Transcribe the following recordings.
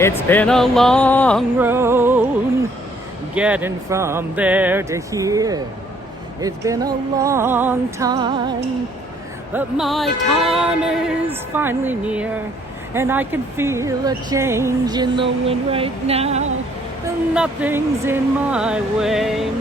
It's been a long road getting from there to here. It's been a long time, but my time is finally near, and I can feel a change in the wind right now. Nothing's in my way,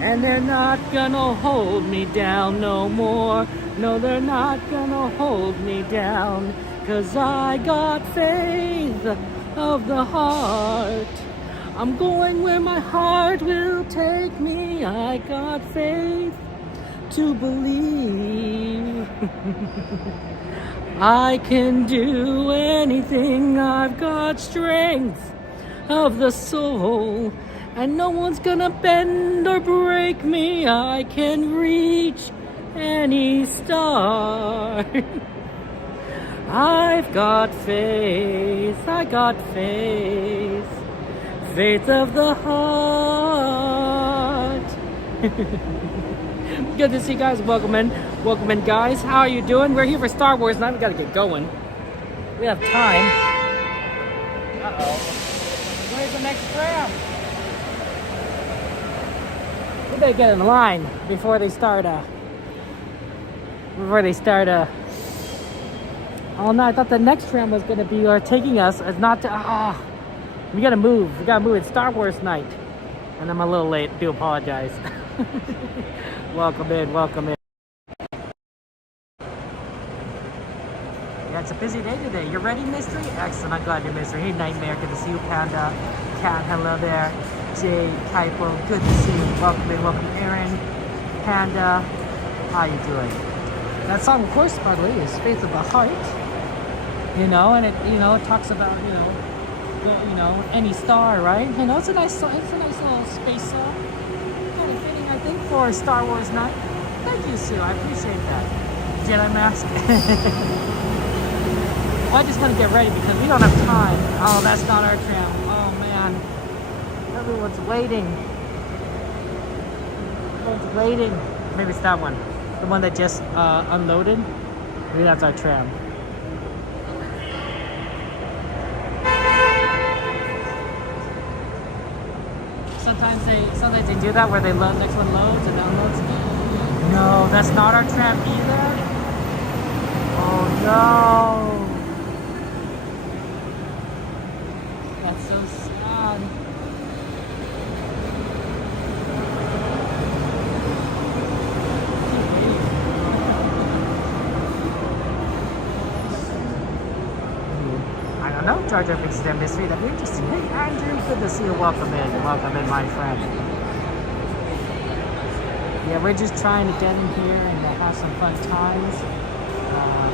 and they're not gonna hold me down no more. No, they're not gonna hold me down, 'cause I got faith of the heart. I'm going where my heart will take me. I got faith to believe. I can do anything. I've got strength of the soul, and no one's gonna bend or break me. I can reach any star. I've got faith, I got faith, faith of the heart. Good to see you guys. Welcome in guys. How are you doing? We're here for Star Wars Night. We gotta get going. We have time. Uh-oh. Where's the next tram? We better get in line before they start oh no, I thought the next tram was gonna be taking us. It's not to, we gotta move. It's Star Wars Night. And I'm a little late, do apologize. Welcome in. Yeah, it's a busy day today. You ready, Mystery? Excellent, I'm glad you're Mystery. Hey, Nightmare, good to see you. Panda, Cat, hello there. Jay, Kaipo, good to see you. Welcome in, welcome Aaron, Panda, how you doing? That song, of course, by the way, is Faith of the Heart. You know, and it, it talks about, any star, right? It's a nice song. It's a nice little space song. Kind of fitting, I think, for Star Wars Night. Thank you, Sue. I appreciate that. Jedi Mask. Well, I just want to get ready because we don't have time. Oh, that's not our tram. Oh, man. Everyone's waiting. Maybe it's that one. The one that just unloaded. Maybe that's our tram. Sometimes they do that where they load, next one loads and unloads. No, that's not our tram either. Oh no. That's so sad. No, Jar Jar Binks is their mystery. That'd be interesting. Hey, Andrew, good to see you. Welcome in, my friend. Yeah, we're just trying to get in here and have some fun times.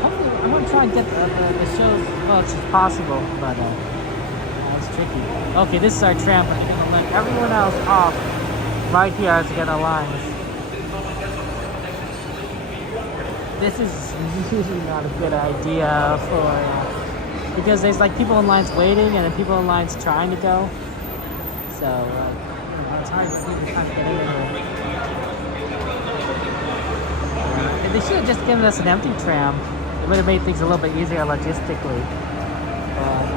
Hopefully, I'm going to try and get the shows as much as possible, but it's tricky. Okay, this is our tram, but we're going to let everyone else off right here as we get our lines. This is usually not a good idea for... because there's like people in lines waiting and then people in lines trying to go. So it's hard to kind of get in there. They should have just given us an empty tram. It would have made things a little bit easier logistically.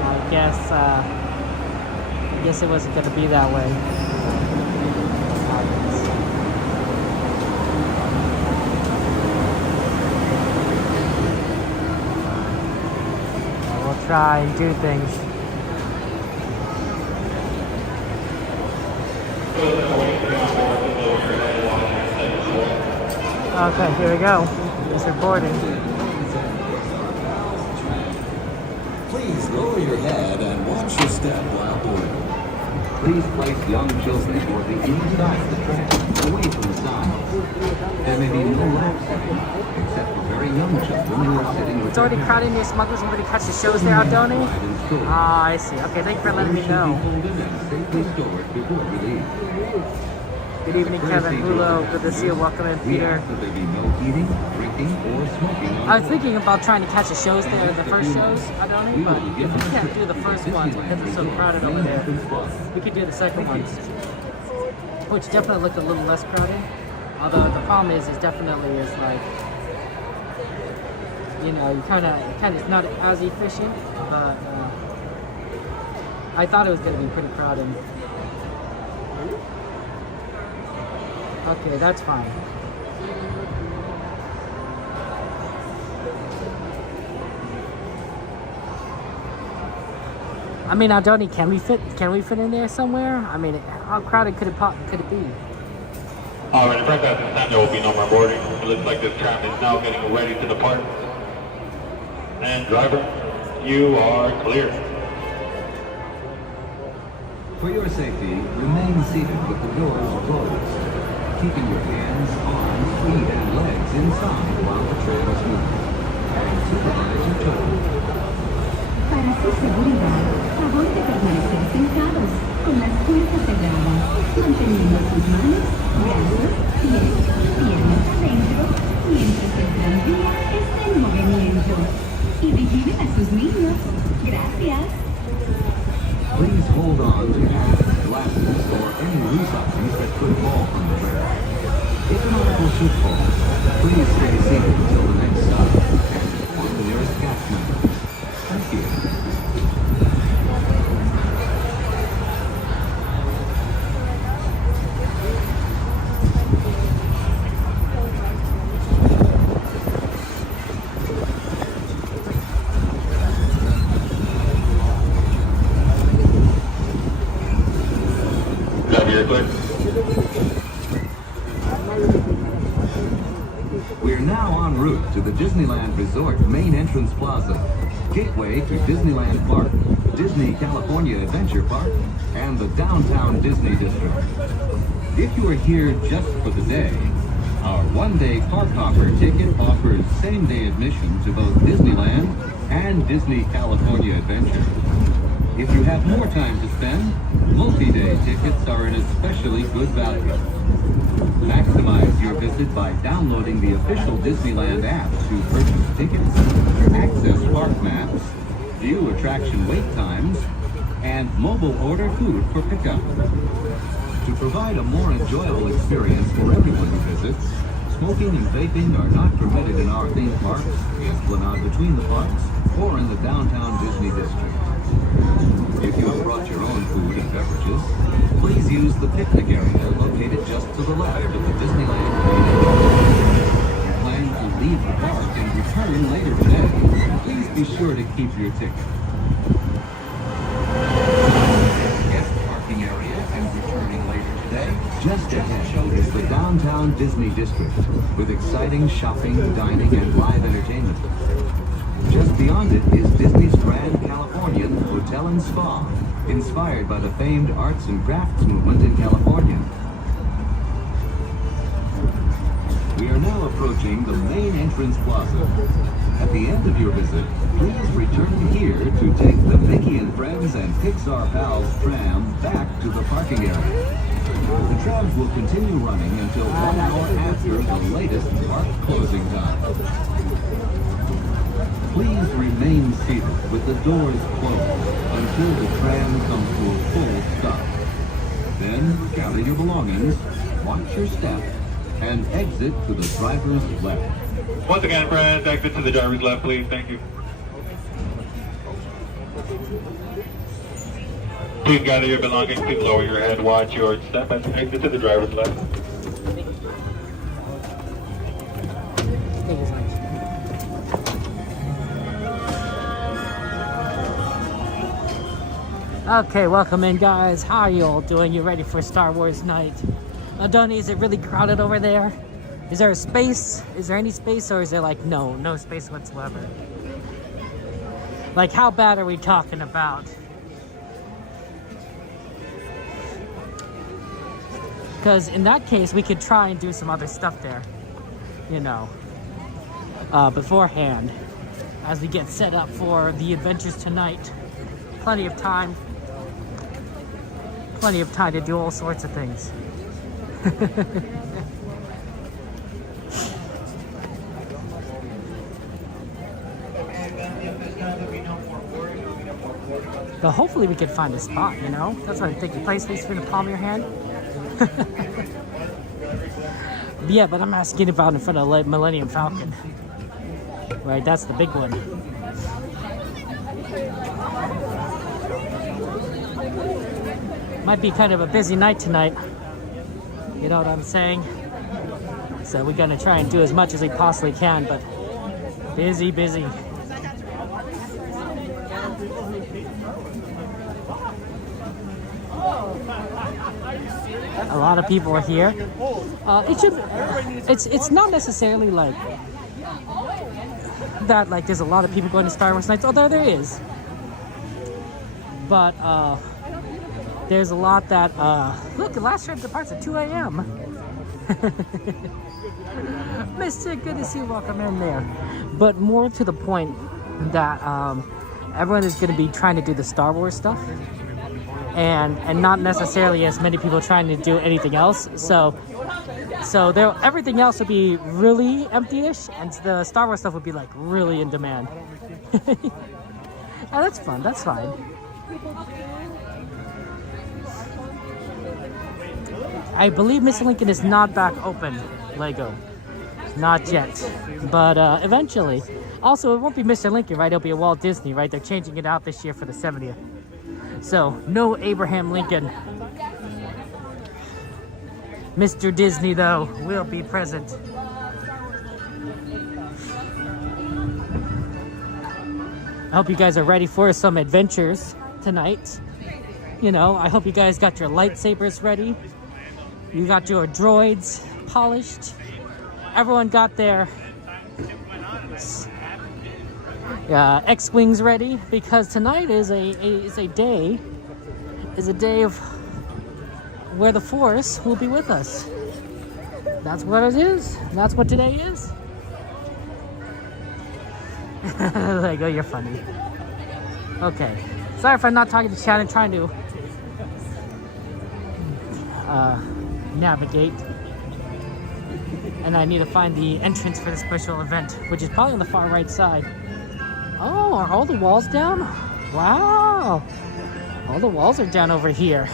I guess it wasn't going to be that way. Try and do things. Okay, here we go. It's reporting. Please lower your head and watch your step while boarding. Please place young children toward the inside of the tram, away from the side. There may be no lap setting, except for very young children who are sitting with... It's already crowded near Smugglers. We're going to catch the shows there, Aldoni? Ah, I see. Okay, thank you for letting me know. Good evening, Kevin. Hello, good to see you. Welcome in, Peter. I was thinking about trying to catch the shows there, the first shows, Aldoni, but if we can't do the first ones because it's so crowded over there, we could do the second ones, which definitely looked a little less crowded. Although the problem is definitely is like, you kind of, it's not as efficient, but I thought it was going to be pretty crowded. Okay, that's fine. I mean, Aldoni, can we fit in there somewhere? I mean, how crowded could it be? Alright, in fact, at this time there will be no more boarding. It looks like this tram is now getting ready to depart. And driver, you are clear. For your safety, remain seated with the doors closed, keeping your hands, arms, feet, and legs inside while the trail is moving. And supervise your toe. Para su seguridad, favor de permanecer sentados, con las puertas cerradas, manteniendo sus manos, brazos, pies y piernas adentro, mientras el tranvía está en movimiento. Y vigilen a sus niños. Gracias. Please hold on to hats, glasses, or any loose items that could fall from the trail. If an article should fall, please stay seated until the next stop and inform the nearest cast member. Thank you. Driver, you're clear. We're now en route to the Disneyland Resort main entrance plaza, gateway to Disneyland Park, Disney California Adventure Park, and the downtown Disney District. If you are here just for the day, our one-day park hopper ticket offers same-day admission to both Disneyland and Disney California Adventure. If you have more time to spend, multi-day tickets are an especially good value. Maximize your visit by downloading the official Disneyland app to purchase tickets, access park maps, view attraction wait times, and mobile order food for pickup. To provide a more enjoyable experience for everyone who visits, smoking and vaping are not permitted in our theme parks, the esplanade between the parks, or in the downtown Disney district. If you have brought your own food and beverages, please use the picnic area located just to the left of the Disneyland main entrance. If you plan to leave the park and return later today, please be sure to keep your ticket. Guest parking area and returning later today. Just ahead is the downtown Disney district with exciting shopping, dining, and live entertainment. Just beyond it is Disney's Grand Californian Hotel and Spa, inspired by the famed arts and crafts movement in California. We are now approaching the main entrance plaza. At the end of your visit, please return here to take the Mickey and Friends and Pixar Pals tram back to the parking area. The trams will continue running until 1 hour after the latest park closing time. Please remain seated with the doors closed until the tram comes to a full stop. Then gather your belongings, watch your step, and exit to the driver's left. Once again, friends, exit to the driver's left, please. Thank you. Please gather your belongings, please lower your head, watch your step, and exit to the driver's left. Okay, welcome in, guys. How are you all doing? You ready for Star Wars night? Aldoni, is it really crowded over there? Is there a space? Is there any space, or is there like no space whatsoever? Like, how bad are we talking about? Because in that case, we could try and do some other stuff there, you know, beforehand, as we get set up for the adventures tonight. Plenty of time to do all sorts of things. But hopefully we could find a spot, you know? That's what I'm thinking. Place these in the palm of your hand. Yeah, but I'm asking about in front of the Millennium Falcon. Right, that's the big one. Might be kind of a busy night tonight. You know what I'm saying? So we're gonna try and do as much as we possibly can, but busy, busy. A lot of people are here. It's not necessarily like that. Like there's a lot of people going to Star Wars nights, although there is. But there's a lot that look. The last train departs at 2 a.m. Mister, good to see you. Welcome in there. But more to the point that everyone is going to be trying to do the Star Wars stuff. And not necessarily as many people trying to do anything else. So there, everything else would be really empty-ish, and the Star Wars stuff would be like really in demand. Oh, that's fun. That's fine. I believe Mr. Lincoln is not back open, Lego. Not yet, but eventually. Also, it won't be Mr. Lincoln, right? It'll be a Walt Disney, right? They're changing it out this year for the 70th. So, no Abraham Lincoln. Mr. Disney, though, will be present. I hope you guys are ready for some adventures tonight. You know, I hope you guys got your lightsabers ready. You got your droids polished. Everyone got their X-Wings ready, because tonight is a day of where the Force will be with us. That's what it is. That's what today is. There you go, you're funny. Okay. Sorry if I'm not talking to chat and trying to navigate. And I need to find the entrance for the special event, which is probably on the far right side. Oh, are all the walls down? Wow. All the walls are down over here.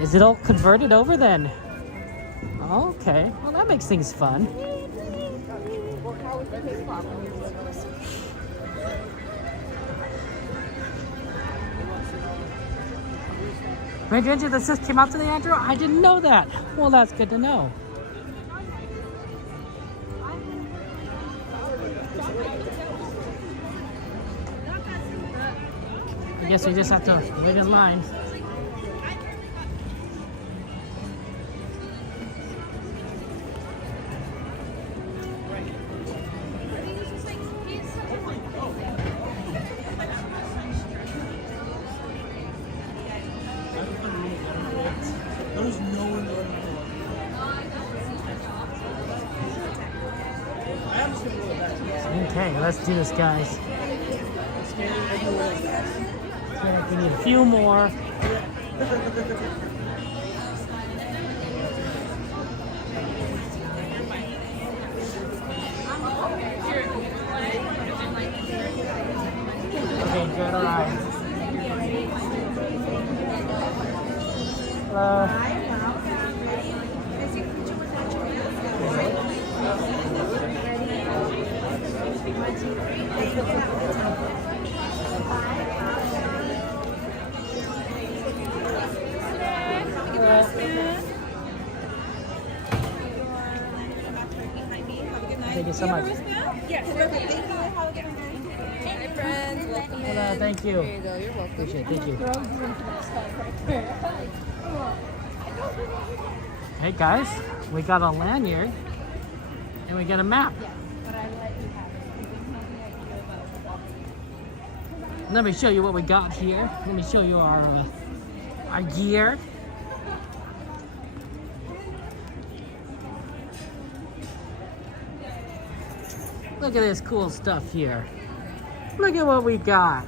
Is it all converted over then? Okay. Well, that makes things fun. Ranger Engine that just came out today, Andrew? I didn't know that. Well, that's good to know. I guess we just have to wait in line. Okay, let's do this, guys. Okay, we need a few more. Okay, good, all right. Hello. Thank you so much. Yes, perfect. Thank you. Have a good night. Hey, friends. Welcome in. Hello, thank you. There you go. You're welcome. Appreciate it. Thank you. Hey guys, we got a lanyard and we got a map. Let me show you what we got here. Let me show you our gear. Look at this cool stuff here. Look at what we got.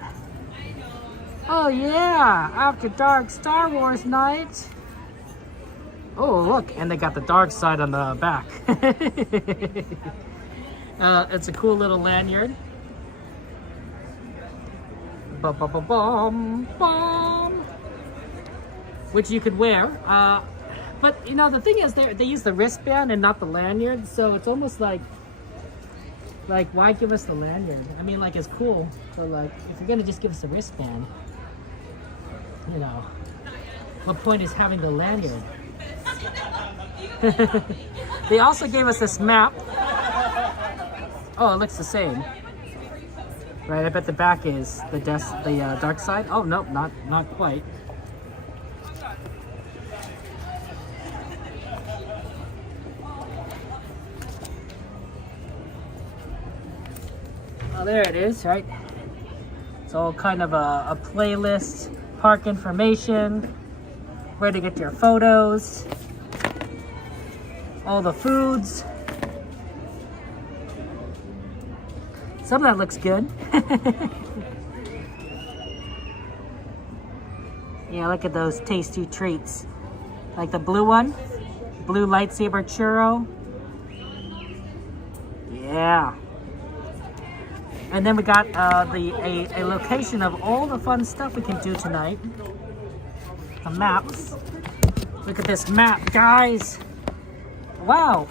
Oh yeah, After Dark Star Wars night. Oh look, and they got the dark side on the back. It's a cool little lanyard. Bum, which you could wear. But you know, the thing is, they use the wristband and not the lanyard, so it's almost like why give us the lanyard? I mean, like, it's cool, but like, if you're gonna just give us the wristband, you know, what point is having the lanyard? They also gave us this map. Oh, it looks the same. Right, I bet the back is the dark side. Oh, no, not quite. Oh, there it is, right? It's all kind of a playlist, park information, where to get your photos, all the foods. Some of that looks good. Yeah, look at those tasty treats. Like the blue one, blue lightsaber churro. Yeah. And then we got a location of all the fun stuff we can do tonight. The maps. Look at this map, guys. Wow.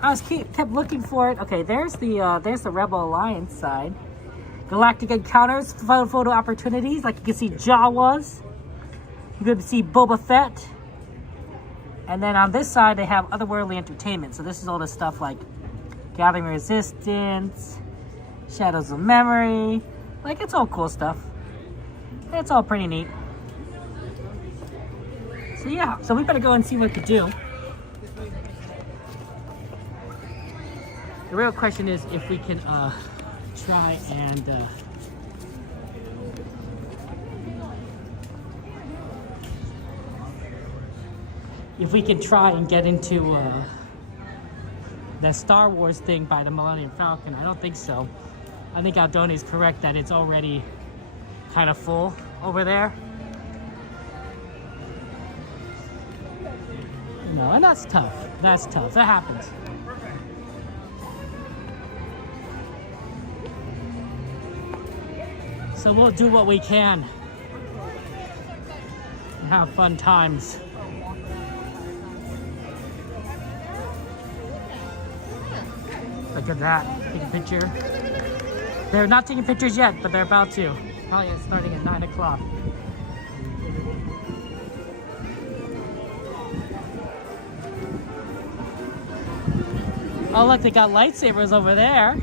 I kept looking for it. Okay, there's the Rebel Alliance side. Galactic encounters, photo opportunities. Like you can see Jawas. You can see Boba Fett. And then on this side they have otherworldly entertainment. So this is all the stuff like Gathering Resistance, Shadows of Memory. Like it's all cool stuff. It's all pretty neat. So yeah, so we better go and see what to do. The real question is if we can try and get into the Star Wars thing by the Millennium Falcon. I don't think so. I think Aldoni is correct that it's already kind of full over there. No, and that's tough. That's tough. That happens. So we'll do what we can and have fun times. Look at that. Take a picture. They're not taking pictures yet, but they're about to. Probably starting at 9 o'clock. Oh, look, they got lightsabers over there.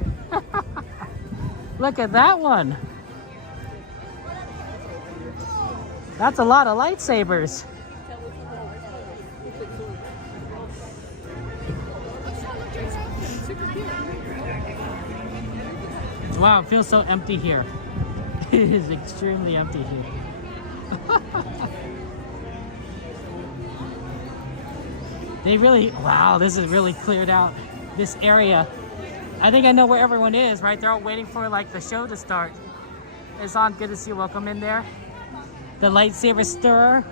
Look at that one. That's a lot of lightsabers. Wow, it feels so empty here. It is extremely empty here. They really, wow, this is really cleared out this area. I think I know where everyone is, right? They're all waiting for like the show to start. It's on. Good to see you. Welcome in there. The lightsaber stirrer.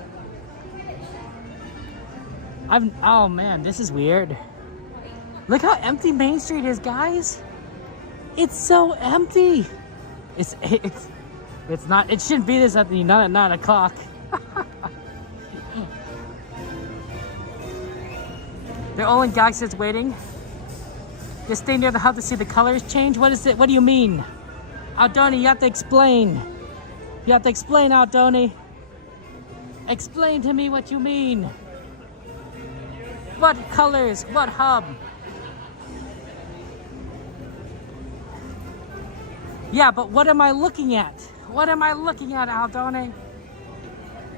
Oh man, this is weird. Look how empty Main Street is, guys. It's so empty. It's not. It shouldn't be this not at 9 o'clock. They're all in Galaxy's waiting. Just stay near the hub to see the colors change. What is it? What do you mean? Aldoni, you have to explain. You have to explain, Aldoni. Explain to me what you mean. What colors? What hub? Yeah, but what am I looking at? What am I looking at, Aldoni?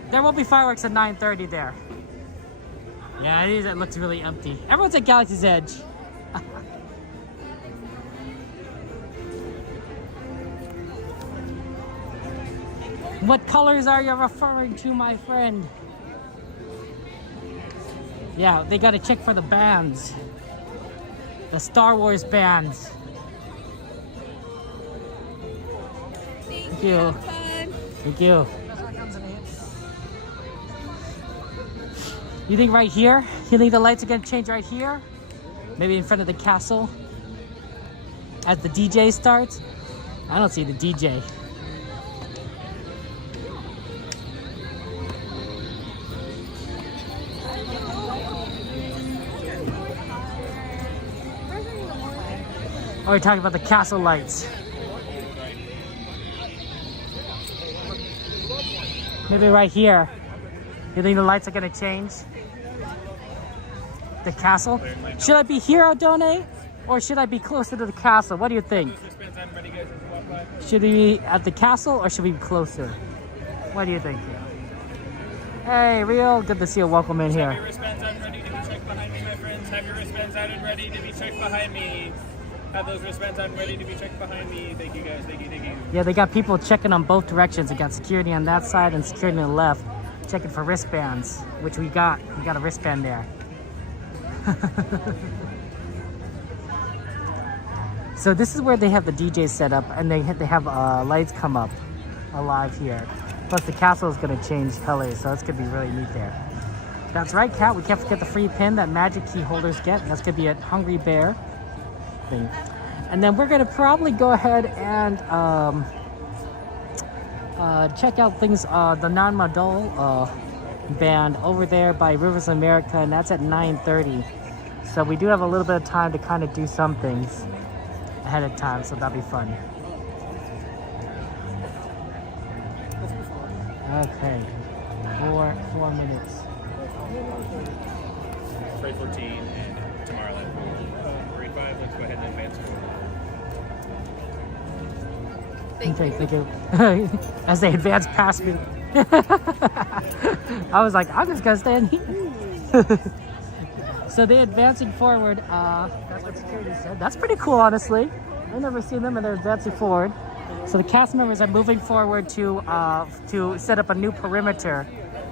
There will be fireworks at 9:30 there. Yeah, it is. It looks really empty. Everyone's at Galaxy's Edge. What colors are you referring to, my friend? Yeah, they gotta check for the bands. The Star Wars bands. Thank you. Thank you. You think right here? You think the lights are gonna change right here? Maybe in front of the castle? As the DJ starts? I don't see the DJ. Oh, we're talking about the castle lights. Maybe right here. You think the lights are gonna change? The castle? Should I be here, Adone? Or should I be closer to the castle? What do you think? Should we be at the castle or should we be closer? What do you think? Hey, Rio, good to see you. Welcome in here. Have your wristbands on ready to be checked behind me, my friends. Have your wristbands on and ready to be checked behind me. Have those wristbands on ready to be checked behind me. Thank you, guys. Thank you, thank you. Yeah, they got people checking on both directions. They got security on that side and security on the left, checking for wristbands, which we got. We got a wristband there. So this is where they have the DJ set up, and they have lights come up alive here. Plus the castle is gonna change colors, so it's gonna be really neat there. That's right, Kat. We can't forget the free pin that magic key holders get. That's gonna be a Hungry Bear thing. And then we're gonna probably go ahead and check out things, the Non Madol band over there by Rivers of America, and that's at 9:30. So we do have a little bit of time to kind of do some things ahead of time, so that'll be fun. Okay, 4 minutes. Fray 14 and Tomorrowland. 45, let's go ahead and advance forward. Okay, thank you. As they advance past me. I was like, I'm just gonna stand here. So they're advancing forward. That's what security said. That's pretty cool, honestly. I've never seen them, and they're advancing forward. So the cast members are moving forward to set up a new perimeter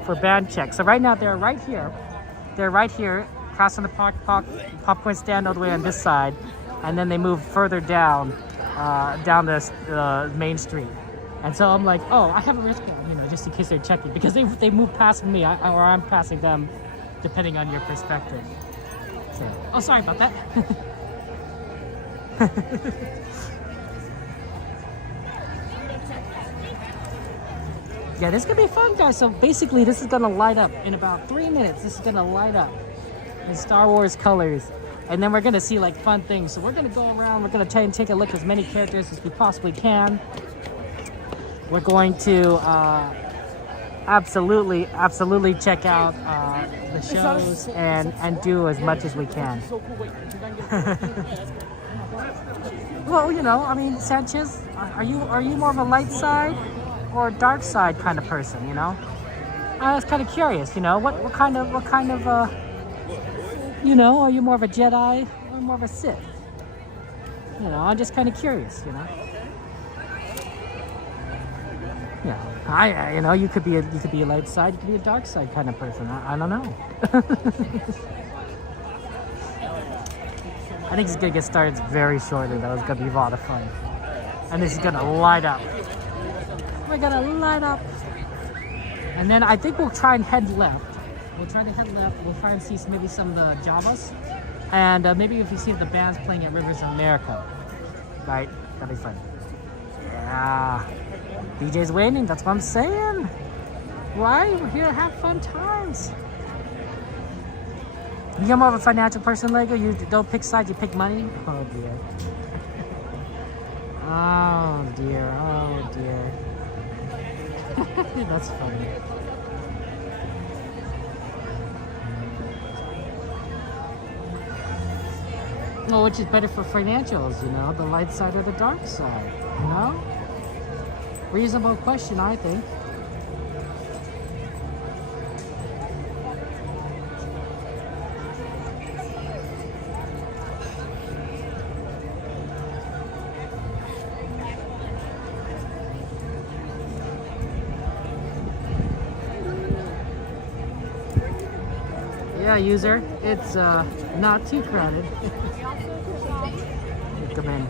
for band check. So right now they're right here. They're right here, crossing the popcorn stand all the way on this side, and then they move further down this main street. And so I'm like, oh, I have a wristband, you know, just in case they're checking, because they move past me, or I'm passing them, depending on your perspective. So, oh, sorry about that. Yeah, this is gonna be fun, guys. So basically, this is gonna light up in about 3 minutes. This is gonna light up in Star Wars colors, and then we're gonna see like fun things. So we're gonna go around. We're gonna try and take a look at as many characters as we possibly can. We're going to absolutely check out the shows and do as much as we can. Well, you know, I mean, Sanchez, are you more of a light side or dark side kind of person? You know, I was kind of curious. You know, what kind of you know, are you more of a Jedi or more of a Sith? You know, I'm just kind of curious. You know. Yeah, you know, you could be a light side, you could be a dark side kind of person. I don't know. I think it's gonna get started very shortly, though. It's gonna be a lot of fun, and this is gonna light up. We're gonna light up, and then I think we'll try and head left. We'll try to head left. We'll try and see maybe some of the Javas, and maybe if you see the bands playing at Rivers of America, right? That'll be fun. Yeah. DJ's waiting, that's what I'm saying. Right? We're here to have fun times. You're more of a financial person, Lego? You don't pick sides, you pick money? Oh dear. Oh dear, oh dear. That's funny. Well, which is better for financials, you know? The light side or the dark side, you know? Reasonable question, I think. Yeah, user, it's not too crowded. Come in.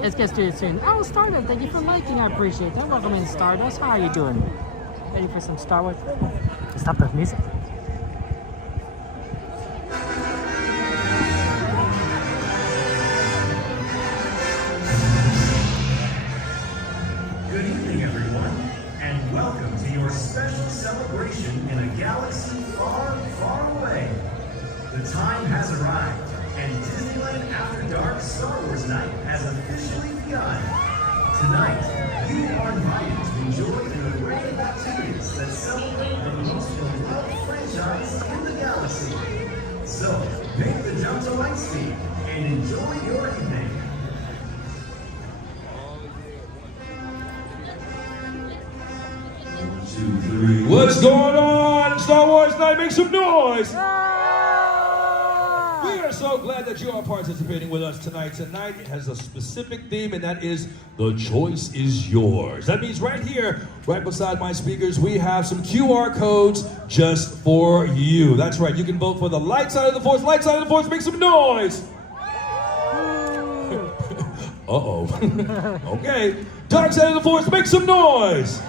Let's get started soon. Oh, Stardust, thank you for liking. I appreciate that. Welcome in, Stardust. How are you doing? Ready for some Star Wars? Stop the music. Good evening, everyone, and welcome to your special celebration in a galaxy far, far away. The time has arrived, and Disneyland After Dark Star Wars Night has officially begun. Tonight, You are invited to enjoy an array of activities that celebrate the most beloved franchise in the galaxy. So, make the jump to Lightspeed and enjoy your evening. Two, three. What's going on? Star Wars Night, make some noise! We are so glad that you are participating with us tonight. Tonight has a specific theme, and that is the choice is yours. That means right here, right beside my speakers, we have some QR codes just for you. That's right, you can vote for the light side of the Force. Light side of the Force, make some noise! Uh-oh. Okay. Dark side of the Force, make some noise!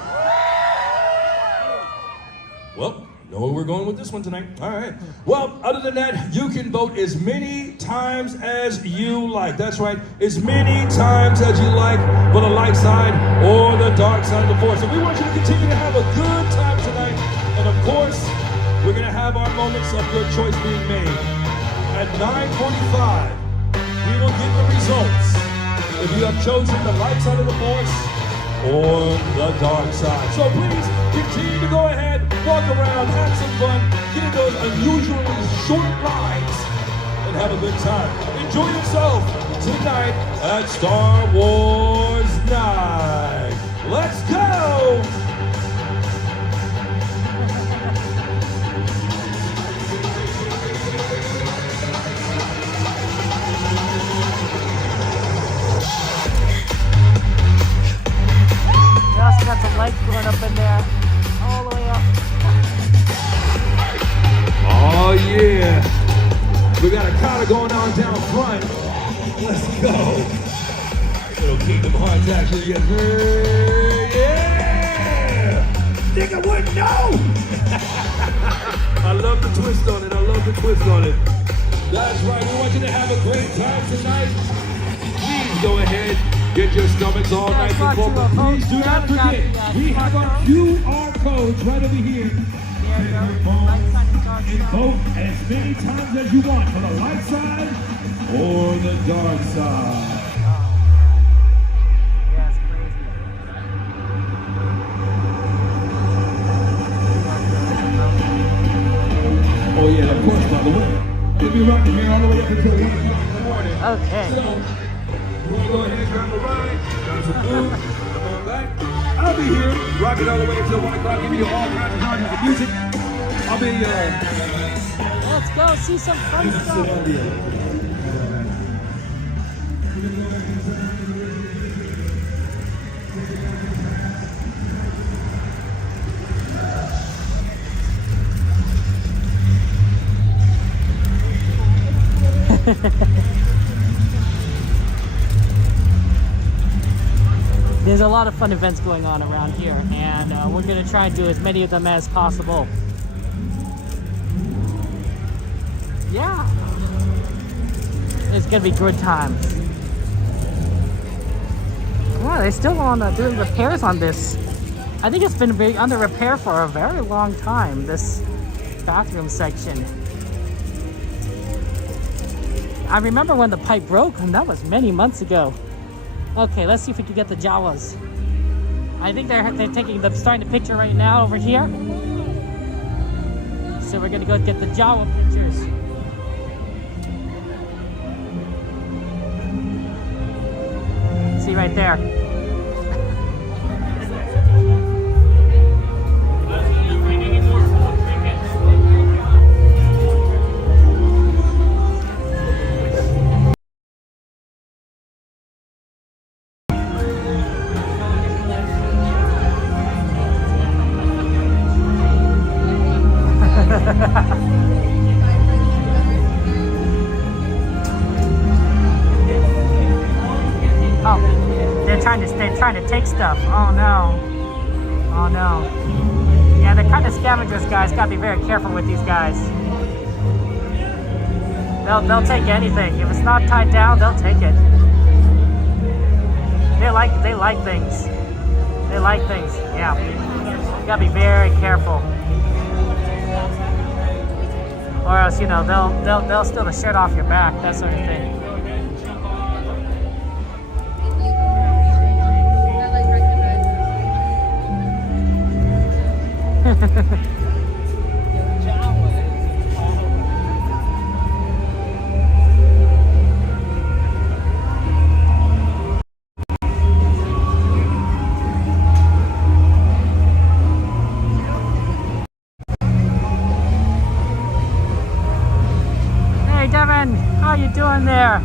Well, you know where we're going with this one tonight. All right. Well, other than that, you can vote as many times as you like. That's right, as many times as you like for the light side or the dark side of the Force. So we want you to continue to have a good time tonight. And of course, we're going to have our moments of your choice being made. At 9:45, we will get the results. If you have chosen the light side of the Force or the dark side. So please continue to go ahead, walk around, have some fun, get in those unusually short rides, and have a good time. Enjoy yourself tonight at Star Wars Night. Let's go! Got some lights going up in there, all the way up. Oh yeah, we got a counter going on down front. Let's go. Little Kingdom Hearts action, yes sir. Yeah! Nigga wouldn't know! I love the twist on it, I love the twist on it. That's right, we want you to have a great time tonight. Please go ahead. Get your stomachs all nice and full, but please do not forget, we have our QR codes right over here. Take your phone and vote as many times as you want for the light side or the dark side. Yes, crazy. Oh yeah, of course, by the way. We'll be rocking here all the way up until 1 o'clock in the morning. Okay. So, we're gonna go ahead and grab a ride, grab some food, come on back. I'll be here, rocking all the way until 1 o'clock, giving you all kinds of genres of music. I'll be, Let's go see some fun stuff. There's a lot of fun events going on around here, and we're going to try and do as many of them as possible. Yeah, it's going to be good times. Wow, they're still on doing repairs on this. I think it's been under repair for a very long time, this bathroom section. I remember when the pipe broke, and that was many months ago. Okay, let's see if we can get the Jawas. I think they're starting the picture right now over here. So we're gonna go get the Jawa pictures. See right there. Oh, they're trying to take stuff. Oh no. Oh no. Yeah, they're kind of scavengers, guys. Gotta be very careful with these guys. They'll take anything. If it's not tied down, they'll take it. They like things. They like things. Yeah. You gotta be very careful. Or else, you know, they'll steal the shirt off your back, that sort of thing. doing there?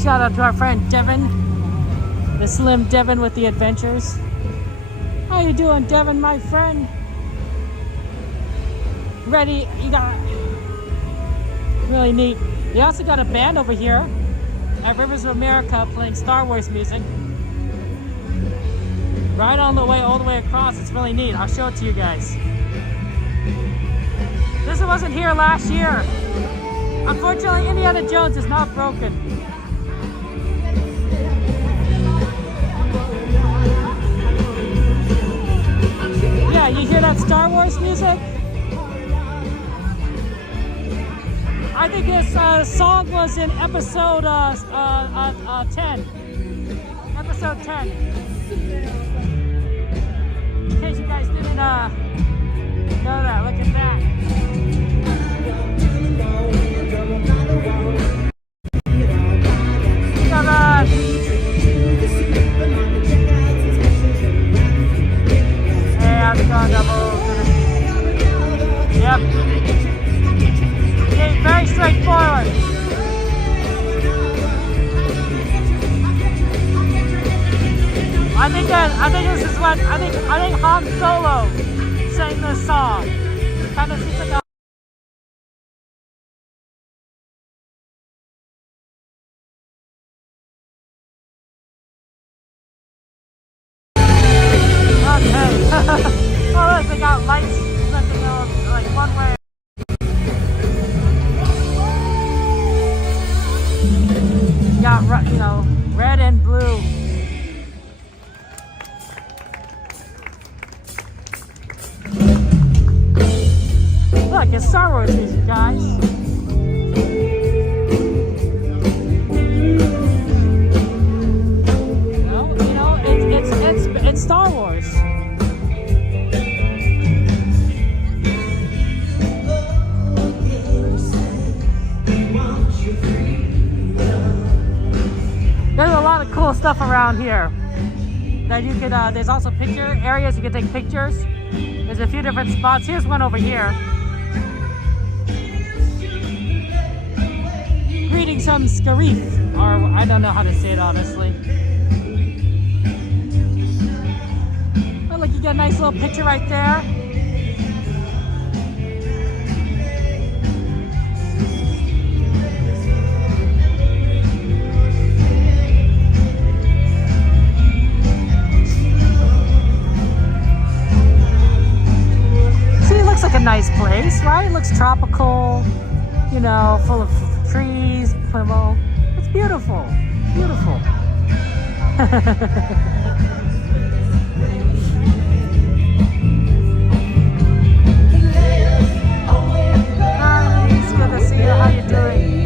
Shout out to our friend Devin, the Slim Devin with the adventures. How you doing, Devin, my friend? Ready? You got really neat. You also got a band over here at Rivers of America playing Star Wars music. Right on the way, all the way across. It's really neat. I'll show it to you guys. This wasn't here last year. Unfortunately, Indiana Jones is not broken. Yeah, you hear that Star Wars music? I think this song was in episode 10. Episode 10. In case you guys didn't know that, look at that. Come on. Hey, how's it going, Double? Yep. Okay, very straightforward. I think this is what I think Han Solo sang this song. Kind of seems like a okay. Oh look, they got lights that they go like one way. You got red and blue. Look, it's Star Wars music, guys. It's Star Wars. There's a lot of cool stuff around here that you could. There's also picture areas you can take pictures. There's a few different spots. Here's one over here. Greetings from Scarif, or I don't know how to say it honestly. Oh look, you got a nice little picture right there. See, it looks like a nice place, right? It looks tropical, you know, full of trees, it's beautiful, beautiful. Hi, it's good to see you. How you doing?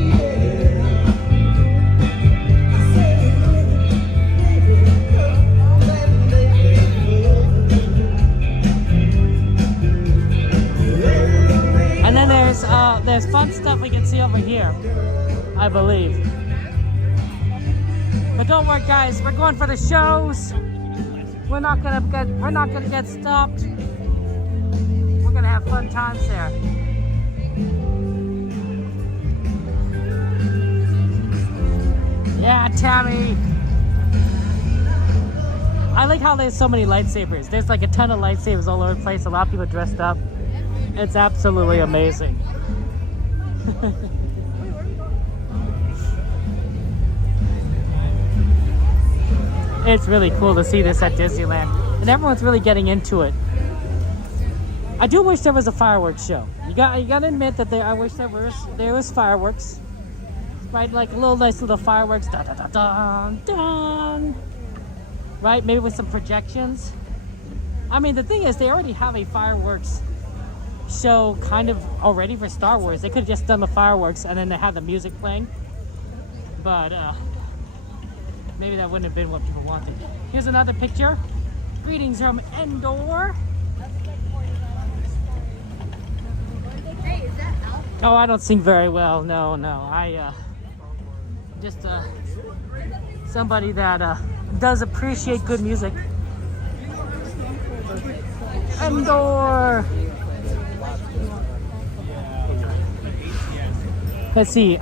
And then there's fun stuff we can see over here, I believe. But don't worry, guys. We're going for the shows. We're not gonna get stopped. We're gonna have fun times there. Yeah, Tammy. I like how there's so many lightsabers. There's like a ton of lightsabers all over the place. A lot of people dressed up. It's absolutely amazing. It's really cool to see this at Disneyland, and everyone's really getting into it. I do wish there was a fireworks show. You gotta admit that I wish there was fireworks, right? Like nice little fireworks, da da da da da, right? Maybe with some projections. I mean, the thing is, they already have a fireworks show kind of already for Star Wars. They could have just done the fireworks and then they had the music playing, but maybe that wouldn't have been what people wanted. Here's another picture. Greetings from Endor. Hey, is that Alf? Oh, I don't sing very well. No. I just somebody that does appreciate good music. Endor. Let's see.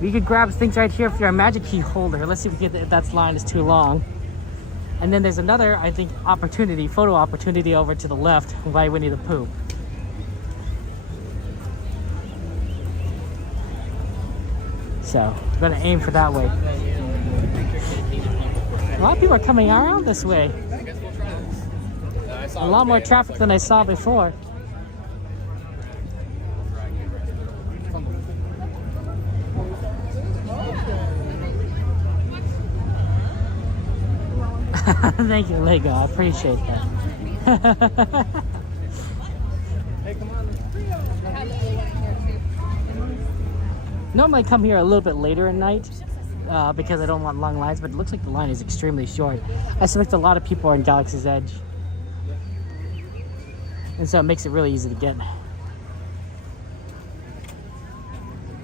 We could grab things right here if you're a Magic Key holder. Let's see if we get if that line is too long. And then there's another, I think, photo opportunity over to the left by Winnie the Pooh. So we're gonna aim for that way. A lot of people are coming around this way. A lot more traffic than I saw before. Thank you, Lego. I appreciate that. Normally I come here a little bit later at night because I don't want long lines, but it looks like the line is extremely short. I suspect a lot of people are in Galaxy's Edge. And so it makes it really easy to get.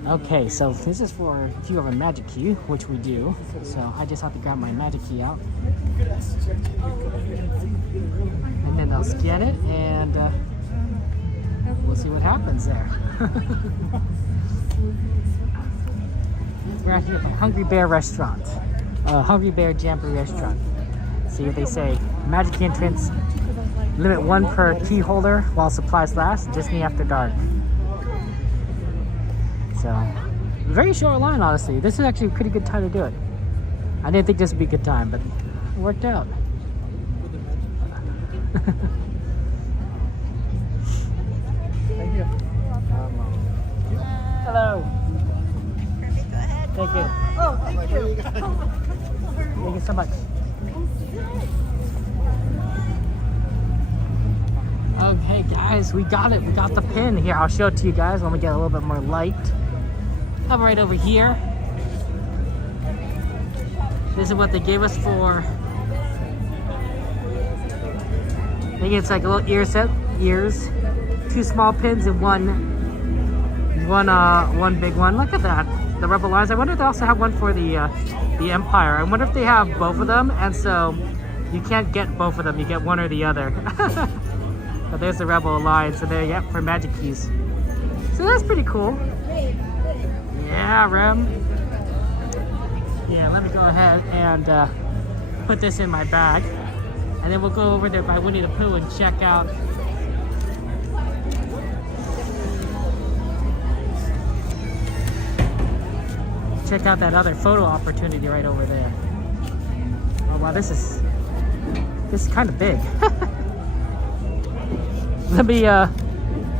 Okay, so this is for if you have a Magic Key, which we do. So I just have to grab my Magic Key out. And then I'll scan it and we'll see what happens there. We're out here at the Hungry Bear Restaurant. Hungry Bear Jamboree Restaurant. See what they say. Magic Key entrance. Limit 1 per key holder while supplies last. Disney after dark. So, very short line, honestly. This is actually a pretty good time to do it. I didn't think this would be a good time, but it worked out. Thank you. Hello. Perfect, go ahead. Thank you. Oh, thank you. Thank you so much. Okay, guys, we got it. We got the pin here. I'll show it to you guys when we get a little bit more light. Come right over here. This is what they gave us for. I think it's like a little ear set, ears, 2 small pins and one big one. Look at that, the Rebel Lines. I wonder if they also have one for the Empire. I wonder if they have both of them, and so you can't get both of them. You get one or the other. But there's the Rebel Alliance, so there you go for Magic Keys. So that's pretty cool. Yeah, Rem. Yeah, let me go ahead and put this in my bag. And then we'll go over there by Winnie the Pooh and check out that other photo opportunity right over there. Oh wow, this is kind of big. Let me yeah,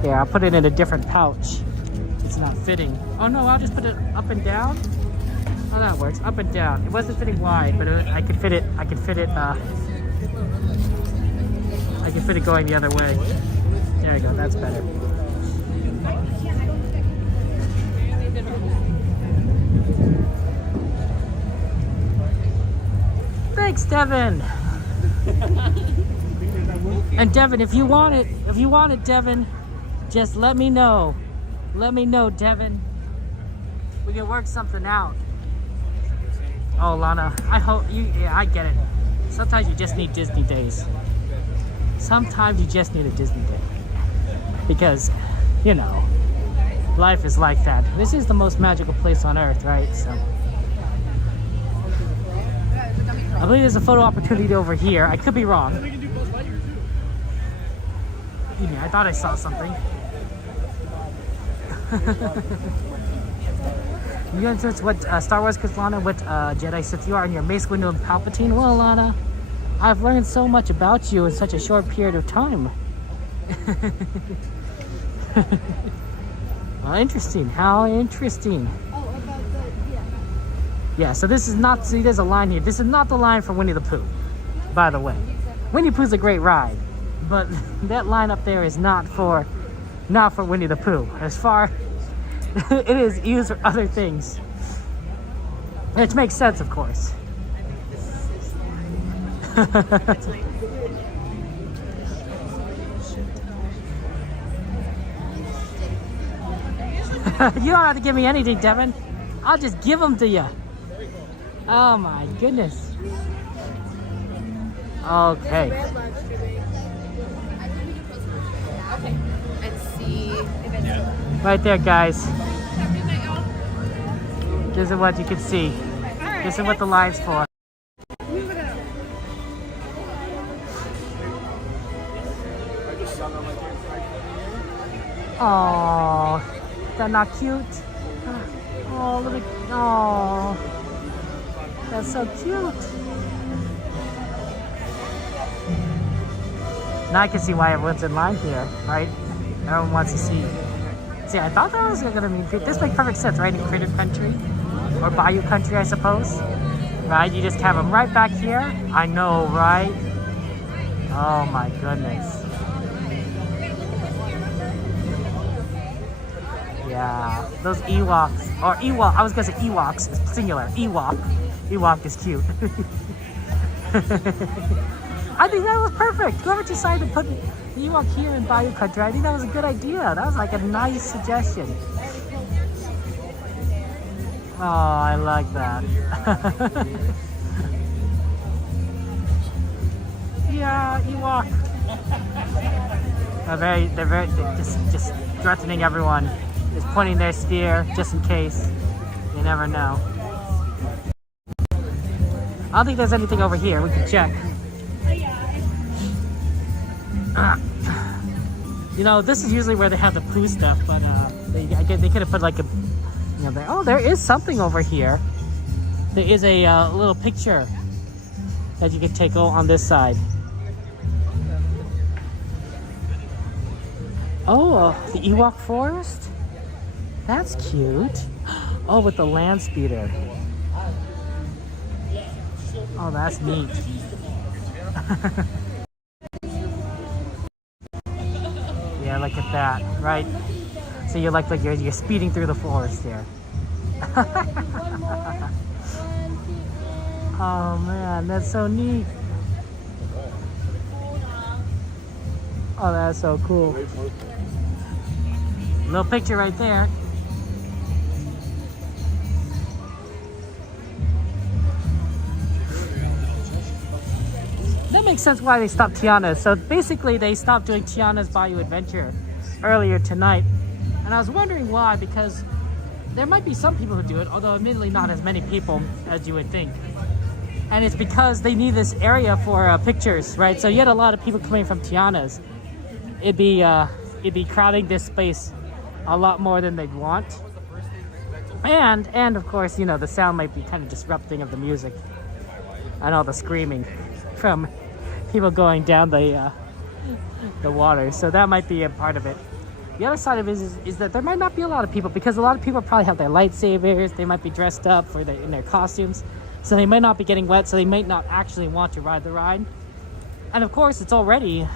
I'll put it in a different pouch. It's not fitting. Oh no, I'll just put it up and down. Oh, that works. Up and down. It wasn't fitting wide, but I could fit it. I could fit it going the other way. There you go. That's better. Thanks, Devin. And Devin, if you want it, Devin, just let me know. Let me know, Devin. We can work something out. Oh, Lana, I hope you. Yeah, I get it. Sometimes you just need Disney days. Sometimes you just need a Disney day because, you know, life is like that. This is the most magical place on earth, right? So, I believe there's a photo opportunity over here. I could be wrong. I thought I saw something. You know what Star Wars, because Lana, what Jedi Sith you are, and your Mace Windu and Palpatine? Well, Lana, I've learned so much about you in such a short period of time. Well, interesting. How interesting. Oh, about the, yeah. Yeah, so this is not, see, there's a line here. This is not the line for Winnie the Pooh, by the way. Winnie the Pooh's a great ride, but that line up there is not for Winnie the Pooh. As far, it is used for other things. Which makes sense, of course. You don't have to give me anything, Devin. I'll just give them to you. Oh my goodness. Okay. Let's see if it's... Right there, guys. This is what you can see. This is what the line's for. Oh, they're not cute. Oh, look at, oh, that's so cute. Now I can see why everyone's in line here, right? Everyone wants to see. See, I thought that was gonna be, this makes perfect sense, right? In Critter Country, or Bayou Country, I suppose. Right, you just have them right back here. I know, right? Oh my goodness. Yeah, those Ewoks, or Ewok, I was gonna say Ewoks, it's singular, Ewok. Ewok is cute. I think that was perfect. Whoever decided to put the Ewok here in Bayou Country, I think that was a good idea. That was like a nice suggestion. Oh, I like that. Yeah, Ewok. They're just threatening everyone. Just pointing their spear, just in case. You never know. I don't think there's anything over here. We can check. You know, this is usually where they have the Pooh stuff, but they could have put like a, you know, oh, there is something over here. There is a little picture that you can take on this side. Oh, the Ewok Forest? That's cute. Oh, with the land speeder. Oh, that's neat. Yeah, look at that, right? So you're like you're speeding through the forest here. Oh man, that's so neat. Oh, that's so cool. Little picture right there. That makes sense why they stopped Tiana's. So basically they stopped doing Tiana's Bayou Adventure earlier tonight. And I was wondering why, because there might be some people who do it, although admittedly not as many people as you would think. And it's because they need this area for pictures, right? So you had a lot of people coming from Tiana's. It'd be crowding this space a lot more than they'd want. And of course, you know, the sound might be kind of disrupting of the music and all the screaming from people going down the water. So that might be a part of it. The other side of it is that there might not be a lot of people, because a lot of people probably have their lightsabers. They might be dressed up in their costumes. So they might not be getting wet, so they might not actually want to ride the ride. And of course, it's already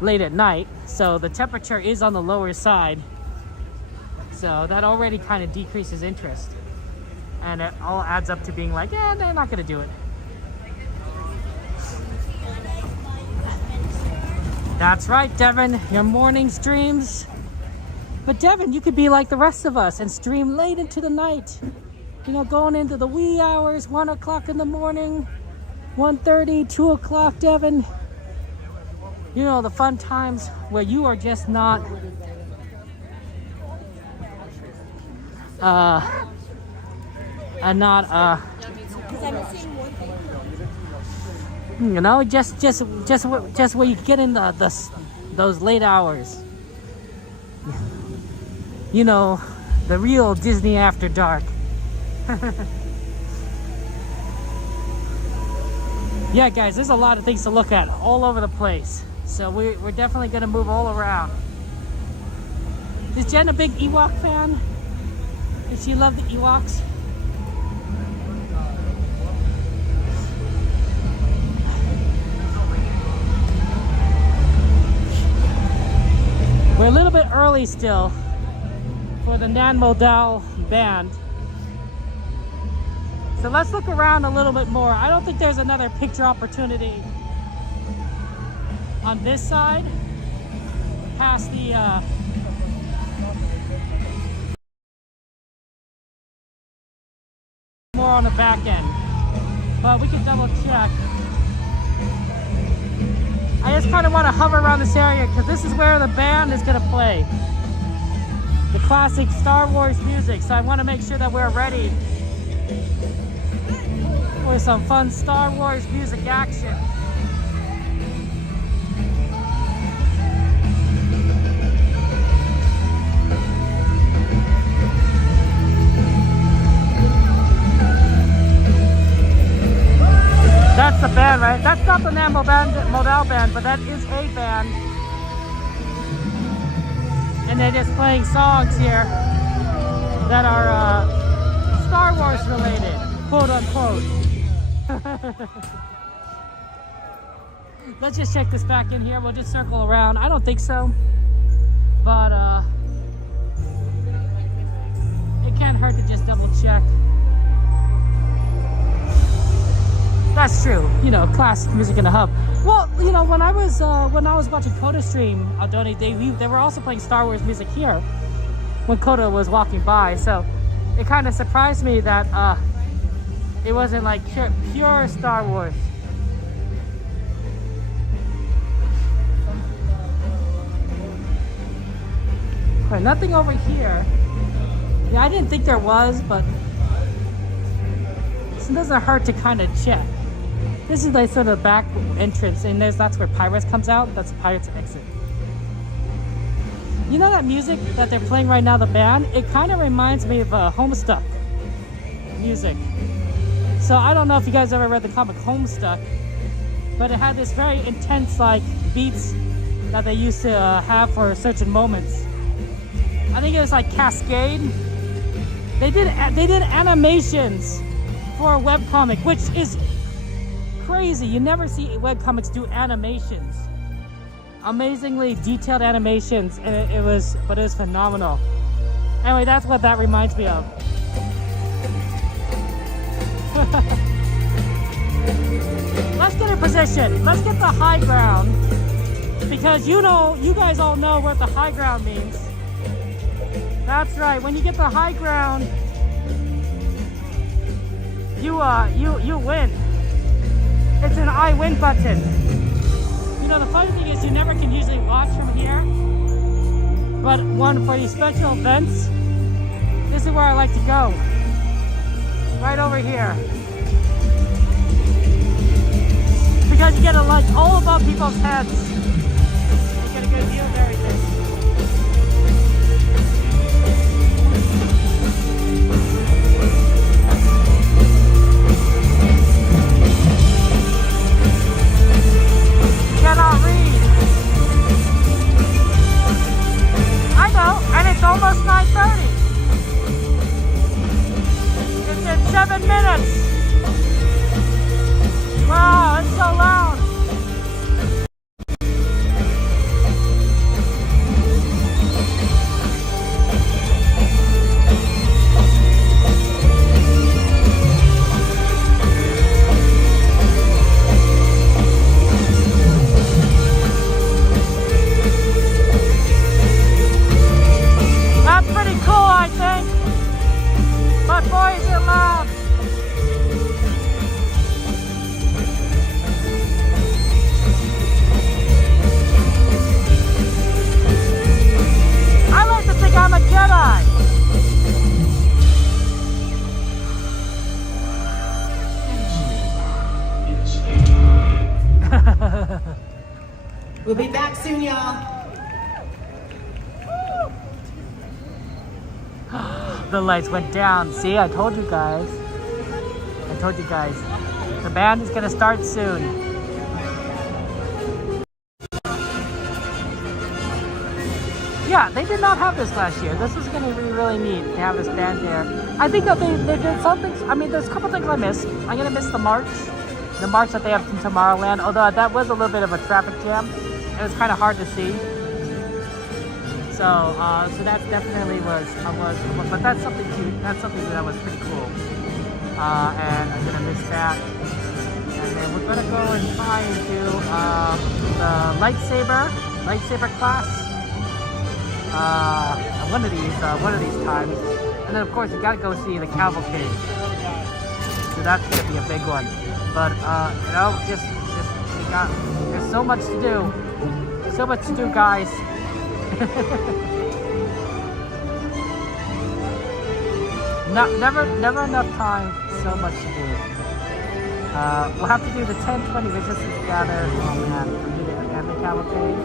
late at night, so the temperature is on the lower side. So that already kind of decreases interest. And it all adds up to being like, yeah, they're not going to do it. That's right, Devin, your morning streams. But Devin, you could be like the rest of us and stream late into the night. You know, going into the wee hours, 1 o'clock in the morning, 1:30, 2 o'clock, Devin. You know, the fun times where you are just not you know, just where you get in those late hours. You know, the real Disney after dark. Yeah, guys, there's a lot of things to look at all over the place. So we're definitely gonna move all around. Is Jen a big Ewok fan? Does she love the Ewoks? We're a little bit early still for the Nan Modal band. So let's look around a little bit more. I don't think there's another picture opportunity on this side past the more on the back end, but we can double check. I just kind of want to hover around this area because this is where the band is going to play. the classic Star Wars music. So I want to make sure that we're ready for some fun Star Wars music action. That's the band, right? That's not the Nammo Model band, but that is a band. And they're just playing songs here that are Star Wars related, quote unquote. Let's just check this back in here. We'll just circle around. I don't think so, but it can't hurt to just double check. That's true, you know, classic music in the hub. Well, you know, when I was watching Coda stream, Aldoni, they were also playing Star Wars music here when Coda was walking by. So it kind of surprised me that it wasn't like pure Star Wars. Okay, nothing over here. Yeah, I didn't think there was, but it doesn't hurt to kind of check. This is like sort of the back entrance, and that's where Pirates comes out. That's Pirates exit. You know that music that they're playing right now, the band? It kind of reminds me of Homestuck music. So I don't know if you guys ever read the comic Homestuck, but it had this very intense like beats that they used to have for certain moments. I think it was like Cascade. They did animations for a webcomic, which is crazy. You never see webcomics do animations. Amazingly detailed animations, and it was phenomenal. Anyway, that's what that reminds me of. Let's get in position. Let's get the high ground, because you guys all know what the high ground means. That's right. When you get the high ground, you win. It's an I win button. You know, the funny thing is you never can usually watch from here, but for these special events, this is where I like to go. Right over here. Because you get a look all above people's heads. You get a good view of everything. Cannot read. I know, and it's almost 9:30. It's in 7 minutes. Wow, it's so loud. We'll be back soon, y'all. The lights went down. See, I told you guys. The band is gonna start soon. Yeah, they did not have this last year. This is gonna be really neat to have this band there. I think that they did something. I mean, there's a couple things I missed. I'm gonna miss the march that they have from Tomorrowland. Although that was a little bit of a traffic jam. It was kind of hard to see. So that definitely was, but that's something cute. That's something that was pretty cool. And I'm gonna miss that. And then we're gonna go and try and do the lightsaber class. One of these times. And then of course you gotta go see the cavalcade. So that's gonna be a big one. But you know, there's so much to do. So much to do, guys. never enough time. So much to do. We'll have to do the 10-20 resistance gather. Oh man, we do the anime cavalcade.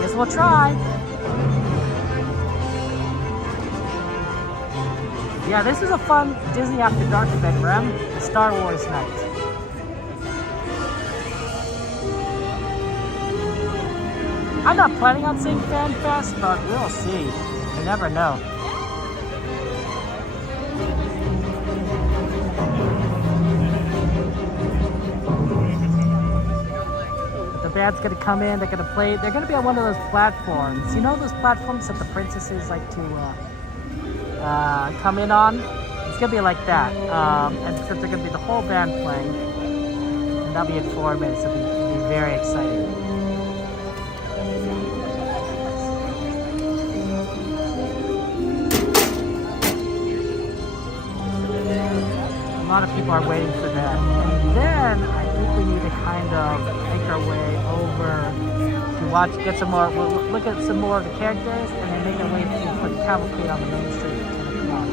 Guess we'll try. Yeah, this is a fun Disney After Dark event, Rem. The Star Wars night. I'm not planning on seeing Fan Fest, but we'll see. You never know. But the band's gonna come in, they're gonna play, they're gonna be on one of those platforms. You know those platforms that the princesses like to come in on? It's gonna be like that. And except they're gonna be the whole band playing. And that'll be in 4 minutes. It'll be very exciting. A lot of people are waiting for that. And then I think we need to kind of make our way over to watch, get some more, we'll look at some more of the characters, and then make our way for the cavalcade on the main street at 10 o'clock.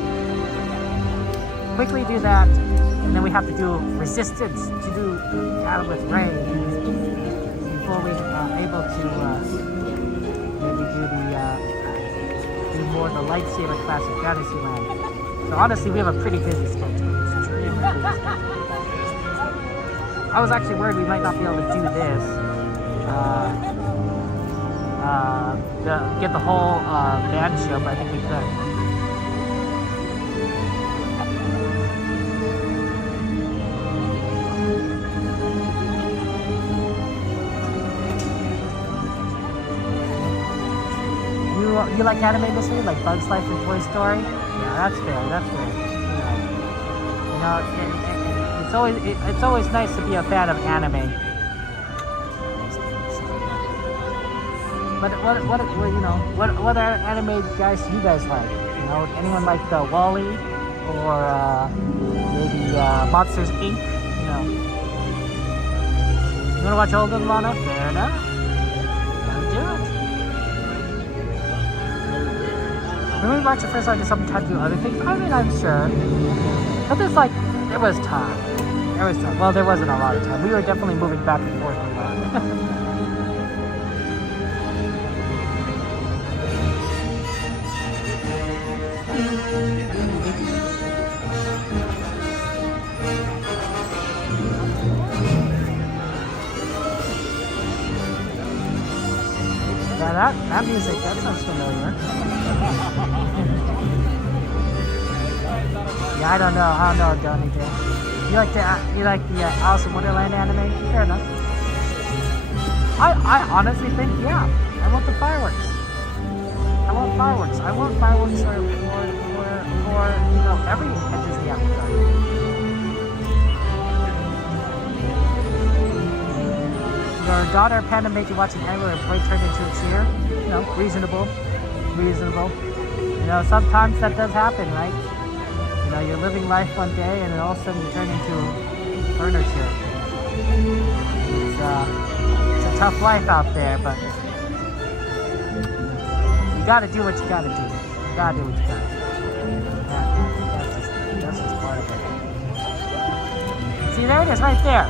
Quickly do that, and then we have to do resistance to do Battle with Rey before we are able to maybe do more of the lightsaber class of Fantasyland. So honestly, we have a pretty busy schedule. I was actually worried we might not be able to do this. Get the whole band show, but I think we could. You like anime mystery, like Bug's Life and Toy Story? Yeah, that's fair. That's fair. You know, it's always nice to be a fan of anime. But what other anime guys do you guys like? You know, anyone like Wall-E or maybe Monsters Inc. You know. You wanna watch Olga Lana? Fair enough. Gotta do it. When we watched the first time, did some time to do other things? I mean, I'm sure. But there's like, there was time. Well, there wasn't a lot of time. We were definitely moving back and forth a lot. Yeah, that music, that sounds familiar. Yeah, I don't know, Johnny J. You like the Alice in Wonderland anime? Fair enough. I honestly think, yeah, I want the fireworks. I want fireworks for every Disney episode. Your daughter Panda made you watch an anime where a boy turned into a cheer. You know, reasonable. You know, sometimes that does happen, right? You know, you're living life one day and then all of a sudden you turn into furniture. It's a tough life out there, but you gotta do what you gotta do. You gotta do what you gotta do. That's just part of it. See, there it is, right there.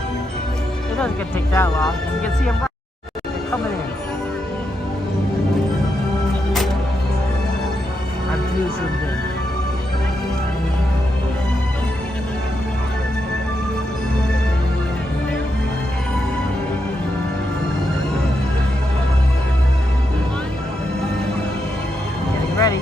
It doesn't gonna take that long. You can see them right there coming in. I'm too zoomed in. Ready.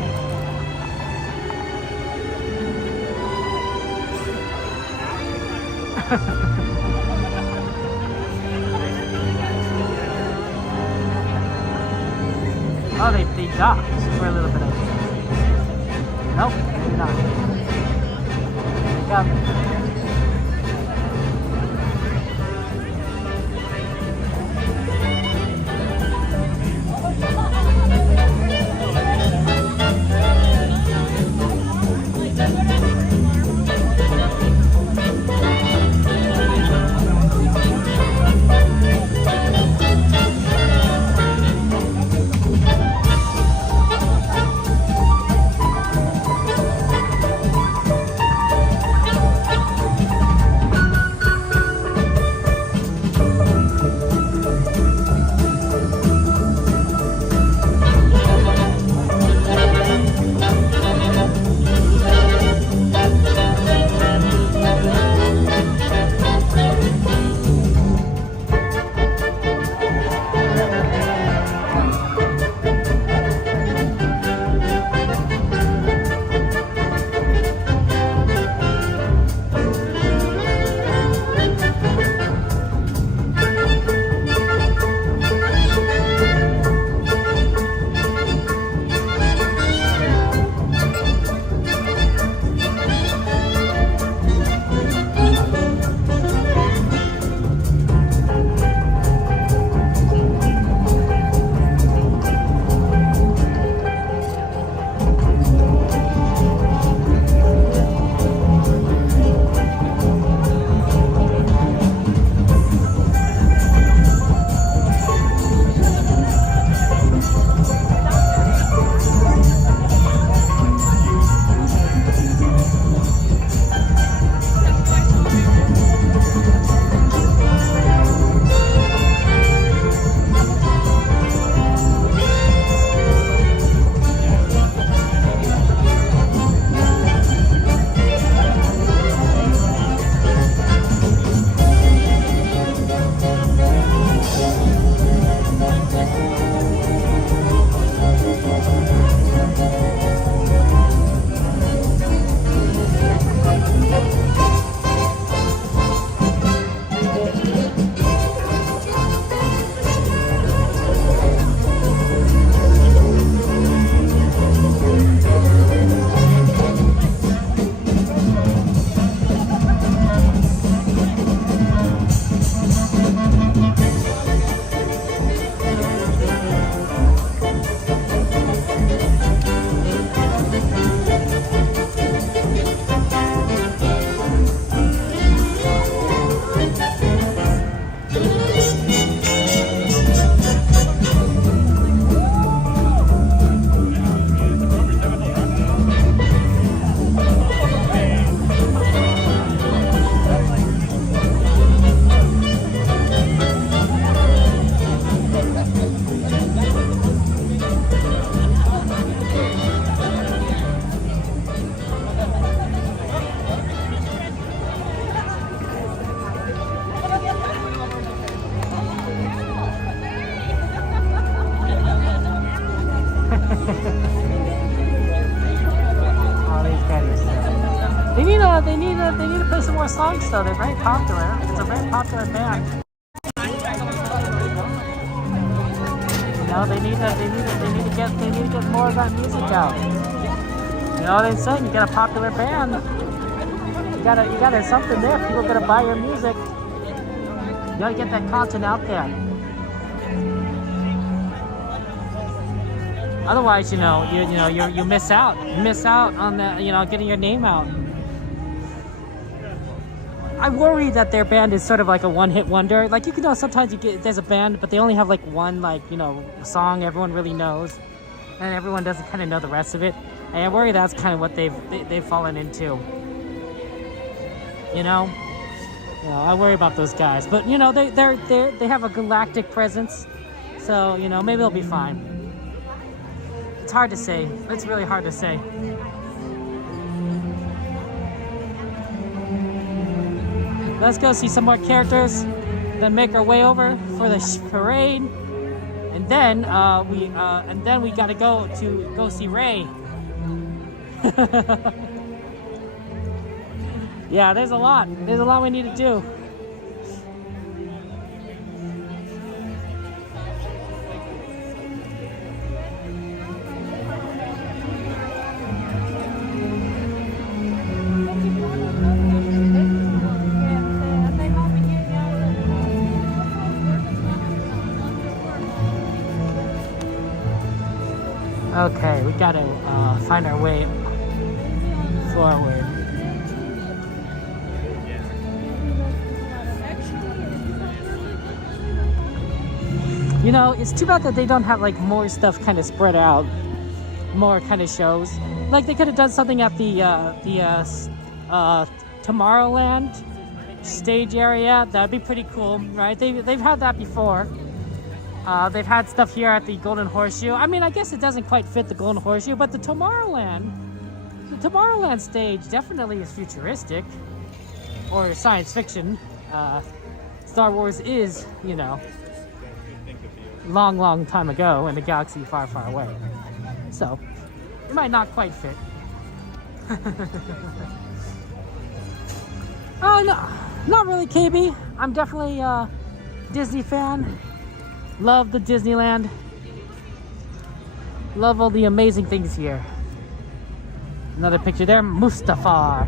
Oh, they docked for a little bit of it. Nope, maybe not. Got it. to play some more songs though. They're very popular. It's a very popular band. You know, they need to get more of that music out. You know what I'm saying? You get a popular band. You gotta something there. People are gonna buy your music. You gotta get that content out there. Otherwise, you miss out. You miss out on the, getting your name out. I worry that their band is sort of like a one-hit wonder. Like, sometimes there's a band, but they only have like one, song everyone really knows, and everyone doesn't kind of know the rest of it. And I worry that's kind of what they've fallen into. I worry about those guys, but they have a galactic presence, so maybe they'll be fine. It's hard to say. It's really hard to say. Let's go see some more characters, then make our way over for the parade, and then we gotta go see Ray. Yeah, there's a lot we need to do. Okay, we gotta find our way forward. It's too bad that they don't have more stuff kind of spread out, more kind of shows. Like they could have done something at the Tomorrowland stage area. That'd be pretty cool, right? They've had that before. They've had stuff here at the Golden Horseshoe. I mean, I guess it doesn't quite fit the Golden Horseshoe, but the Tomorrowland stage definitely is futuristic or science fiction. Star Wars is, long time ago in a galaxy far, far away. So, it might not quite fit. Oh, no, not really, KB. I'm definitely a Disney fan. Love the Disneyland. Love all the amazing things here. Another picture there, Mustafar.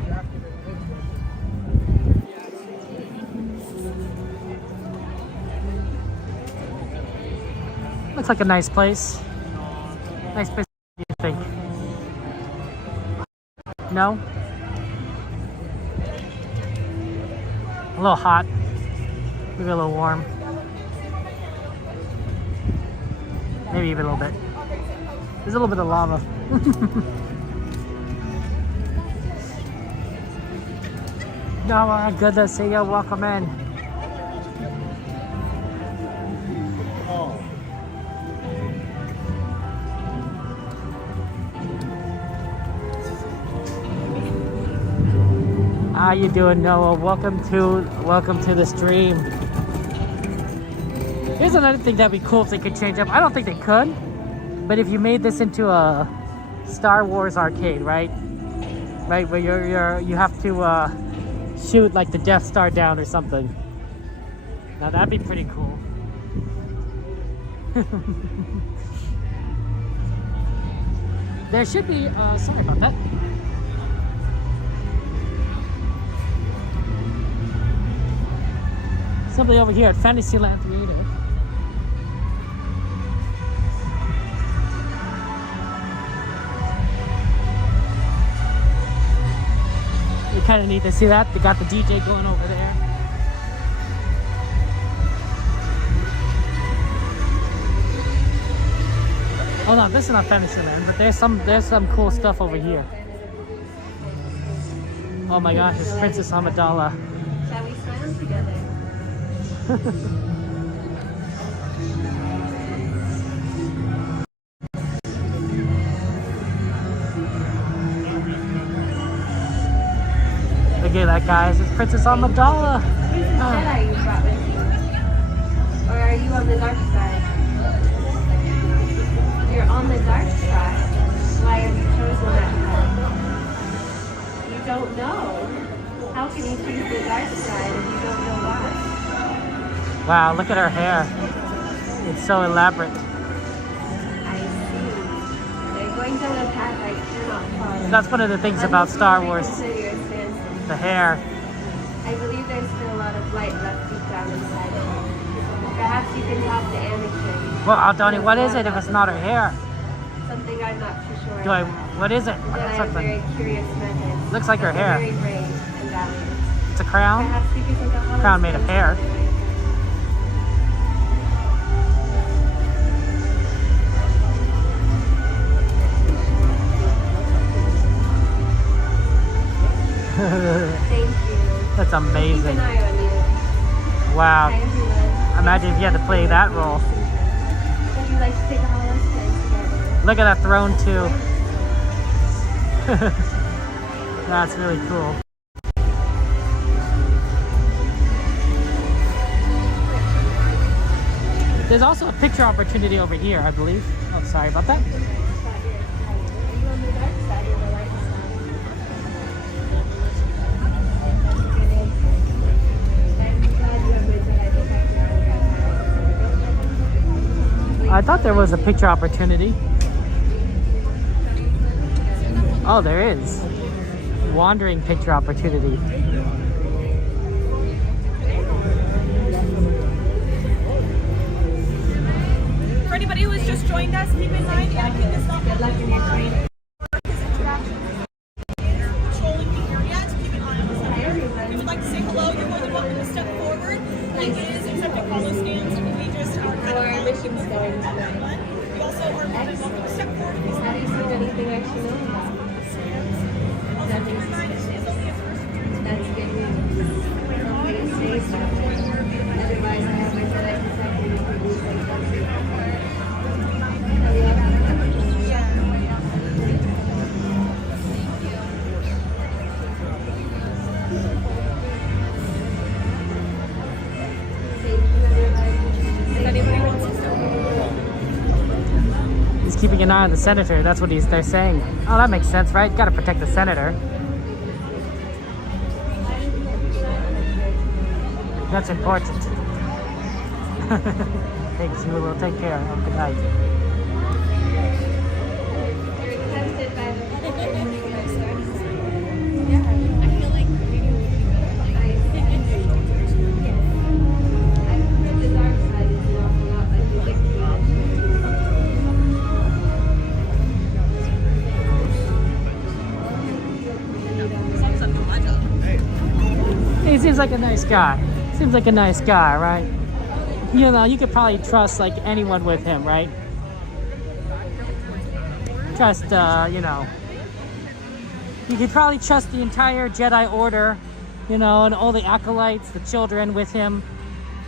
Looks like a nice place. Nice place, what do you think? No? A little hot. Maybe a little warm. Maybe even a little bit. There's a little bit of lava. No, good to see you. Welcome in. How you doing, Noah? Welcome to the stream. Here's another thing that'd be cool if they could change up. I don't think they could, but if you made this into a Star Wars arcade, right? Right, where you have to shoot like the Death Star down or something. Now that'd be pretty cool. There should be. Sorry about that. Somebody over here at Fantasyland Theater. We kind of need to see that. They got the DJ going over there. Oh no, this is not Fantasyland, but there's some cool stuff over here. Oh my gosh, it's Princess Amidala. Shall we swim together? Look at that, guys. It's Princess Amidala. Who's the Jedi you brought with you? Or are you on the dark side? You're on the dark side. Why have you chosen that path? You don't know. Wow, look at her hair. It's so elaborate. I see. They're going down a path I cannot follow. That's one of the things about Star Wars. The hair. I believe there's still a lot of light left deep down inside of her. Perhaps you can talk to Anakin. Well, Donnie, what is it if it's not her hair? Something I'm not too sure What is it? Then I have very curious methods. Looks like her hair. Very brave and valiant. It's a crown? Perhaps you could take a hollow Crown made of hair. Thank you. That's amazing. Keep an eye on you. Wow. Hi, everyone. Imagine if you had to play that role. Would you like to take a hollow stand together? Look at that throne too. That's really cool. There's also a picture opportunity over here, I believe. Oh, sorry about that. Are you on the dark side or the light side? I'm glad you admit that I detected I thought there was a picture opportunity. Oh, there is. Wandering picture opportunity. For anybody who has just joined us, keep in mind Anakin is not Good luck in your training. controlling the area to keep an eye on the center. If you'd like to say hello, you're more than welcome to step forward. He is accepting follow stands. We just are kind How of are our missions going today? We also are more than welcome to step forward. Have you seen anything I should know about? Also, keep in mind it is only a first appearance. That's good news. Hopefully it stays that way. Otherwise, I have my Jedi protecting me from these things. He's keeping an eye on the senator. That's what they're saying. Oh, that makes sense, right? Got to protect the senator. That's important. Thanks, you will take care. Have a good night. You're tempted by the I've heard the dark side is an awful lot like the gift He seems like a nice guy. Seems like a nice guy, right? You know, you could probably trust like anyone with him, right? Trust, you know. You could probably trust the entire Jedi Order, you know, and all the acolytes, the children with him.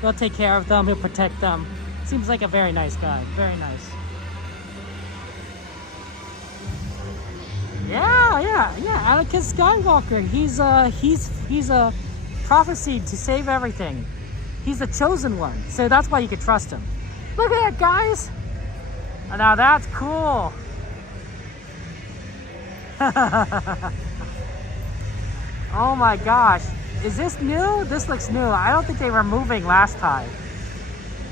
He'll take care of them. He'll protect them. Seems like a very nice guy. Very nice. Yeah. Anakin Skywalker. He's prophesied to save everything. He's the chosen one. So that's why you can trust him. Look at that, guys. Now that's cool. Oh my gosh. Is this new? This looks new. I don't think they were moving last time.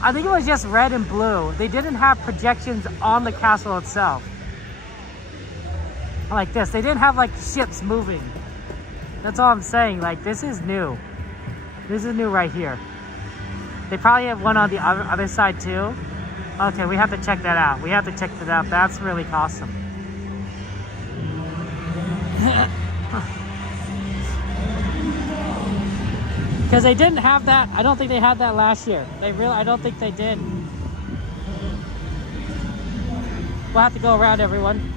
I think it was just red and blue. They didn't have projections on the castle itself. Like this. They didn't have like ships moving. That's all I'm saying. Like, this is new. This is new right here. They probably have one on the other side too. Okay, we have to check that out. We have to check that out. That's really awesome. Because they didn't have that. I don't think they had that last year. I don't think they did. We'll have to go around, everyone.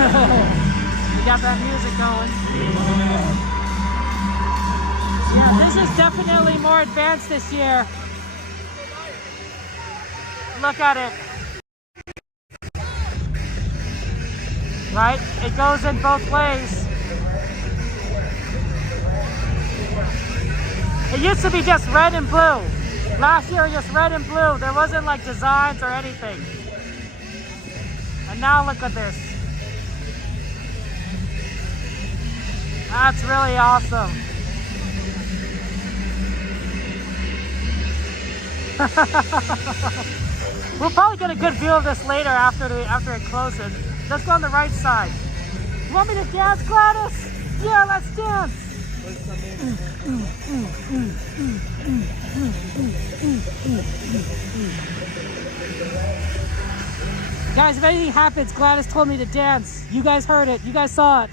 We got that music going. Yeah, this is definitely more advanced this year. Look at it. Right? It goes in both ways. It used to be just red and blue. Last year it was just red and blue. There wasn't like designs or anything. And now look at this. That's really awesome. We'll probably get a good view of this later after it closes. Let's go on the right side. You want me to dance, Gladys? Yeah, let's dance. Guys, if anything happens, Gladys told me to dance. You guys heard it. You guys saw it.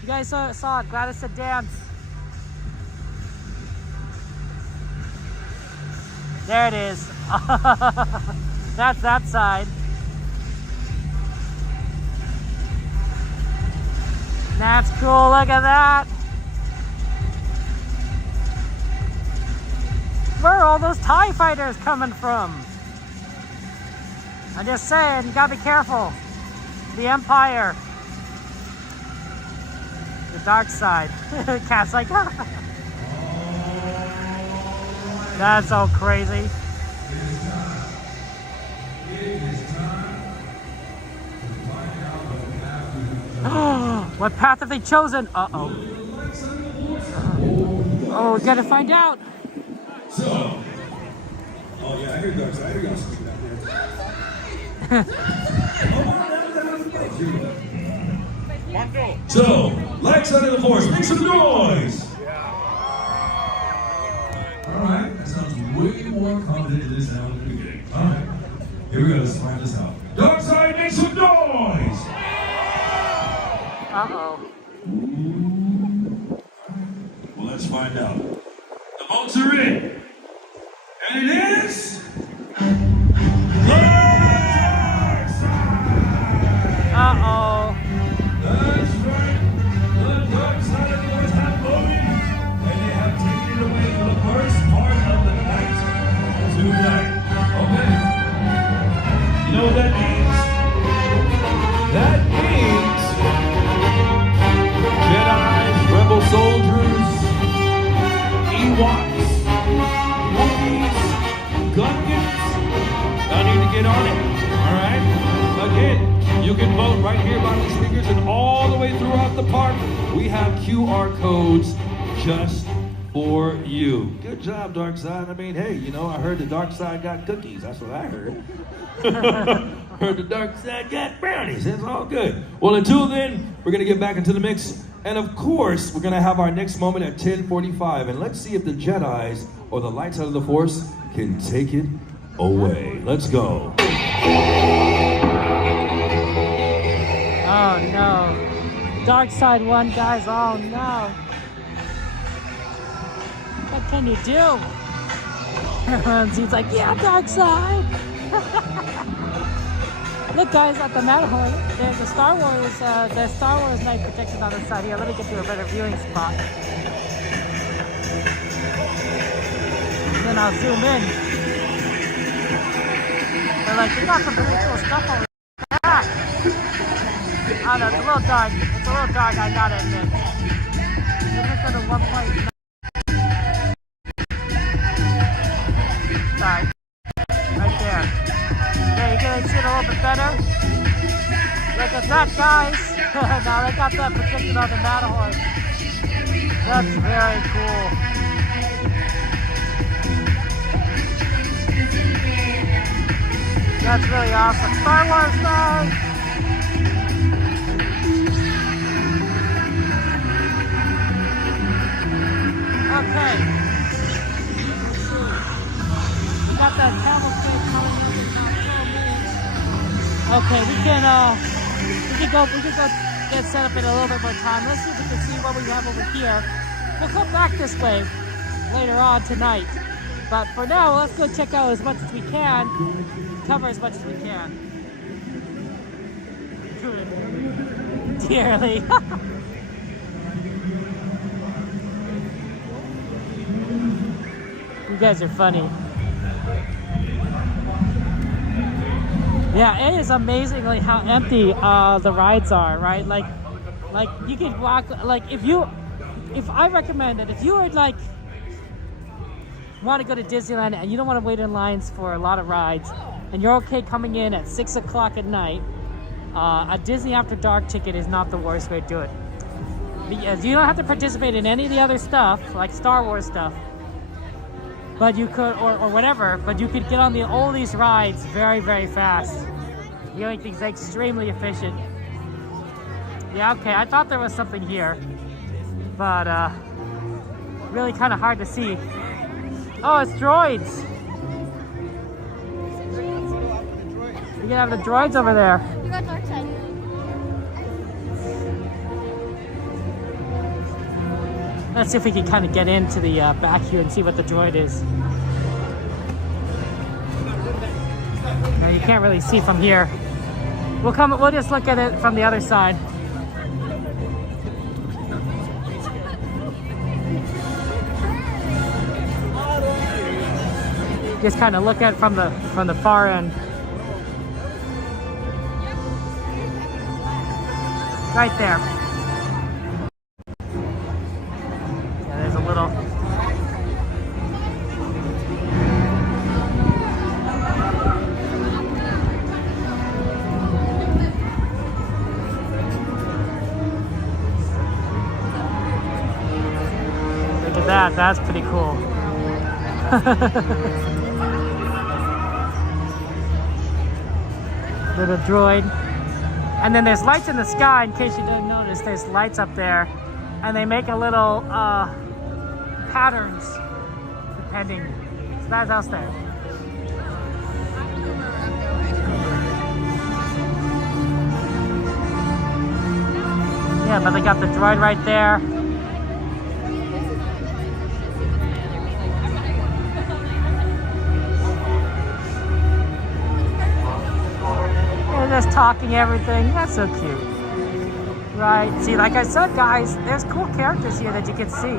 You guys saw it. Gladys said dance. There it is. That's that side. That's cool. Look at that. Where are all those TIE fighters coming from? I'm just saying, you gotta be careful. The Empire. The dark side. Cat's like, that's so crazy. What path have they chosen? Uh-oh. Oh, we gotta find out. So, oh yeah, I hear dark side. I hear y'all speaking out there. So, light side of the force, make some noise. All right, that sounds way more confident than this sound at the beginning. All right, here we go. Let's find this out. Dark side, make some noise. Uh-oh. Well, let's find out. The votes are in. And it is... Dark side! Uh-oh. That's right. The dark side of the force have voted. And they have taken it away for the first part of the night. Tonight. Okay. You know what that means? That means... Jedi's, rebel soldiers, Ewoks, Wookiees, Gungans, y'all need to get on it, all right? Again, you can vote right here by the speakers and all the way throughout the park. We have QR codes just for you. Good job, Dark Side. I mean, hey, you know, I heard the Dark Side got cookies. That's what I heard. Heard the Dark Side got brownies. It's all good. Well, until then, we're going to get back into the mix. And of course, we're going to have our next moment at 10:45. And let's see if the Jedis or the light side of the Force can take it away. Let's go. Oh, no. Dark side won, guys. Oh, no. What can you do? And he's like, yeah, dark side. Look, guys, at the Matterhorn, there's the Star Wars Nite projection on the side here. Let me get you a better viewing spot. And then I'll zoom in. They're like, we got some pretty cool stuff over there. I don't know, it's a little dark. It's a little dark, I gotta admit. Look at the 1.9. Sorry. Right there. Okay, you can see it a little bit better. Look at that, guys. Now they got that projected on the Matterhorn. That's very cool. That's really awesome. Star Wars stars. Okay. We got that camel cake coming in. Okay, we can go get set up in a little bit more time. Let's see if we can see what we have over here. We'll come back this way later on tonight. But for now, let's go check out as much as we can. Cover as much as we can. Dearly. You guys are funny. Yeah, it is amazingly how empty the rides are, right? Like you could walk, like if I recommend it, if you would like want to go to Disneyland and you don't want to wait in lines for a lot of rides, and you're okay coming in at 6 o'clock at night, a Disney After Dark ticket is not the worst way to do it. Because you don't have to participate in any of the other stuff, like Star Wars stuff, but you could, or whatever, but you could get on all these rides very, very fast. You make things extremely efficient. Yeah, okay, I thought there was something here, but really kind of hard to see. Oh, it's droids. You can have the droids over there. You got dark side. Let's see if we can kind of get into the back here and see what the droid is. No, you can't really see from here. We'll just look at it from the other side. Just kind of look at it from the far end. Right there. Yeah, there's a little. Look at that, that's pretty cool. Little droid. And then there's lights in the sky, in case you didn't notice, there's lights up there. And they make a little patterns, depending. So that's us there. Yeah, but they got the droid right there. Just talking everything. That's so cute. Right. See, like I said, guys, there's cool characters here that you can see.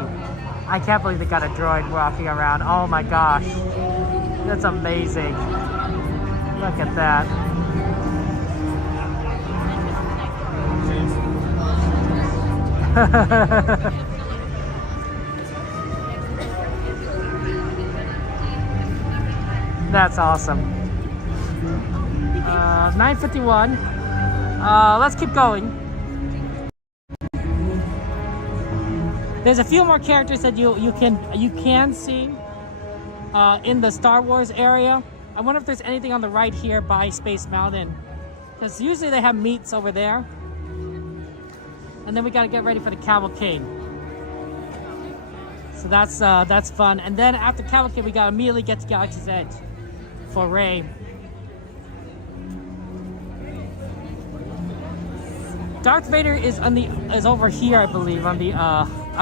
I can't believe they got a droid walking around. Oh my gosh. That's amazing. Look at that. That's awesome. 9:51. Let's keep going. There's a few more characters that you can see in the Star Wars area. I wonder if there's anything on the right here by Space Mountain, because usually they have meets over there. And then we got to get ready for the cavalcade. So that's fun. And then after cavalcade, we got to immediately get to Galaxy's Edge for Rey. Darth Vader is over here, I believe, on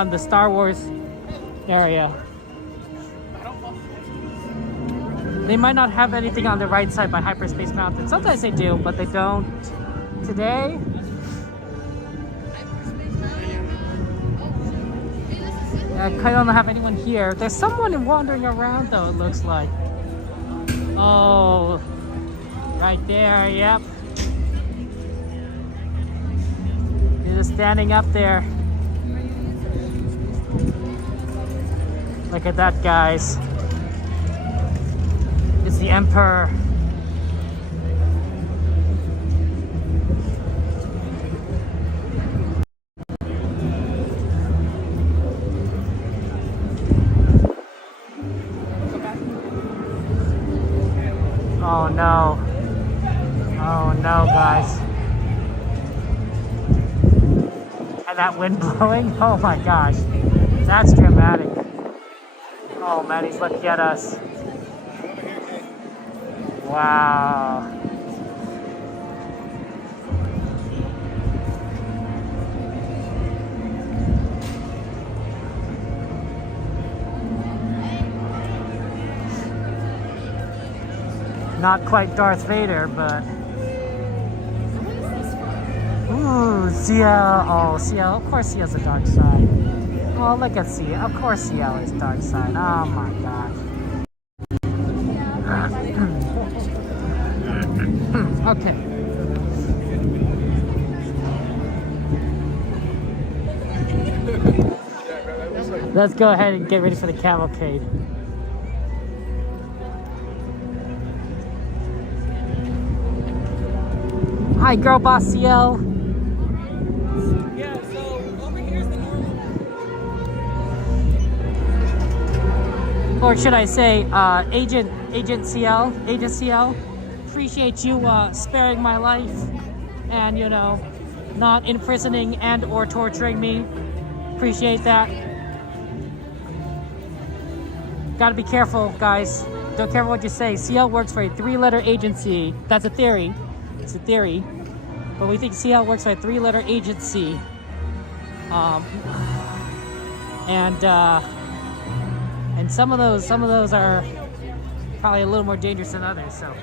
the Star Wars area. They might not have anything on the right side by Hyperspace Mountain. Sometimes they do, but they don't today. I kind of don't have anyone here. There's someone wandering around, though, it looks like. Oh, right there, yep. Just standing up there. Look at that, guys. It's the Emperor. Oh no. Oh no, guys. That wind blowing? Oh my gosh, that's dramatic. Oh man, he's looking at us. Wow. Not quite Darth Vader, but ooh, CL. Oh, CL. Of course he has a dark side. Oh, look at CL. Of course CL is dark side. Oh my gosh. Okay. Let's go ahead and get ready for the cavalcade. Hi, girl boss CL. Yeah, so over here's the normal. Or should I say, Agent CL. Agent CL. Appreciate you sparing my life and, you know, not imprisoning and or torturing me. Appreciate that. Gotta be careful, guys. Don't care what you say. CL works for a 3-letter agency. That's a theory. It's a theory. But we think CL works for a 3-letter agency. And some of those are probably a little more dangerous than others, so.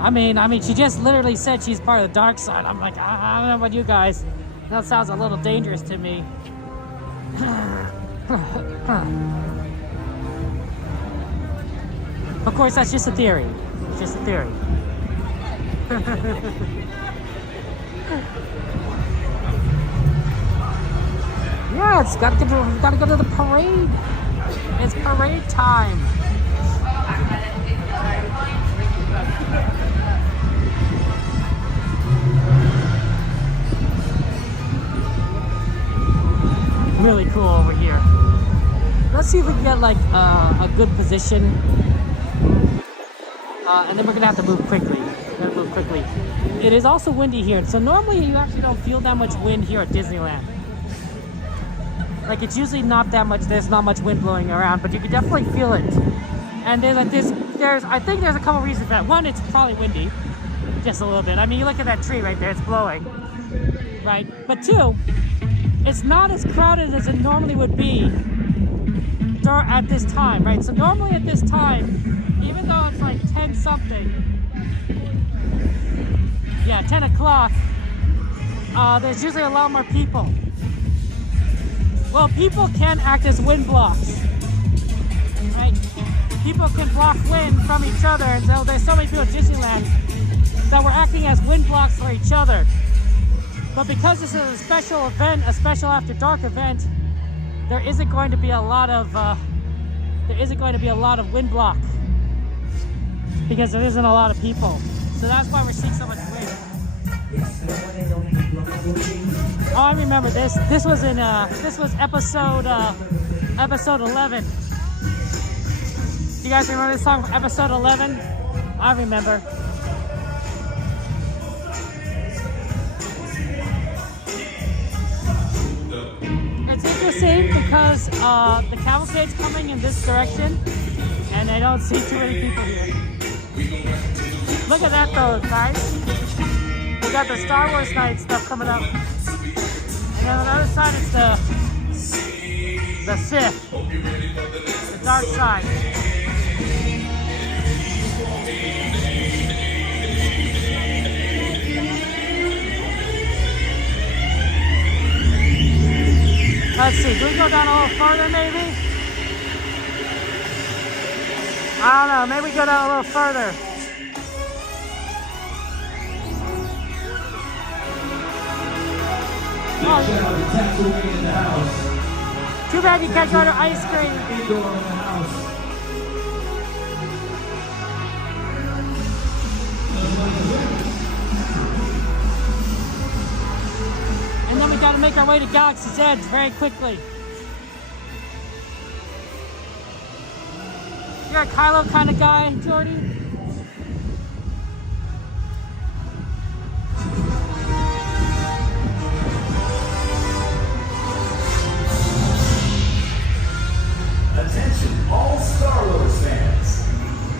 I mean, she just literally said she's part of the dark side. I'm like, I don't know about you guys. That sounds a little dangerous to me. Of course, that's just a theory. It's just a theory. Yeah, it's gotta go to the parade. It's parade time. Really cool over here. Let's see if we can get like a good position, and then we're gonna have to move quickly. It is also windy here, so normally you actually don't feel that much wind here at Disneyland. Like it's usually not that much. There's not much wind blowing around, but you can definitely feel it. And I think there's a couple reasons for that. One, it's probably windy, just a little bit. I mean, you look at that tree right there; it's blowing, right? But two, it's not as crowded as it normally would be at this time, right? So normally at this time, even though it's like 10 something, yeah, 10 o'clock, there's usually a lot more people. Well, people can act as wind blocks, right? People can block wind from each other, and so there's so many people at Disneyland that were acting as wind blocks for each other. But because this is a special event, a special after dark event, there isn't going to be a lot of wind block because there isn't a lot of people. So that's why we're seeing so much wind. Oh, I remember this. This was episode 11. You guys remember this song from episode 11? I remember. It's interesting because the cavalcade's coming in this direction, and I don't see too many people here. Look at that though, guys. We got the Star Wars Night stuff coming up. And then on the other side is the Sith. The dark side. Let's see, do we go down a little farther maybe? I don't know, maybe we go down a little further. Oh. Too bad you can't go to ice cream. And then we gotta make our way to Galaxy's Edge very quickly. You're a Kylo kind of guy, Jordy? Attention, all Star Wars fans.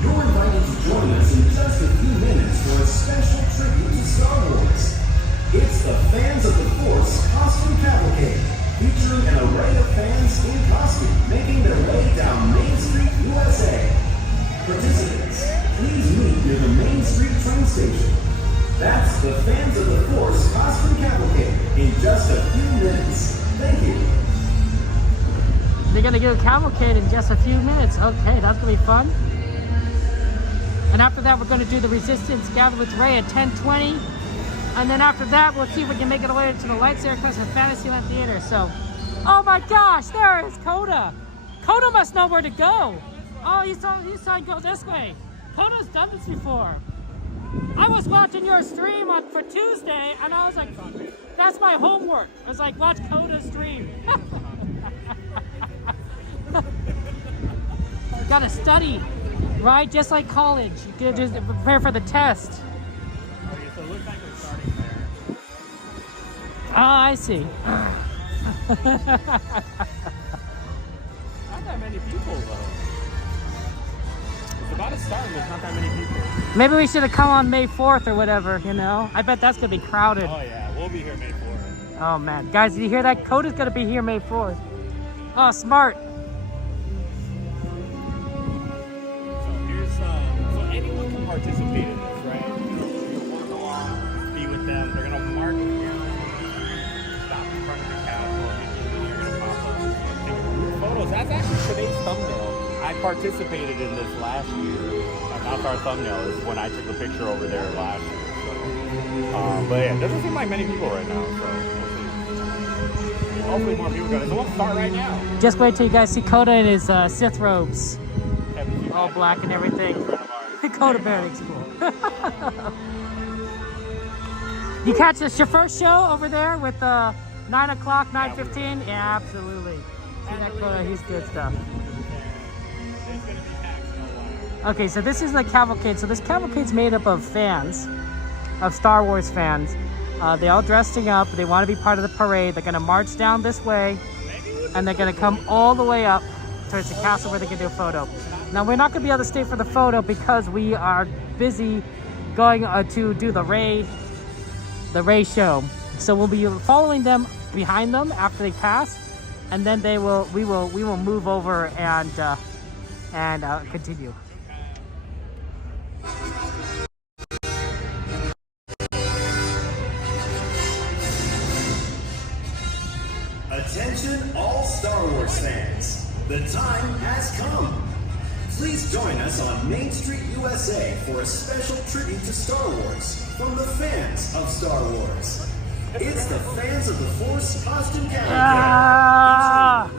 You're invited to join us in just a few minutes for a special tribute to Star Wars. It's the Fans of the Force Costume Cavalcade, featuring an array of fans in costume making their way down Main Street, USA. Participants, please meet near the Main Street train station. That's the Fans of the Force Costume Cavalcade in just a few minutes. Thank you. They're gonna do a cavalcade in just a few minutes. Okay, that's gonna be fun. And after that, we're gonna do the Resistance Gather with Rey at 10:20. And then after that, we'll see if we can make it away to the Lightsaber Quest at Fantasyland Theater. So, oh my gosh, there is Coda. Coda must know where to go. Oh, he saw it go this way. Coda's done this before. I was watching your stream for Tuesday, and I was like, that's my homework. I was like, watch Coda's stream. You gotta study, right? Just like college. You gotta just prepare for the test. Okay, so it looks like we're starting there. Ah, I see. Not that many people though. It's about to start, but there's not that many people. Maybe we should have come on May 4th or whatever, you know? I bet that's gonna be crowded. Oh yeah, we'll be here May 4th. Oh man, guys, did you hear that? Coda's gonna be here May 4th. Oh, smart. So here's so anyone can participate in this, right? You walk along, be with them. They're gonna mark you, stop in front of the castle, and you're gonna pop up, take group photos. That's actually today's thumbnail. I participated in this last year, and that's our thumbnail. Is when I took the picture over there last year. So, but yeah, it doesn't seem like many people right now. So we'll see. Hopefully more people go. So we'll start right now. Just wait till you guys see Coda in his Sith robes. All black and everything. Coda Bear looks cool. You catch this your first show over there with 9 o'clock, 9:15? Yeah, absolutely. See that Coda, he's good stuff. Okay, so this is the cavalcade. So this cavalcade's made up of fans, of Star Wars fans. They all dressing up. They want to be part of the parade. They're going to march down this way, and they're going to come all the way up towards the castle where they can do a photo. Now, we're not going to be able to stay for the photo because we are busy going to do the Rey show. So we'll be following them behind them after they pass, and then we will move over and continue. Attention all Star Wars fans, the time has come. Please join us on Main Street, USA for a special tribute to Star Wars from the fans of Star Wars. It's the Fans of the Force costume calendar.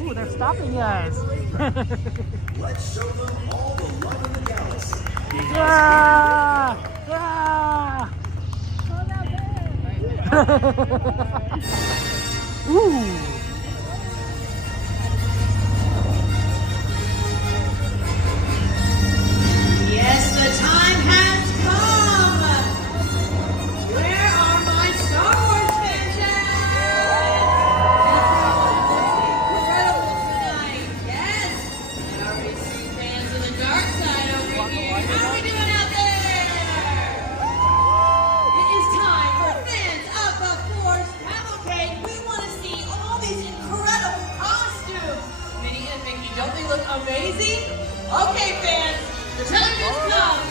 Ooh, they're stopping guys. Let's show them all the love in the galaxy. Ooh. Yes, the time has come. Where are my Star Wars fans at? Incredible tonight. Yes. I already see fans of the dark side over here. How are we doing out there? It is time for fans of the Force Cavalcade. We want to see all these incredible costumes. Minnie and Mickey, don't they look amazing? Okay, fans. The time has come.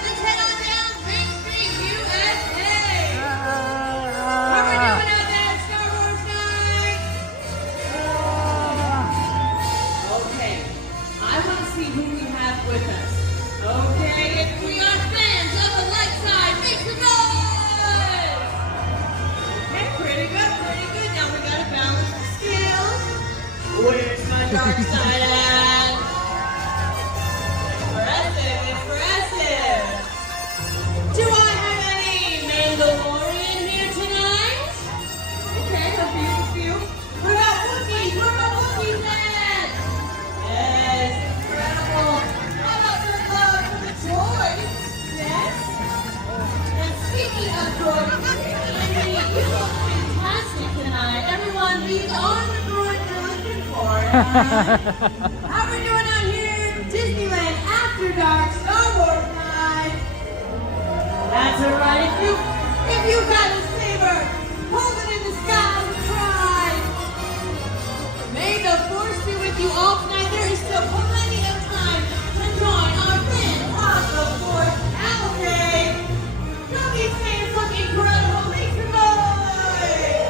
Let's head on down Main Street, USA. How are we doing out there at Star Wars night? Okay, I want to see who we have with us. Okay, if we are fans of the light side, make some noise. Okay, pretty good, pretty good. Now we gotta balance the scales. Where's my dark side at? Impressive. Do I have any Mandalorian here tonight? Okay, a few. What about Wookiees? Where are my Wookiees at? Yes, incredible. How about your love for the droids? Yes. And speaking of droids, Andy, you look fantastic tonight. Everyone, these are the droids you're looking for. How are we doing out here? Disneyland After Dark Star Wars night. That's alright. If you got a saber, hold it in the sky with pride. May the Force be with you all tonight. There is still plenty of time to join our fans of the Force Cavalcade. Don't these fans look incredible? Make some noise.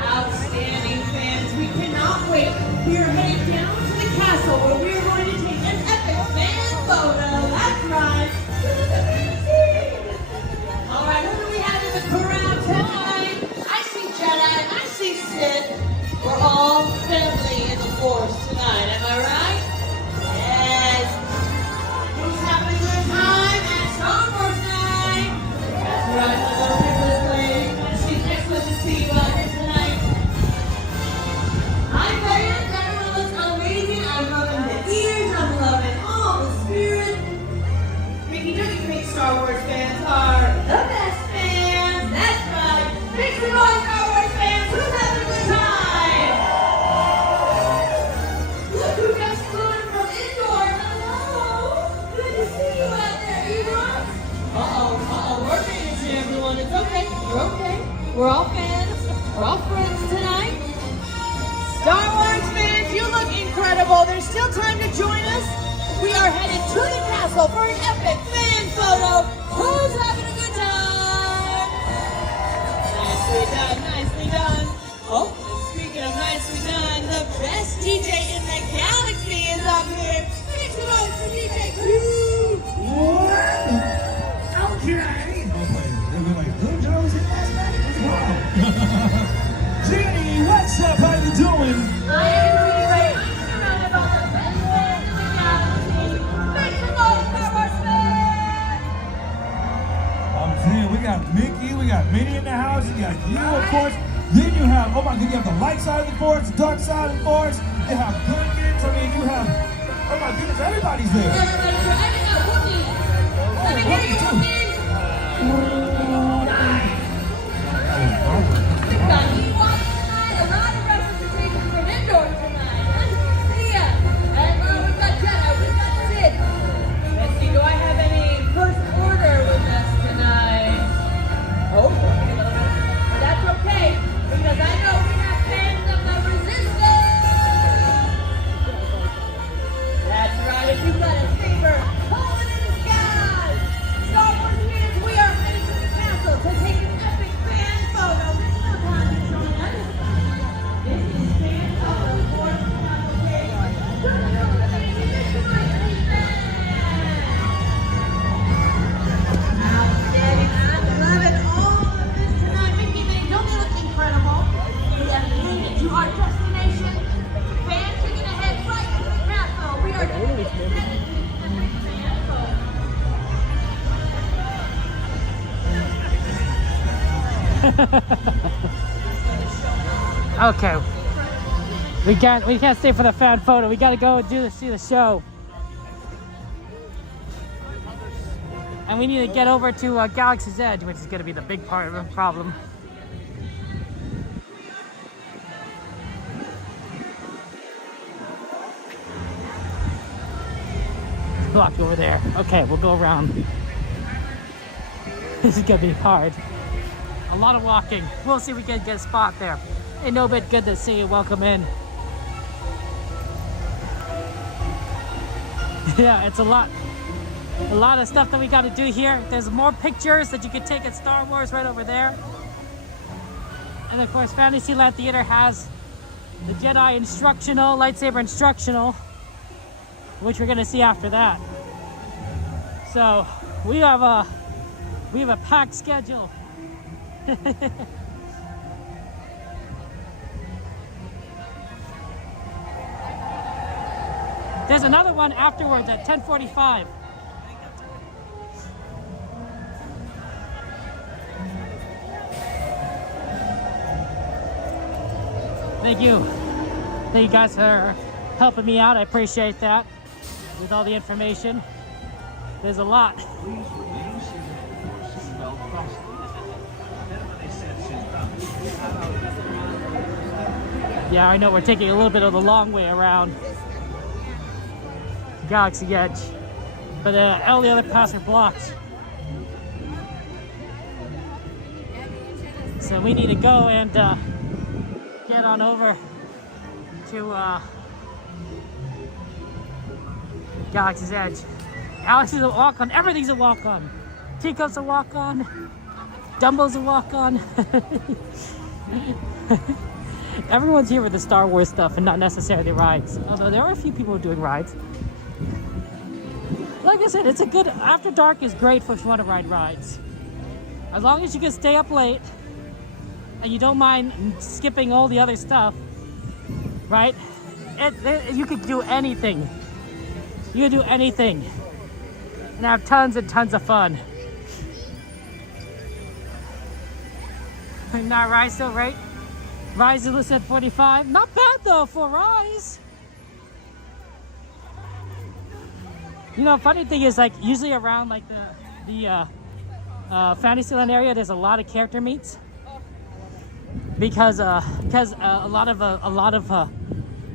Outstanding fans. We cannot wait. We are heading down to the castle where we are going to take an epic fan photo. That's right. Alright, who do we have in the crowd tonight? I see Jedi, I see Sith. We're all family in the Force. castle for an epic fan photo. Who's having a good time? Nicely done, nicely done. Oh, and speaking of nicely done, the best DJ in the galaxy is up here. Make some noise for DJ Crew. Okay. They'll be like, who Joe's in last night? Jenny, what's up? How you doing? I am doing great. I'm surrounded by the best fans in the galaxy. Make some noise for our fans. I'm saying, we got Mickey, we got Minnie in the house, you got you, of course. Then you have, oh my God, you have the light side of the force, the dark side of the force. You have Gungans, I mean, you have, oh my goodness, everybody's there. Everybody's here. I even got Wookiee. Let me hear you, Wookiee. We've got Ewoks tonight, a lot of representation from indoors tonight. See ya. And we've got Jedi, we've got Sid. Let's see, do I have any first order with us tonight? Oh, that's okay, because I know we have fans of the Resistance. That's right, if you've got a saber, hold it in the sky. Star Wars fans, we are headed to the castle to take an epic fan photo. There's no time to join us. This is fan photo for the cavalcade. Turn it over to the mission Outstanding. I'm loving all of this tonight. Mickey, don't they look incredible? We have made it to our destination. Fans, you're going to head right to the castle. We are going to get ready to take an epic fan photo. Okay. We can't stay for the fan photo. We gotta go and see the show. And we need to get over to Galaxy's Edge, which is gonna be the big part of the problem. It's blocked over there. Okay, we'll go around. This is gonna be hard. A lot of walking. We'll see if we can get a spot there. Ain't no bit good to see you. Welcome in. Yeah, it's a lot of stuff that we got to do here. There's more pictures that you can take at Star Wars right over there. And of course, Fantasyland Theater has the Jedi instructional, lightsaber instructional, which we're gonna see after that. So we have a packed schedule. There's another one afterwards at 10:45. Thank you. Thank you guys for helping me out. I appreciate that with all the information. There's a lot. Yeah, I know we're taking a little bit of the long way around Galaxy Edge, but all the other paths are blocked. So we need to go and get on over to Galaxy's Edge. Galaxy's a walk on, everything's a walk on. Teacups a walk on, Dumbo's a walk on. Everyone's here with the Star Wars stuff and not necessarily rides. Although there are a few people doing rides. Like I said, it's a good, after dark is great for if you want to ride rides. As long as you can stay up late and you don't mind skipping all the other stuff, right? You could do anything. You can do anything and have tons and tons of fun. Not Rise still, right? Rise is listed at 45. Not bad though for Rise. You know, funny thing is, like, usually around like the Fantasyland area, there's a lot of character meets because a lot of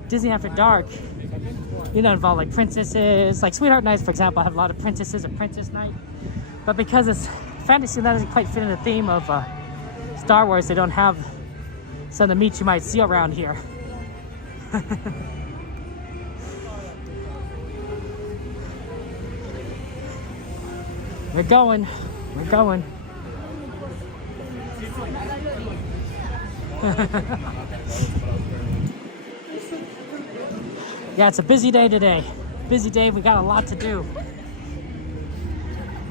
Disney After Dark, you know, involve like princesses, like Sweetheart Nights, for example. Have a lot of princesses and princess night, but because it's Fantasyland doesn't quite fit in the theme of Star Wars, they don't have some of the meets you might see around here. We're going. We're going. Yeah, it's a busy day today. Busy day, we got a lot to do.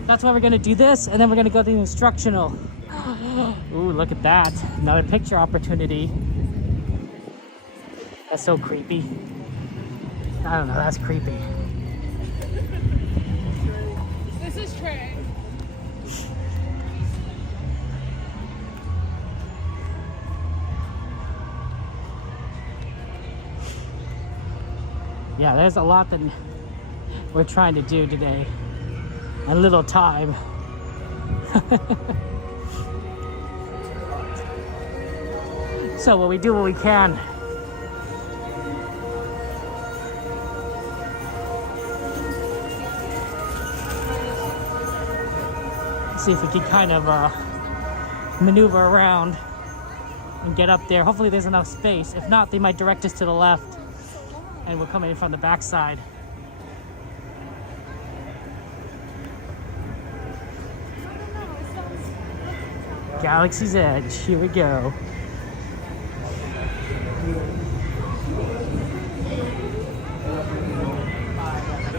That's why we're gonna do this, and then we're gonna go to the instructional. Ooh, look at that. Another picture opportunity. That's so creepy. I don't know, that's creepy. This is Trey. Yeah, there's a lot that we're trying to do today. A little time. So we do what we can. See if we can kind of maneuver around and get up there. Hopefully there's enough space. If not, they might direct us to the left and we're coming in from the backside. Galaxy's Edge, here we go.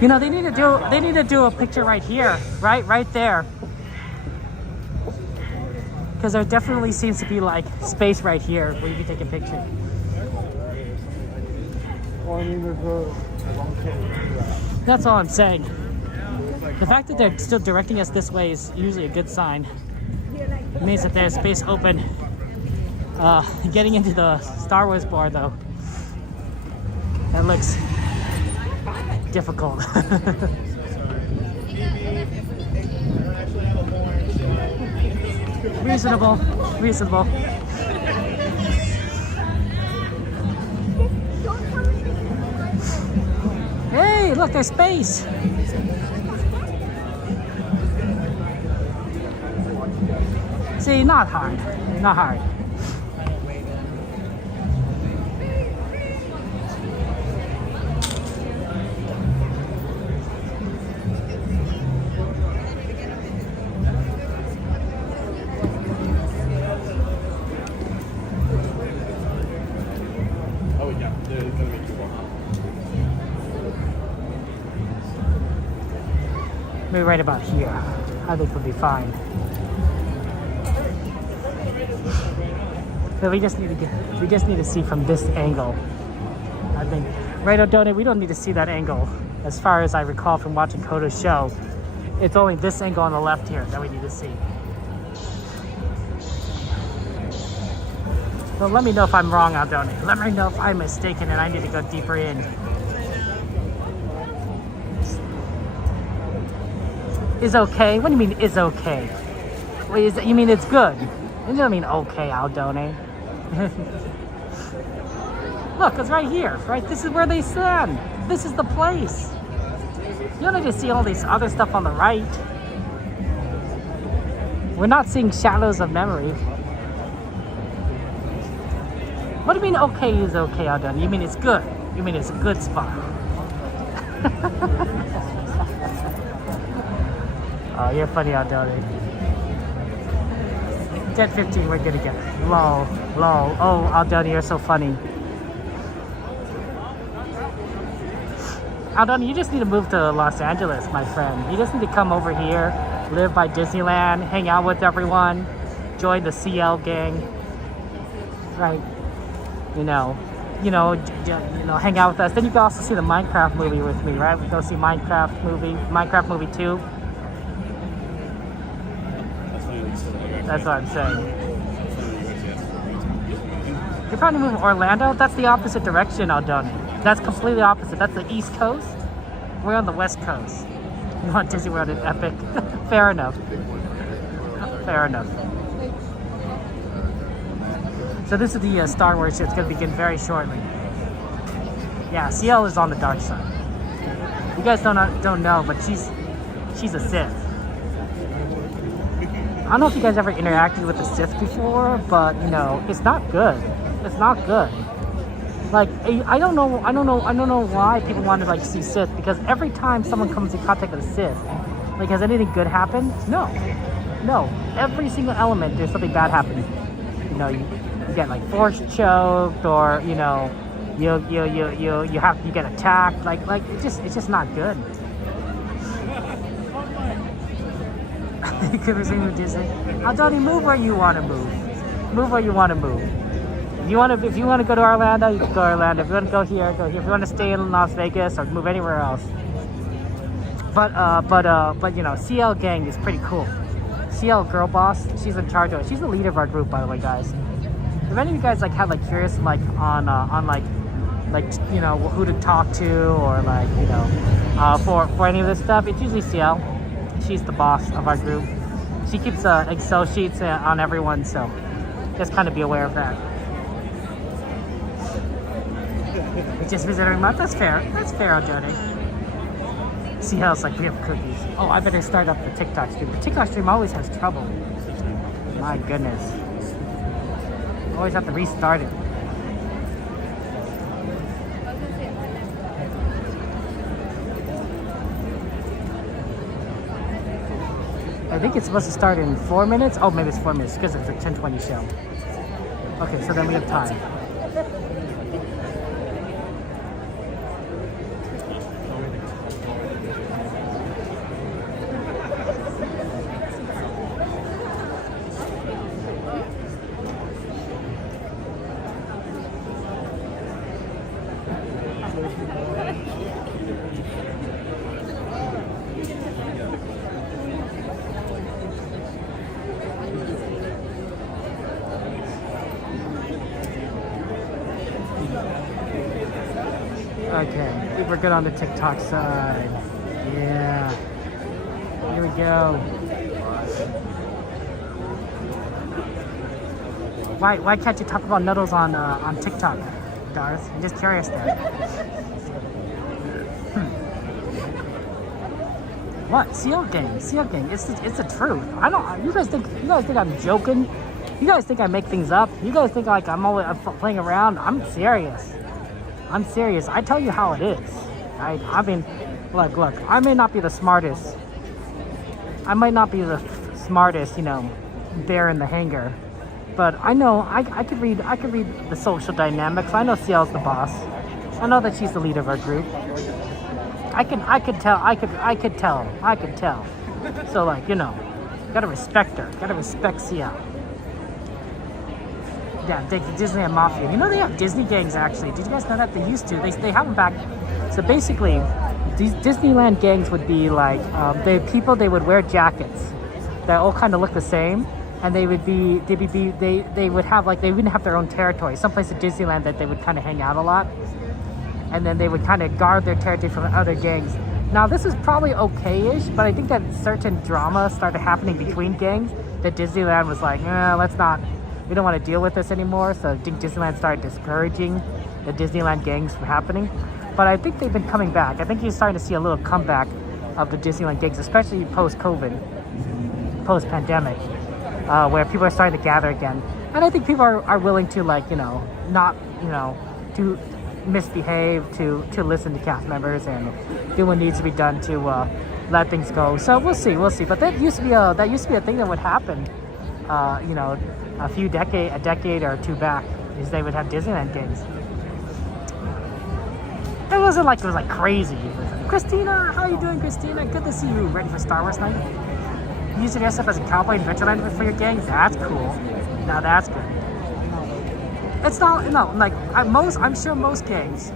You know, they need to do a picture right here, right there. Because there definitely seems to be like space right here where you can take a picture. That's all I'm saying. The fact that they're still directing us this way is usually a good sign. It means that there's space open. Getting into the Star Wars bar though, that looks difficult. Reasonable. Hey, look, there's space. See, not hard. Maybe right about here. I think we'll be fine. But we just need to see from this angle. I think, right, O'Donnell, we don't need to see that angle. As far as I recall from watching Koda's show, it's only this angle on the left here that we need to see. So let me know if I'm wrong, O'Donnell. Let me know if I'm mistaken and I need to go deeper in. Is okay? What do you mean is okay? Wait, you mean it's good? You don't mean okay, Aldone. Look, it's right here, right? This is where they stand. This is the place. You don't need to see all this other stuff on the right. We're not seeing shadows of memory. What do you mean okay is okay, Aldone? You mean it's good? You mean it's a good spot? Oh, you're funny, Aldone. 10:15, we're gonna get it. Lol. Oh, Aldone, you're so funny. Aldone, you just need to move to Los Angeles, my friend. You just need to come over here, live by Disneyland, hang out with everyone, join the CL gang, right? You know, hang out with us. Then you can also see the Minecraft movie with me, right? We go see Minecraft movie 2. That's what I'm saying. You're trying to move Orlando? That's the opposite direction, Aldone. That's completely opposite. That's the East Coast. We're on the West Coast. You want Disney World in Epic? Fair enough. So this is the Star Wars show. It's going to begin very shortly. Yeah, CL is on the dark side. You guys don't know, but she's a Sith. I don't know if you guys ever interacted with the Sith before, but you know, it's not good. It's not good. Like, I don't know why people want to like see Sith, because every time someone comes in contact with a Sith, Like, has anything good happened? No. No. Every single element, there's something bad happening. You know, you get like force choked, or you know, you get attacked. Like it's just not good. You could resume with Disney. Johnny, move where you want to move. Move where you want to move. If you want to go to Orlando, you can go to Orlando. If you want to go here, go here. If you want to stay in Las Vegas or move anywhere else. But you know, CL Gang is pretty cool. CL Girl Boss, she's in charge of it. She's the leader of our group, by the way, guys. If any of you guys like have like curious like on like you know who to talk to, or like you know for any of this stuff, it's usually CL. She's the boss of our group. She keeps Excel sheets on everyone, so just kind of be aware of that. We just visited her month. That's fair. That's fair, Jody. CL's like, we have cookies. Oh, I better start up the TikTok stream. The TikTok stream always has trouble. My goodness. Always have to restart it. I think it's supposed to start in 4 minutes. Oh, maybe it's 4 minutes because it's a 10:20 show. Okay, so then we have time. Okay, we're good on the TikTok side. Yeah. Here we go. Why can't you talk about Nuddles on TikTok, Darth? I'm just curious there. What? CL Gang. CL Gang. It's the truth. I don't. You guys think I'm joking? You guys think I make things up? You guys think like I'm playing around? I'm serious. I'm serious. I tell you how it is. I mean, look. I may not be the smartest. I might not be the smartest, you know, bear in the hangar. But I know I could read the social dynamics. I know CL's the boss. I know that she's the leader of our group. I could tell. So like, you know, gotta respect her. Gotta respect CL. Yeah, the Disneyland Mafia. You know they have Disney gangs actually. Did you guys know that? They used to. They have them back. So basically, these Disneyland gangs would be like they would wear jackets that all kind of look the same, and they would have like they wouldn't have their own territory. Someplace at Disneyland that they would kind of hang out a lot, and then they would kind of guard their territory from other gangs. Now this is probably okay-ish, but I think that certain drama started happening between gangs that Disneyland was like, let's not. We don't want to deal with this anymore, so I think Disneyland started discouraging the Disneyland gangs from happening. But I think they've been coming back. I think you're starting to see a little comeback of the Disneyland gangs, especially post-COVID, post-pandemic, where people are starting to gather again. And I think people are willing to, like, you know, not, you know, to misbehave, to listen to cast members and do what needs to be done to let things go. So we'll see. But that used to be a thing that would happen, you know, a decade or two back, is they would have Disneyland gangs. It wasn't like it was like crazy. It was like, Christina, how are you doing, Christina? Good to see you. Ready for Star Wars night? You used to dress up as a cowboy in Adventureland for your gang? That's cool. Now that's good. It's not, no, like I'm sure most Disneyland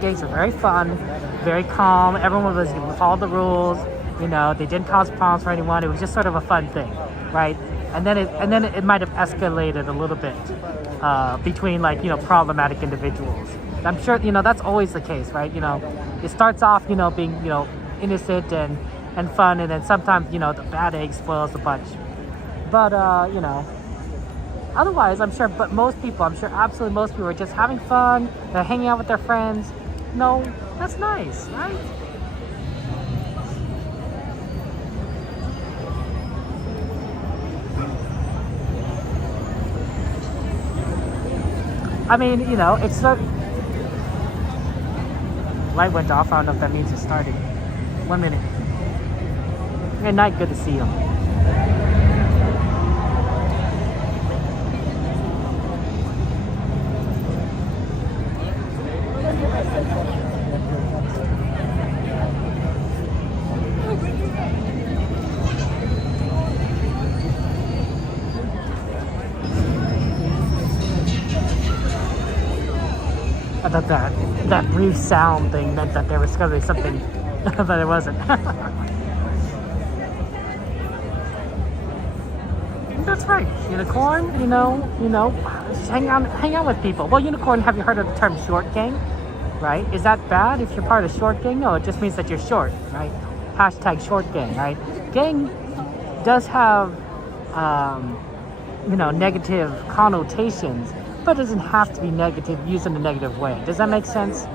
gangs are very fun, very calm. Everyone was followed the rules. You know, they didn't cause problems for anyone. It was just sort of a fun thing, right? And then it might have escalated a little bit between, like, you know, problematic individuals. I'm sure, you know, that's always the case, right? You know, it starts off, you know, being, you know, innocent and fun, and then sometimes, you know, the bad egg spoils the bunch. But you know, otherwise, I'm sure absolutely most people are just having fun. They're hanging out with their friends. No, that's nice, right? I mean, you know, it's not. Light went off. I don't know if that means it's starting. 1 minute. Hey, Nite, good to see you. I thought that brief sound thing meant that there was going to be something, but it wasn't. That's right, unicorn. Just hang out with people. Well, unicorn. Have you heard of the term short gang? Right? Is that bad if you're part of short gang? No, it just means that you're short, right? Hashtag short gang, right? Gang does have, negative connotations, but it doesn't have to be negative, used in a negative way. Does that make sense?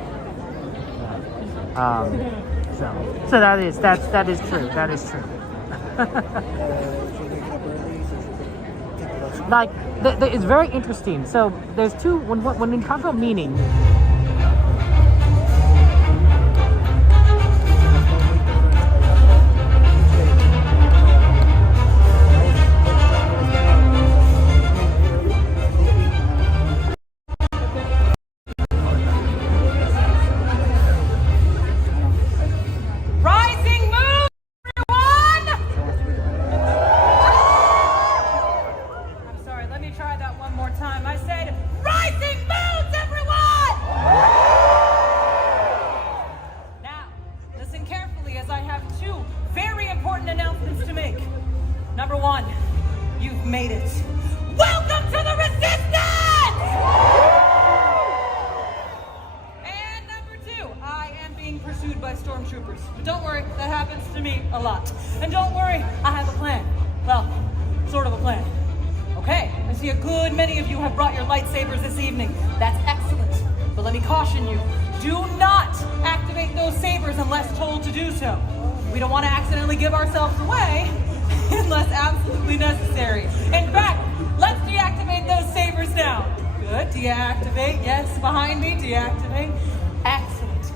So that is true. That is true. Like, it's very interesting. So there's two, when we talk about meaning, deactivate. Yes, behind me, deactivate. Excellent.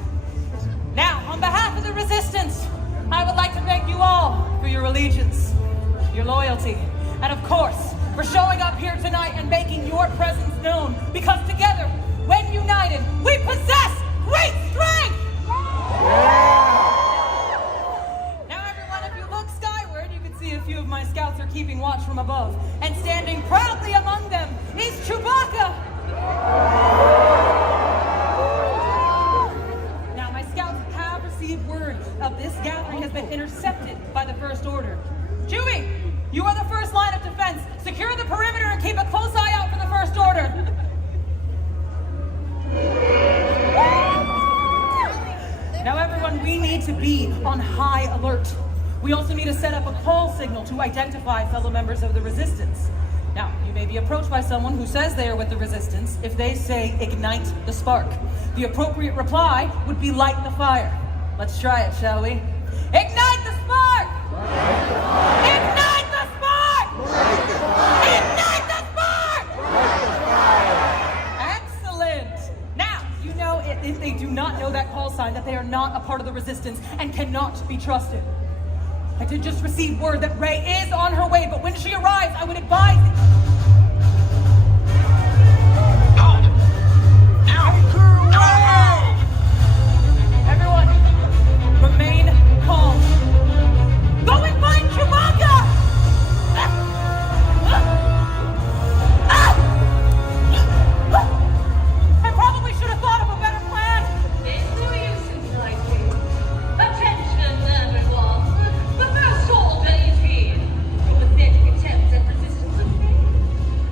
Now, on behalf of the Resistance, I would like to thank you all for your allegiance, your loyalty, and of course, for showing up here tonight and making your presence known, because together, when united, we possess great strength! Now everyone, if you look skyward, you can see a few of my scouts are keeping watch from above, and standing proudly among them is Chewbacca! Now, my scouts have received word of this gathering has been intercepted by the First Order. Chewie, you are the first line of defense. Secure the perimeter and keep a close eye out for the First Order. Now, everyone, we need to be on high alert. We also need to set up a call signal to identify fellow members of the Resistance. Now, you may be approached by someone who says they are with the Resistance. If they say, ignite the spark, the appropriate reply would be light the fire. Let's try it, shall we? Ignite the spark! Ignite the spark! Ignite the spark! Excellent! Now, you know if they do not know that call sign, that they are not a part of the Resistance and cannot be trusted. I did just receive word that Rey is on her way, but when she arrives, I would advise... Halt! Now! Everyone, remain calm. Go and find Chewbacca! I probably should have thought of a better plan. There's no use in fighting. Attention, everyone. The First Order is here. Your pathetic attempts at resistance have failed.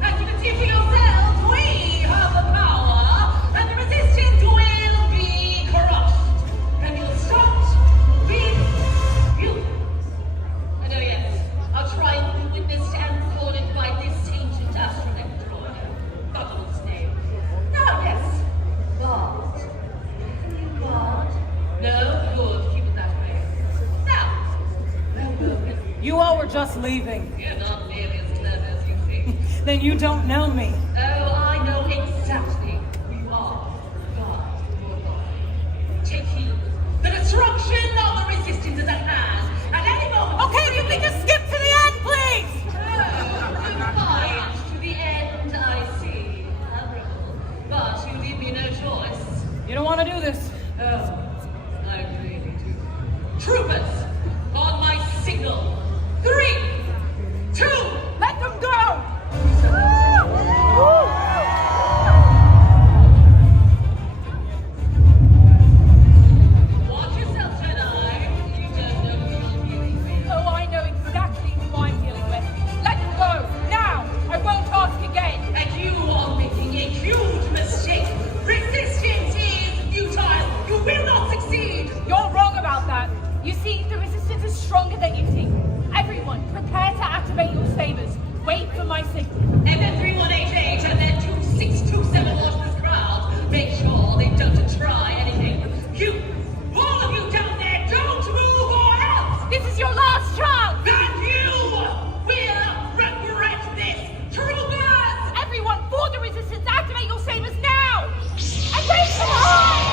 As you can see for yourselves, we have the power, and the Resistance will be crushed. And you'll start with you. And oh yes, I'll try and be witnessed and thwarted by this ancient astromech droid. God's name. Ah, yes. Bard. Bard. No, good. Keep it that way. Now, You all were just leaving. you're not nearly as clever as you think. Then you don't know me. Oh, I know exactly who you are. God, your body. Take heed. The destruction of the Resistance Troopers, on my signal. 3, 2, let them go! Watch yourself tonight. You don't know who you're dealing with. Oh, I know exactly who I'm dealing with. Let them go, now! I won't ask again! And you are making a huge mistake. Resistance is futile. You will not succeed. You're wrong about that. You see, the resistance is stronger than you think. Everyone, prepare to activate your sabers. Wait for my signal. And then 3188 and then 2627 watch this crowd. Make sure they don't try anything. You, all of you down there, don't move or else. This is your last chance! And you will regret this. Troopers! Everyone, for the resistance, activate your sabers now! And wait for mine!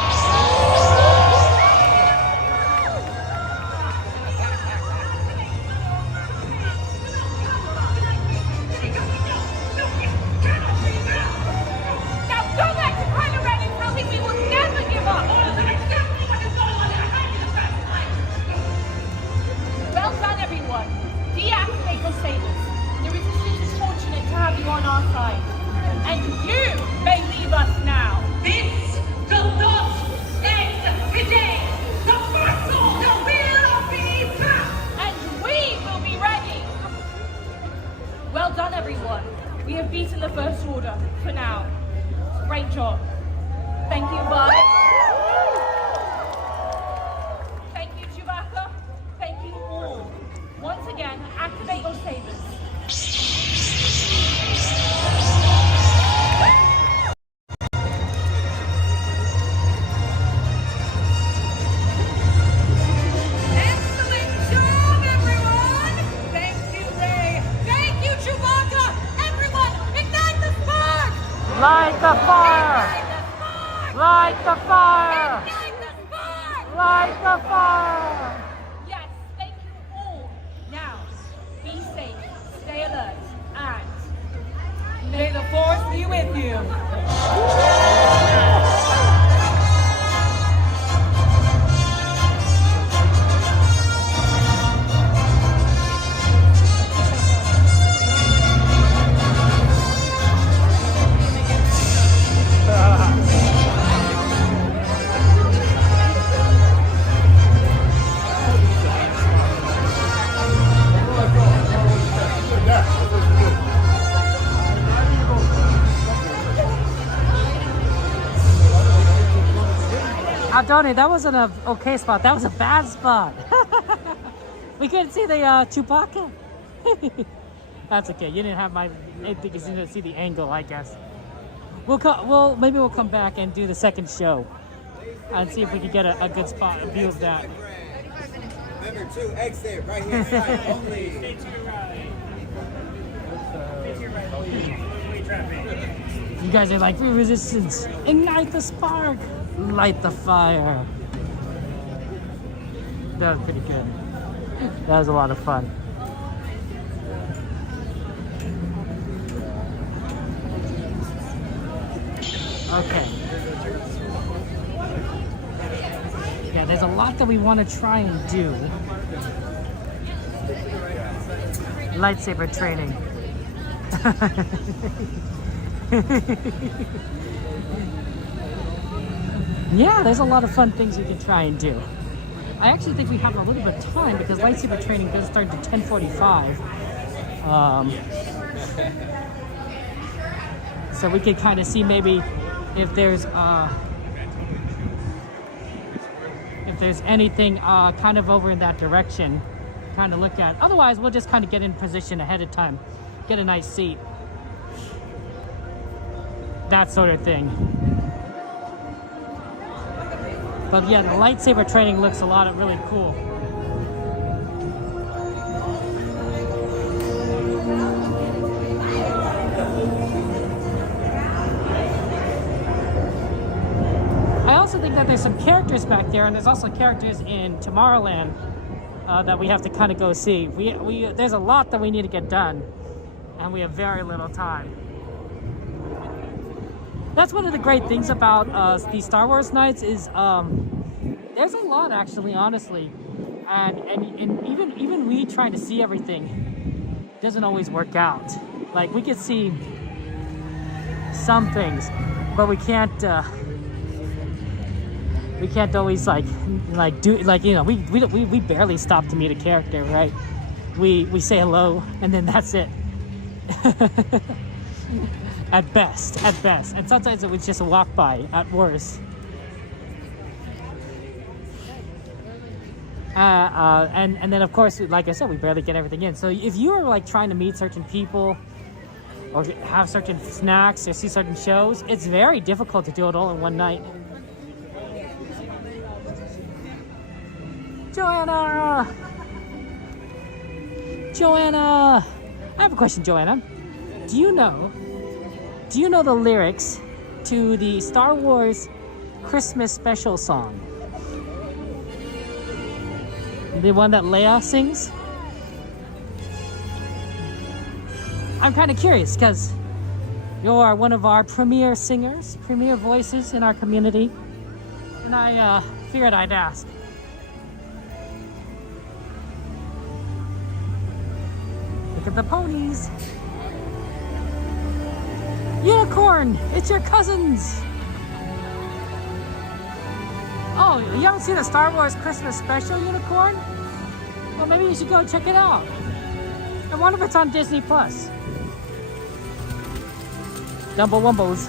Now go back to Kylo Ren and tell him we will never give up! Well done, everyone. Deactivate your sabers. The resistance is fortunate to have you on our side. And you may leave us now. This does not end today. The muscle will be back. And we will be ready. Well done, everyone. We have beaten the First Order for now. Great job. Thank you, Bud. Thank you, Chewbacca. Thank you all. Once again, activate your sabers. Excellent job, everyone. Thank you, Ray. Thank you, Chewbacca. Everyone, ignite the spark! Light the fire! Light the fire! Ignite the spark! Light the fire! Yes, thank you all. Now, be safe, stay alert, and may the Force be with you. Donnie, that wasn't a okay spot. That was a bad spot. We couldn't see the Chewbacca. That's okay. You didn't have my. I think you didn't see the angle. I guess. Maybe we'll come back and do the second show and see if we can get a good spot, a view of that. Number 2 exit right here. Side only. Stay to your right. Stay to your right. You guys are like, resistance, ignite the spark, light the fire. That was pretty good. That was a lot of fun. Okay. Yeah, there's a lot that we want to try and do. Lightsaber training. Yeah, there's a lot of fun things we can try and do. I actually think we have a little bit of time because lightsaber training does start at 10:45. So we could kind of see maybe if there's anything kind of over in that direction, kind of look at. Otherwise, we'll just kind of get in position ahead of time, get a nice seat, that sort of thing. But yeah, the lightsaber training looks really cool. I also think that there's some characters back there, and there's also characters in Tomorrowland that we have to kind of go see. There's a lot that we need to get done, and we have very little time. That's one of the great things about these Star Wars nights is there's a lot, actually, honestly. and even we trying to see everything doesn't always work out. Like we could see some things, but we can't always like do like, you know, we barely stop to meet a character, right? We say hello and then that's it. At best, and sometimes it was just a walk by at worst. And then of course, like I said, we barely get everything in. So if you are like trying to meet certain people or have certain snacks or see certain shows, it's very difficult to do it all in one night. Joanna, I have a question, Joanna. Do you know the lyrics to the Star Wars Christmas special song? The one that Leia sings? I'm kind of curious because you are one of our premier singers, premier voices in our community, and I figured I'd ask. Look at the ponies. Unicorn, it's your cousins. Oh, you haven't seen the Star Wars Christmas special, Unicorn? Well, maybe you should go check it out. I wonder if it's on Disney Plus. Dumbo Wumbos.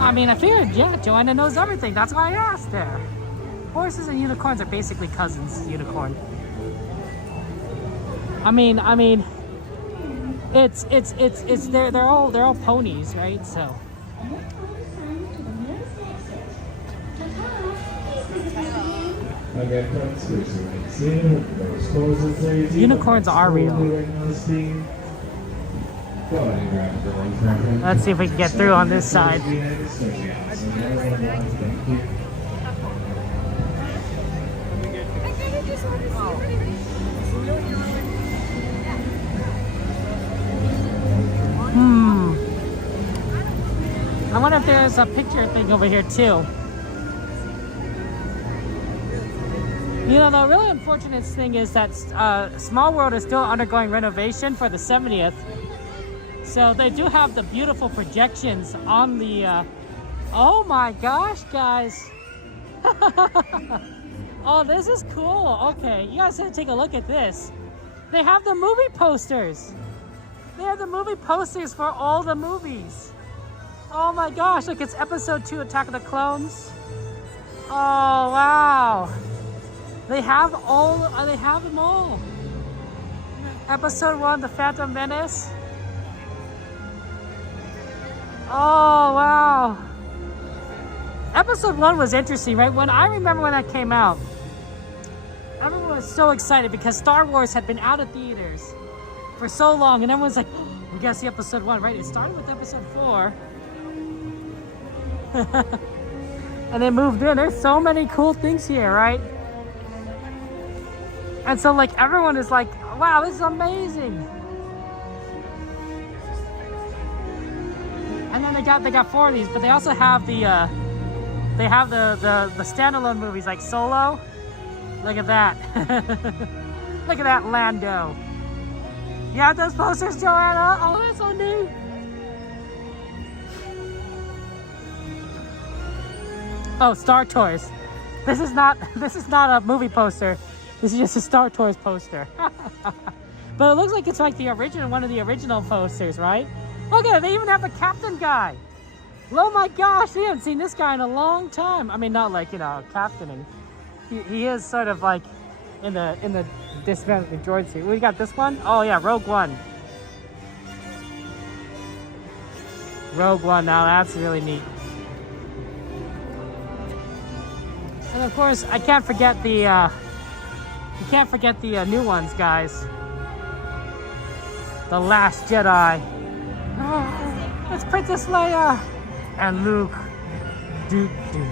I mean, I figured, yeah, Joanna knows everything. That's why I asked her. Horses and unicorns are basically cousins, unicorn. I mean, it's they're all ponies, right? So. Unicorns are real. Let's see if we can get through on this side. I wonder if there's a picture thing over here too. You know, the really unfortunate thing is that Small World is still undergoing renovation for the 70th. So they do have the beautiful projections on the, oh my gosh, guys. Oh, this is cool. Okay, you guys have to take a look at this. They have the movie posters. They have the movie posters for all the movies. Oh my gosh, look, it's episode 2, Attack of the Clones. Oh, wow. They have them all. Episode 1, The Phantom Menace. Oh, wow. Episode 1 was interesting, right? I remember when that came out, everyone was so excited because Star Wars had been out of theaters for so long, and everyone's like, oh, we gotta see episode 1, right? It started with episode 4. And they moved in. There's so many cool things here, right? And so like everyone is like, wow, this is amazing. And then they got 4 of these, but they also have the standalone movies like Solo. Look at that. Look at that Lando. You have those posters, Joanna? Oh, that's so neat. Oh, Star Tours. This is not a movie poster. This is just a Star Tours poster. But it looks like it's like the original, one of the original posters, right? Look at it, they even have the captain guy. Oh my gosh, we haven't seen this guy in a long time. I mean, not like, you know, captaining. He is sort of like in the Disneyland Resort suit. We got this one? Oh yeah, Rogue One. Rogue One, now that's really neat. And of course, I can't forget the new ones, guys. The Last Jedi. Oh, it's Princess Leia and Luke. Doot doot.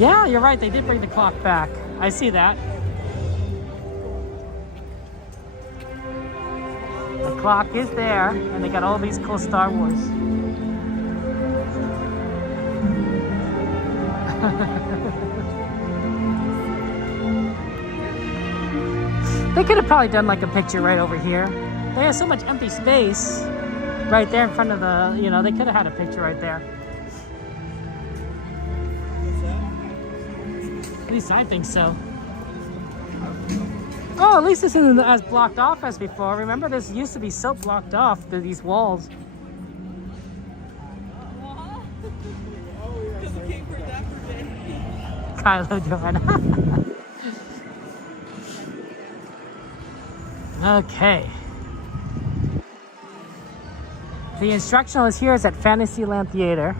Yeah, you're right. They did bring the clock back. I see that. The clock is there, and they got all these cool Star Wars. They could have probably done like a picture right over here. They have so much empty space right there in front of the, you know, they could have had a picture right there. At least I think so. Oh, at least this isn't as blocked off as before. Remember, this used to be so blocked off through these walls. Kylo Joanna. Okay. The instructional is here is at Fantasyland Theater.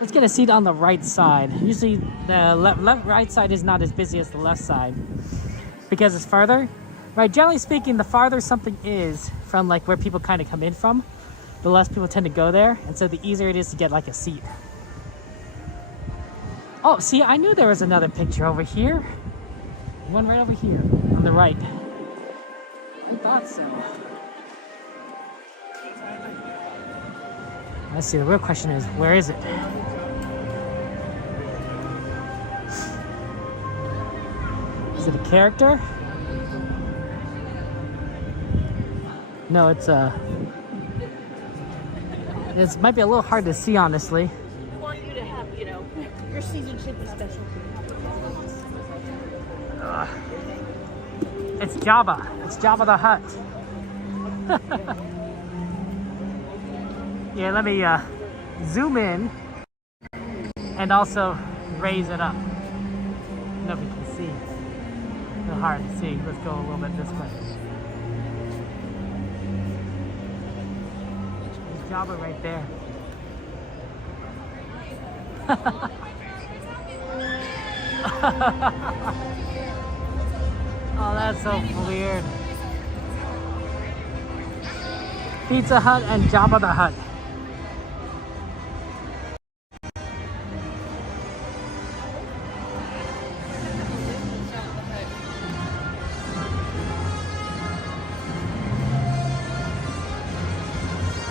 Let's get a seat on the right side. Usually the right side is not as busy as the left side because it's farther. Right, generally speaking, the farther something is from like where people kind of come in from, the less people tend to go there, and so the easier it is to get like a seat. Oh, see, I knew there was another picture over here. One right over here on the right. I thought so. Let's see, the real question is, where is it? Is it a character? No, it might be a little hard to see, honestly. We want you to have, you know, your season should be special. It's Jabba. It's Jabba the Hutt. Yeah, let me zoom in and also raise it up. Nobody can see. A little hard to see. Let's go a little bit this way. There's Jabba right there. Oh, that's so weird. Pizza Hut and Jabba the Hutt.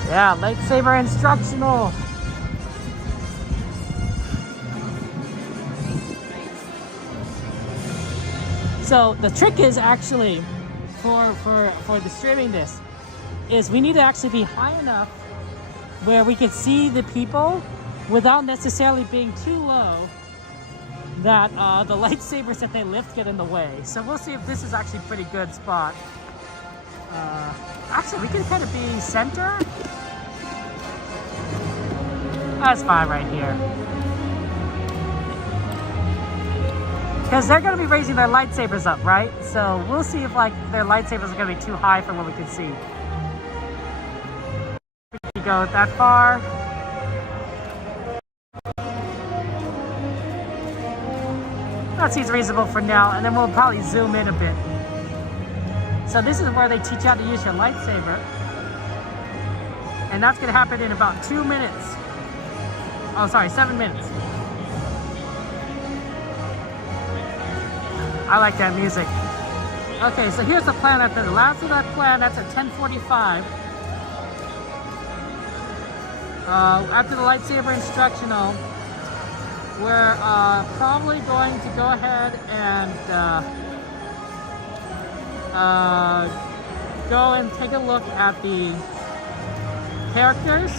Yeah, lightsaber instructional. So the trick is actually for streaming this is we need to actually be high enough where we can see the people without necessarily being too low that the lightsabers that they lift get in the way. So we'll see if this is actually a pretty good spot. Actually, we can kind of be center. That's fine right here. Because they're going to be raising their lightsabers up, right? So we'll see if like their lightsabers are going to be too high from what we can see. We go that far. That seems reasonable for now, and then we'll probably zoom in a bit. So this is where they teach you how to use your lightsaber. And that's going to happen in about 2 minutes. Oh, sorry, 7 minutes. I like that music. Okay, so here's the plan after the last of that plan. That's at 10:45. After the lightsaber instructional, we're probably going to go ahead and go and take a look at the characters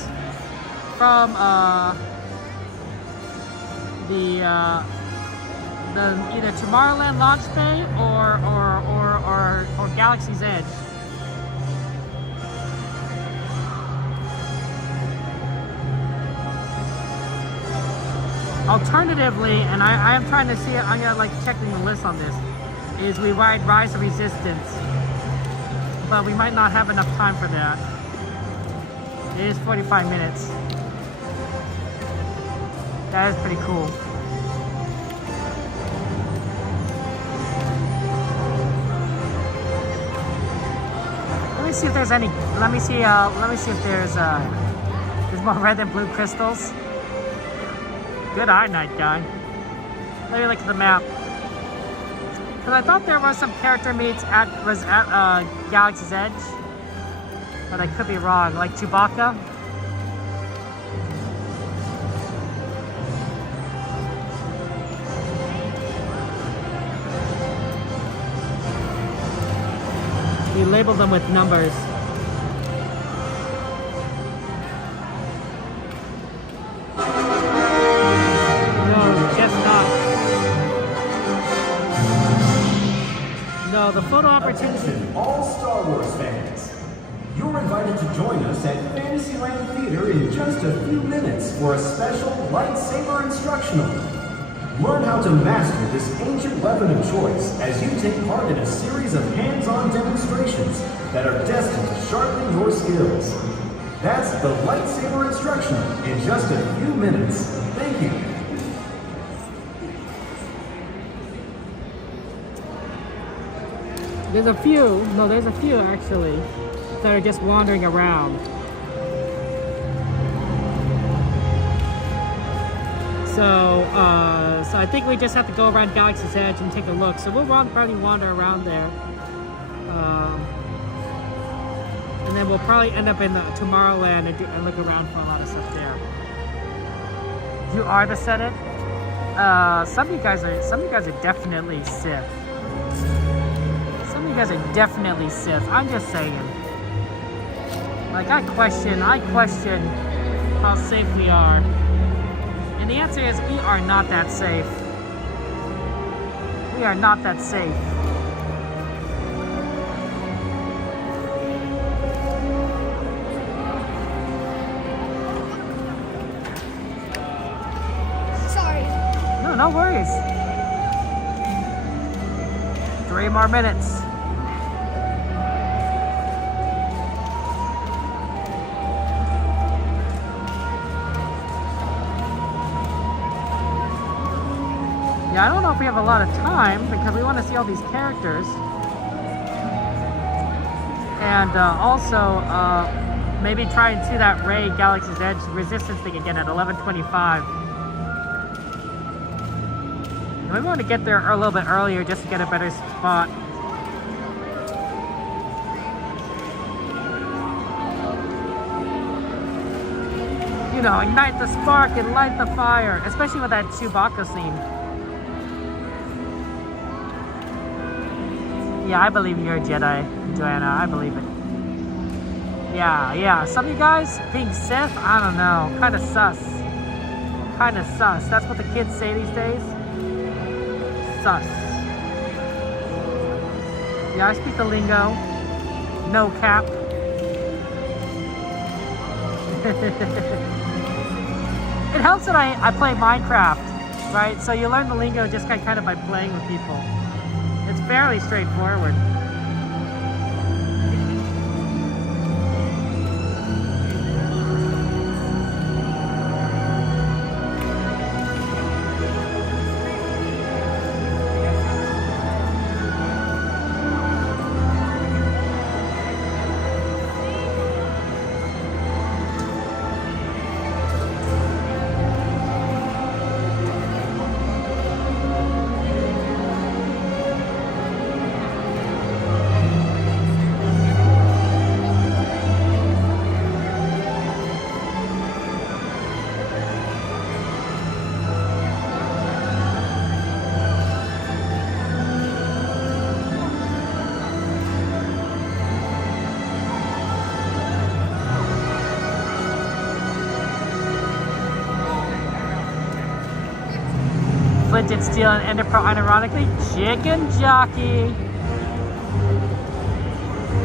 from the either Tomorrowland Launch Bay or Galaxy's Edge. Alternatively, and I am trying to see, I'm gonna like checking the list on this, is we ride Rise of Resistance, but we might not have enough time for that. It is 45 minutes. That is pretty cool. Let me see if there's any. Let me see if there's more red and blue crystals. Good eye, Nite guy. Let me look at the map. Because I thought there was some character meets at Galaxy's Edge. But I could be wrong. Like Chewbacca. You label them with numbers. No, the photo opportunity. Attention, all Star Wars fans. You're invited to join us at Fantasyland Theater in just a few minutes for a special lightsaber instructional. Learn how to master this ancient weapon of choice as you take part in a series of hands-on demonstrations that are destined to sharpen your skills. That's the lightsaber instructional in just a few minutes. Thank you. There's a few actually that are just wandering around. So I think we just have to go around Galaxy's Edge and take a look. So we'll probably wander around there. And then we'll probably end up in Tomorrowland and look around for a lot of stuff there. You are the Senate? Some of you guys are definitely Sith. Some of you guys are definitely Sith. I'm just saying. Like I question how safe we are. And the answer is we are not that safe. We are not that safe. Sorry. No worries. 3 more minutes. Yeah, I don't know if we have a lot of time because we want to see all these characters. And also, maybe try and see that Rey Galaxy's Edge Resistance thing again at 11:25. And we want to get there a little bit earlier just to get a better spot. You know, ignite the spark and light the fire, especially with that Chewbacca scene. Yeah, I believe you're a Jedi, Joanna. I believe it. Yeah. Some of you guys being Sith, I don't know. Kind of sus. That's what the kids say these days. Sus. Yeah, I speak the lingo. No cap. It helps that I play Minecraft, right? So you learn the lingo just kind of by playing with people. It's fairly straightforward. Flint Steel and Enderpearl, unironically, Chicken Jockey.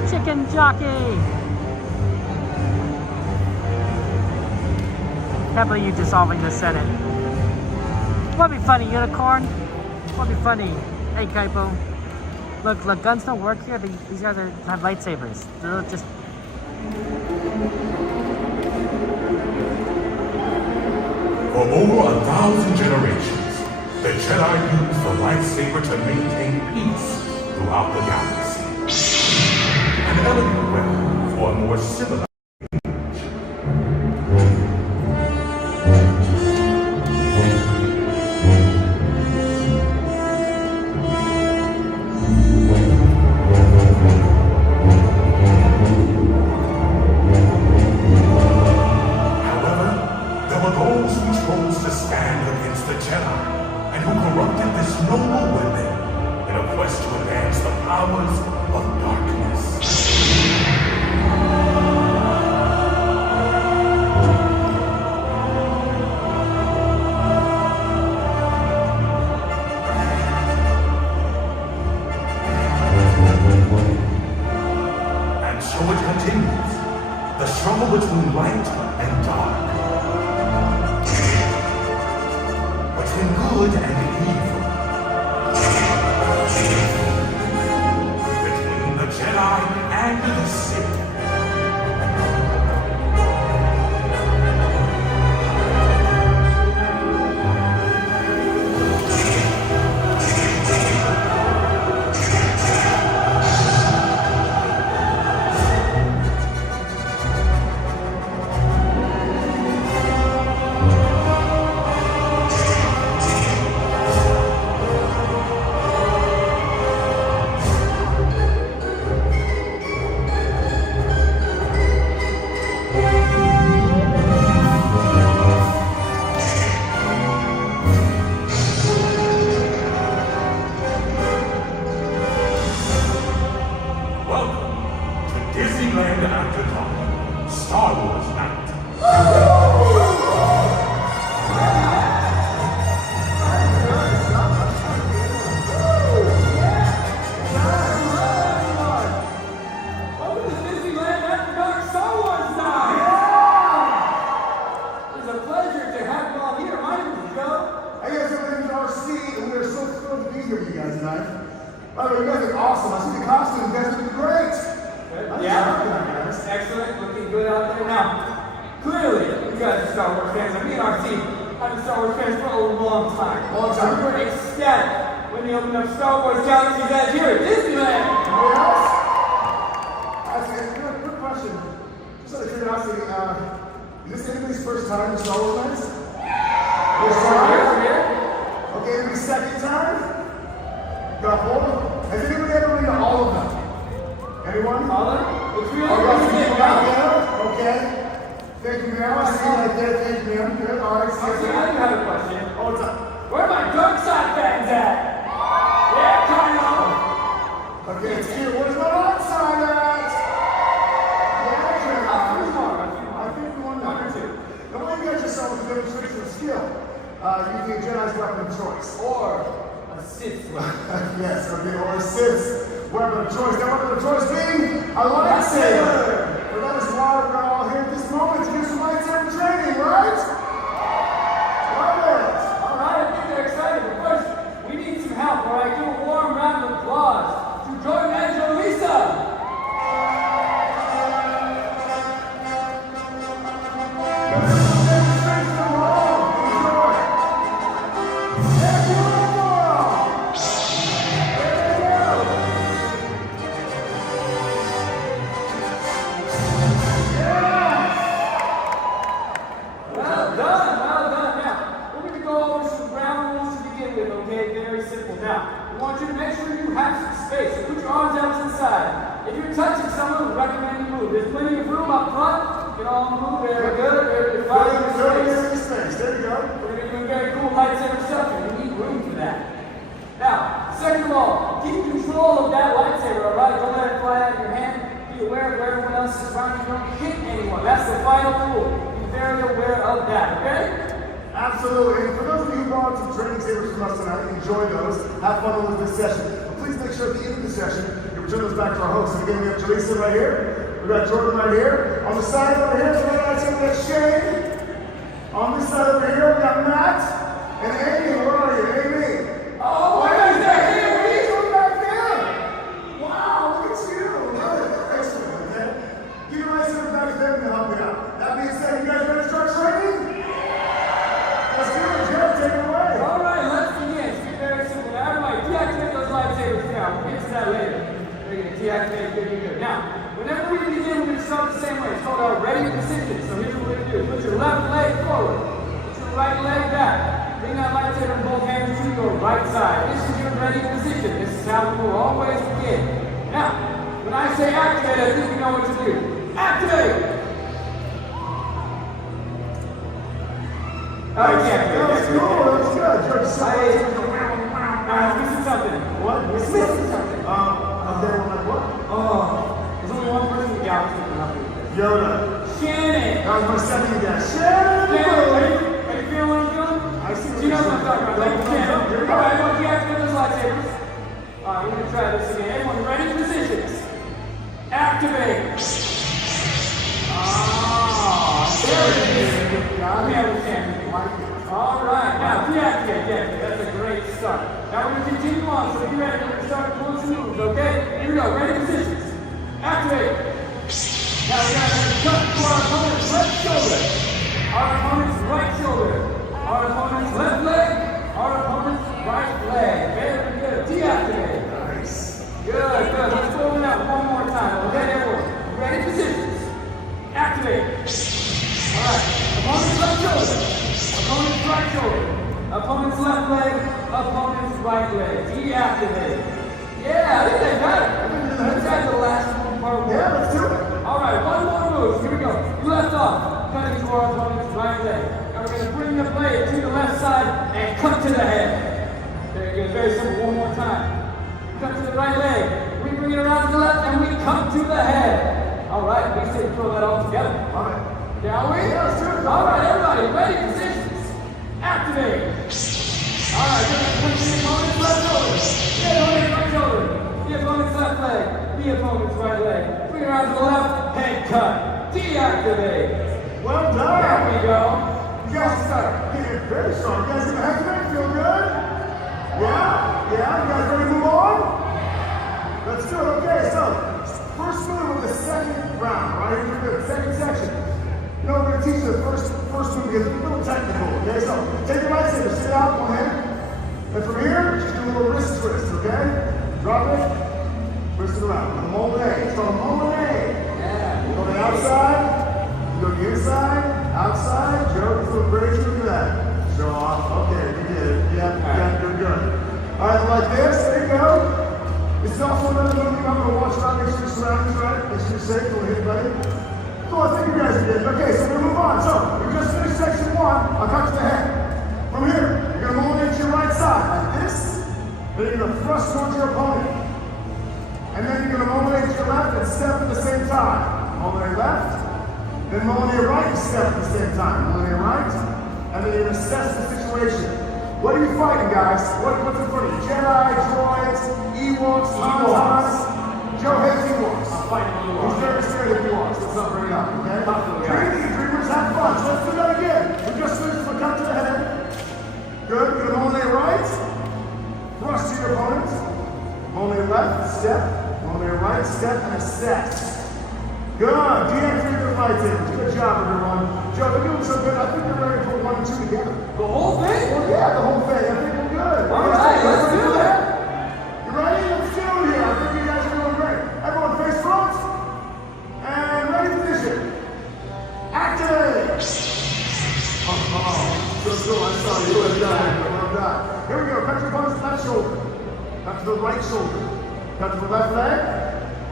Chicken Jockey. Can't believe you dissolving the Senate. What'd be funny, Unicorn? What'd be funny? Hey, Kaipo. Look, guns don't work here. These guys have lightsabers. They're just... For over 1,000 generations, the Jedi used the lightsaber to maintain peace throughout the galaxy. An elegant weapon for a more civilized age. So it continues. The struggle between light and dark. Between good and evil. Between the Jedi and the Sith. Welcome to Disneyland After Dark, Star Wars Night. Welcome to Disneyland After Dark Star Wars Night! It's a pleasure to have you all here. My name is Joe. Hey guys, my name is RC, and we are so thrilled to be here with you guys tonight. By the way, you guys look awesome. I see the costumes. You guys look great. Yeah, excellent. Looking good out there. Now, clearly, you guys are Star Wars fans. Me and RC have been Star Wars fans for a long time. Long time. We were ecstatic when they opened up Star Wars Galaxy's Edge here at Disneyland. Yes. Quick question. Just out of curiosity, is this anybody's first time in Star Wars lands? First time? Here. Okay, anybody's second time? Got four? Has anybody ever been to all of them? Anyone? All of them? It's really Oh, good. okay. Thank you, ma'am. I see you right there. Thank you, ma'am. Good. All right. RC, I do have a question. Oh, what's up? Where are my dark side fans at? Yeah, kind of. Okay, it's cute. Where's my outside at? Yeah, A few more. I think we won one or two. Now, why don't you guys just start with a demonstration of skill? Using a Jedi's weapon of choice. Or a Sith weapon. Yes, okay, or a Sith's weapon of choice. That weapon of choice being a lightsaber. Well, that is why we're all here at this moment to do some lightsaber training, right? Love it. All right, I think they're excited, but first, we need some help, all right? Give a warm round of applause to Jordan and Jolisa. Well done. Now, we're going to go over some ground rules to begin with, okay? Very simple. Now, we want you to make sure you have some space. So put your arms out to the side. If you're touching someone, we recommend you move. There's plenty of room up front. You can all move. Very good. Very good. Space. There you go. We're going to do a very cool lightsaber stuff, and we need room for that. Now, second of all, keep control of that lightsaber, all right? Don't let it fly out of your hand. Be aware of where everyone else is around you. Don't hit anyone. That's the final rule. Be very aware of that, okay? Absolutely. And for those of you who brought some training sabers from us tonight, enjoy those. Have fun with this session. But please make sure at the end of the session, you return those back to our host. And again, we have Jaleesa right here. We've got Jordan right here. On the side over here, the right lightsaber, we got Shane. On this side over here, we got Matt. And Amy, where are you? Amy. Oh, what is that? Hey, what are you doing back there? Wow, look at you. Love it. Excellent, okay? Give your lightsaber back to them and help me out. That being said, you guys ready to start training? Let's do it, Jeff. Take it away. All right, let's begin. It's very simple. Now, everybody, deactivate those lightsabers now. We'll get to that later. We're going to deactivate. Good. Now, whenever we begin, we're going to start the same way. It's called our ready position. So here's what we're going to do. Put your left leg forward. Put your right leg back. Bring that lightsaber in both hands to your right side. This is your ready position. This is how we will always begin. Now, when I say activate, I think you know what to do. Activate! Oh, you can't do it. That's cool. That's good. You're so I'm missing something. What? We're missing something. Okay, well, like what? Oh, there's only one person in the galaxy who can help you with this. Yoda. Shannon! That was my second guess. Shannon! Are you feeling what I'm feeling? I see what She knows you're what I'm talking about. Thank you, Shannon. All right, everyone deactivate those lightsabers. All right, we're going to try this again. Everyone, ready positions. Activate. There it is. Let me understand. All right, now deactivate. Yeah, that's a great start. Now we're going to continue on, so if you're ready, we're going to start pulling some moves, okay? Here we go, ready positions. Activate. Now we're going to cut to our opponent's left shoulder, our opponent's right shoulder, our opponent's left leg, our opponent's right leg. Very good. Deactivate. Nice. Good, good. Let's go over that one more time, okay, everyone? Ready positions. Activate. All right, opponent's left shoulder, opponent's right shoulder, opponent's left leg, opponent's right leg. Deactivate. Yeah, I think they got it. Let's add the last one part. Yeah, let's do it. All right, one more move. Here we go. You left off, cutting to our opponent's right leg. Now we're going to bring the blade to the left side and cut to the head. Very good. Very simple. One more time. Cut to the right leg. We bring it around to the left and we cut to the head. All right, we should throw that all together. All right. Shall we? Yeah, let's do it. All right, everybody, ready, positions. Activate. All right, we're going to punch the opponent's left shoulder, the opponent's right shoulder, the opponent's left leg, the opponent's right leg. Bring it around to the left, head cut. Deactivate. Well done. There we go. You guys start getting very strong. You guys gonna activate? Feel good? Yeah? Yeah? You guys ready to move on? Let's do it. Okay, so first move of the second round, right? Here's the second section. You know, we're gonna teach you the first move because it's a little technical, okay? So take your right saber, sit out, one hand. And from here, just do a little wrist twist, okay? Drop it, twist it around. A mole. It's called a mole. Yeah. You go to the outside, you go to the inside, outside. Joe, you feel great. Look at that. Show off. Okay, you did it. Yeah, you're good. All right, like this. There you go. This is also another move you might want to watch out. Make sure your surroundings right. Make sure you're safe. Don't hit anybody. Cool, I think you guys are good. Okay, so we're gonna move on. So we just finished section 1. I'll cut to the head. From here, you're gonna move into your right side like this. Then you're gonna thrust towards your opponent. And then you're gonna mold to your left and step at the same time. Mold to your left, then mold to your right and step at the same time. Mold to your right, and then you're gonna assess the situation. What are you fighting, guys? What's in front of you? Jedi, droids, Ewoks, Autons. Joe hates Ewoks. I'm fighting Ewoks. He's very scared of Ewoks. Let's not bring it up, okay? Dreamers have fun. So let's do that again. We just finished the cut to the head. Good. You're gonna mold to your right. Thrust to your opponent. Mold to your left, step. Mold to your right, step, and assess. Good. Deactivate your lightsabers. Good job, everyone. Joe, they're doing so good. I think they're ready to put 1 and 2 together. The whole thing? Well, yeah, the whole thing. I think we're good. All right, let's do it. You ready? Let's do it here. I think you guys are doing great. Everyone face front. And ready position. Activate. So cool. I saw you. Well done. Well done. Here we go. Cut your opponent's left shoulder. Cut to the right shoulder. Cut to the left leg.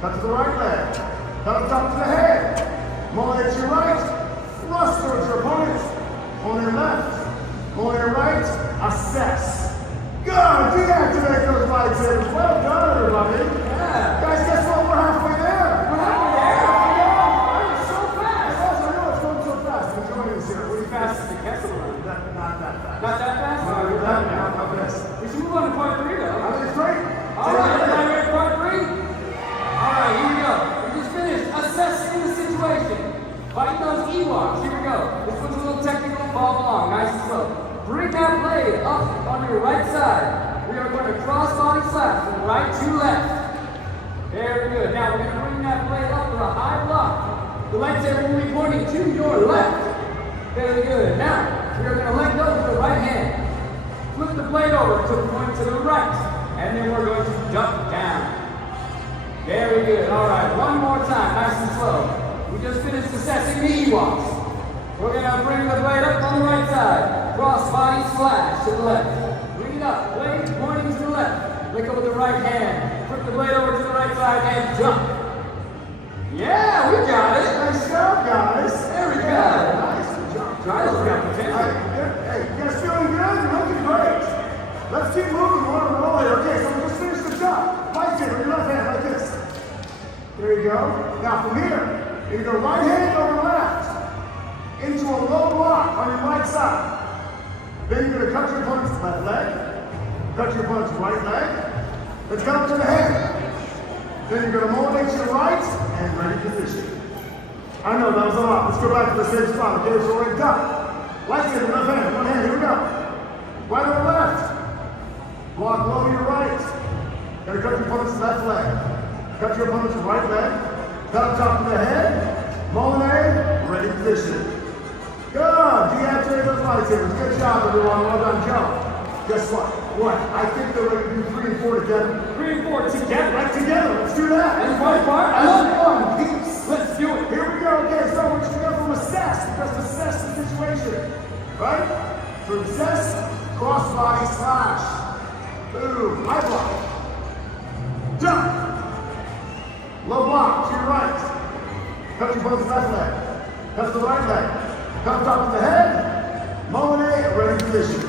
Cut to the right leg. Cut on top to the head. Mold to your right. Thrust towards your opponent. On your left. On your right. Assess. Good. Deactivate those lightsabers. Well done, everybody. Yeah. Guys, guess what? We're halfway there. We're halfway there. That was so fast. I know it's going so fast. I'm enjoying this here. Pretty fast as the castle run. Not that fast. Not that fast? No, you're not fast. We should move on to part 3 though. I think it's great. All right, everybody ready for part 3? All right, here we go. We just finished assessing the situation. Fighting those Ewoks. Here we go. This one's a little technical. Follow along, nice and slow. Bring that blade up on your right side. We are going to cross body slap from right to left. Very good. Now we're going to bring that blade up for a high block. The lightsaber will be pointing to your left. Very good. Now we are going to let go with the right hand. Flip the blade over to point to the right. And then we're going to duck down. Very good. All right, one more time, nice and slow. We just finished assessing the Ewoks. We're going to bring the blade up on the right side. Cross body slash to the left. Bring it up, blade pointing to the left. Let go with the right hand. Flip the blade over to the right side and jump. Yeah, we got it. Nice job, guys. There we go. Nice. Good job. Try this again, potential. Hey, you guys feeling good? You're looking great. Let's keep moving. We're on a roll here. Okay, so we just finished the job. Lightsaber, your left hand like this. There you go. Now from here, you're going to go right hand over left into a low block on your right side. Then you're going to cut your opponent's left leg, cut your opponent's right leg, then come to the head. Then you're going to mold to your right go back to the same spot, okay? So we're duck. Lights in, left hand, one hand, here we go. Right or left. Block low to your right. Gotta cut your opponent's left leg. Cut your opponent's right leg. Cut up top of the head. Molinet, ready position. Good. Deactivate those lightsabers. Good job, everyone. Well done, Joe. Guess what? What? I think they're ready to do 3 and 4 together. 3 and 4 together. Right together. Let's do that. That's my part. I love it. Let's do it. Here we go. Okay, so we're just going to go from assess. Because assess the situation. Right? So assess, crossbody slash. Boom. High block. Jump. Low block to your right. Cut your both left leg. Cut the right leg. Cut top of the head. Molinet, ready position.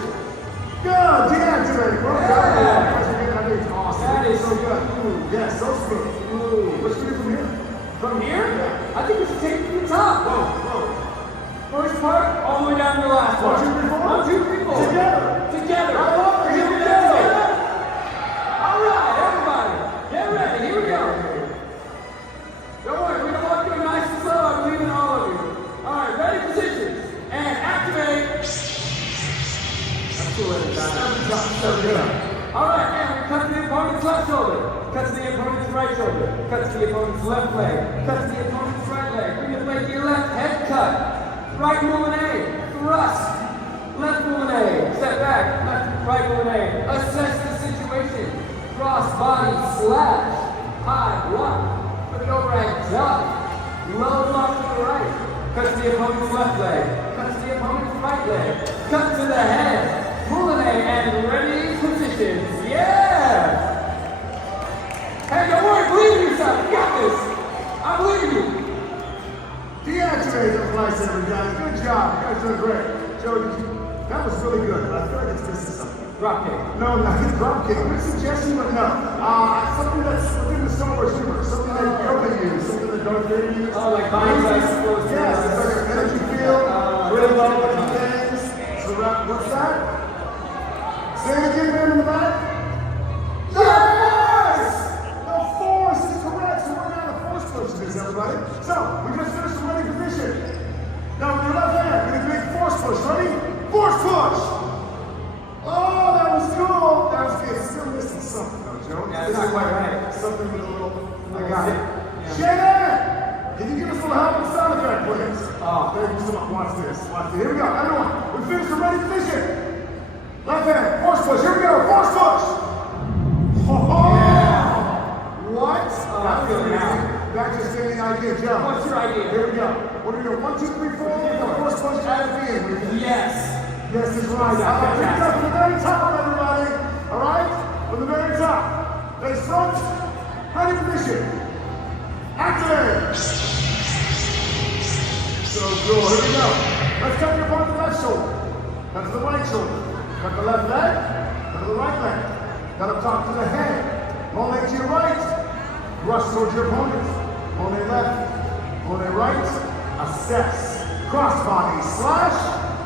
Good. Deactivate. Well done. That is awesome. That is so good. Ooh, yes, so smooth. Ooh. What should we do from here? From here? I think we should take it to the top. Whoa. First part, all the way down to the last part. 1, 2, 3, 4. 1, 2, 3, 4. Together. I love it. Here we go. All right, everybody. Get ready. Here we go. Don't worry, we're going to walk you nice and slow. I believe in all of you. All right, ready positions. And activate. That's cool every time. So good. All right, and we cut to the opponent's left shoulder. Cut to the opponent's right shoulder. Cut to the opponent's left leg. Cut to the opponent's right leg. Bring the blade to your left. Head cut. Right Molinet. Thrust. Left Molinet. Step back. Left, right Molinet. Assess the situation. Cross body slash. High block. Put it overhead jump. Low block to the right. Cut to the opponent's left leg. Cut to the opponent's right leg. Cut to the head. Molinet and ready positions. Yeah! Hey, don't worry, believe in yourself. You got this. I believe in you. Deactivate those lightsabers, guys. Good job. You guys doing great. Joe, that was really good, but I feel like it's missing something. Drop kick. No, not his drop kick. Good suggestion, but no. Something that's within the Star Wars universe. Something that Yoda used. Something that Darth Vader used. Oh, like mindset. Yes, it's like an energy field. Really low things. So what's that? Say it again, man, in the back. Yes! The force is correct. So we're now the force pushes, everybody. So we just finished the running position. Now with your left hand, we're going to make force push. Ready? Force push! Oh, that was cool. That was good. Still missing something, though, Joe. Yeah, it's not quite right. Something with a little. I got it. Shannon! Can you give us a little help with the sound effect, please? Oh, thank you so much. Watch this. Watch this. Here we go. Everyone, we finished the running position. Left hand, force push. Here we go. Force push. Oh, yeah. What? That was amazing. That just gave me an idea, Joe. What's your idea? Here we go. What are we doing? 1, 2, 3, 4. The force push out of the end. Yes. Yes, is right. Pick up from the very top, everybody. All right? From the very top. Face front. Ready position. Activate. So cool. Here we go. Let's cut your opponent's left shoulder. Cut to the right shoulder. Cut the left leg. Cut to the right leg. Cut up top to the head. Molinet to your right. Rush towards your opponent. Molinet left. Molinet right. Assess. Crossbody slash.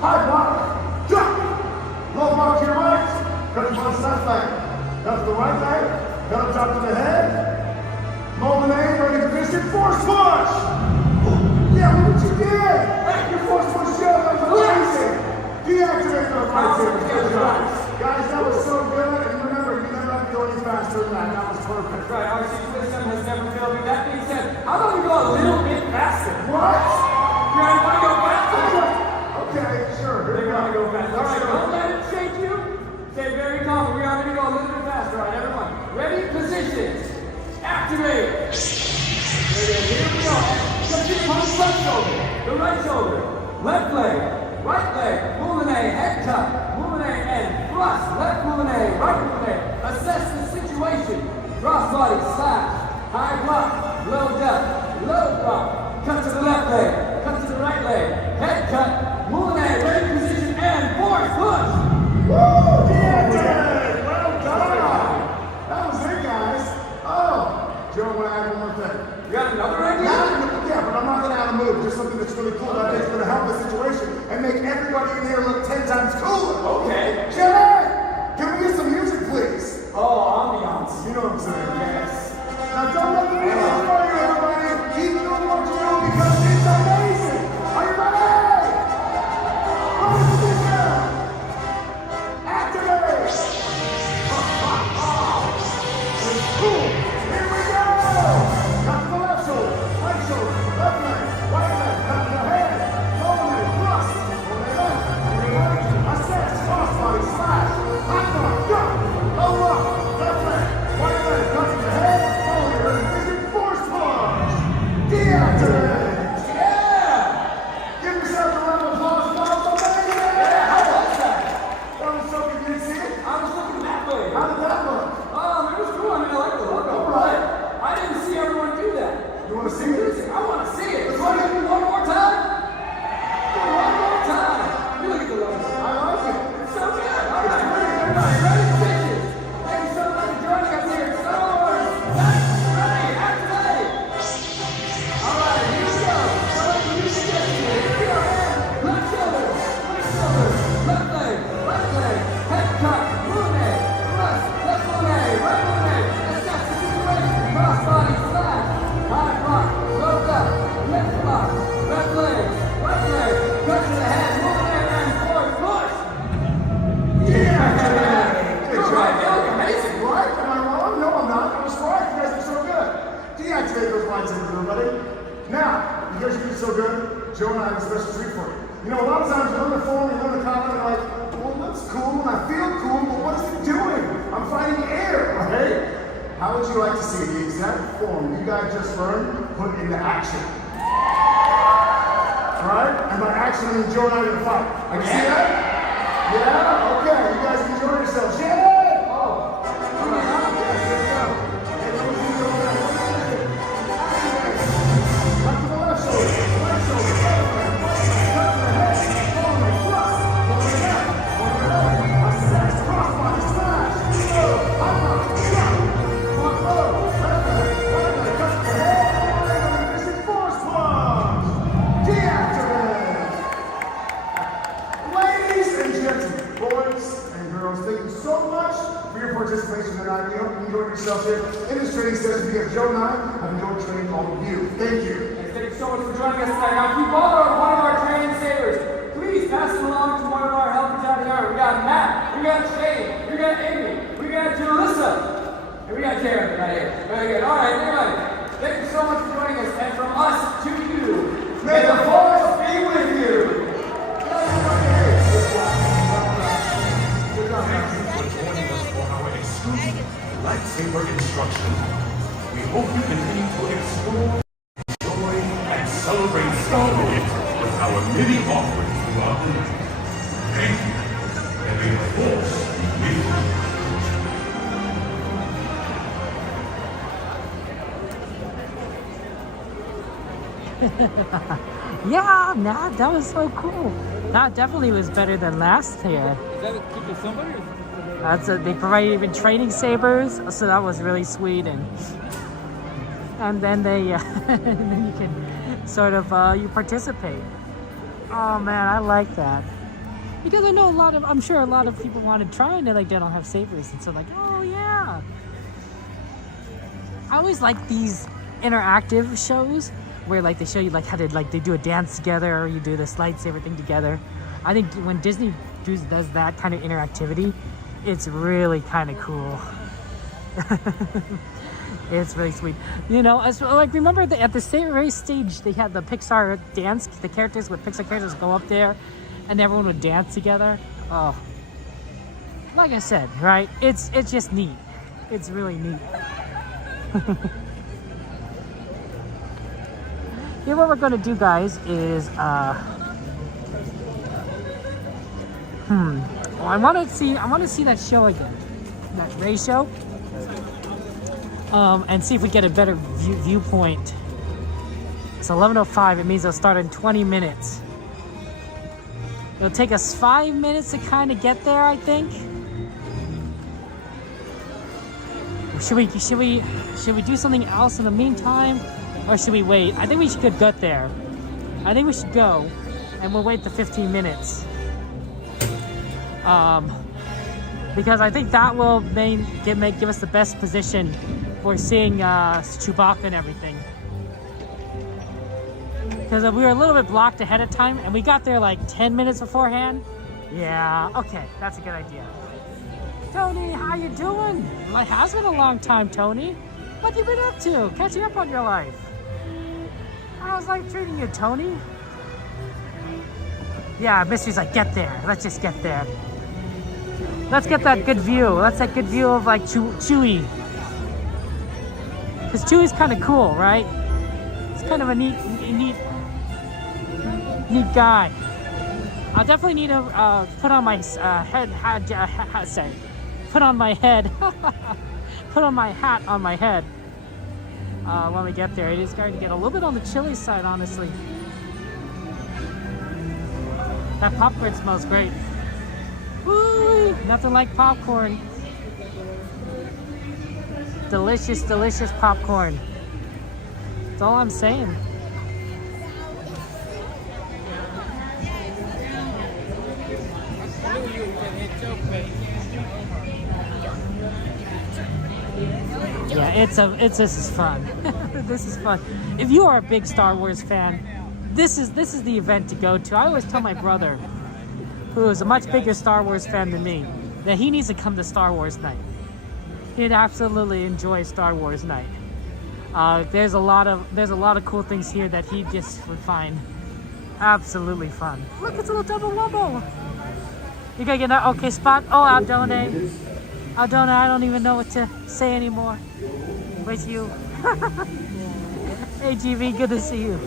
High block. Jump. Low block to your right. Cut your opponent's left leg. Cut to the right leg. Cut up top to the head. Molinet, ready position. Force push. Yeah, look what you did. Your force push show. That was amazing. Deactivate those lightsabers. Guys, that was so good. And remember, you never have to go any faster than that. That was perfect. Right, our system has never failed me. That being said, how about we go a little bit faster? What? You guys want to go faster? Okay, sure. They want to go faster. All right, don't let it shake you. Stay very calm. We're going to go a little bit faster. All right, everyone. Ready? Positions. Activate. Here we go. Just your punch left shoulder. The right shoulder. Left leg. Right leg. Molinet. Head cut. Molinet and thrust. Left Molinet. Right Molinet. Assess the situation. Cross body slash. High block. Low duck. Low block. Cut to the left leg. Cut to the right leg. Head cut. Molinet. Ready position and force push. Woo! Yeah, well done. That was it, guys. Oh, Joe, I want to add one more thing. You got another idea? Yeah, but I'm not going to add a move. Just something that's really cool. That I think is going to help the situation and make everybody in here look 10 times cooler. Okay. Jimmy, can we get some music, please? Oh, ambiance. You know what I'm saying? Yes. Now, don't let the music fool you, everybody. Now, because you did so good, Joe and I have a special treat for you. You know, a lot of times you learn the form, you learn the comment, and you're like, well, that's cool, and I feel cool, but what is it doing? I'm fighting air, okay? How would you like to see the exact form you guys just learned put into action? Alright? And by action, I mean Joe and I are gonna fight. I can see that? Yeah? Okay, you guys enjoy yourselves. Yay! Oh. Alright, yes, there we go. Hey, let me see you over there. Back to the left shoulder, right shoulder, left hand, right hand, cut to the head, forward, thrust, forward left, forward left, a sex, crossbody, smash, high rock, drop, front low, left hand, right hand, cut to the head, and this is force plunge. Deactivate! Ladies and gentlemen, boys and girls, thank you so much for your participation tonight. We hope you enjoyed yourselves here in this training session because Joe and I have enjoyed training all of you. Thank you. Thank you so much for joining us tonight. Now, if you bought one of our training savers, please pass it along to one of our helpers out here. We got Matt, we got Shane, we got Amy, we got Julissa, and we got Karen right here. Very good. All right, everybody. Thank you so much for joining us. And from us to you, may the force be with you. For joining us for our exclusive lightsaber instruction. We hope you continue to explore, enjoy, and celebrate Star Wars with our many offerings throughout the night. Thank you, and may the Force be with you. Yeah, nah, that was so cool. That definitely was better than last year. Is that a gift of somebody? They provided even training sabers, so that was really sweet, and then they and then you can sort of you participate. Oh man, I like that because I know I'm sure a lot of people want to try and they don't have sabers, and so like, oh yeah. I always like these interactive shows where they show you how to they do a dance together or you do this lightsaber thing together. I think when Disney does that kind of interactivity, it's really kind of cool. It's really sweet. You know, remember at the very stage they had the Pixar dance, the characters with Pixar characters go up there and everyone would dance together. Oh, like I said, right? It's just neat. It's really neat. Here, what we're going to do, guys, is I want to see that show again, that Ray show, and see if we get a better viewpoint. It's 11:05. It means it'll start in 20 minutes. It'll take us 5 minutes to kind of get there, I think. Should we do something else in the meantime, or should we wait? I think we should get there. I think we should go, and we'll wait the 15 minutes. Because I think that will give us the best position for seeing Chewbacca and everything. Because we were a little bit blocked ahead of time, and we got there 10 minutes beforehand. Yeah, okay, that's a good idea. Tony, how you doing? It has been a long time, Tony. What you been up to? Catching up on your life. How's life treating you, Tony? Yeah, Mystery's get there. Let's just get there. Let's get that good view. That's that good view of Chewie. Because Chewie's kind of cool, right? It's kind of a neat guy. I'll definitely need to put on my put on my head. Put on my hat on my head when we get there. It is going to get a little bit on the chilly side, honestly. That popcorn smells great. Woo! Nothing like popcorn. Delicious, delicious popcorn. That's all I'm saying. Yeah, this is fun. This is fun. If you are a big Star Wars fan, this is the event to go to. I always tell my brother, who is a much bigger Star Wars fan than me, that he needs to come to Star Wars Night. He'd absolutely enjoy Star Wars Night. There's a lot of cool things here that he just would find absolutely fun. Look, it's a little double wobble. You gotta get that okay spot. Oh, Aldone, I don't even know what to say anymore with you. Hey, GB, good to see you.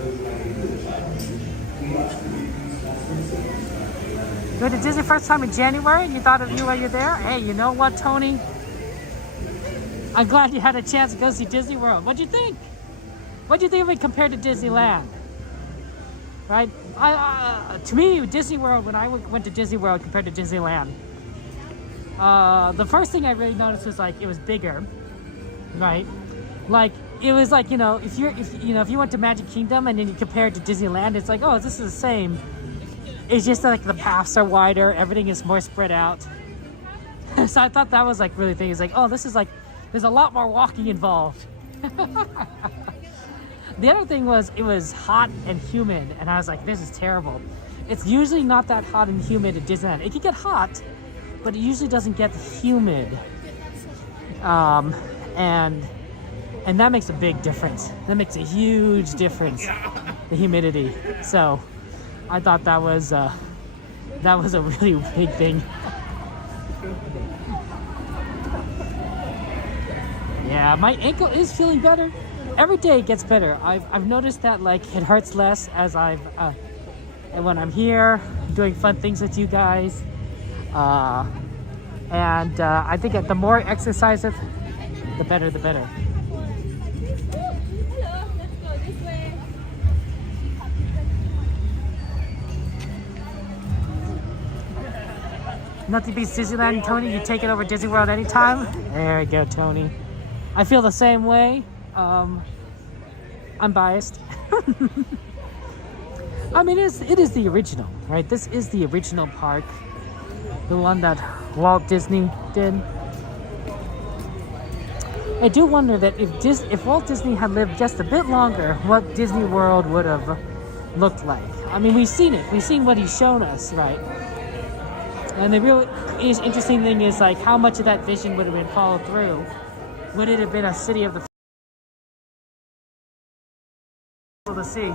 You went to Disney first time in January and you thought of you while you're there? Hey, you know what, Tony? I'm glad you had a chance to go see Disney World. What'd you think? What'd you think of it compared to Disneyland? Right? To me, Disney World, when I went to Disney World compared to Disneyland, the first thing I really noticed was like it was bigger, right? Like it was like, you know, if you went to Magic Kingdom and then you compare it to Disneyland, it's like, oh, this is the same. It's just like the paths are wider, everything is more spread out. So I thought that was like really thing. It's like, oh, this is like, there's a lot more walking involved. The other thing was it was hot and humid, and I was like, this is terrible. It's usually not that hot and humid at Disneyland. It can get hot, but it usually doesn't get humid. And that makes a big difference. That makes a huge difference, the humidity. So I thought that was a really big thing. Yeah, my ankle is feeling better. Every day it gets better. I've noticed that like it hurts less as and when I'm here doing fun things with you guys. I think that the more I exercise it, the better, the better. Nothing beats Disneyland, Tony. You take it over Disney World anytime. There we go, Tony. I feel the same way. I'm biased. I mean, it is the original, right? This is the original park, the one that Walt Disney did. I do wonder that if Walt Disney had lived just a bit longer, what Disney World would have looked like. I mean, we've seen it. We've seen what he's shown us, right? And the real interesting thing is like how much of that vision would have been followed through. Would it have been a city of the to see?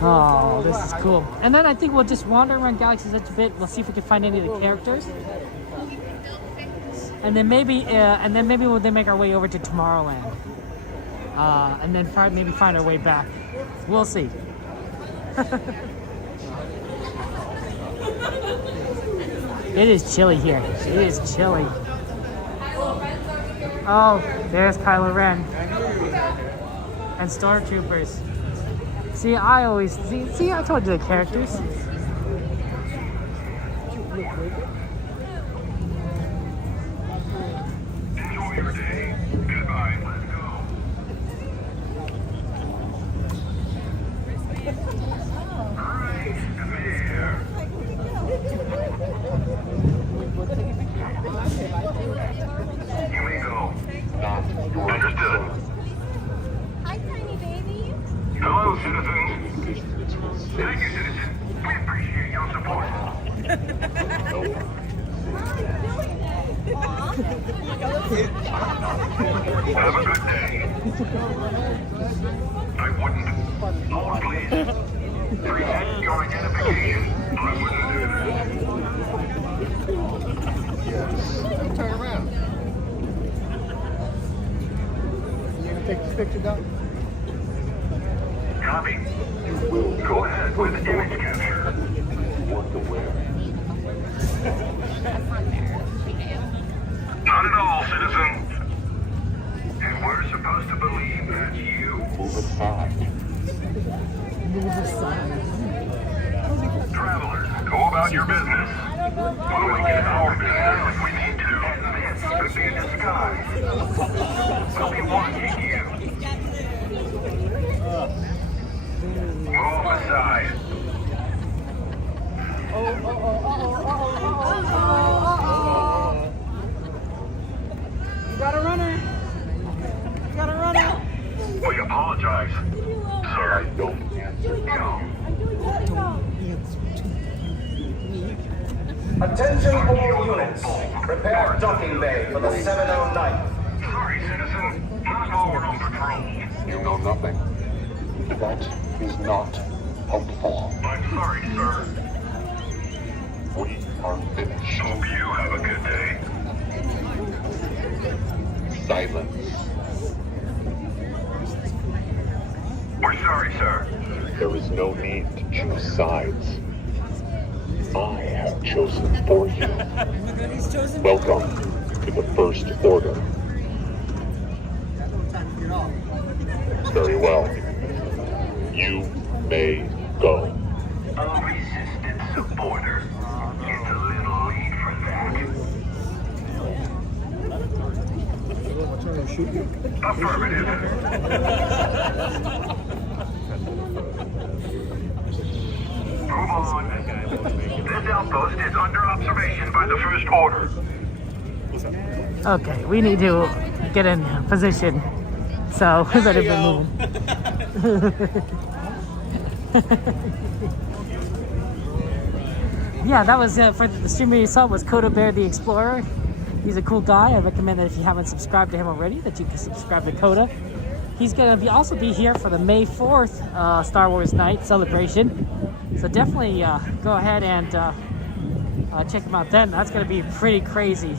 Oh, this is cool. And then I think we'll just wander around Galaxy's Edge a bit. We'll see if we can find any of the characters. And then maybe we'll then make our way over to Tomorrowland. And then maybe find our way back. We'll see. It is chilly here. It is chilly. Oh, there's Kylo Ren. And Stormtroopers. See, I told you the characters. Enjoy your day. Goodbye. Let's go. Right there. You may go. Understood. Hi, tiny baby. Hello, citizens. Thank you, citizens. We appreciate your support. Have a good day. I wouldn't. Hold, please. Present your identification. I wouldn't do that. Turn around. You gonna take this picture, Doc? Copy. Go ahead with image capture. What to wear? Not at all, citizen. And we're supposed to believe that's you? Move aside. Travelers, go about your business. We'll make it our business if we need to. This could be a disguise. We'll be watching you. Move aside. You got a runner. We apologize. Sir, I don't answer. No. Prepare docking bay for the 709 Nite. Sorry, citizen. Not while we're on patrol. You know nothing. That is not helpful. I'm sorry, sir. We are finished. Hope you have a good day. Silence. We're sorry, sir. There is no need to choose sides. I have chosen for you. Welcome to the First Order. Very well. You may go. A resistant supporter. It's a little late for that. Affirmative. Move on. This outpost is under observation by the First Order. Okay, we need to get in position. So we better be moving. Yeah, that was for the streamer you saw was Coda Bear the Explorer. He's a cool guy. I recommend that if you haven't subscribed to him already, that you can subscribe to Coda. He's gonna also be here for the May 4th Star Wars Night celebration. So definitely go ahead and check him out then. That's gonna be pretty crazy.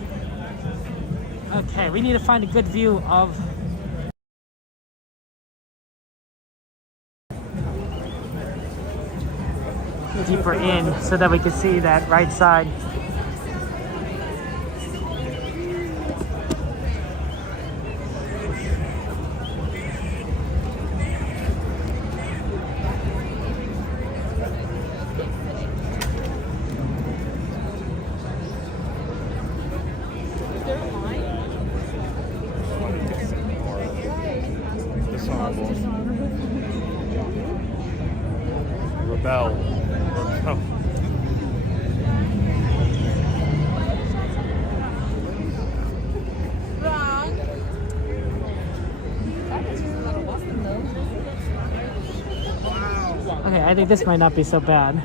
Okay, we need to find a good view of deeper in so that we can see that right side. Rebel. Okay, I think this might not be so bad.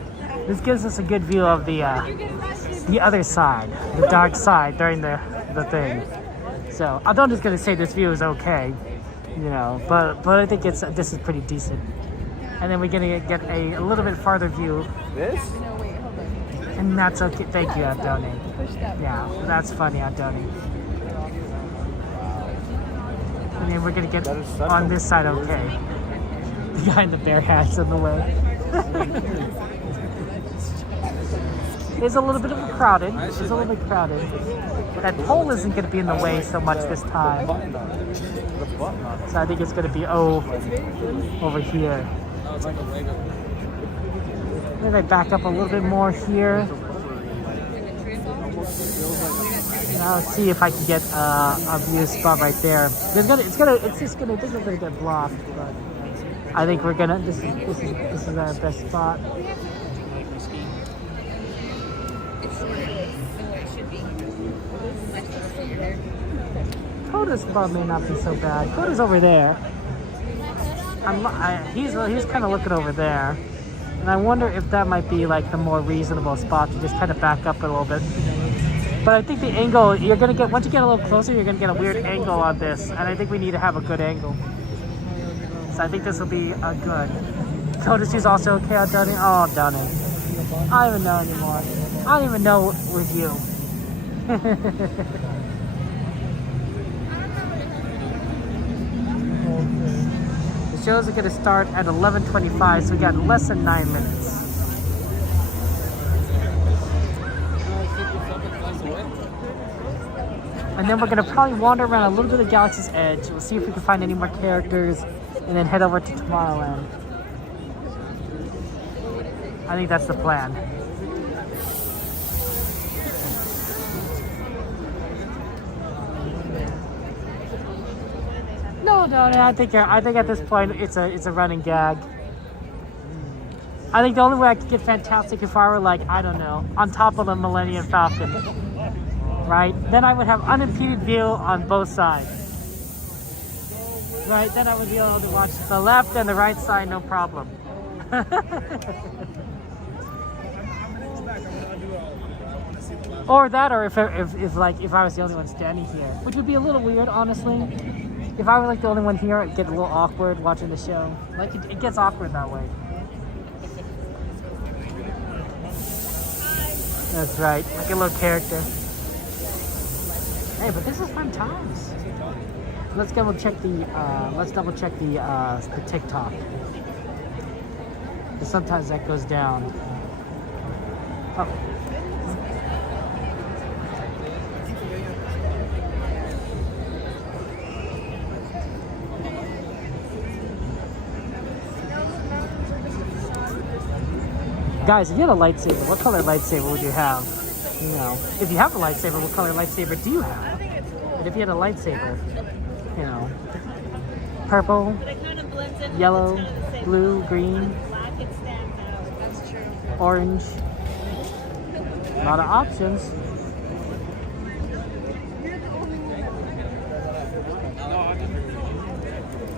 This gives us a good view of the other side, the dark side during the thing. So I'm just gonna say this view is okay, you know, but I think this is pretty decent. And then we're gonna get a little bit farther view. This? And that's okay. Thank you, Adoni. Yeah, that's funny, Adoni. And then we're gonna get on this side okay. The guy in the bear hat's in the way. It's a little bit crowded. It's a little bit crowded. That pole isn't going to be in the way so much this time. So I think it's going to be over here. Maybe I back up a little bit more here. And I'll see if I can get a view spot right there. It's just gonna get blocked. But I think we're gonna. This is our best spot. Coda's spot may not be so bad. Coda's over there. He's kind of looking over there, and I wonder if that might be like the more reasonable spot to just kind of back up a little bit. But I think the angle once you get a little closer, you're gonna get a weird angle on this, and I think we need to have a good angle. So I think this will be good. Coda's is also okay on Donnie. Oh, Donnie. I don't even know anymore. I don't even know with you. The shows are going to start at 11:25, so we got less than 9 minutes. And then we're going to probably wander around a little bit of Galaxy's Edge. We'll see if we can find any more characters, and then head over to Tomorrowland. I think that's the plan. No, I think at this point it's a running gag. I think the only way I could get Fantastic if I were like, I don't know, on top of the Millennium Falcon, right? Then I would have unimpeded view on both sides. Right, then I would be able to watch the left and the right side, no problem. Or that, or if I was the only one standing here, which would be a little weird, honestly. If I were like the only one here, it'd get a little awkward watching the show. Like it gets awkward that way. That's right, like a little character. Hey, but this is fun times. Let's double check the TikTok. Because sometimes that goes down. Oh. Guys, if you had a lightsaber, what color lightsaber would you have? You know, if you have a lightsaber, what color lightsaber do you have? And if you had a lightsaber, you know, purple, yellow, blue, green, orange. A lot of options.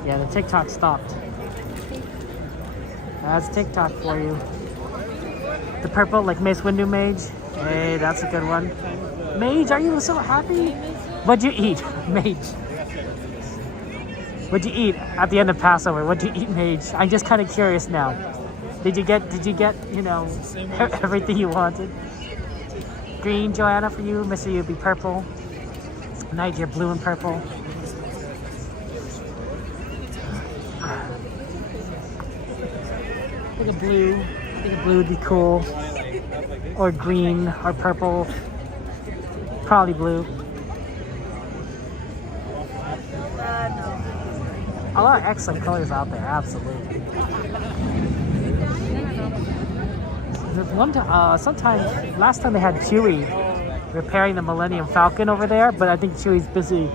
Yeah, the TikTok stopped. That's TikTok for you. The purple, like Mace Windu Mage. Hey, that's a good one. Mage, are you so happy? What'd you eat, Mage? What'd you eat at the end of Passover? What'd you eat, Mage? I'm just kind of curious now. Did you get, you know, everything you wanted? Green, Joanna, for you. Mr. You'd be purple. Nite, you're blue and purple. I think a blue would be cool. Or green, or purple. Probably blue. A lot of excellent colors out there, absolutely. There's last time they had Chewie repairing the Millennium Falcon over there, but I think Chewie's busy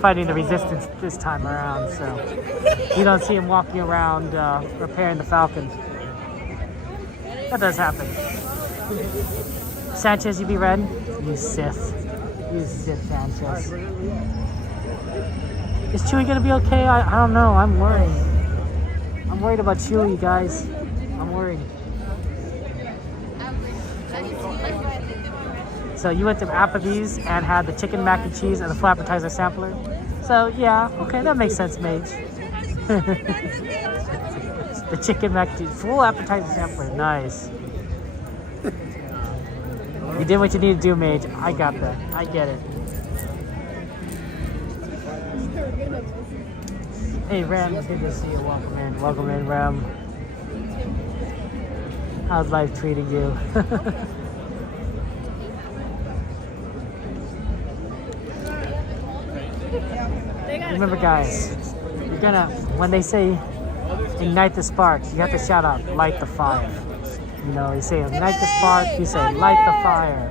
fighting the Resistance this time around, so you don't see him walking around repairing the Falcon. That does happen. Sanchez, you be red? You Sith. You Sith, Sanchez. Is Chewie gonna be okay? I don't know. I'm worried. I'm worried about Chewie, guys. I'm worried. So you went to Applebee's and had the chicken mac and cheese and the full appetizer sampler. So yeah, okay, that makes sense, Mage. The chicken mac and cheese, full appetizer sampler, nice. You did what you need to do, Mage. I got that. I get it. Hey, Ram, good to see you. Welcome in. Welcome in, Ram. How's life treating you? Remember, guys, you're gonna, when they say ignite the spark, you have to shout out, light the fire. You know, you say ignite the spark, you say light the fire.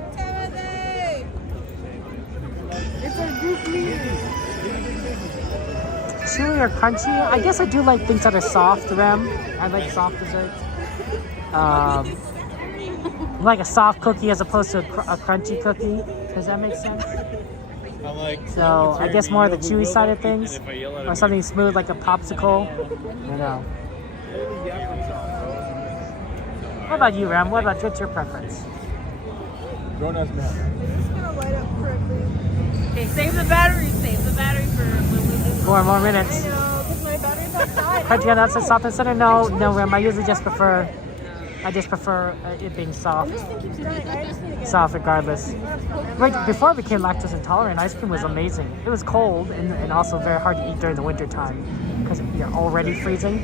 It's a goofy. Chewy or crunchy? I guess I do like things that are soft, Rem. I like soft desserts. Like a soft cookie as opposed to a crunchy cookie. Does that make sense? So I guess more the chewy side of things, or something smooth like a popsicle. You know. What about you, Ram? What's your preference? Okay, save the battery for when we More minutes. I know, because my battery's outside. Crunchy on the outside, soft and center? No, Ram. I usually just prefer. I just prefer it being soft. Soft regardless. Right before I became lactose intolerant, ice cream was amazing. It was cold and also very hard to eat during the winter time because you're already freezing.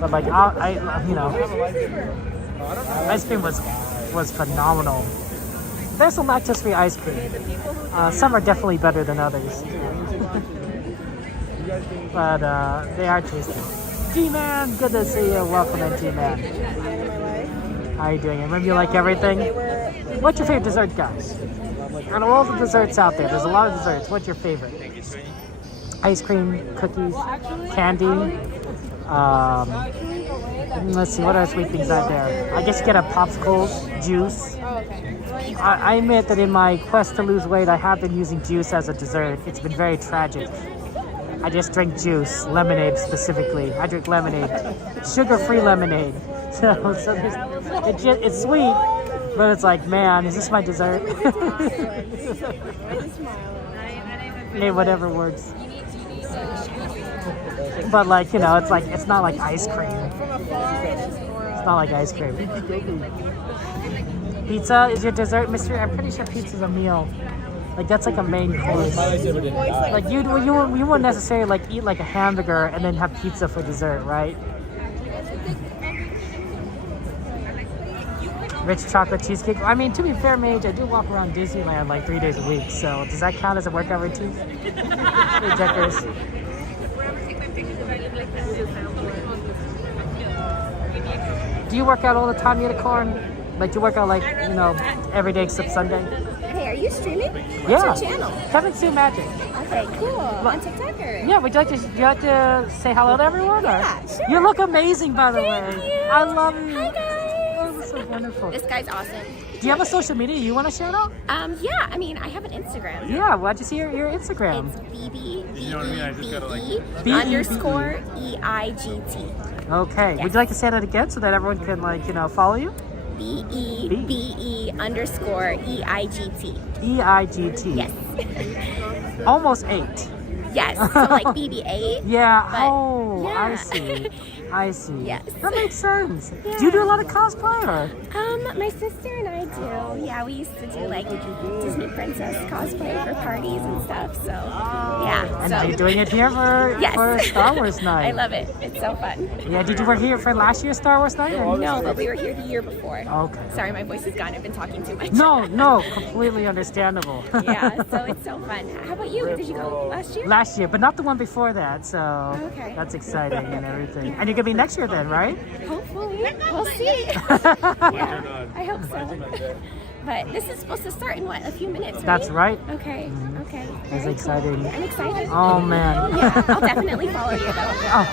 But like you know, ice cream was phenomenal. There's some lactose-free ice cream. Some are definitely better than others. But they are tasty. G-Man, good to see you. Welcome in, G-Man. How are you doing? Remember, you like everything? What's your favorite dessert, guys? Out of all the desserts out there's a lot of desserts. What's your favorite? Ice cream, cookies, candy. Let's see, what other sweet things out there? I guess you get a popsicles, juice. I admit that in my quest to lose weight, I have been using juice as a dessert. It's been very tragic. I just drink juice, lemonade specifically. I drink lemonade, sugar-free lemonade. So it's sweet, But it's like, man, is this my dessert? Hey, whatever works. But like, you know, it's like, it's not like ice cream. It's not like ice cream. Pizza is your dessert, Mr. I'm pretty sure pizza's a meal. Like that's like a main course. Like you wouldn't necessarily like eat like a hamburger and then have pizza for dessert, right? Rich chocolate cheesecake. I mean, to be fair, Mage, I do walk around Disneyland like 3 days a week. So does that count as a workout routine? Hey, Deckers. Do you work out all the time, Unicorn? Like, do you work out like, you know, every day except Sunday? Hey, are you streaming? Yeah. What's your channel? Kevin Sue Magic. Okay, cool. On TikTok or? Yeah, would you like to say hello to everyone? Yeah, sure. You look amazing, by the Thank way. you. I love you. Hi, guys. Oh, that's so wonderful. This guy's awesome. Do you have a social media you want to shout out? Yeah, I mean, I have an Instagram. Yeah, why'd you see your Instagram? It's B-E-B-E. underscore EIGT. Okay. Yes. Would you like to say that again so that everyone can, like, you know, follow you? BEBE underscore EIGT. EIGT. Yes. Almost 8. Yes. So like BB8. Yeah. But, oh, yeah. I see. I see. Yes. That makes sense. Yeah. Do you do a lot of cosplay or? My sister and I do. Yeah, we used to do like Disney princess cosplay for parties and stuff. So, yeah. And so. are you doing it here for, Yes. for Star Wars night? I love it. It's so fun. Yeah, did you work here for last year's Star Wars night? Or? No, but we were here the year before. Okay. Sorry, my voice is gone. I've been talking too much. No, completely understandable. Yeah, so it's so fun. How about you? Did you go last year? Last year, but not the one before that, so Okay. that's exciting and everything. And you're gonna be next year then, right? Hopefully. We'll see. Yeah, I hope so. But this is supposed to start in what, a few minutes, right? That's right. Okay, okay. That's Very exciting. Cool. I'm excited. Oh man. Yeah, I'll definitely follow you though. Oh,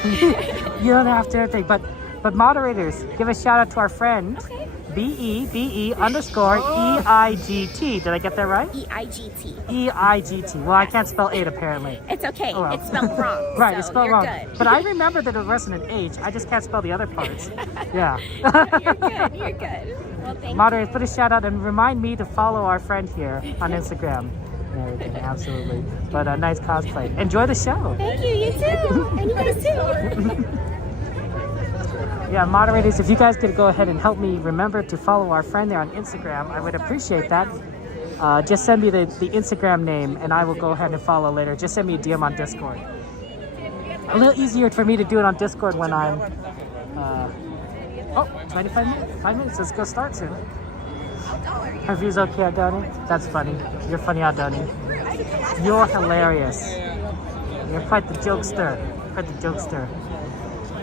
you don't have to everything, but moderators, give a shout out to our friend. Okay. BEBE underscore EIGT. Did I get that right? EIGT. EIGT. Well, I can't spell 8 apparently. It's okay. Oh, well. It's spelled wrong. Right, so it's spelled you're wrong. Good. But I remember that it wasn't an H. I just can't spell the other parts. Yeah. You're good. You're good. Well, thank Moderators, put a shout out and remind me to follow our friend here on Instagram. And everything, absolutely. But nice cosplay. Enjoy the show. Thank you. You too. And you guys too. Yeah, moderators, if you guys could go ahead and help me remember to follow our friend there on Instagram, I would appreciate that. Just send me the Instagram name and I will go ahead and follow later. Just send me a DM on Discord. A little easier for me to do it on Discord when I'm... 25 minutes? 5 minutes, let's go start soon. Her view's okay, Adoni? That's funny. You're funny, Adoni. You're hilarious. You're quite the jokester. Quite the jokester.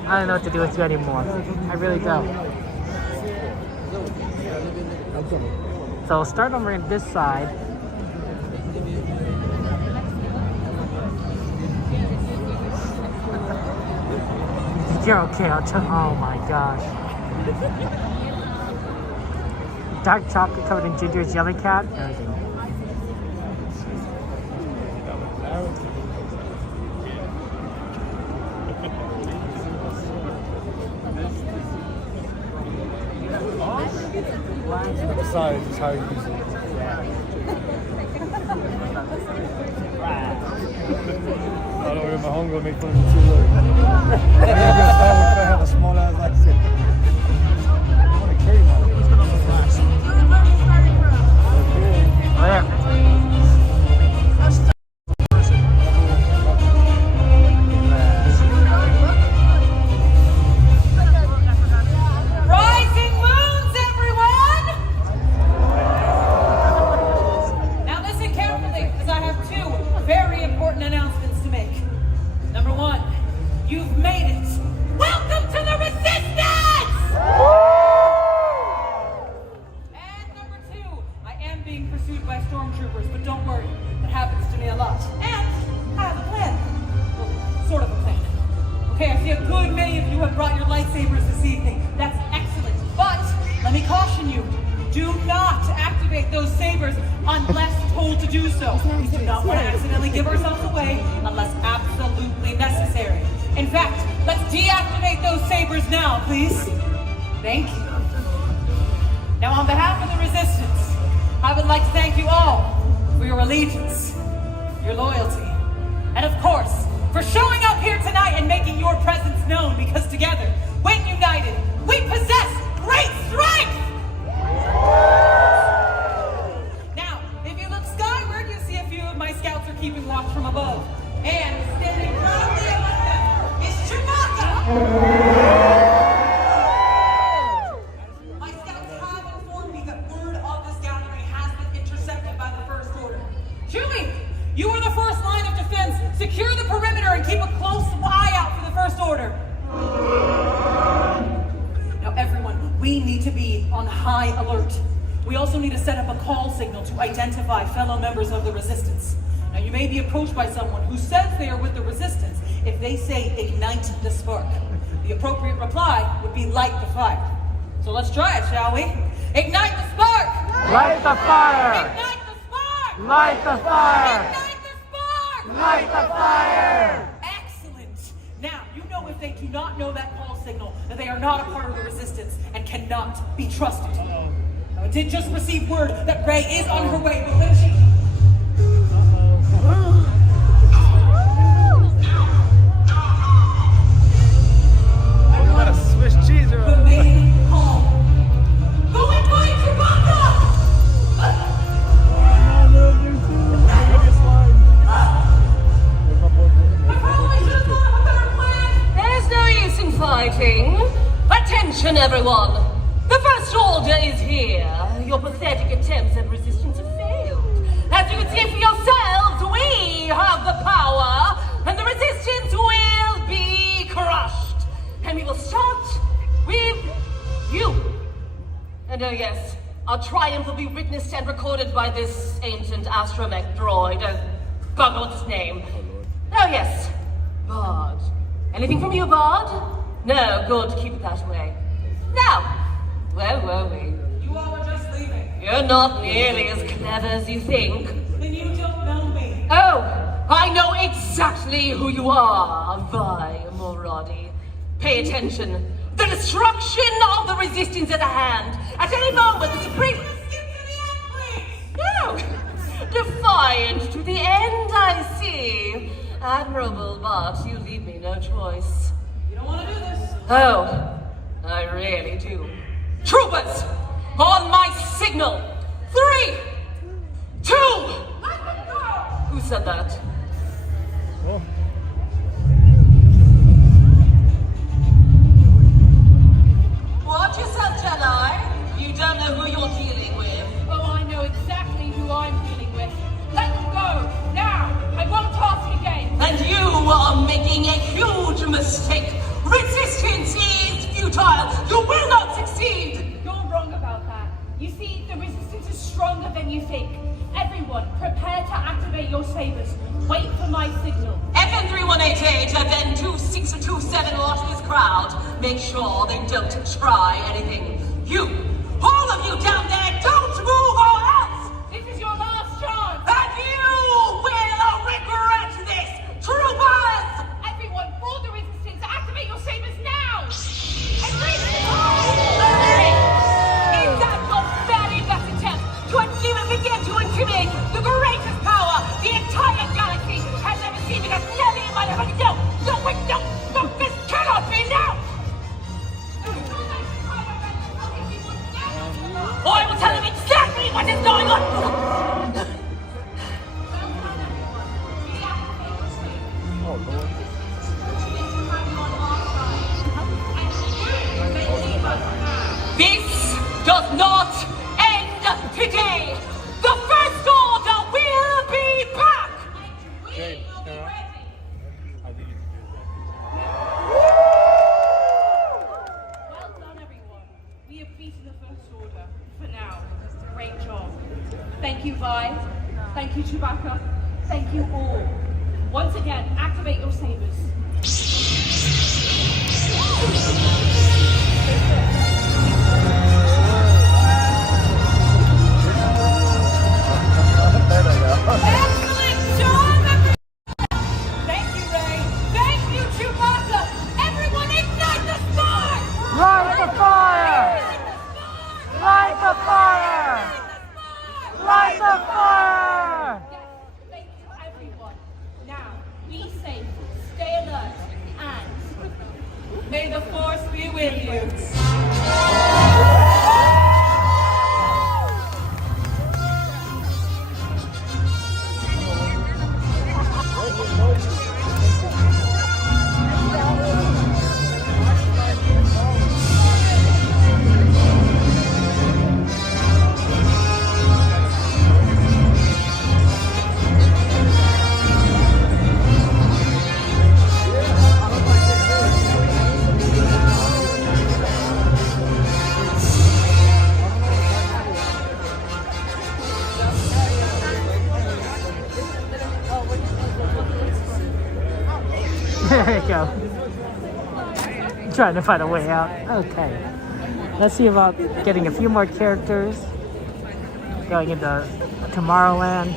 I don't know what to do with you anymore. I really don't. So start over on this side. You're okay, I'll tell. Oh my gosh. Dark chocolate covered in ginger jelly cat. Everything. Besides, it's how you use it. I don't know, my hunger make fun of me too low. I have a small ass like this. I want to carry my Rising moons, everyone! Now listen carefully, because I have two very important announcements to make. Number one, you've made it. Welcome to the Resistance! And number two, I am being pursued by stormtroopers, but don't worry, that happens to me a lot. And I have a plan. Well, sort of a plan. Okay, I see a good many of you have brought your lightsabers this evening. That's excellent. But let me caution you, do not activate those sabers unless told to do so. We do not want to accidentally give ourselves away unless absolutely necessary. In fact, let's deactivate those sabers now, please. Thank you. Now, on behalf of the Resistance, I would like to thank you all for your allegiance, your loyalty, and of course, for showing up here tonight and making your presence known, because together, when united, we possess great strength! Now, if you look skyward, you see a few of my scouts are keeping watch from above. And standing proudly among them is Chewbacca! My scouts have informed me that word of this gathering has been intercepted by the First Order. Chewie, you are the first line of defense. Secure the perimeter and keep a close eye out for the First Order. Now everyone, we need to be on high alert. We also need to set up a call signal to identify fellow members of the Resistance. Now you may be approached by someone who says they are with the Resistance. If they say ignite the spark, the appropriate reply would be light the fire. So let's try it, shall we? Ignite the spark! Light the fire! Ignite the spark! Light the fire! Ignite the spark! Light the fire! Excellent! Now, you know if they do not know that call signal, that they are not a part of the Resistance and cannot be trusted. Now, I did just receive word that Rey is on her way, but when she... What a Swiss cheese roll. Remain calm. Go and find Chewbacca! There's no use in fighting. Attention, everyone. The First Order is here. Your pathetic attempts at resistance have failed. As you can see for yourselves, we have the power, and the Resistance will be crushed. And we will start with you. And oh yes, our triumph will be witnessed and recorded by this ancient astromech droid. God, what's his name? Oh yes, Bard. Anything from you, Bard? No, good, keep it that way. Now, where were we? You all were just leaving. You're not nearly as clever as you think. Then you don't know me. Oh, I know exactly who you are, Vi Moradi. Pay attention. The destruction of the Resistance at hand. At any moment, the Supreme... No! Defiant to the end, I see. Admirable, but you leave me no choice. You don't want to do this. Oh, I really do. Troopers, on my signal. 3, 2... Who said that? Oh. Watch yourself, Jedi. You don't know who you're dealing with. Oh, I know exactly who I'm dealing with. Let's go, now! I won't ask again! And you are making a huge mistake. Resistance is futile. You will not succeed. You're wrong about that. You see, the Resistance is stronger than you think. Everyone, prepare to activate your sabers. Wait for my signal. FN3188 and then 2627 watch this crowd. Make sure they don't try anything. You, all of you down there, don't move or else! This is your last chance! And you will regret this! Troopers! Everyone, for the Resistance, activate your sabers now! Is that your very best attempt to begin to intimidate the greatest power the entire galaxy has ever seen? Because never in my life, no, this cannot be now! Or I will tell them exactly what is going on! This does not end today! The First Order will be back! Okay, Well done, everyone. We have beaten the First Order, for now. Great job. Thank you, Vi. Thank you, Chewbacca. Thank you all. Once again, activate your sabers. Excellent job, everyone! Thank you, Rey. Thank you, Chewbacca. Everyone ignite the spark! Light the fire! Light the Now, be safe, stay alert, and May the force be with you. There you go. Trying to find a way out. Okay. Let's see about getting a few more characters. Going into Tomorrowland.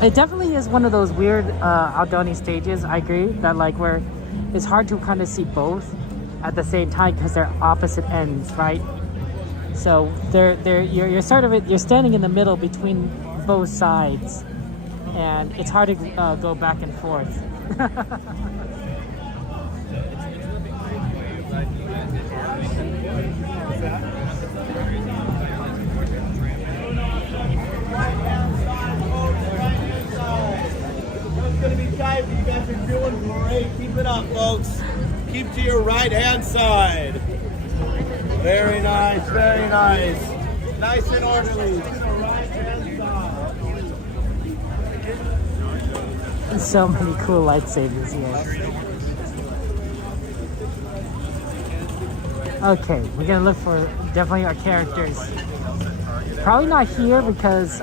It definitely is one of those weird outdoorsy stages. I agree that like where it's hard to kind of see both at the same time because they're opposite ends, right? So you're sort of you're standing in the middle between both sides, and it's hard to go back and forth. It's going to be tight, but you guys are doing great. Keep it up, folks. Keep to your right-hand side. Very nice, very nice. Nice and orderly. To the right-hand side. So many cool lightsabers here. Okay, we're gonna look for definitely our characters. Probably not here because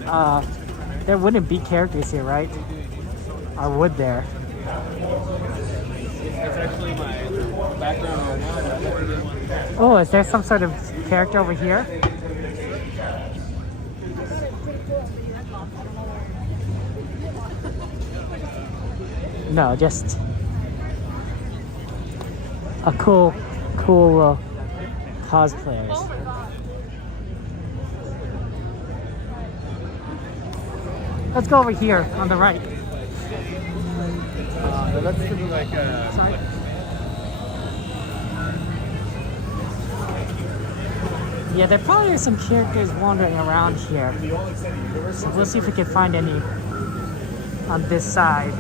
there wouldn't be characters here, right? Or would there? That's actually my background right now. Oh, is there some sort of character over here? No, just a cool cosplayers. Let's go over here on the right. Let's do like Yeah, there probably are some characters wandering around here. So we'll see if we can find any on this side.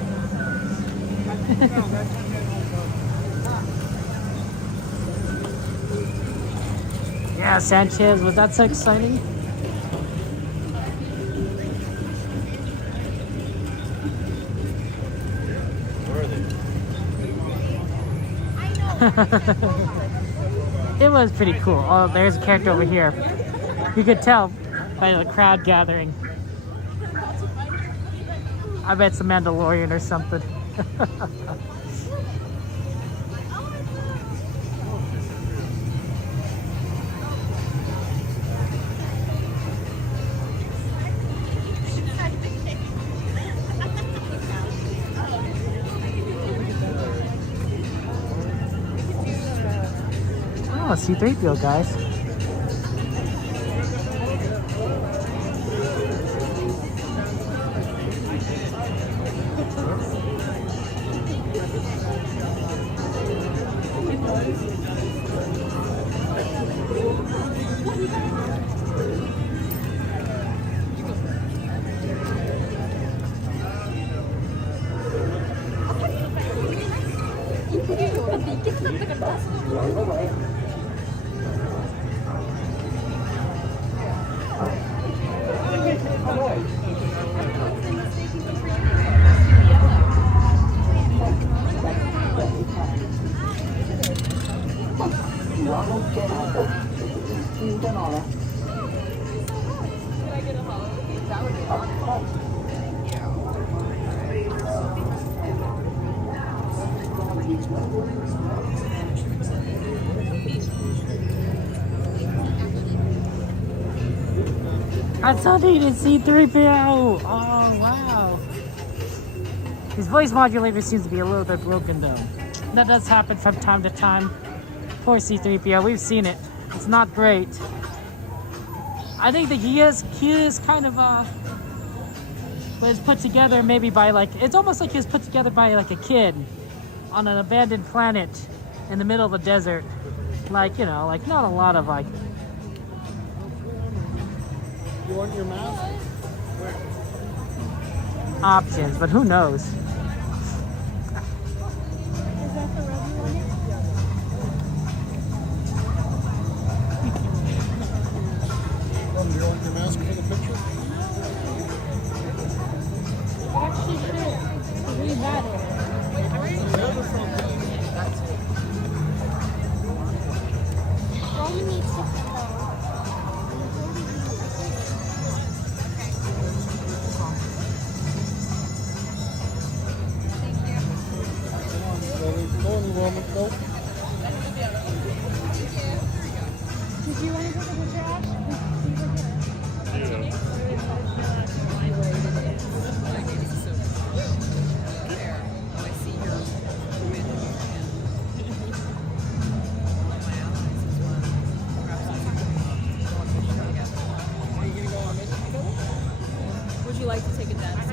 Yeah, Sanchez, was that so exciting? It was pretty cool. Oh, there's a character over here. You could tell by the crowd gathering. I bet it's a Mandalorian or something. Oh, C-3PO, guys. I so needed C-3PO! Oh, wow. His voice modulator seems to be a little bit broken, though. That does happen from time to time. Poor C-3PO, we've seen it. It's not great. I think that he is kind of, was put together maybe by like, it's almost like he was put together by like a kid on an abandoned planet in the middle of a desert. Like, you know, like not a lot of like. You want your mask? Options, but who knows? Do you want your mask for the picture? Actually, sure. We got it. Roman needs to go. Slowly, Roman, go. Did you want to go to the trash? Would you like to take a dance?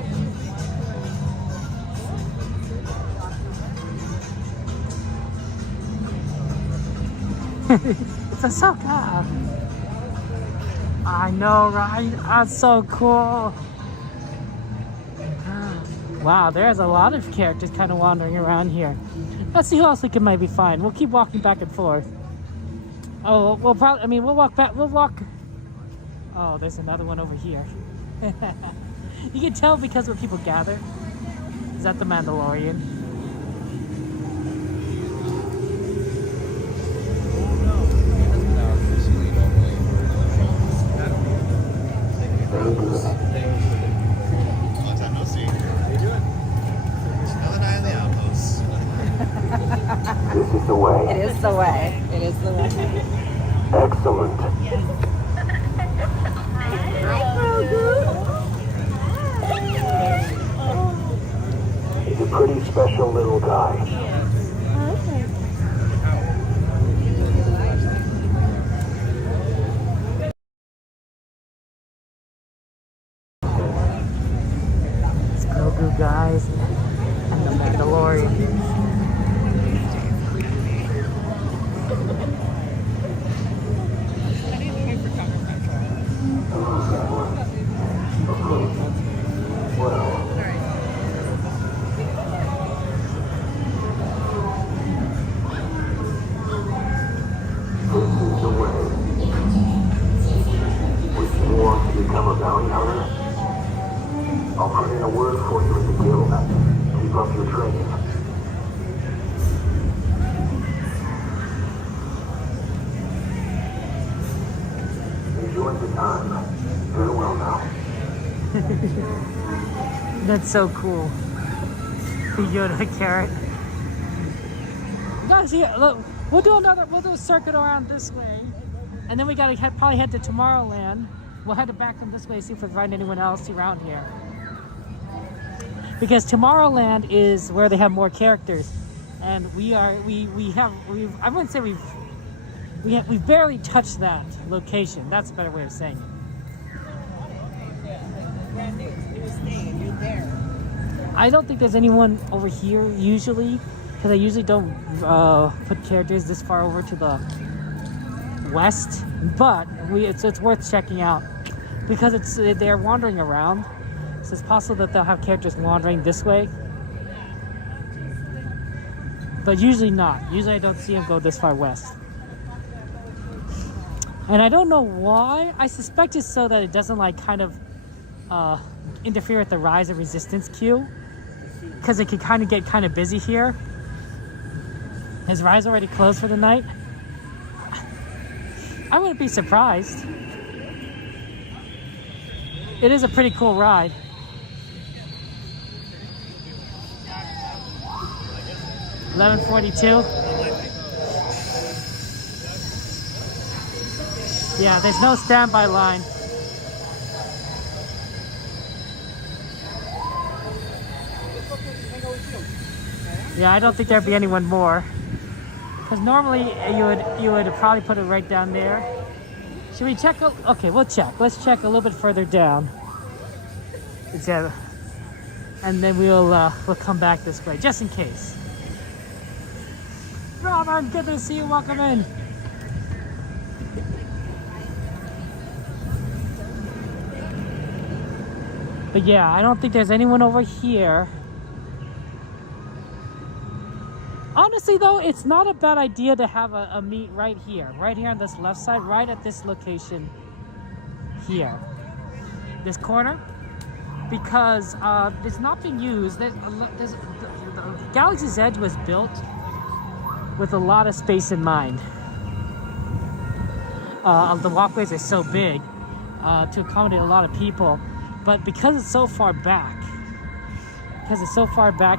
It's a so cool. I know, right? That's so cool. Wow, there's a lot of characters kind of wandering around here. Let's see who else we can maybe find. We'll keep walking back and forth. Oh, we'll probably, I mean, we'll walk back, we'll walk. Oh, there's another one over here. You can tell because when people gather. Is that the Mandalorian? This is the way. It is the way. It is the way. Excellent. He's a pretty special little guy. It's Grogu, guys, and the Mandalorian. Become a bounty hunter? I'll put in a word for you at the guild. Keep up your training. Enjoy the time. Farewell now. That's so cool. The Yoda carrot. Guys, here, look, we'll do a circuit around this way. And then we gotta probably head to Tomorrowland. We'll head back from this way, see if we find anyone else around here. Because Tomorrowland is where they have more characters, and I wouldn't say we've barely touched that location. That's a better way of saying it. I don't think there's anyone over here usually, because I usually don't put characters this far over to the west. But it's worth checking out. Because they're wandering around, so it's possible that they'll have characters wandering this way. But usually not. Usually I don't see them go this far west. And I don't know why. I suspect it's so that it doesn't like kind of interfere with the Rise of Resistance queue. Because it could kind of get kind of busy here. Is Rise already closed for the night? I wouldn't be surprised. It is a pretty cool ride. $11.42. Yeah, there's no standby line. Yeah, I don't think there'd be anyone more. Because normally you would probably put it right down there. Should we check? Okay, we'll check. Let's check a little bit further down. And then we'll come back this way, just in case. Robert, good to see you. Welcome in. But yeah, I don't think there's anyone over here. Honestly though, it's not a bad idea to have a meet right here on this left side, right at this location here. This corner. Because it's not being used. The Galaxy's Edge was built with a lot of space in mind. The walkways are so big to accommodate a lot of people, but because it's so far back,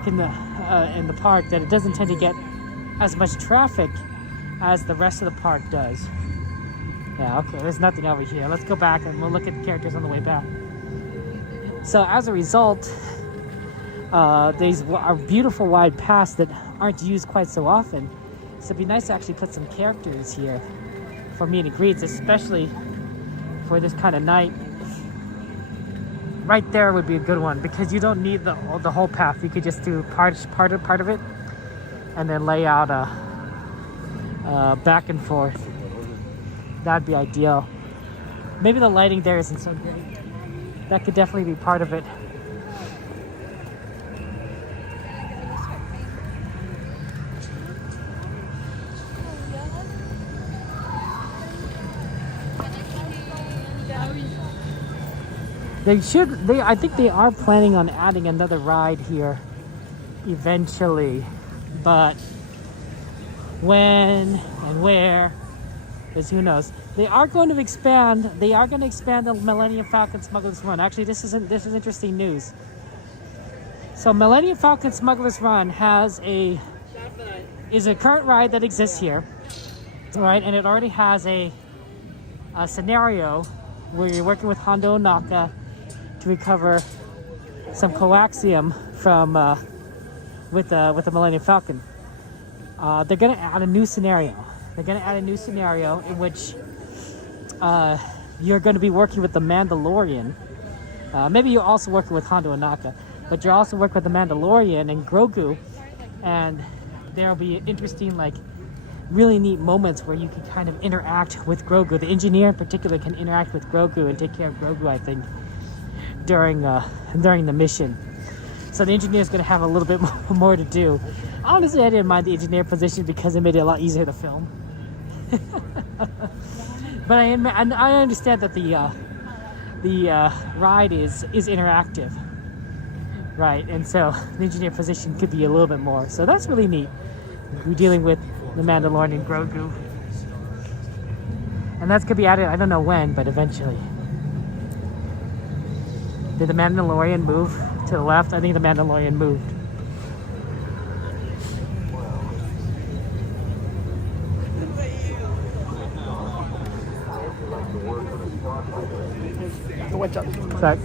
in the park, that it doesn't tend to get as much traffic as the rest of the park does. Yeah, okay, there's nothing over here. Let's go back and we'll look at the characters on the way back. So as a result, these are beautiful wide paths that aren't used quite so often. So it'd be nice to actually put some characters here for meet and greets, especially for this kind of night. Right there would be a good one because you don't need the whole path. You could just do part of it, and then lay out back and forth. That'd be ideal. Maybe the lighting there isn't so great. That could definitely be part of it. I think they are planning on adding another ride here eventually, but when and where is who knows. They are going to expand the Millennium Falcon Smuggler's Run. Actually, this is interesting news. So Millennium Falcon Smuggler's Run is a current ride that exists here, right? And it already has a scenario where you're working with Hondo Ohnaka to recover some coaxium from with the Millennium Falcon. They're going to add a new scenario. In which you're going to be working with the Mandalorian. Maybe you're also working with Hondo Ohnaka, but you're also working with the Mandalorian and Grogu, and there'll be interesting, like, really neat moments where you can kind of interact with Grogu. The engineer in particular can interact with Grogu and take care of Grogu, I think, during the mission. So the engineer is going to have a little bit more to do. Honestly, I didn't mind the engineer position because it made it a lot easier to film. But I understand that the ride is interactive, right? And so the engineer position could be a little bit more. So that's really neat. We're dealing with the Mandalorian and Grogu, and that's gonna be added. I don't know when, but eventually. Did the Mandalorian move to the left? I think the Mandalorian moved. Watch out. Sorry.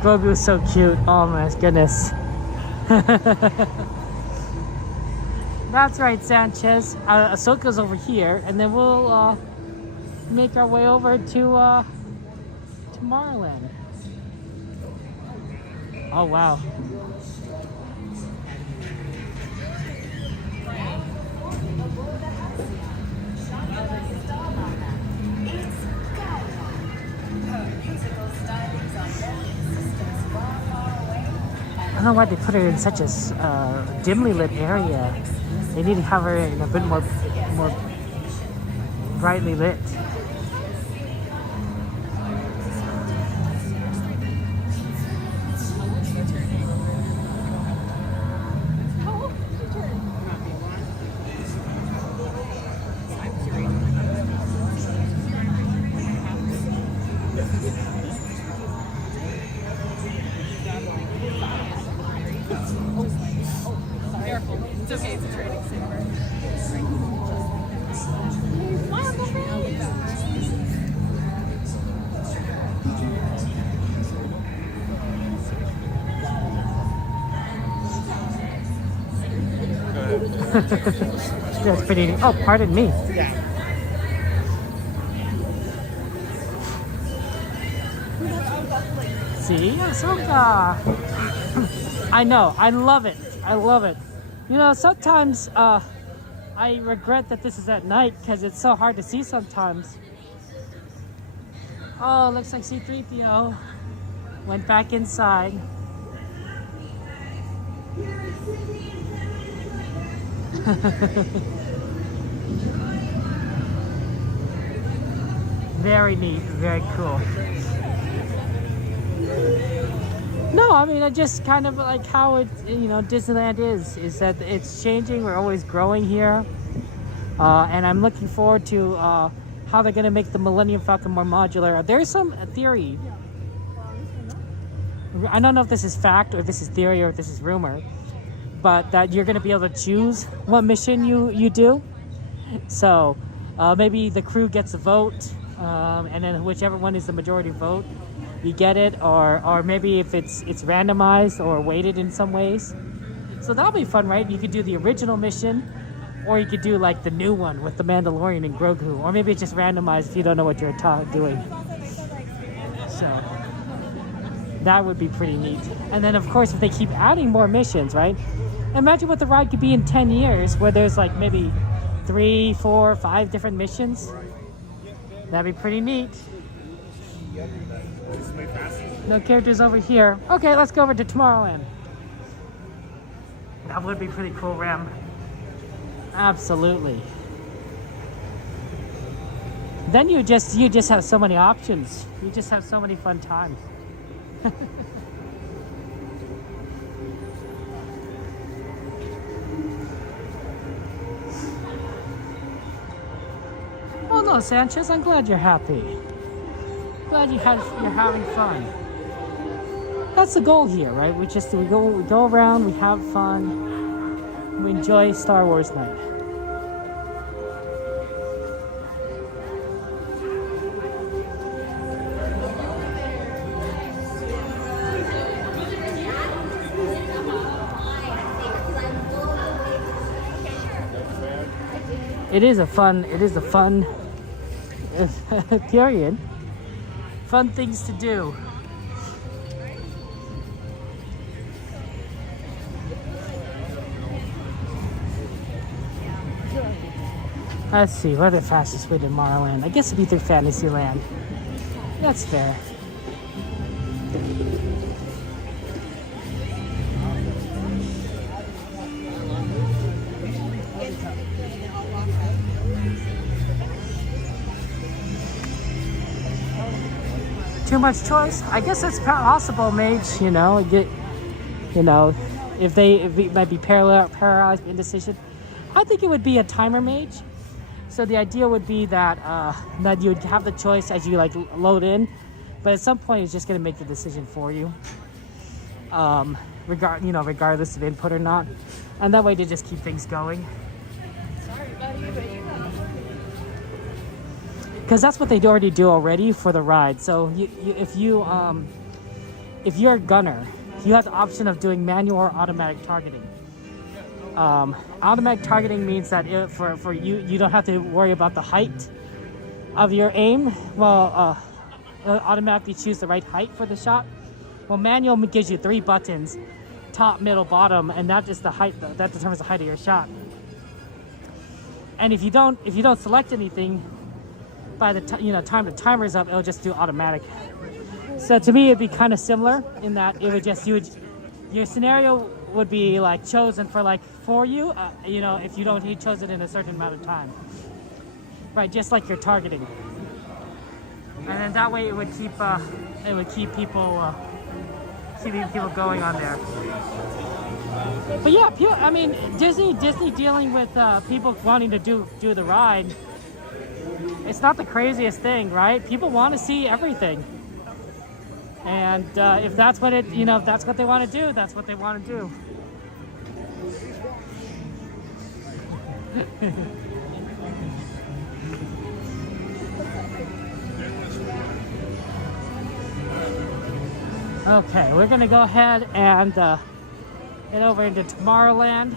Grogu is so cute. Oh my goodness. That's right, Sanchez. Ahsoka's over here, and then we'll make our way over to Tomorrowland. Oh wow. I don't know why they put it in such a dimly lit area. They need to have it in a bit more brightly lit. Careful. It's okay. It's a training saver. That's pretty. Oh, pardon me. See, Ahsoka. I know. I love it. I love it. You know, sometimes I regret that this is at night because it's so hard to see sometimes. Oh, looks like C-3PO went back inside. Very neat, very cool. No, I mean, I just kind of like how it, you know, Disneyland is that it's changing. We're always growing here. And I'm looking forward to how they're going to make the Millennium Falcon more modular. There's some theory. I don't know if this is fact or if this is theory or if this is rumor, but that you're going to be able to choose what mission you do. So maybe the crew gets a vote, and then whichever one is the majority vote, you get it, or maybe if it's randomized or weighted in some ways. So that'll be fun, right? You could do the original mission, or you could do like the new one with the Mandalorian and Grogu, or maybe it's just randomized if you don't know what you're doing. So that would be pretty neat. And then of course, if they keep adding more missions, right? Imagine what the ride could be in 10 years, where there's like maybe 3, 4, 5 different missions. That'd be pretty neat. No characters over here. Okay, let's go over to Tomorrowland. That would be pretty cool, Ram. Absolutely. Then you just have so many options. You just have so many fun times. Oh no, Sanchez, I'm glad you're happy. Glad you're having fun. That's the goal here, right? We go around, we have fun, we enjoy Star Wars night. It is a fun period. Fun things to do. Let's see, what's the fastest way to Tomorrowland? I guess it'd be through Fantasyland. That's fair. Too much choice? I guess that's possible, Mage. You know, if it might be paralyzed by indecision. I think it would be a timer, Mage. So the idea would be that that you would have the choice as you like load in, but at some point it's just going to make the decision for you, regardless of input or not, and that way to just keep things going. Sorry, buddy, but you know. Because that's what they already do already for the ride. So if you're a gunner, you have the option of doing manual or automatic targeting. Automatic targeting means that for you don't have to worry about the height of your aim. Well, automatically choose the right height for the shot. Well, manual gives you 3 buttons, top, middle, bottom, and that is the height that determines the height of your shot. And if you don't select anything, by the time the timer's up, it'll just do automatic. So to me, it'd be kind of similar in that it would just your scenario would be like chosen for you. If you don't, you chose it in a certain amount of time, right? Just like your targeting, and then that way it would keep people going on there. But yeah, I mean Disney dealing with people wanting to do the ride. It's not the craziest thing, right? People want to see everything. And if that's what it, if that's what they want to do, that's what they want to do. Okay, we're gonna go ahead and head over into Tomorrowland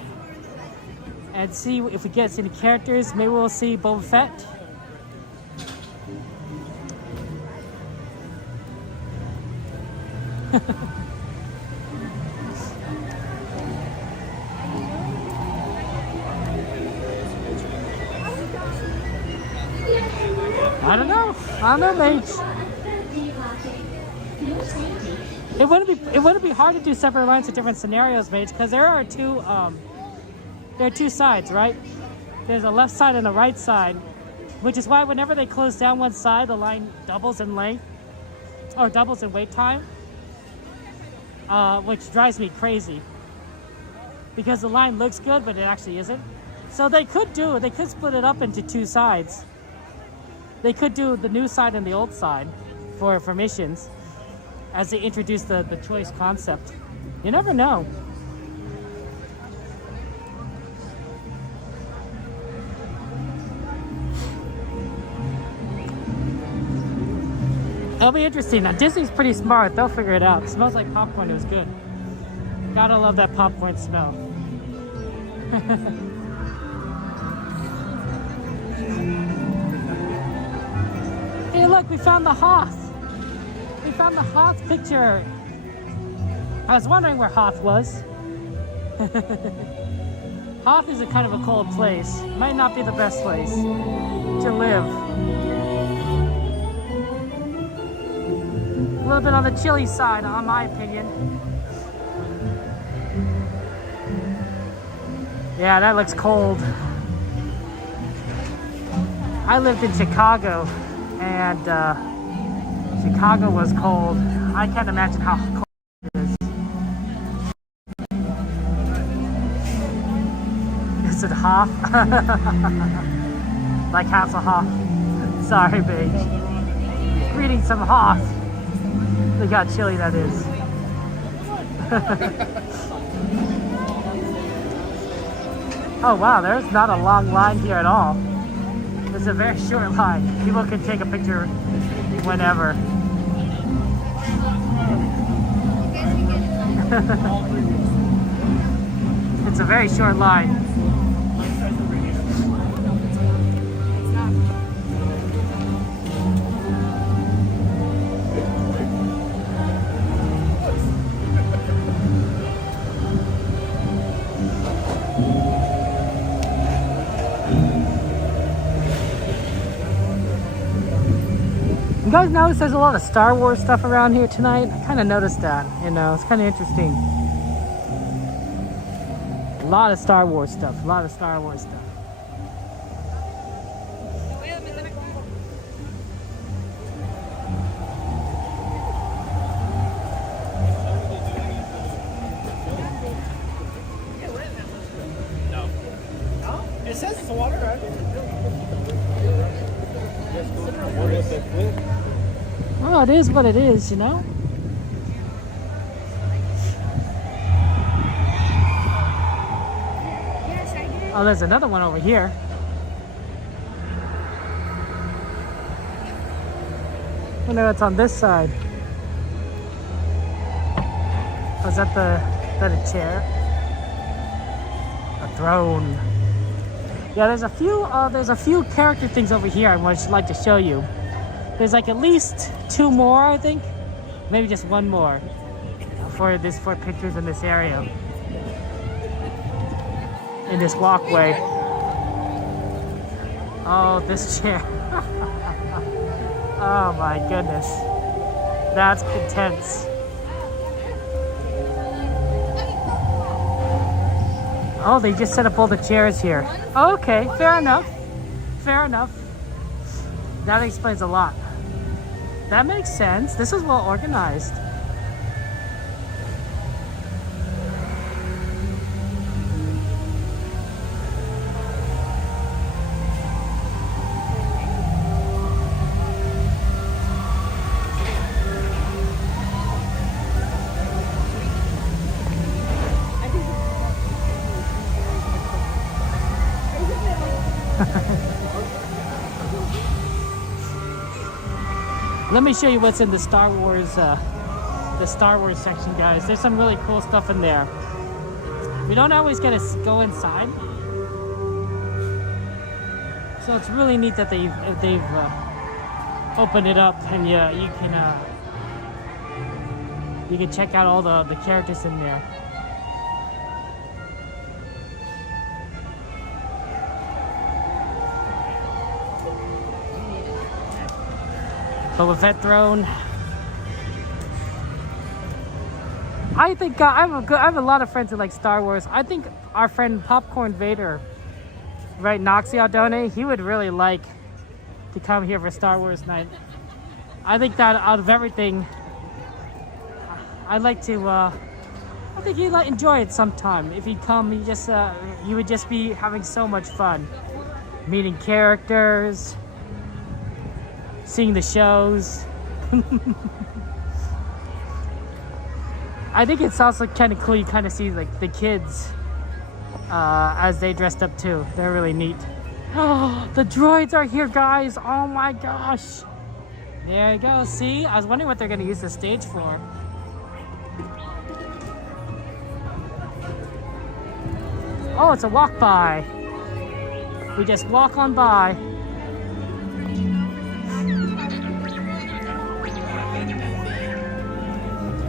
and see if we get any characters. Maybe we'll see Boba Fett. I don't know, Mage. It wouldn't be hard to do separate lines of different scenarios, Mage, because there are two sides, right? There's a left side and a right side, which is why whenever they close down one side, the line doubles in length or doubles in wait time, which drives me crazy because the line looks good, but it actually isn't. So they could split it up into two sides. They could do the new side and the old side for missions as they introduce the choice concept. You never know. It'll be interesting. Now, Disney's pretty smart. They'll figure it out. It smells like popcorn. It was good. Gotta love that popcorn smell. Hey, look, we found the Hoth. We found the Hoth picture. I was wondering where Hoth was. Hoth is a kind of a cold place. Might not be the best place to live. A little bit on the chilly side, in my opinion. Yeah, that looks cold. I lived in Chicago, and Chicago was cold. I can't imagine how cold it is. Is it Hoth? Like Hasselhoff. Sorry, babe. Greetings from Hoth. Look how chilly that is. Oh wow, there's not a long line here at all. It's a very short line. People can take a picture whenever. It's a very short line. You guys notice there's a lot of Star Wars stuff around here tonight? I kind of noticed that, it's kind of interesting. A lot of Star Wars stuff, No. It says it's water, right? Oh, it is what it is, Oh, there's another one over here. I wonder what's on this side. Oh, is that a chair? A throne. Yeah, there's a few character things over here I would like to show you. There's like at least two more, I think. Maybe just one more for pictures in this area. In this walkway. Oh, this chair. Oh my goodness. That's intense. Oh, they just set up all the chairs here. Okay, fair enough. That explains a lot. That makes sense. This is well organized. Let me show you what's in the Star Wars section, guys. There's some really cool stuff in there. We don't always get to go inside, so it's really neat that they've opened it up, and yeah, you can check out all the characters in there. Boba Fett throne. I think I have a lot of friends that like Star Wars. I think our friend Popcorn Vader, right, Noxie Aldone, he would really like to come here for Star Wars night. I think that out of everything, I'd like to. I think you'd enjoy it sometime. If he'd come, you would just be having so much fun, meeting characters, seeing the shows. I think it's also kind of cool. You kind of see like the kids as they dressed up too. They're really neat. Oh, the droids are here, guys. Oh my gosh. There you go. See, I was wondering what they're going to use the stage for. Oh, it's a walk by. We just walk on by.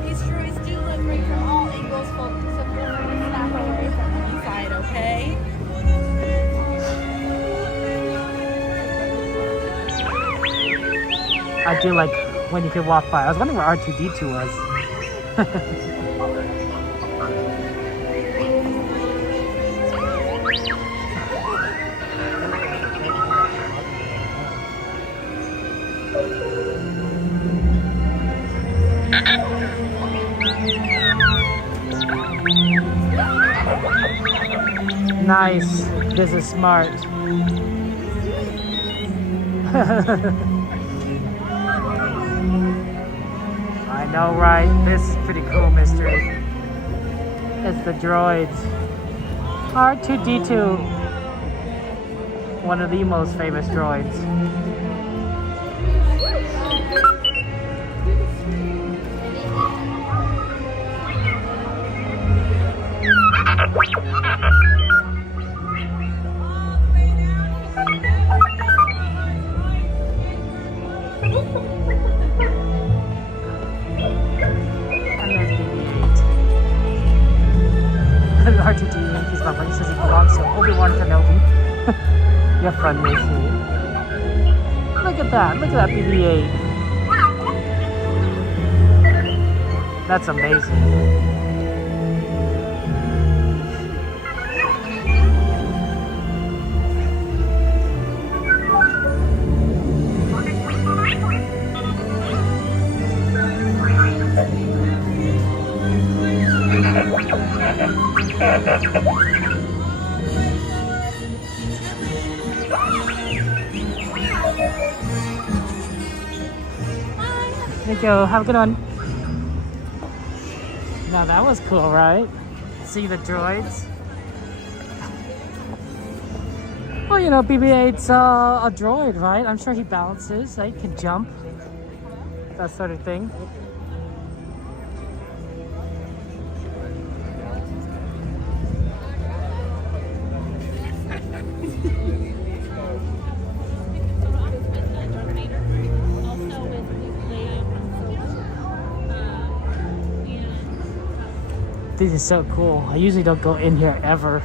These droids do look great from all angles, folks, so don't snap away from the inside, okay? I do like when you can walk by. I was wondering where R2-D2 was. Nice. This is smart. I know, right? This is pretty cool mystery. It's the droids. R2-D2, one of the most famous droids. R2-D2, he's my friend. He says he belongs to Obi-Wan Kenobi. Your friend, Macy. Look at that. Look at that BB-8. That's amazing. Thank you. Have a good one. Now that was cool, right? See the droids? Well, you know, BB-8's a droid, right? I'm sure he balances, right? He can jump. That sort of thing. This is so cool. I usually don't go in here ever.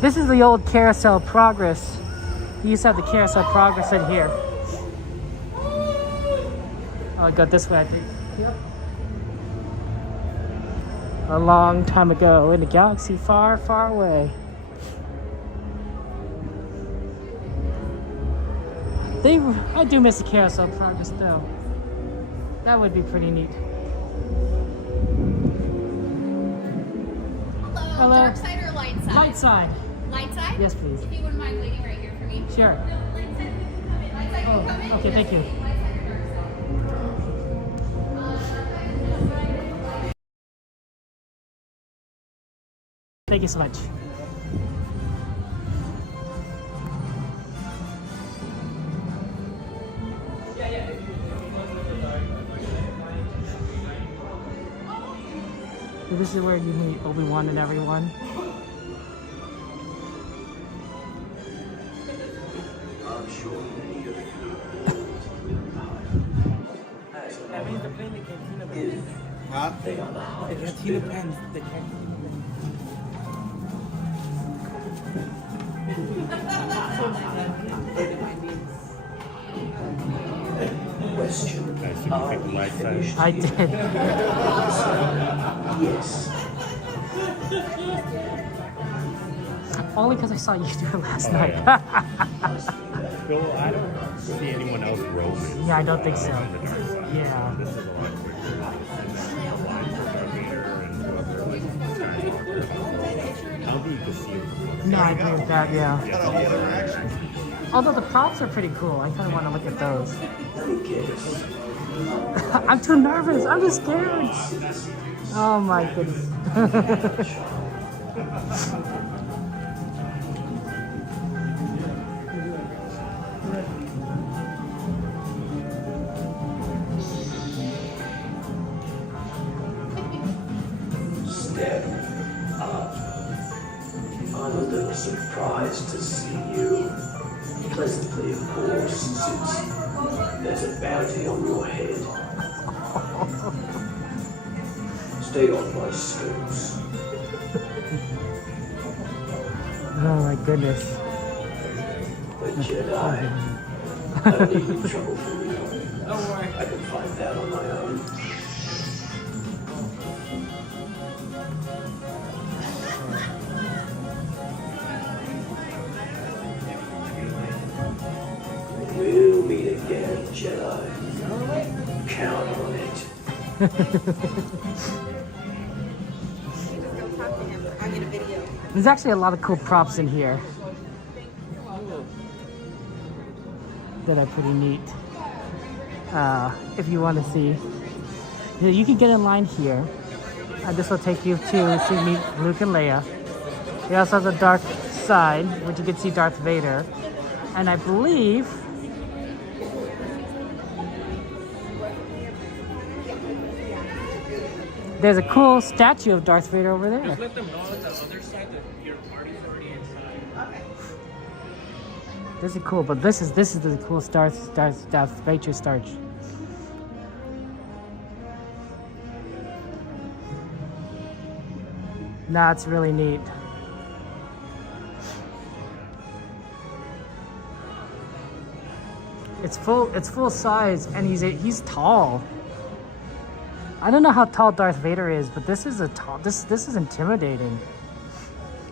This is the old Carousel Progress. You used to have the Carousel Progress in here. Oh, I got this way, I think. Yep. A long time ago in a galaxy far, far away. I do miss the Carousel Progress though. That would be pretty neat. Hello, dark side or light side? Light side. Light side? Yes, please. If you wouldn't mind waiting right here for me. Sure. No, light side can come in. Light side can come in. Okay, thank you. Light side or dark side? Thank you so much. This is where you meet Obi-Wan and everyone. I'm sure many of you. That means they're playing the Cantina Band. Huh? They are the The highest. Cantina Band. The Cantina Question. Are we finished? I did. Yes. Only because I saw you do it last night. Bill, I don't see anyone else roaming. Yeah, I don't think so. On the dark side. Yeah. This is a lot quicker. And then the lines for Darth Vader and whoever, like Skywalker. How do you deceive? No, I agree with that, yeah. Yeah. Although the props are pretty cool. I kind of want to look at those. I'm too nervous. I'm just scared. Oh my goodness. Step up. I'm a little surprised to see you. Pleasantly, of course, since there's a bounty on your head. Stay on my skirts. Oh my goodness. The Jedi. I don't need any trouble from you. I can find that on my own. We'll meet again, Jedi. Count on it. There's actually a lot of cool props in here that are pretty neat. If you want to see, you can get in line here. This will take you to see meet Luke and Leia. We also have the dark side, which you can see Darth Vader. And I believe there's a cool statue of Darth Vader over there. Just let them know at the other side that your party's already inside. Okay. This is cool, but this is the cool Darth Vader starch. Nah, it's really neat. It's full size, and he's tall. I don't know how tall Darth Vader is, but this is this is intimidating.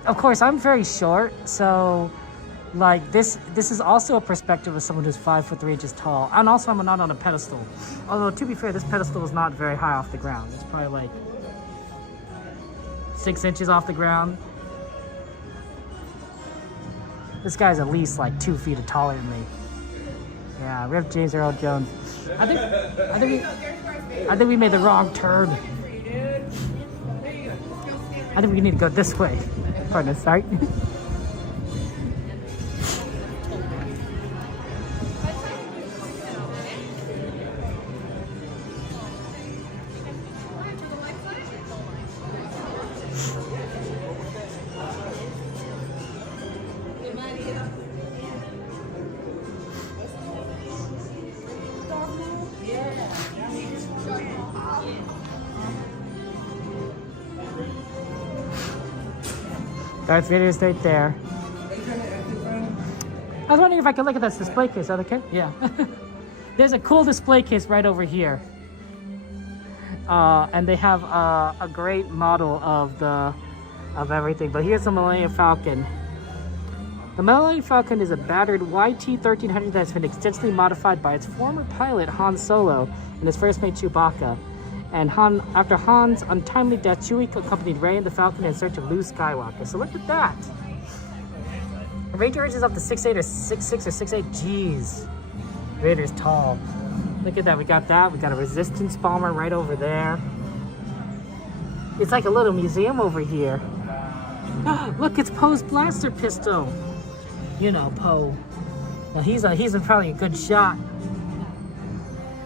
Of course, I'm very short, so like this is also a perspective of someone who's 5'3" tall, and also I'm not on a pedestal. Although to be fair, this pedestal is not very high off the ground. It's probably like 6 inches off the ground. This guy's at least like 2 feet taller than me. Yeah, we have James Earl Jones. I think we made the wrong turn. I think we need to go this way. Pardon us, sorry. Darth Vader is right there. I was wondering if I could look at this display case. Is that okay? Yeah. There's a cool display case right over here. And they have a great model of everything. But here's the Millennium Falcon. The Millennium Falcon is a battered YT-1300 that's been extensively modified by its former pilot Han Solo and his first mate Chewbacca. And after Han's untimely death, Chewie accompanied Rey and the Falcon in search of Luke Skywalker. So look at that. The range ranges up to 6'8" or 6'6" or 6'8". Jeez. Vader's tall. Look at that. We got that. We got a resistance bomber right over there. It's like a little museum over here. Look, it's Poe's blaster pistol. You know, Poe. Well, he's probably a good shot.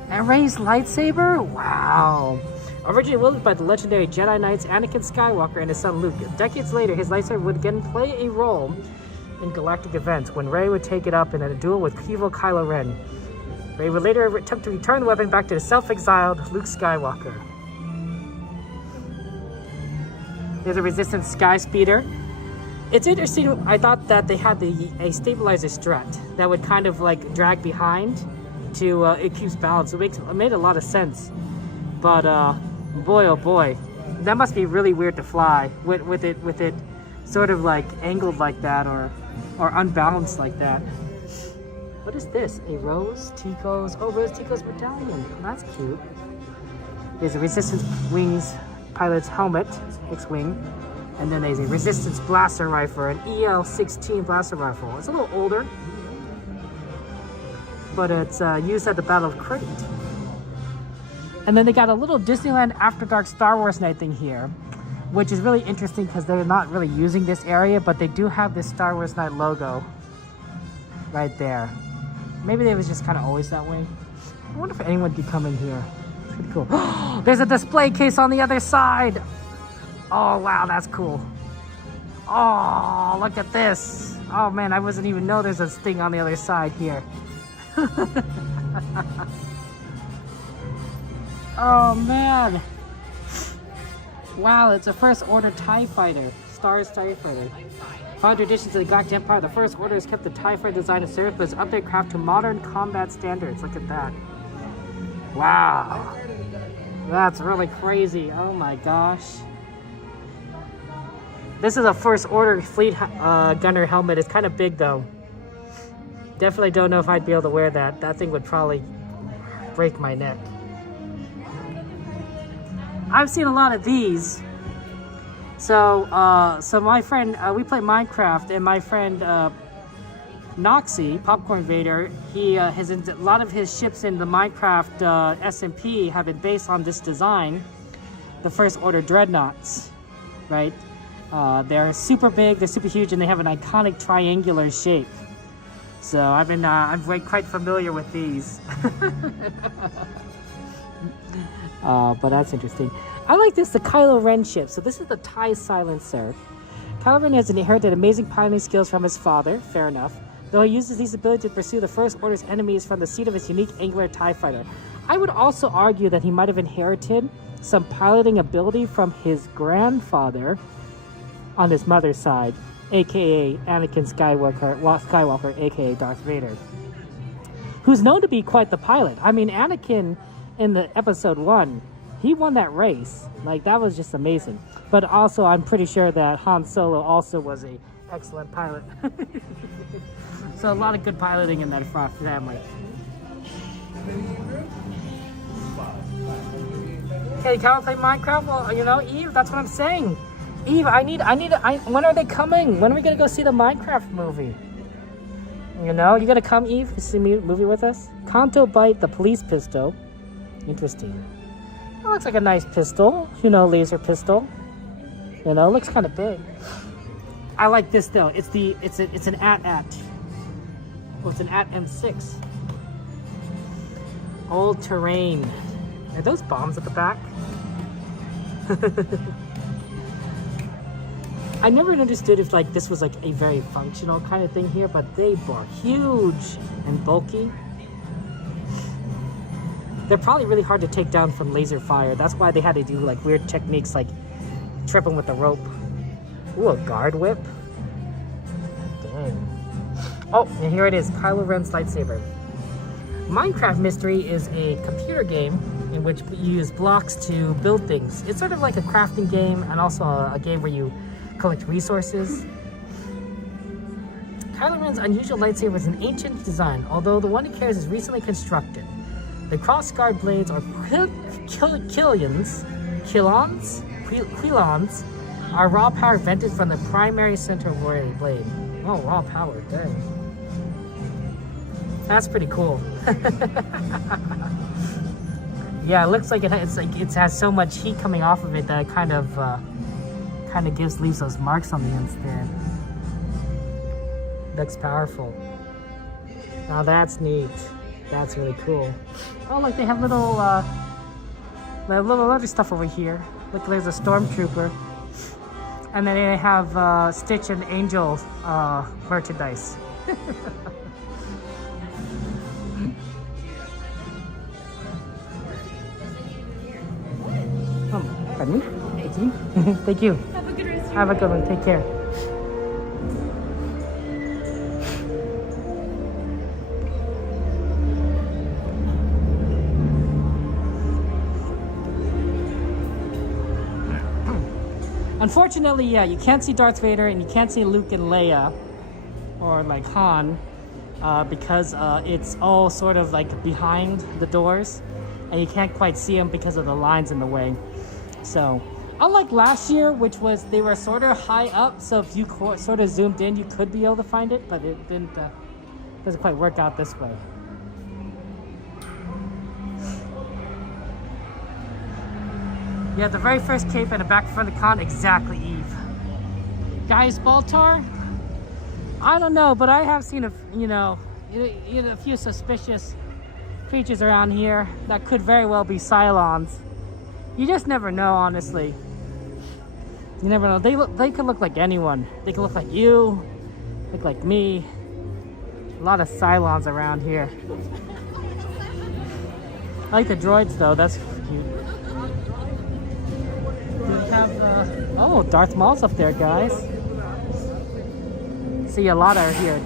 And Rey's lightsaber? Wow. Originally wielded by the legendary Jedi Knights Anakin Skywalker and his son Luke. Decades later, his lightsaber would again play a role in galactic events when Rey would take it up in a duel with evil Kylo Ren. Rey would later attempt to return the weapon back to the self-exiled Luke Skywalker. There's a Resistance Sky Speeder. It's interesting, I thought that they had a stabilizer strut that would kind of like drag behind to, it keeps balance. It made a lot of sense. But boy oh boy, that must be really weird to fly with it sort of like angled like that or unbalanced like that. What is this? A Rose Tico's, oh, Rose Tico's medallion. That's cute. There's a Resistance Wings pilot's helmet, X-Wing. And then there's a Resistance blaster rifle, an EL-16 blaster rifle. It's a little older, but it's used at the Battle of Crete. And then they got a little Disneyland After Dark Star Wars night thing here, which is really interesting because they're not really using this area, but they do have this Star Wars night logo right there. Maybe it was just kind of always that way. I wonder if anyone could come in here. It's pretty cool. There's a display case on the other side. Oh, wow, that's cool. Oh, look at this. Oh, man, I wasn't even know there's a thing on the other side here. Oh, man. Wow, it's a First Order TIE Fighter. Star TIE Fighter. Found traditions of the Galactic Empire, the First Order has kept the TIE Fighter design and service, but has updated craft to modern combat standards. Look at that. Wow. That's really crazy. Oh, my gosh. This is a First Order Fleet Gunner helmet. It's kind of big, though. Definitely don't know if I'd be able to wear that. That thing would probably break my neck. I've seen a lot of these. So my friend, we play Minecraft, and my friend Noxy, Popcorn Vader, he has a lot of his ships in the Minecraft SMP have been based on this design, the First Order Dreadnoughts, right? They're super big, they're super huge, and they have an iconic triangular shape. So I'm quite familiar with these. But that's interesting. I like this, the Kylo Ren ship. So this is the TIE Silencer. Kylo Ren has inherited amazing piloting skills from his father, fair enough, though he uses these abilities to pursue the First Order's enemies from the seat of his unique angular TIE fighter. I would also argue that he might have inherited some piloting ability from his grandfather on his mother's side, aka Anakin Skywalker, aka Darth Vader, who's known to be quite the pilot. I mean, Anakin in the episode 1, he won that race. Like, that was just amazing. But also, I'm pretty sure that Han Solo also was an excellent pilot. So a lot of good piloting in that family. Hey, can I play Minecraft? Well, you know, Eve, that's what I'm saying. Eve, when are they coming? When are we gonna go see the Minecraft movie? You know, you gonna come, Eve, to see the movie with us? Kanto Bite, the police pistol. Interesting. It looks like a nice pistol, you know, laser pistol. You know, it looks kind of big. I like this though. It's an AT-AT. Well, it's an AT-M6. Old terrain. Are those bombs at the back? I never understood if like this was like a very functional kind of thing here, but they are huge and bulky. They're probably really hard to take down from laser fire. That's why they had to do like weird techniques like trip them with the rope. Ooh, a guard whip. Dang. Oh, and here it is, Kylo Ren's lightsaber. Minecraft Mystery is a computer game in which you use blocks to build things. It's sort of like a crafting game and also a game where you collect resources. Kylo Ren's unusual lightsaber is an ancient design, although the one he carries is recently constructed. The cross-guard blades are quilons, are raw power vented from the primary center of the blade. Oh, raw power, dang. That's pretty cool. Yeah, it looks like it has so much heat coming off of it that it kind of leaves those marks on the ends there. Looks powerful. Now that's neat. That's really cool. Oh, like they have little A little other stuff over here. Look, there's a stormtrooper. And then they have Stitch and Angel merchandise. Pardon me? Thank you. Thank you. Have a good rest. Have a good one. Take care. Unfortunately, yeah, you can't see Darth Vader and you can't see Luke and Leia or like Han because it's all sort of like behind the doors and you can't quite see them because of the lines in the way. So, unlike last year, which was they were sort of high up, so if you sort of zoomed in, you could be able to find it, but it didn't doesn't quite work out this way. Yeah, the very first cape and the back front of the con, exactly, Eve. Guys, Baltar? I don't know, but I have seen a few suspicious creatures around here that could very well be Cylons. You just never know, honestly. You never know. They could look like anyone. They could look like you, look like me. A lot of Cylons around here. I like the droids though, that's cute. We have, oh, Darth Maul's up there, guys. See a lot are here.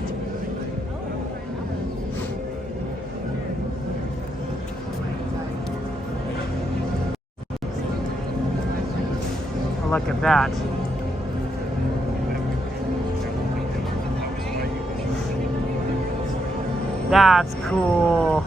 Oh, look at that. That's cool.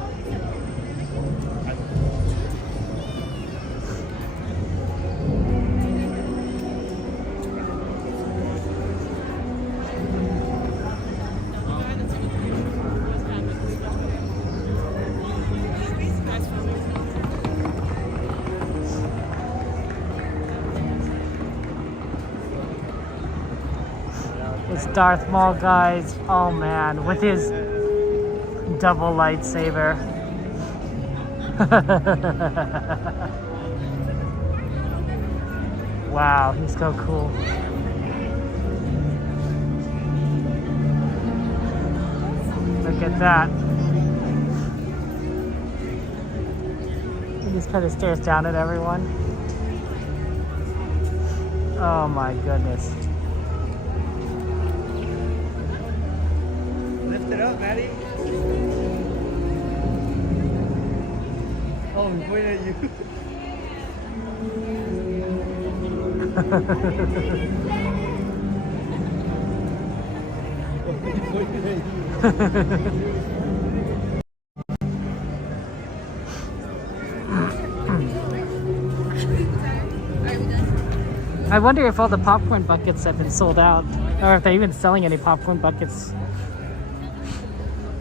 It's Darth Maul, guys. Oh man, with his double lightsaber. Wow, he's so cool. Look at that. He just kind of stares down at everyone. Oh my goodness. Lift it up, Maddie. Oh, he's pointing at you. He's pointing at you. I wonder if all the popcorn buckets have been sold out, or if they're even selling any popcorn buckets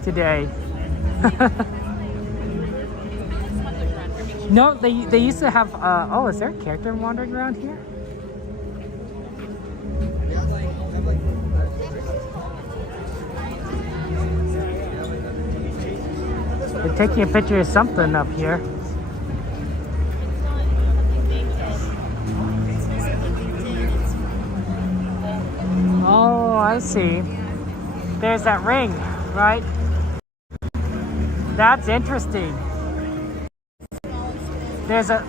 today. No, they used to have, oh, is there a character wandering around here? They're taking a picture of something up here. Oh, I see. There's that ring, right? That's interesting. There's a...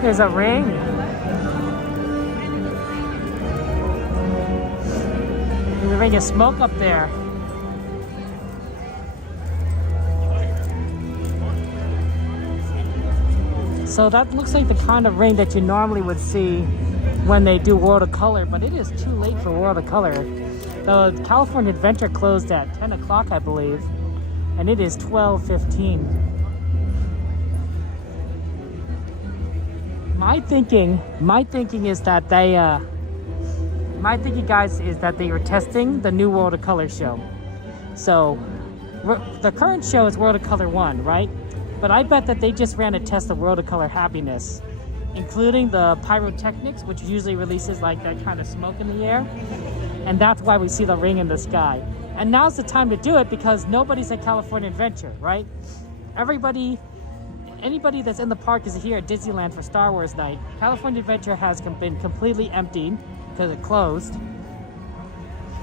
There's a ring. There's a ring of smoke up there. So that looks like the kind of ring that you normally would see when they do World of Color, but it is too late for World of Color. The California Adventure closed at 10 o'clock, I believe, and it is 12:15. My thinking is that they, my thinking, guys, is that they were testing the new World of Color show. So the current show is World of Color 1, right? But I bet that they just ran a test of World of Color Happiness, including the pyrotechnics, which usually releases like that kind of smoke in the air. And that's why we see the ring in the sky. And now's the time to do it because nobody's at California Adventure, right? Anybody that's in the park is here at Disneyland for Star Wars night. California Adventure has been completely emptied because it closed.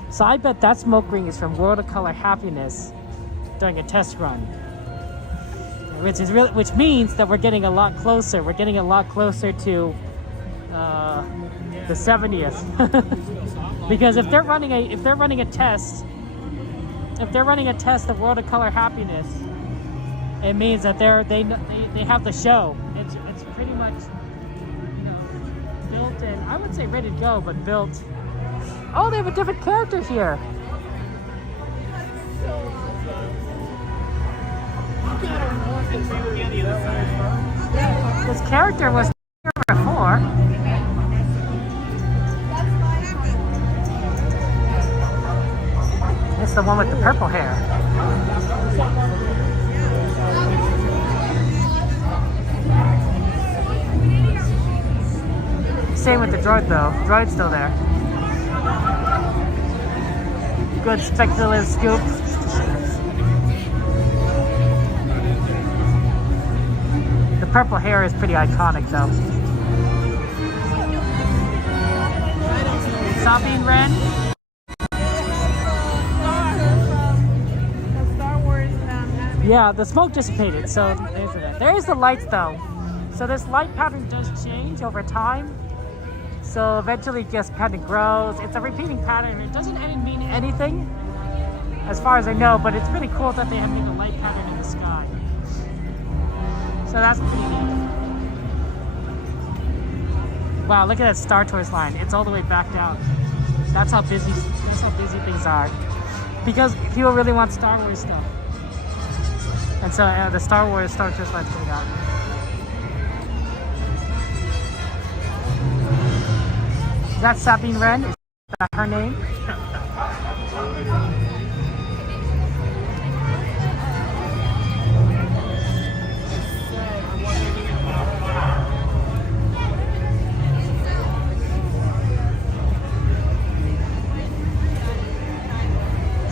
So I bet that smoke ring is from World of Color Happiness during a test run. Which means that we're getting a lot closer. We're getting a lot closer to the 70th. Because if they're running a test of World of Color Happiness, it means that they have the show. It's pretty much, you know, built in. I wouldn't say ready to go, but built. Oh, they have a different character here. This character was here before. It's the one with the purple hair. Same with the droid though. Droid's still there. Good speculative scoop. The purple hair is pretty iconic though. Sabine Wren. Yeah, the smoke dissipated, so there is the lights though. So this light pattern does change over time. So eventually it just kind of grows. It's a repeating pattern. It doesn't mean anything as far as I know, but it's pretty cool that they have made a light pattern in the sky. So that's pretty neat. Wow, look at that Star Tours line. It's all the way back down. That's how busy things are. Because people really want Star Wars stuff. And so the Star Tours line's coming out. Is that Sabine Wren? Is that her name?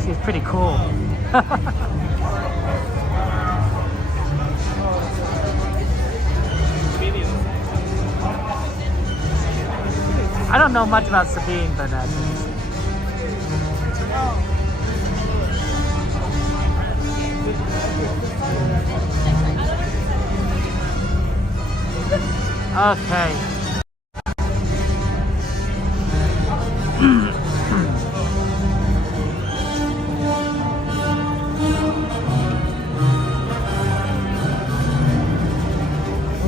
She's pretty cool. I don't know much about Sabine, but okay.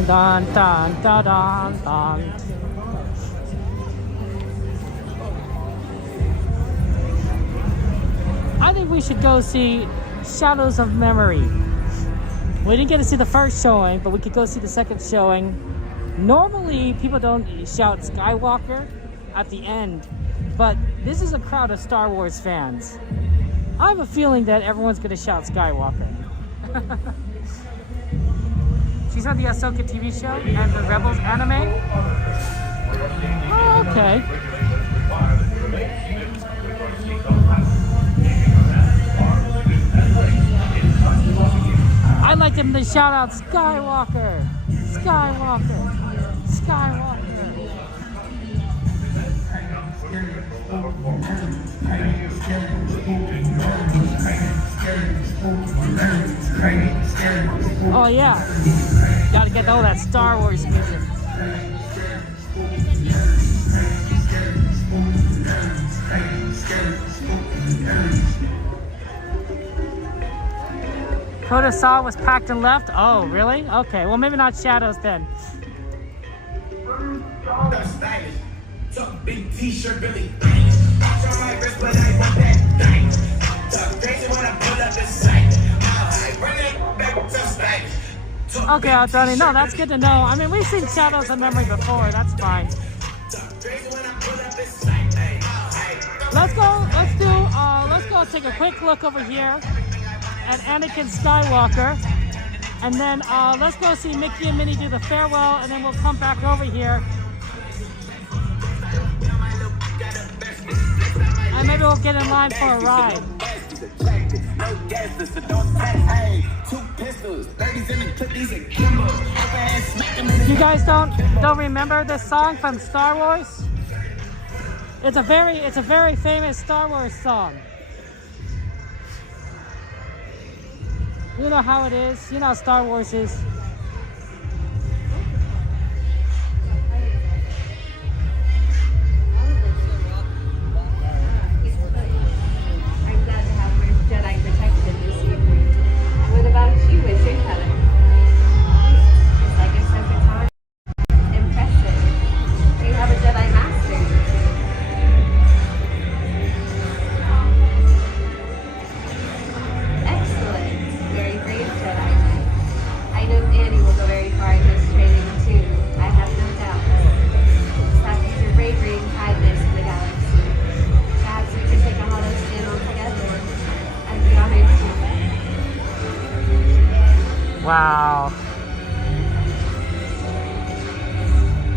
Dun dun dun dun dun. I think we should go see Shadows of Memory. We didn't get to see the first showing, but we could go see the second showing. Normally, people don't shout Skywalker at the end, but this is a crowd of Star Wars fans. I have a feeling that everyone's going to shout Skywalker. She's on the Ahsoka TV show and the Rebels anime. Oh, okay. I'd like them to shout out Skywalker, Skywalker, Skywalker. Oh yeah, gotta get all that Star Wars music. Coda Saw was packed and left? Oh, really? Okay, well maybe not Shadows then. Big t-shirt, really nice. Watch on my wrist, but I want that night. Talk crazy when I pull up the sight. I bring it back to space. Okay, Anthony, no, that's good to know. I mean, we've seen Shadows of Memory before, that's fine. Let's go take a quick look over here at Anakin Skywalker. And then let's go see Mickey and Minnie do the farewell, and then we'll come back over here. And maybe we'll get in line for a ride. work gangsters, so don't test. Hey, 2 pistols, 30s in the clip, these are Kimbo. Overhand smack 'em in the You guys don't remember this song from Star Wars? It's a very famous Star Wars song. You know how it is. You know how Star Wars is. I'm glad to have my Jedi protection this evening. What about you? What's your color? It's like a Serpentine. Impressive. You have a Jedi Master. Excellent. Very brave Jedi Knight. I know Annie will go very far in his training too. I have no doubt. Just have to use your bravery and kindness in the galaxy. Perhaps we could take a hollow stand all together. I'd be honored to. Wow.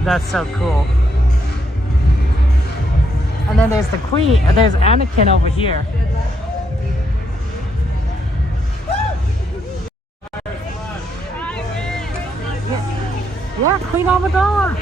That's so cool. And then there's the Queen. There's Anakin over here. Yeah, Queen Amidala.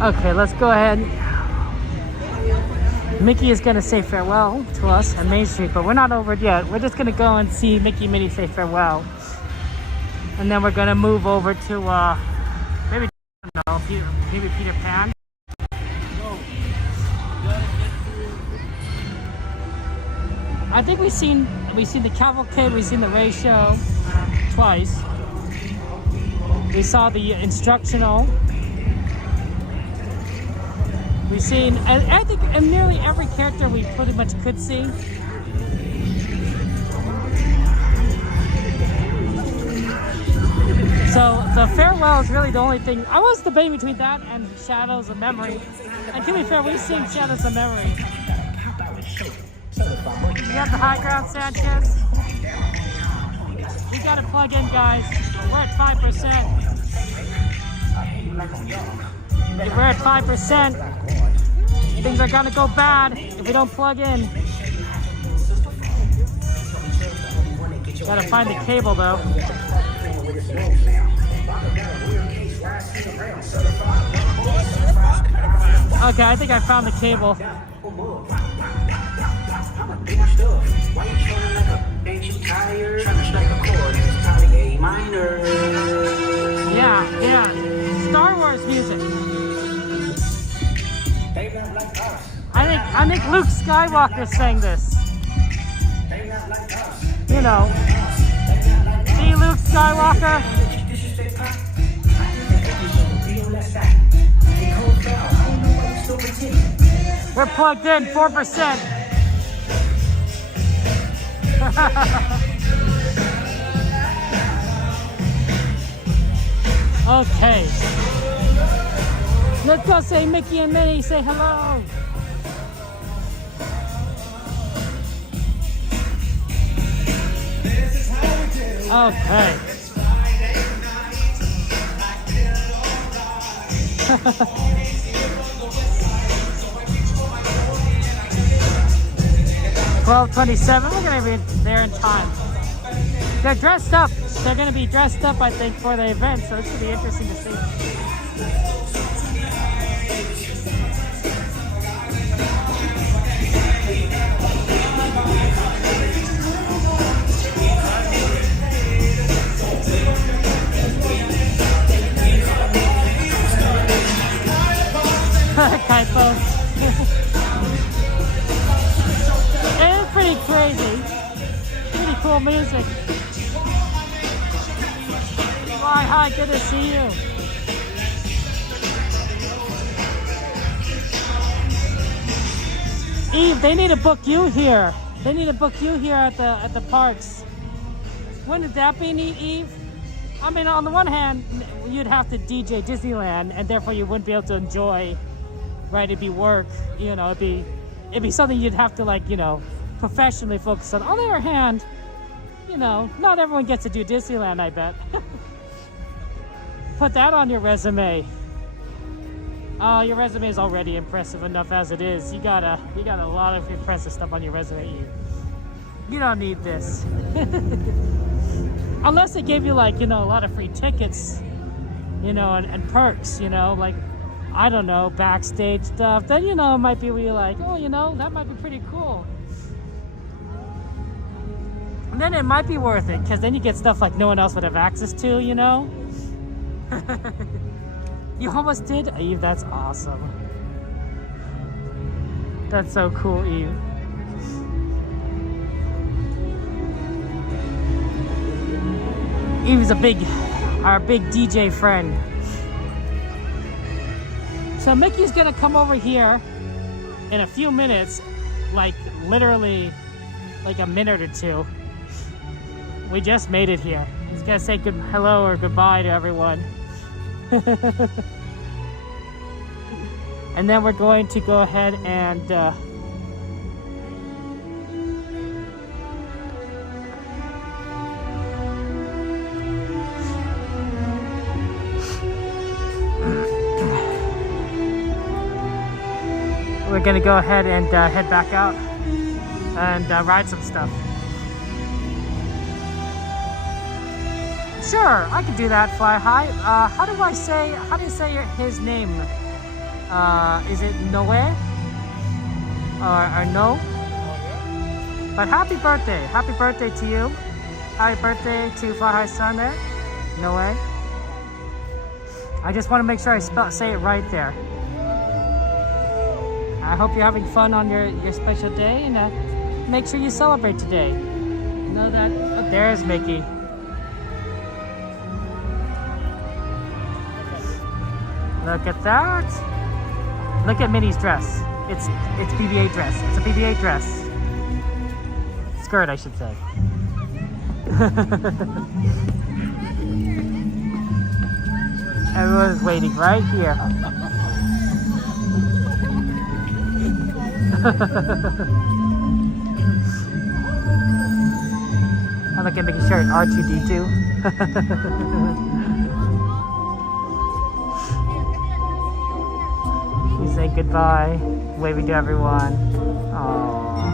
Okay, let's go ahead. Mickey is going to say farewell to us on Main Street, but we're not over it yet. We're just going to go and see Mickey and Minnie say farewell. And then we're going to move over to, maybe, I don't know, maybe Peter Pan. I think we've seen the cavalcade, we've seen the race show twice. We saw the instructional. We've seen, I think, nearly every character we pretty much could see. So the farewell is really the only thing. I was debating between that and Shadows of Memory. And to be fair, we've seen Shadows of Memory. You have the high ground, Sanchez. We gotta plug in, guys. We're at 5%. We're at 5%. Things are gonna go bad if we don't plug in. Gotta find the cable though. Okay, I think I found the cable. Yeah. Star Wars music. I think Luke Skywalker sang this. You know. See Luke Skywalker? We're plugged in, 4%. Okay. Let's go say Mickey and Minnie, say hello. Okay. 12:27. We're gonna be there in time. They're dressed up. They're gonna be dressed up, I think, for the event. So it's gonna be interesting to see. Fly High, good to see you. Eve, they need to book you here. They need to book you here at the parks. Wouldn't that be neat, Eve? I mean, on the one hand, you'd have to DJ Disneyland, and therefore you wouldn't be able to enjoy. Right? It'd be work. You know, it'd be something you'd have to, like, you know, professionally focus on. On the other hand, you know, not everyone gets to do Disneyland, I bet. Put that on your resume. Oh, your resume is already impressive enough as it is. You got a lot of impressive stuff on your resume. You don't need this. Unless they gave you, like, you know, a lot of free tickets, you know, and perks, you know, like, I don't know, backstage stuff. Then, you know, it might be where you're like, oh, you know, that might be pretty cool. And then it might be worth it, because then you get stuff like no one else would have access to, you know? You almost did? Eve, that's awesome. That's so cool, Eve. Eve's our big DJ friend. So Mickey's gonna come over here in a few minutes, like literally like a minute or two. We just made it here. He's gonna say hello or goodbye to everyone. And then we're going to go ahead and we're gonna go ahead and head back out and ride some stuff. Sure, I can do that, Fly High. How do you say his name? Is it Noe? Or no? But happy birthday. Happy birthday to you. Happy birthday to Fly High's son there. Noe. I just want to make sure I say it right there. I hope you're having fun on your special day, and make sure you celebrate today. Know that. Oh, there's Mickey. Look at that. Look at Minnie's dress. It's PBA dress. It's a PBA dress. Skirt, I should say. Everyone's waiting right here. I look at Mickey's shirt, R2D2. Say goodbye, waving to everyone. Aww.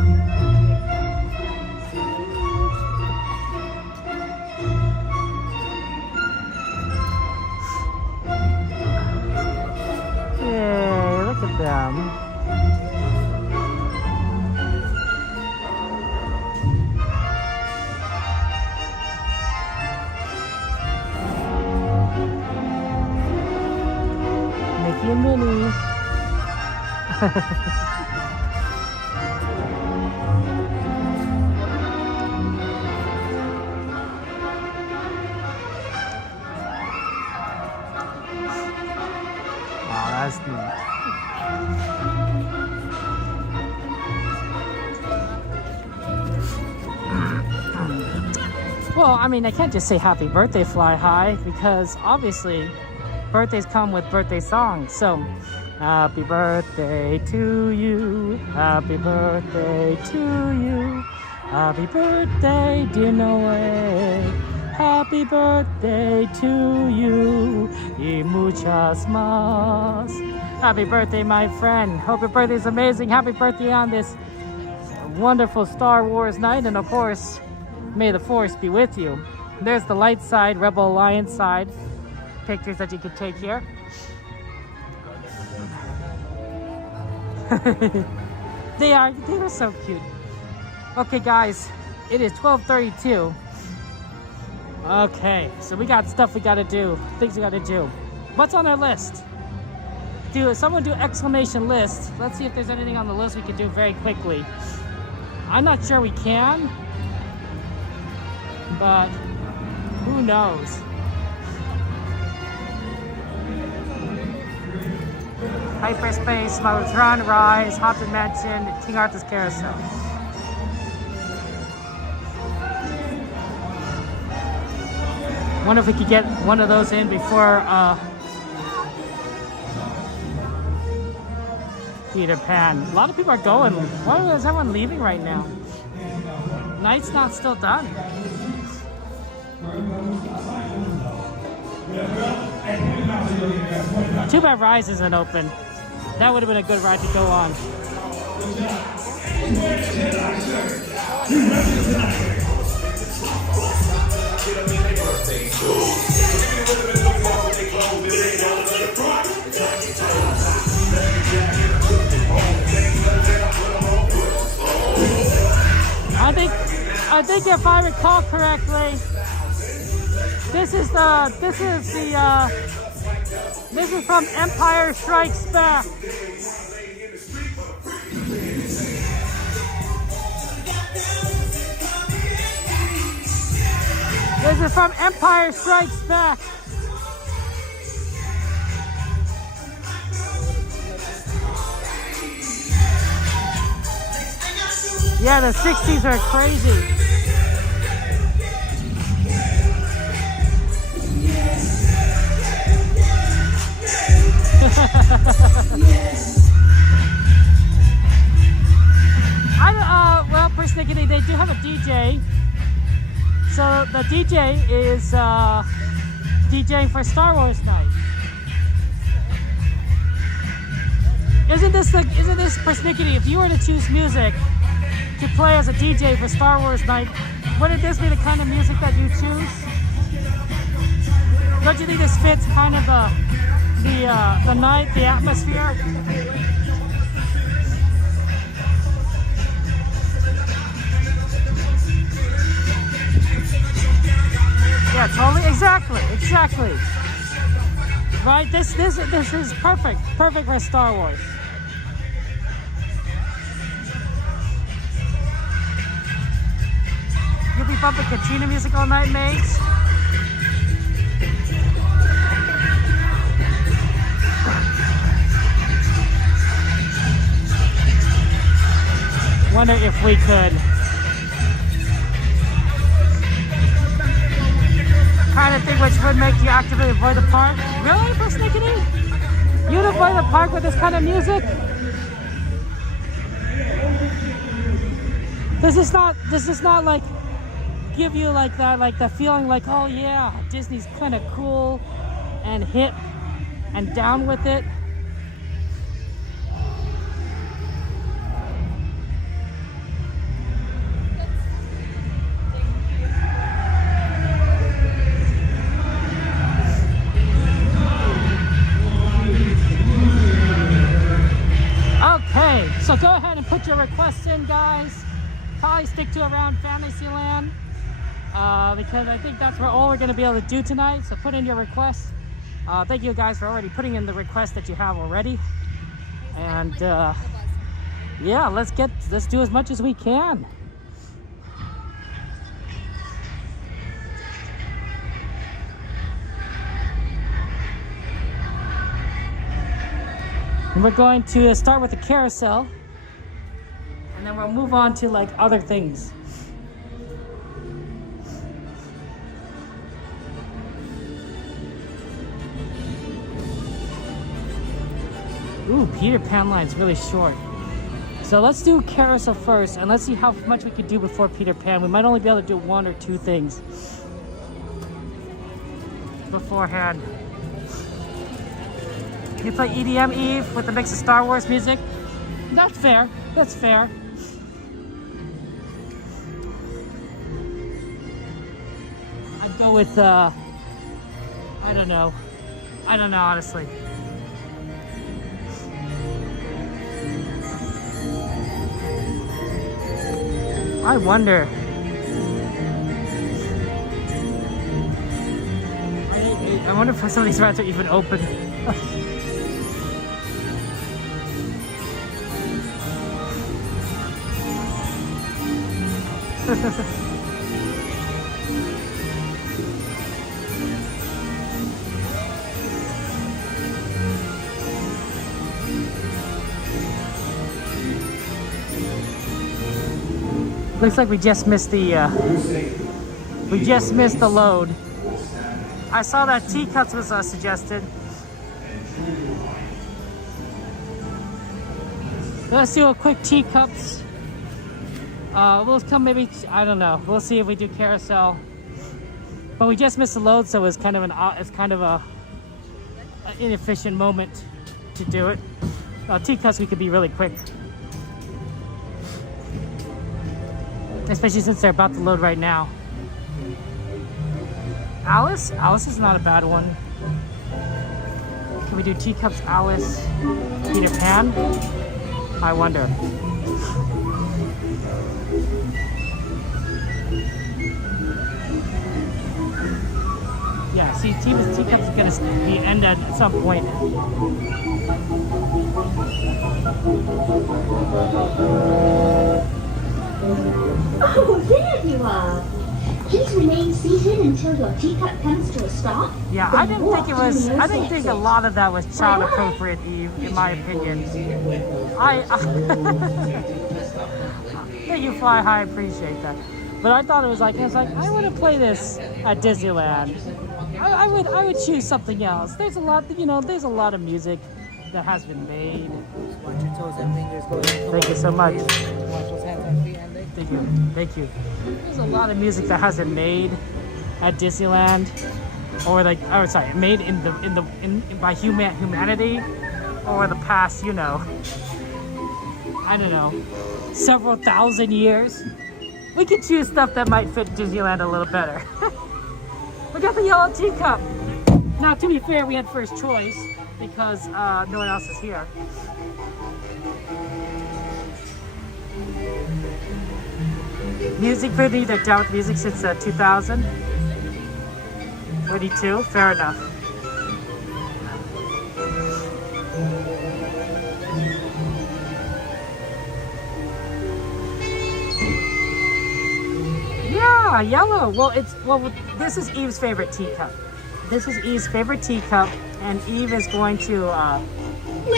Yay, look at them. Mickey and Minnie. Wow, that's neat. Well, I mean, I can't just say happy birthday, Fly High, because obviously birthdays come with birthday songs. So happy birthday to you, happy birthday to you, happy birthday, dear Noe, happy birthday to you, y muchas más. Happy birthday, my friend. Hope your birthday is amazing. Happy birthday on this wonderful Star Wars night, and of course, may the Force be with you. There's the light side, Rebel Alliance side, pictures that you can take here. They were so cute. Okay guys, it is 12:32. Okay, so we got stuff we gotta do, things we gotta do. What's on our list? Someone do exclamation list. Let's see if there's anything on the list we can do very quickly. I'm not sure we can, but who knows? Hyperspace, Smuggler's Run, Rise, Haunted Mansion, King Arthur's Carousel. Wonder if we could get one of those in before Peter Pan. A lot of people are going. Why is everyone leaving right now? Night's not still done. Too bad Rise isn't open. That would have been a good ride to go on. I think if I recall correctly, this is from Empire Strikes Back. This is from Empire Strikes Back. Yeah, the 60s are crazy. Well, persnickety, they do have a DJ. So the DJ is DJing for Star Wars night. Isn't this persnickety? If you were to choose music to play as a DJ for Star Wars night, wouldn't this be the kind of music that you choose? Don't you think this fits kind of the night, the atmosphere? Yeah, totally, exactly. Right, this is perfect for Star Wars. You'll be bumping Katrina music all night, mates. Wonder if we could kind of thing which would make you actively avoid the park. Really, persnickety? You'd avoid the park with this kind of music? This is not like give you like that, like the feeling like, oh yeah, Disney's kind of cool and hip and down with it. Okay, so go ahead and put your requests in, guys. Probably stick to around Fantasyland because I think that's where all we're going to be able to do tonight. So put in your requests. Thank you guys for already putting in the requests that you have already. And yeah, let's do as much as we can. And we're going to start with the carousel, and then we'll move on to like other things. Ooh, Peter Pan line's really short. So let's do carousel first, and let's see how much we could do before Peter Pan. We might only be able to do one or two things beforehand. You play EDM, Eve, with a mix of Star Wars music? That's fair. That's fair. I'd go with, I don't know. I don't know, honestly. I wonder. I wonder if some of these rides are even open. Looks like we just missed the load. I saw that teacups was suggested. Let's do a quick teacups. We'll come maybe, I don't know. We'll see if we do carousel. But we just missed the load, so it's kind of an inefficient moment to do it. Teacups we could be really quick. Especially since they're about to load right now. Alice? Alice is not a bad one. Can we do teacups, Alice, Peter Pan? I wonder. Yeah, see, teacups is gonna be end at some point. Oh, there you are. Please remain seated until your teacup comes to a stop. Yeah, I didn't think a lot of that was child appropriate, Eve, in my opinion. Thank you, Fly High, I appreciate that. But I thought it was like, I want to play this at Disneyland. I would choose something else. There's a lot, there's a lot of music that has been made. Watch your toes and fingers go down. Thank you so much. Watch those hands and feet and legs. Thank you. There's a lot of music that hasn't made at Disneyland, or made by humanity, or the past, I don't know, several thousand years. We could choose stuff that might fit Disneyland a little better. We got the yellow teacup. Now, to be fair, we had first choice because no one else is here. Music video, they're down with music since 2000. 22, fair enough. Yeah, yellow. Well, this is Eve's favorite teacup. This is Eve's favorite teacup, and Eve is going to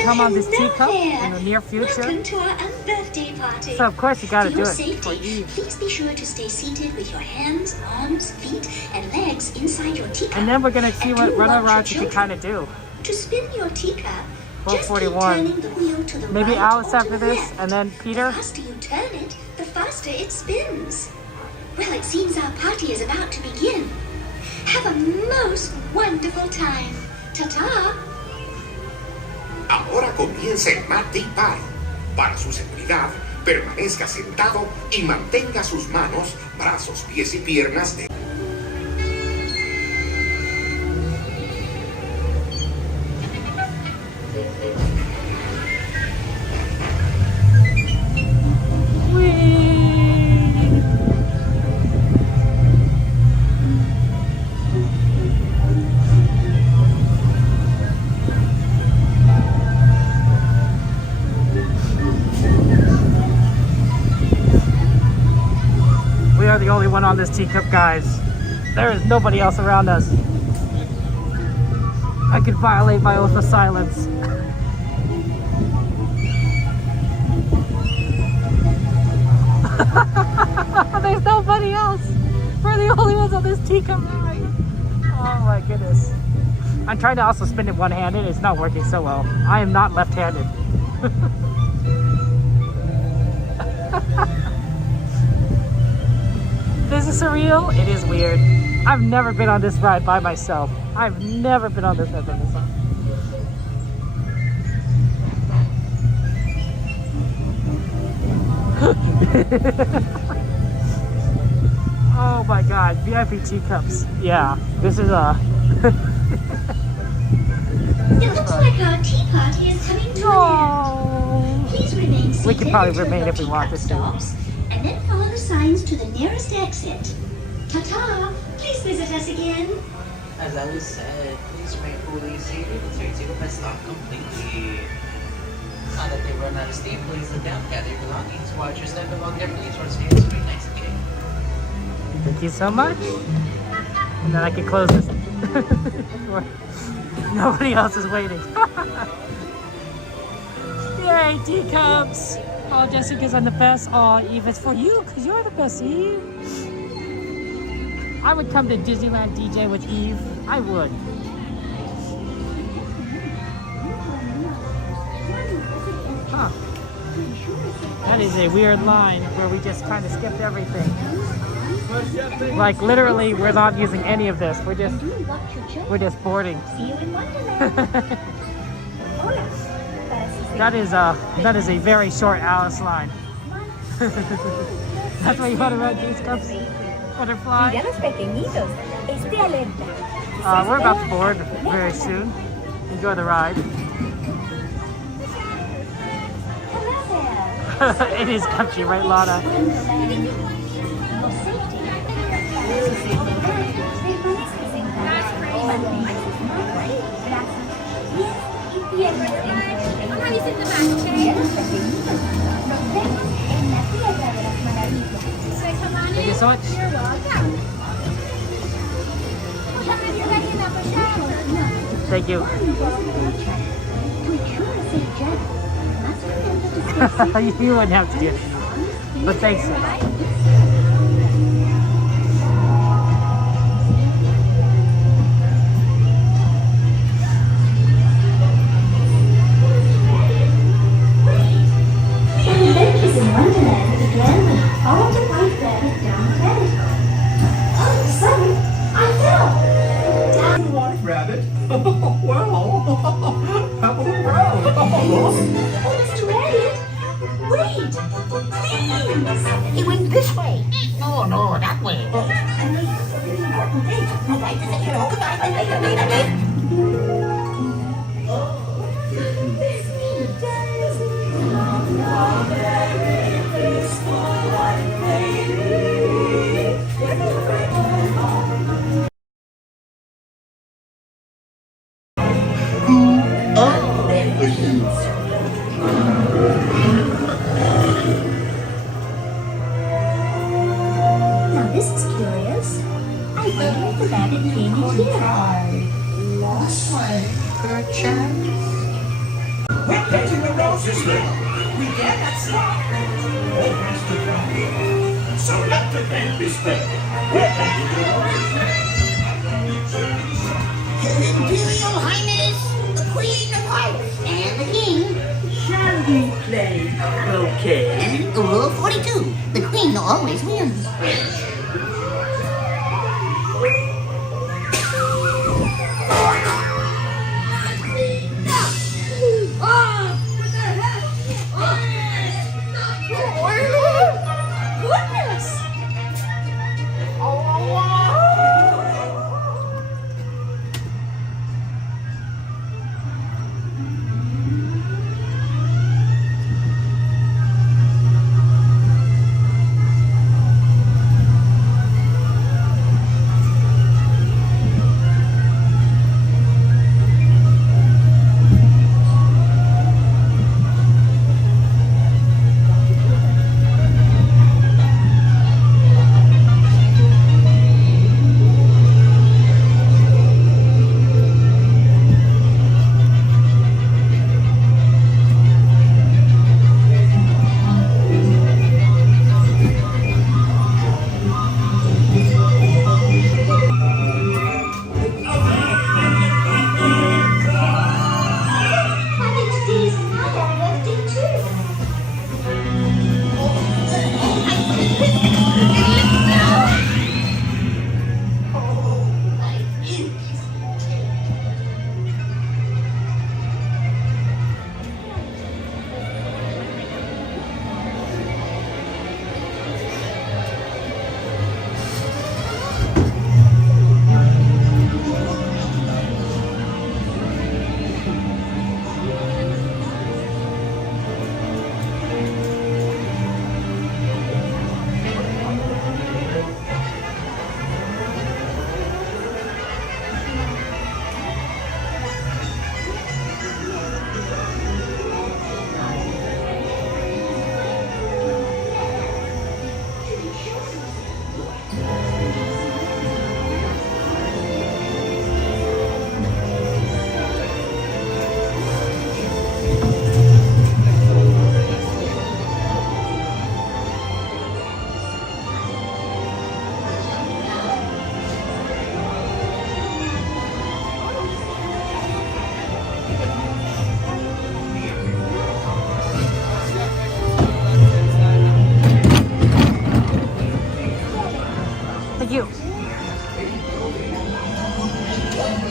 come on this teacup in the near future. Welcome to our birthday party. So of course you got to do it safety, for Eve. Please be sure to stay seated with your hands, arms, feet, and legs inside your teacup. And then we're gonna see what runaround you can kind of do. To spin your teacup, 441. just keep turning the wheel to the Maybe right Alice or after to the this, left. and then Peter. The faster you turn it, the faster it spins. Well, it seems our party is about to begin. Have a most wonderful time. Ta-ta! Ahora comienza el Mad Tea Party. Para su seguridad, permanezca sentado y mantenga sus manos, brazos, pies y piernas de... We are the only one on this teacup, guys. There is nobody else around us. I could violate my oath of silence. There's nobody else. We're the only ones on this teacup ride. Oh my goodness. I'm trying to also spin it one-handed. It's not working so well. I am not left-handed. Is this surreal? It is weird. I've never been on this ride by myself. I've never been on this ride by myself. Oh my god, VIP teacups. Yeah, this is It looks like our tea party is coming to an end. Please remain seated we can probably until remain your if we want teacup this to. stops, and then follow the signs to the nearest exit. Ta-ta! Please visit us again. As Alice said, please remain fully seated until your teacup has stopped completely. Now that they've run out of steam, please sit down, gather your belongings, watch your step along their feet towards the straight next to you. Thank you so much. And then I can close this. Nobody else is waiting. Yay, teacups! Oh, Jessica's on the best. Oh, Eve, it's for you because you're the best, Eve. I would come to Disneyland DJ with Eve. I would. Huh. That is a weird line where we just kind of skipped everything. Like literally, we're not using any of this. We're just boarding. That is a very short Alice line. That's why you want to ride these cups? Butterfly. We're about to board very soon. Enjoy the ride. It is comfy, right, Lana? Thank you so much. You're welcome. Thank you. You wouldn't have to do it. But thanks. Adventures in Wonderland began when I followed the white rabbit down the rabbit hole. All of a sudden, I fell. Down the white rabbit? Well, how proud. Oh, Mr. Rabbit, wait, please. It went this way. No, that way. I made a really important thing. I'd like to say hello. Goodbye. Now this is curious. I wonder if the rabbit came here. Lost my perchance. We're catching the roses now. We dare not stop. Oh, Mr. Rabbit, so let the men be spared. We're catching the roses now. His Imperial Highness, the Queen of Hearts, and the King. Shall we play croquet? Rule 42. The Queen always wins. Goodness!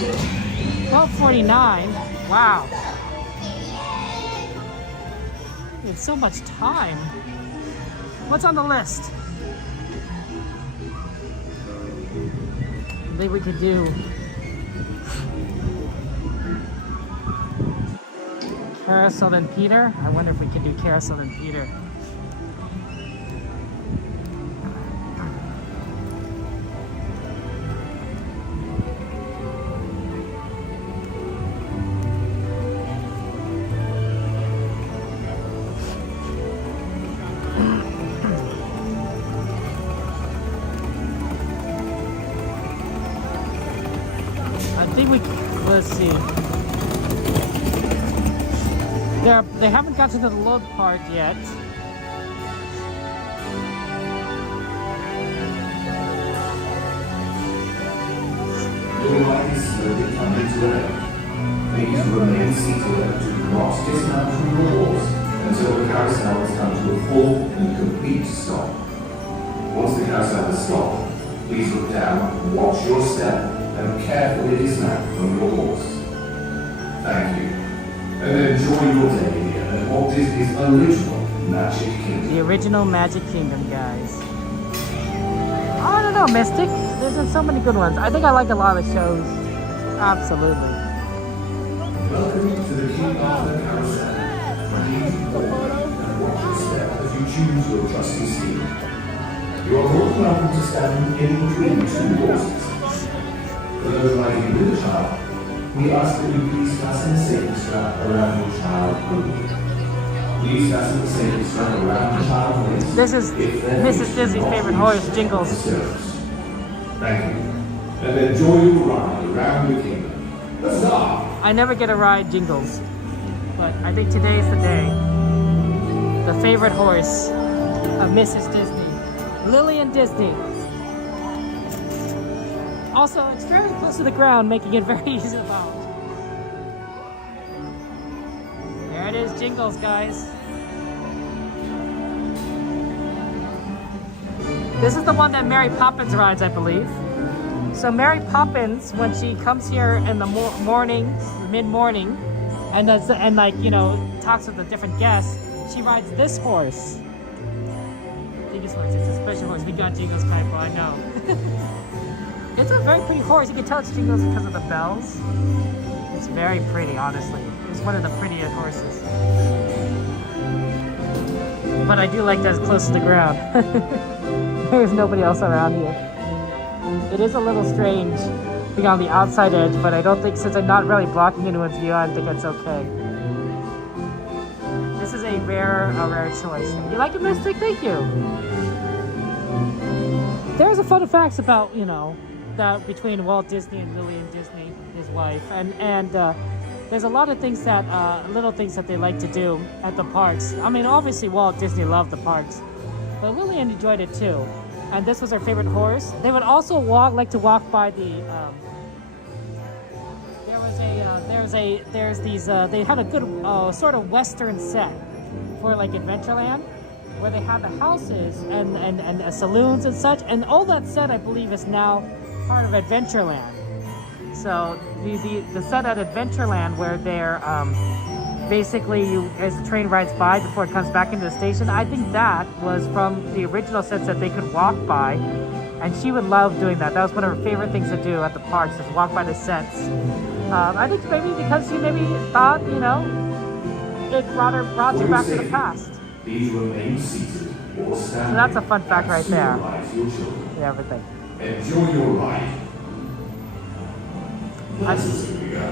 $12.49. Wow. We have so much time. What's on the list? Maybe we could do Carousel and Peter. I wonder if we can do Carousel and Peter. Let's see. They haven't got to the load part yet. Your ride is slowly coming to an end. Please remain seated and do not dismount from your horse until the carousel has come to a full and complete stop. Once the carousel has stopped, please look down, watch your step, and carefully dismount from your horse. Thank you. And enjoy your day here at Walt Disney's original Magic Kingdom. The original Magic Kingdom, guys. I don't know, Mystic. There's been so many good ones. I think I like a lot of the shows. Absolutely. Welcome to the King Arthur Carousel. Please walk and watch your step as you choose your trusty steed. You are more than welcome to stand in between two horses. For those riding with a child, we ask that you please fasten a safety strap around your child only. Please fasten the safety strap around the child's waist. This is Mrs. Disney's favorite horse, Jingles. Thank you. And enjoy your ride around the kingdom. Huzzah! I never get a ride Jingles, but I think today is the day. The favorite horse of Mrs. Disney, Lillian Disney. Also, it's very close to the ground, making it very easy to follow. There it is, Jingles, guys. This is the one that Mary Poppins rides, I believe. So Mary Poppins, when she comes here in the mornings, mid-morning, and like, you know, talks with the different guests, she rides this horse. I think it's a special horse. We got Jingles Piper, I know. It's a very pretty horse. You can tell it's Jingles because of the bells. It's very pretty, honestly. It's one of the prettiest horses. But I do like that it's close to the ground. There's nobody else around here. It is a little strange being on the outside edge, but I don't think, since I'm not really blocking anyone's view, I think it's okay. This is a rare choice. You like it, Mystic? Thank you. There's a fun facts about, you know, that between Walt Disney and Lillian Disney, his wife, and there's a lot of things that, little things that they like to do at the parks. I mean, obviously Walt Disney loved the parks, but Lillian enjoyed it too. And this was her favorite horse. They would also like to walk by the, they had a good sort of Western set for like Adventureland, where they had the houses and saloons and such, and all that set, I believe, is now part of Adventureland. So the set at Adventureland, where they're basically, as the train rides by before it comes back into the station, I think that was from the original sets that they could walk by, and she would love doing that. That was one of her favorite things to do at the parks, is walk by the sets. I think maybe because she maybe thought, you know, it brought you back to the past. Please remain seated or stand. So that's a fun fact right there. Yeah, everything. Enjoy your ride.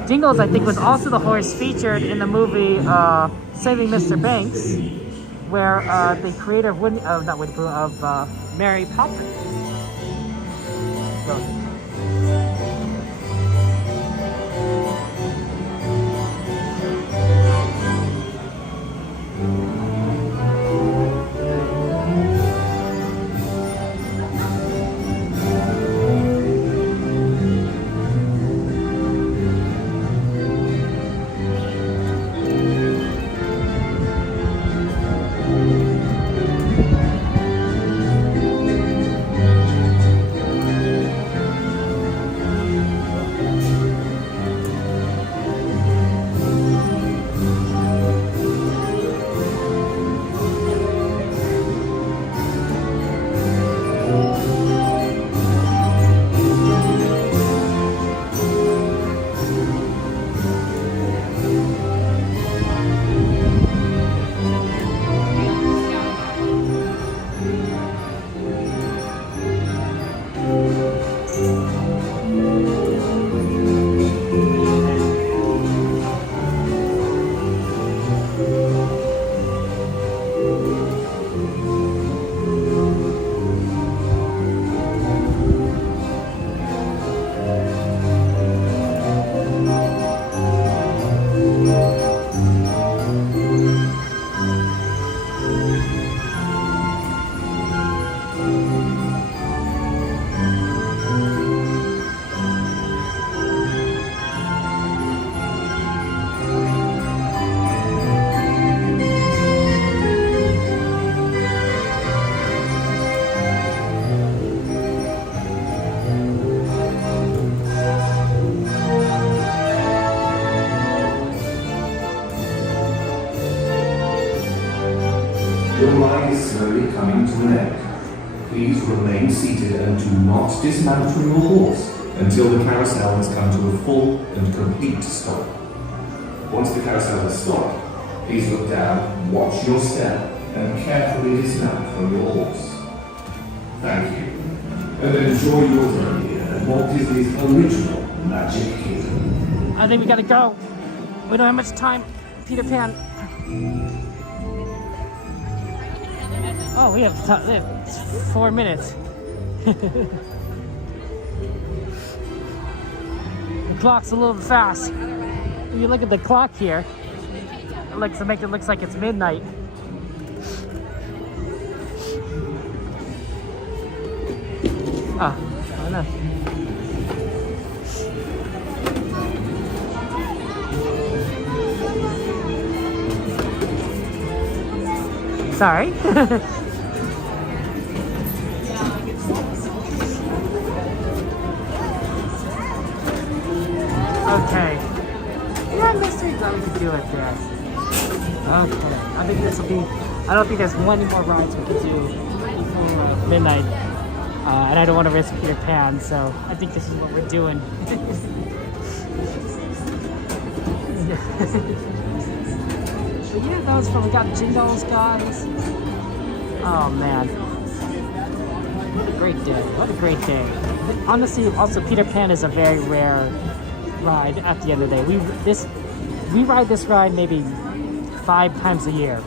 Jingles, I think, was also the horse featured in the movie Saving Mr. Banks, where the creator of Mary Poppins. So, coming to an end. Please remain seated and do not dismount from your horse until the carousel has come to a full and complete stop. Once the carousel has stopped, please look down, watch your step, and carefully dismount from your horse. Thank you, and enjoy your journey at Walt Disney's original Magic Kingdom. I think we gotta go. We don't have much time. Peter Pan. Oh, we have 4 minutes. The clock's a little fast. If you look at the clock here, it looks like it's midnight. Ah, I know. Sorry. Okay. Yeah, mystery going to do it there. Okay. I think this will be. I don't think there's one more rides we could do before midnight. And I don't want to risk Peter Pan, so I think this is what we're doing. But yeah, that was fun. We got Jingles, guys. Oh man. What a great day. What a great day. Honestly, also Peter Pan is a very rare ride at the end of the day. We ride this ride maybe 5 times a year.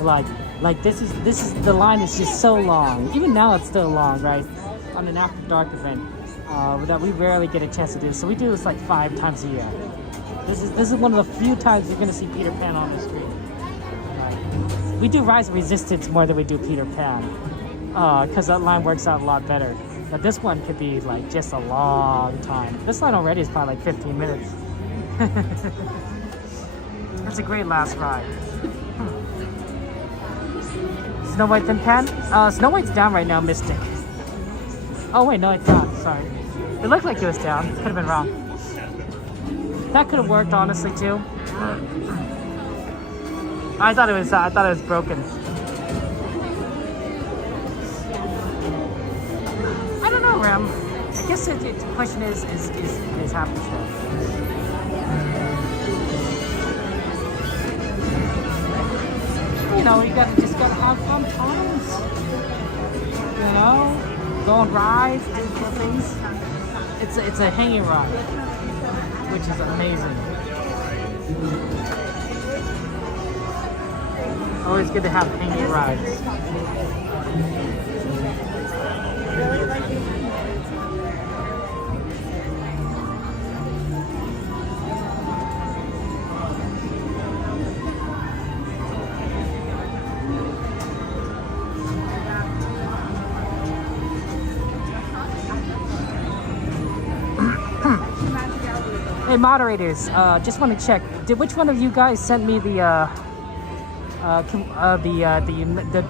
Like this is the line is just so long. Even now it's still long, right? On an after dark event that we rarely get a chance to do. So we do this like 5 times a year. This is one of the few times you're gonna see Peter Pan on the street. We do Rise of Resistance more than we do Peter Pan, because that line works out a lot better. But this one could be like just a long time. This line already is probably like 15 minutes. It's a great last ride. Snow White and Pan? Snow White's down right now, Mystic. Oh wait, no it's not, sorry. It looked like it was down, could have been wrong. That could have worked honestly too. I thought it was broken. I don't know, Ram. I guess the question is happens there. You know, you just gotta have fun times. You know, go on rides, do cool things. It's a hanging ride, which is amazing. Always good to have hanging rides. Hey moderators, just want to check. Which one of you guys sent me the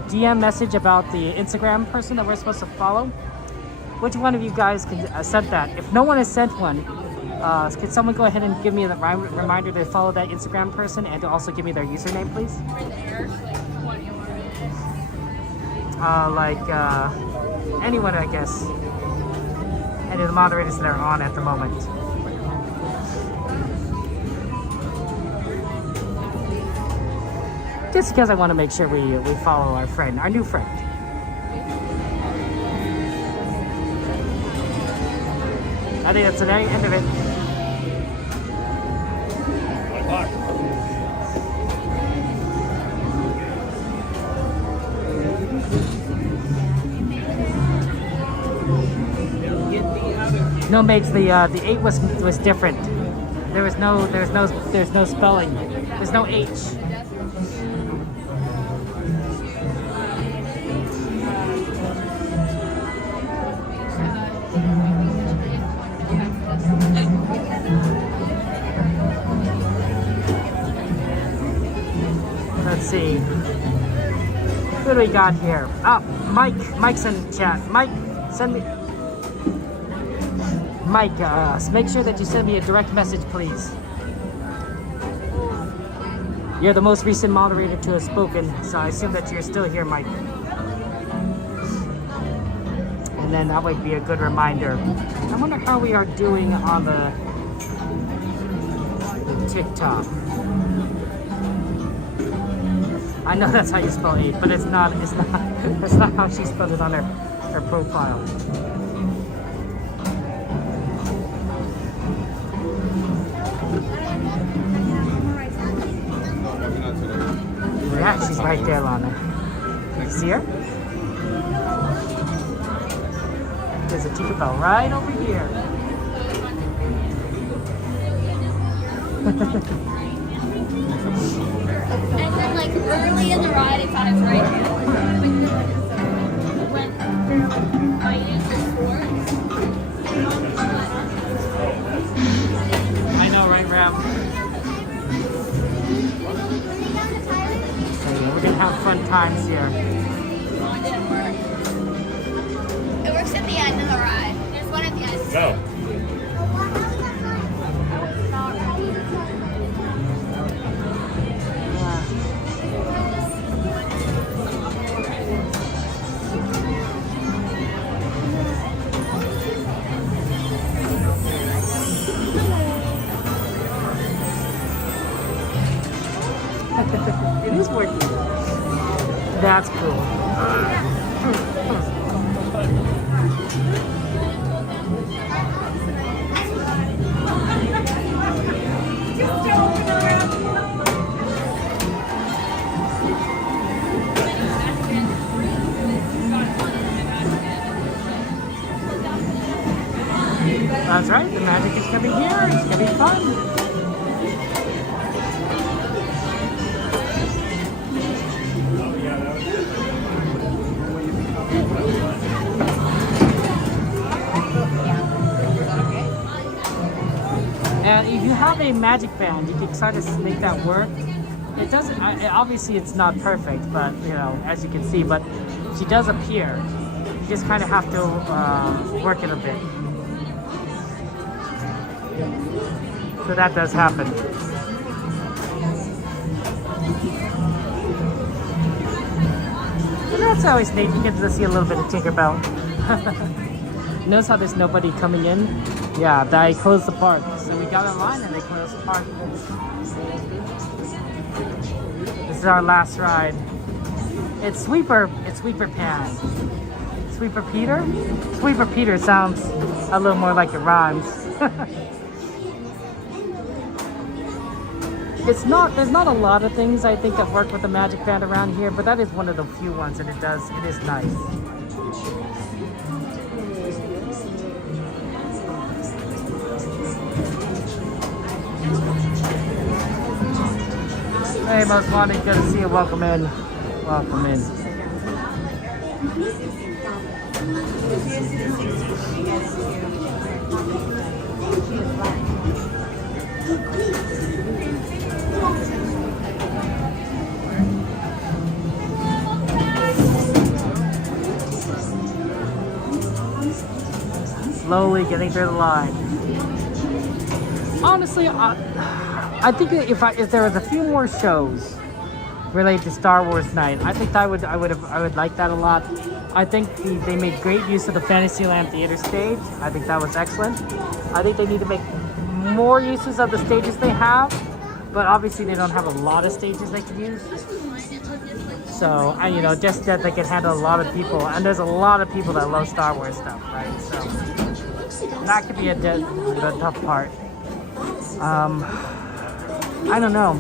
DM message about the Instagram person that we're supposed to follow? Which one of you guys sent that? If no one has sent one, can someone go ahead and give me the reminder to follow that Instagram person and to also give me their username, please? Anyone, I guess. Any of the moderators that are on at the moment. Just because I want to make sure we follow our friend, our new friend. I think that's the very end of it. 1 o'clock. No, Mage, the 8 was different. There's no spelling. There's no H. Let's see. What do we got here? Oh, Mike's in chat. Mike, send me. Mike, make sure that you send me a direct message, please. You're the most recent moderator to have spoken, so I assume that you're still here, Mike. And then that would be a good reminder. I wonder how we are doing on the TikTok. I know that's how you spell 8, but it's not how she spelled it on her profile. Yeah, she's right there, Lana. You see her? There's a Tinkerbell right over here. And then like early in the ride, I thought it was right here. When I used the sports. I know, right, Ram? So yeah, we're gonna have fun times here. It didn't work. It works at the end of the ride. There's one at the end. No. It is working. That's cool. That's right, the magic is coming here. It's gonna be fun. Now, if you have a magic band, you can try to make that work. It doesn't, obviously it's not perfect, but you know, as you can see, but she does appear. You just kind of have to work it a bit. So that does happen. And that's always neat. You get to see a little bit of Tinkerbell. Notice how there's nobody coming in? Yeah, they closed the park. So we got in line and they closed the park. This is our last ride. It's Sweeper Pan. Sweeper Peter? Sweeper Peter sounds a little more like it rhymes. There's not a lot of things I think that work with the magic band around here, but that is one of the few ones, and it is nice. Hey, Most Wanted, good to see you. Welcome in. Welcome in. Slowly getting through the line. Honestly, I think if there was a few more shows related to Star Wars Night, I think I would like that a lot. I think they made great use of the Fantasyland Theater stage. I think that was excellent. I think they need to make more uses of the stages they have, but obviously they don't have a lot of stages they can use. So, just that they can handle a lot of people, and there's a lot of people that love Star Wars stuff, right? So that could be the tough part. I don't know.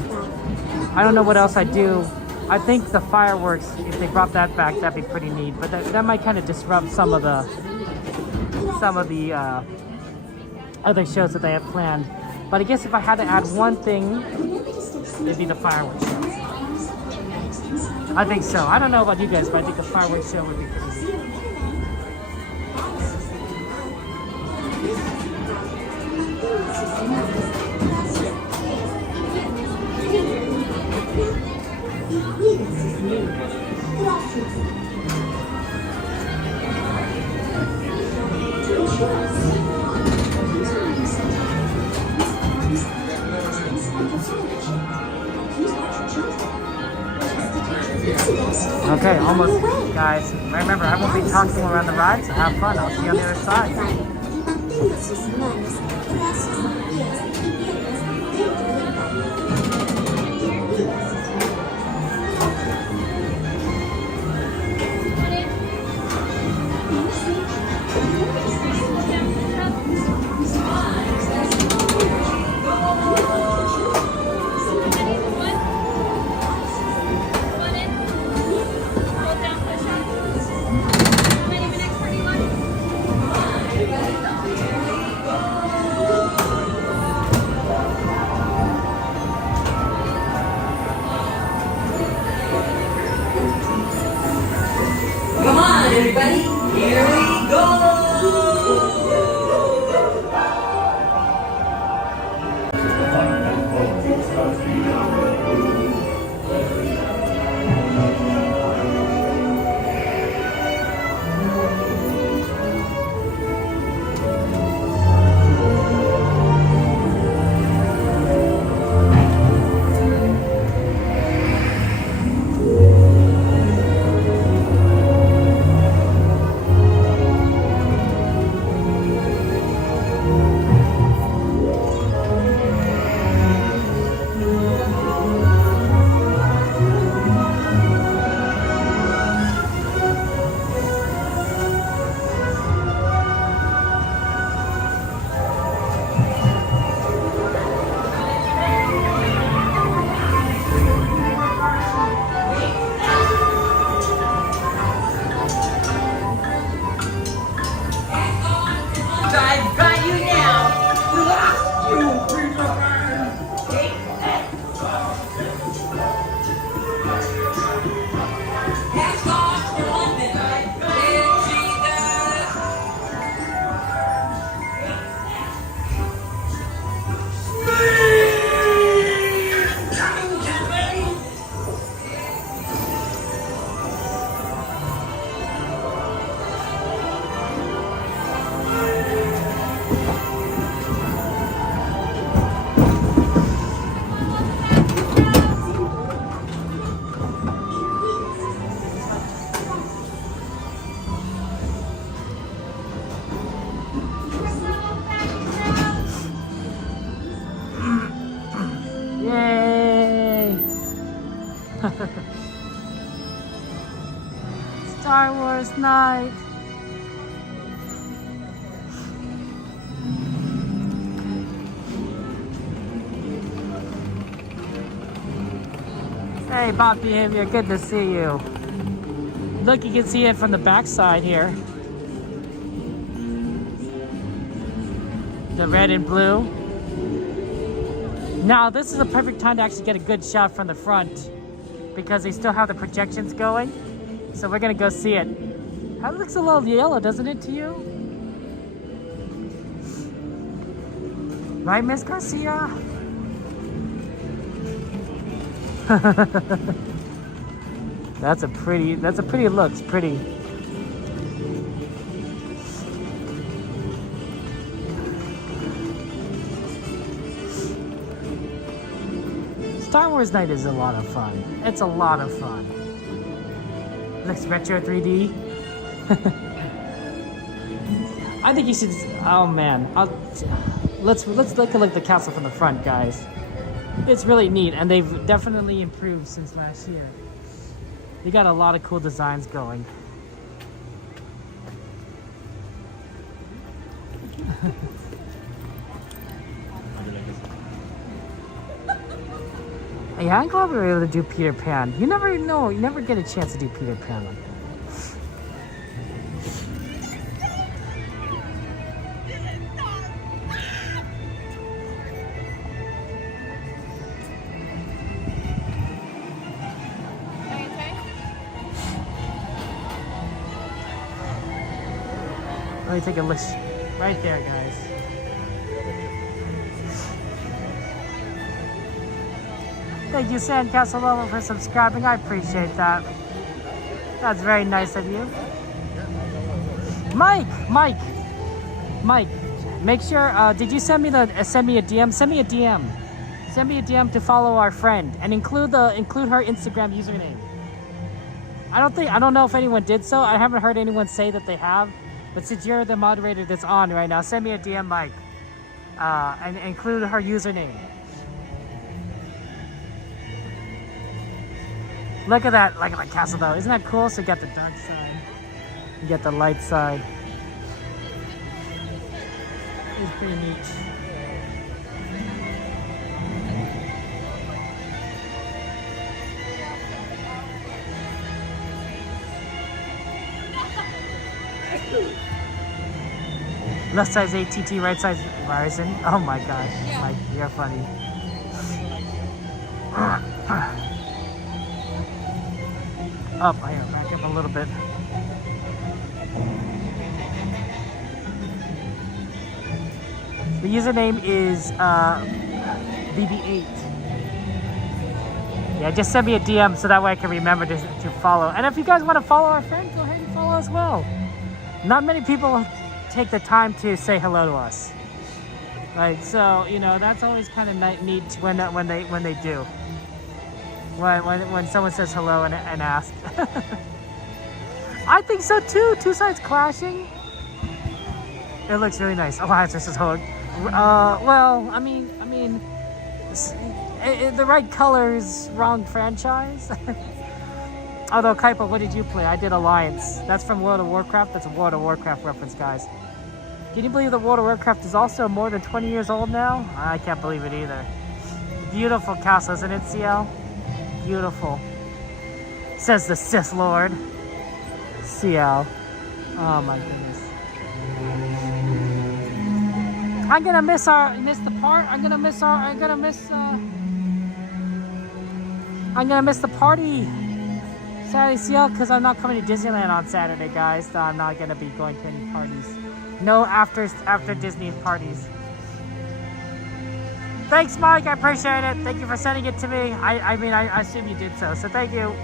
I don't know what else I'd do. I think the fireworks, if they brought that back, that'd be pretty neat. But that might kind of disrupt some of the other shows that they have planned. But I guess if I had to add one thing, it'd be the fireworks show. I think so. I don't know about you guys, but I think the fireworks show would be pretty neat. Okay, almost, guys. Remember, I won't be talking around the ride, so have fun. I'll see you on the other side. Come on, everybody, here we go! I've got you now! You piece of man! Take that! That's off for London! I've got Yay! Star Wars night! Hey, Bob Behavior, good to see you. Look, you can see it from the back side here. The red and blue. Now, this is a perfect time to actually get a good shot from the front because they still have the projections going. So we're gonna go see it. That looks a little yellow, doesn't it, to you? Right, Miss Garcia? That's a pretty look. It's pretty. Star Wars night is a lot of fun. It's a lot of fun. Looks retro 3D. I think you should. Oh man, let's look at the castle from the front, guys. It's really neat, and they've definitely improved since last year. They got a lot of cool designs going. Yeah, I'm glad we were able to do Peter Pan. You never know, you never get a chance to do Peter Pan like that. Let me take a look right there, guys. Thank you, Sandcastle Level, for subscribing. I appreciate that. That's very nice of you. Mike, make sure, did you send me a DM? Send me a DM. Send me a DM to follow our friend and include her Instagram username. I don't know if anyone did so. I haven't heard anyone say that they have. But since you're the moderator that's on right now, send me a DM, Mike, and include her username. Look at that castle though. Isn't that cool? So you got the dark side, you got the light side. It's pretty neat. Left side's ATT, right side's Ryzen. Oh my gosh, Mike, you're funny. Up, I am back up a little bit. The username is BB8. Yeah, just send me a DM so that way I can remember to follow. And if you guys want to follow our friend, go ahead and follow as well. Not many people take the time to say hello to us. Right, so you know that's always kind of neat when they do. When someone says hello and asks. I think so too. Two sides clashing. It looks really nice. Oh, wow, this is hard. Well, I mean, the right colors, wrong franchise. Although, Kaipo, what did you play? I did Alliance. That's from World of Warcraft. That's a World of Warcraft reference, guys. Can you believe that World of Warcraft is also more than 20 years old now? I can't believe it either. Beautiful castle, isn't it, CL? Beautiful. Says the Sith Lord. CL. Oh my goodness. I'm gonna miss the part. I'm gonna miss the party. Saturday, CL, because I'm not coming to Disneyland on Saturday, guys. So I'm not gonna be going to any parties. No after Disney parties. Thanks, Mike. I appreciate it. Thank you for sending it to me. I assume you did so. So thank you.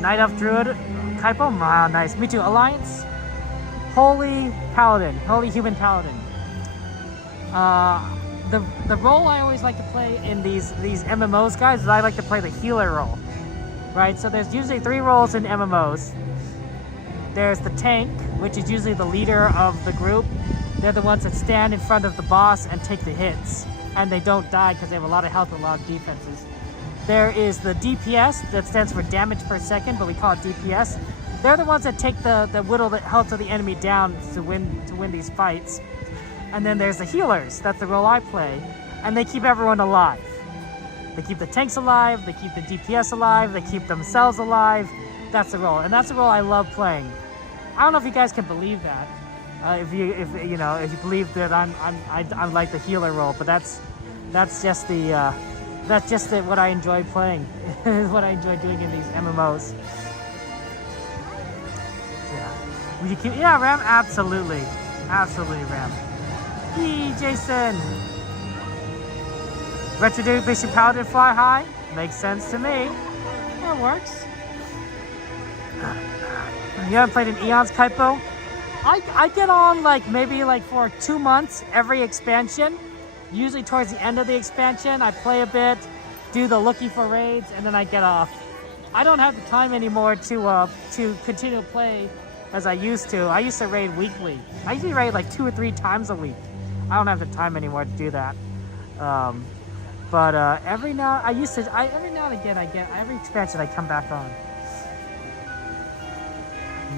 Night of Druid. Kaipo. Wow, nice. Me too. Alliance. Holy Paladin. Holy Human Paladin. The role I always like to play in these MMOs, guys, is I like to play the healer role. Right? So there's usually 3 roles in MMOs. There's the tank, which is usually the leader of the group. They're the ones that stand in front of the boss and take the hits. And they don't die because they have a lot of health and a lot of defenses. There is the DPS, that stands for damage per second, but we call it DPS. They're the ones that take the whittle the health of the enemy down to win these fights. And then there's the healers. That's the role I play. And they keep everyone alive. They keep the tanks alive, they keep the DPS alive, they keep themselves alive. That's the role. And that's the role I love playing. I don't know if you guys can believe that. If you believe that I'm like the healer role, but that's just what I enjoy playing. What I enjoy doing in these MMOs. Yeah. Would you keep? Yeah, Ram. Absolutely, Ram. Hey, Jason. Retro Bishop Paladin fly high. Makes sense to me. That works. You haven't played in Eons, Kaipo? I get on maybe for 2 months every expansion. Usually towards the end of the expansion, I play a bit, do the looking for raids, and then I get off. I don't have the time anymore to continue to play as I used to. I used to raid weekly. I usually raid 2 or 3 times a week. I don't have the time anymore to do that. But every now and again, every expansion I come back on.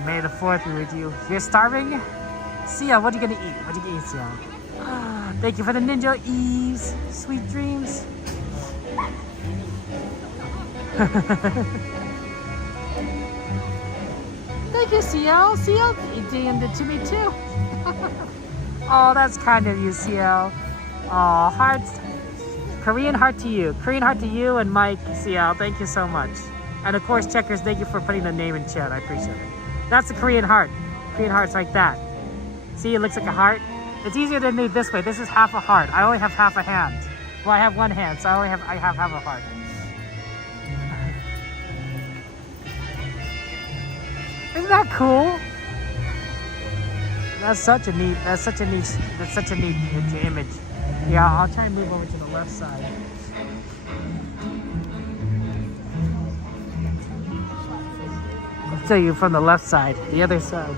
May the 4th be with you. You're starving? Sia, what are you gonna eat? What are you gonna eat, Sia? Thank you for the ninja eves. Sweet dreams. Thank you, CL. CL DM'd it to me too. Oh, that's kind of you, CL. Oh, hearts. Korean heart to you. Korean heart to you and Mike, CL. Thank you so much. And of course, Checkers, thank you for putting the name in chat. I appreciate it. That's the Korean heart. Korean heart's like that. See, it looks like a heart. It's easier to do this way. This is half a heart. I only have half a hand. Well, I have one hand, so I have half a heart. Isn't that cool? That's such a neat image. Yeah, I'll try and move over to the left side. I'll tell you from the left side, the other side.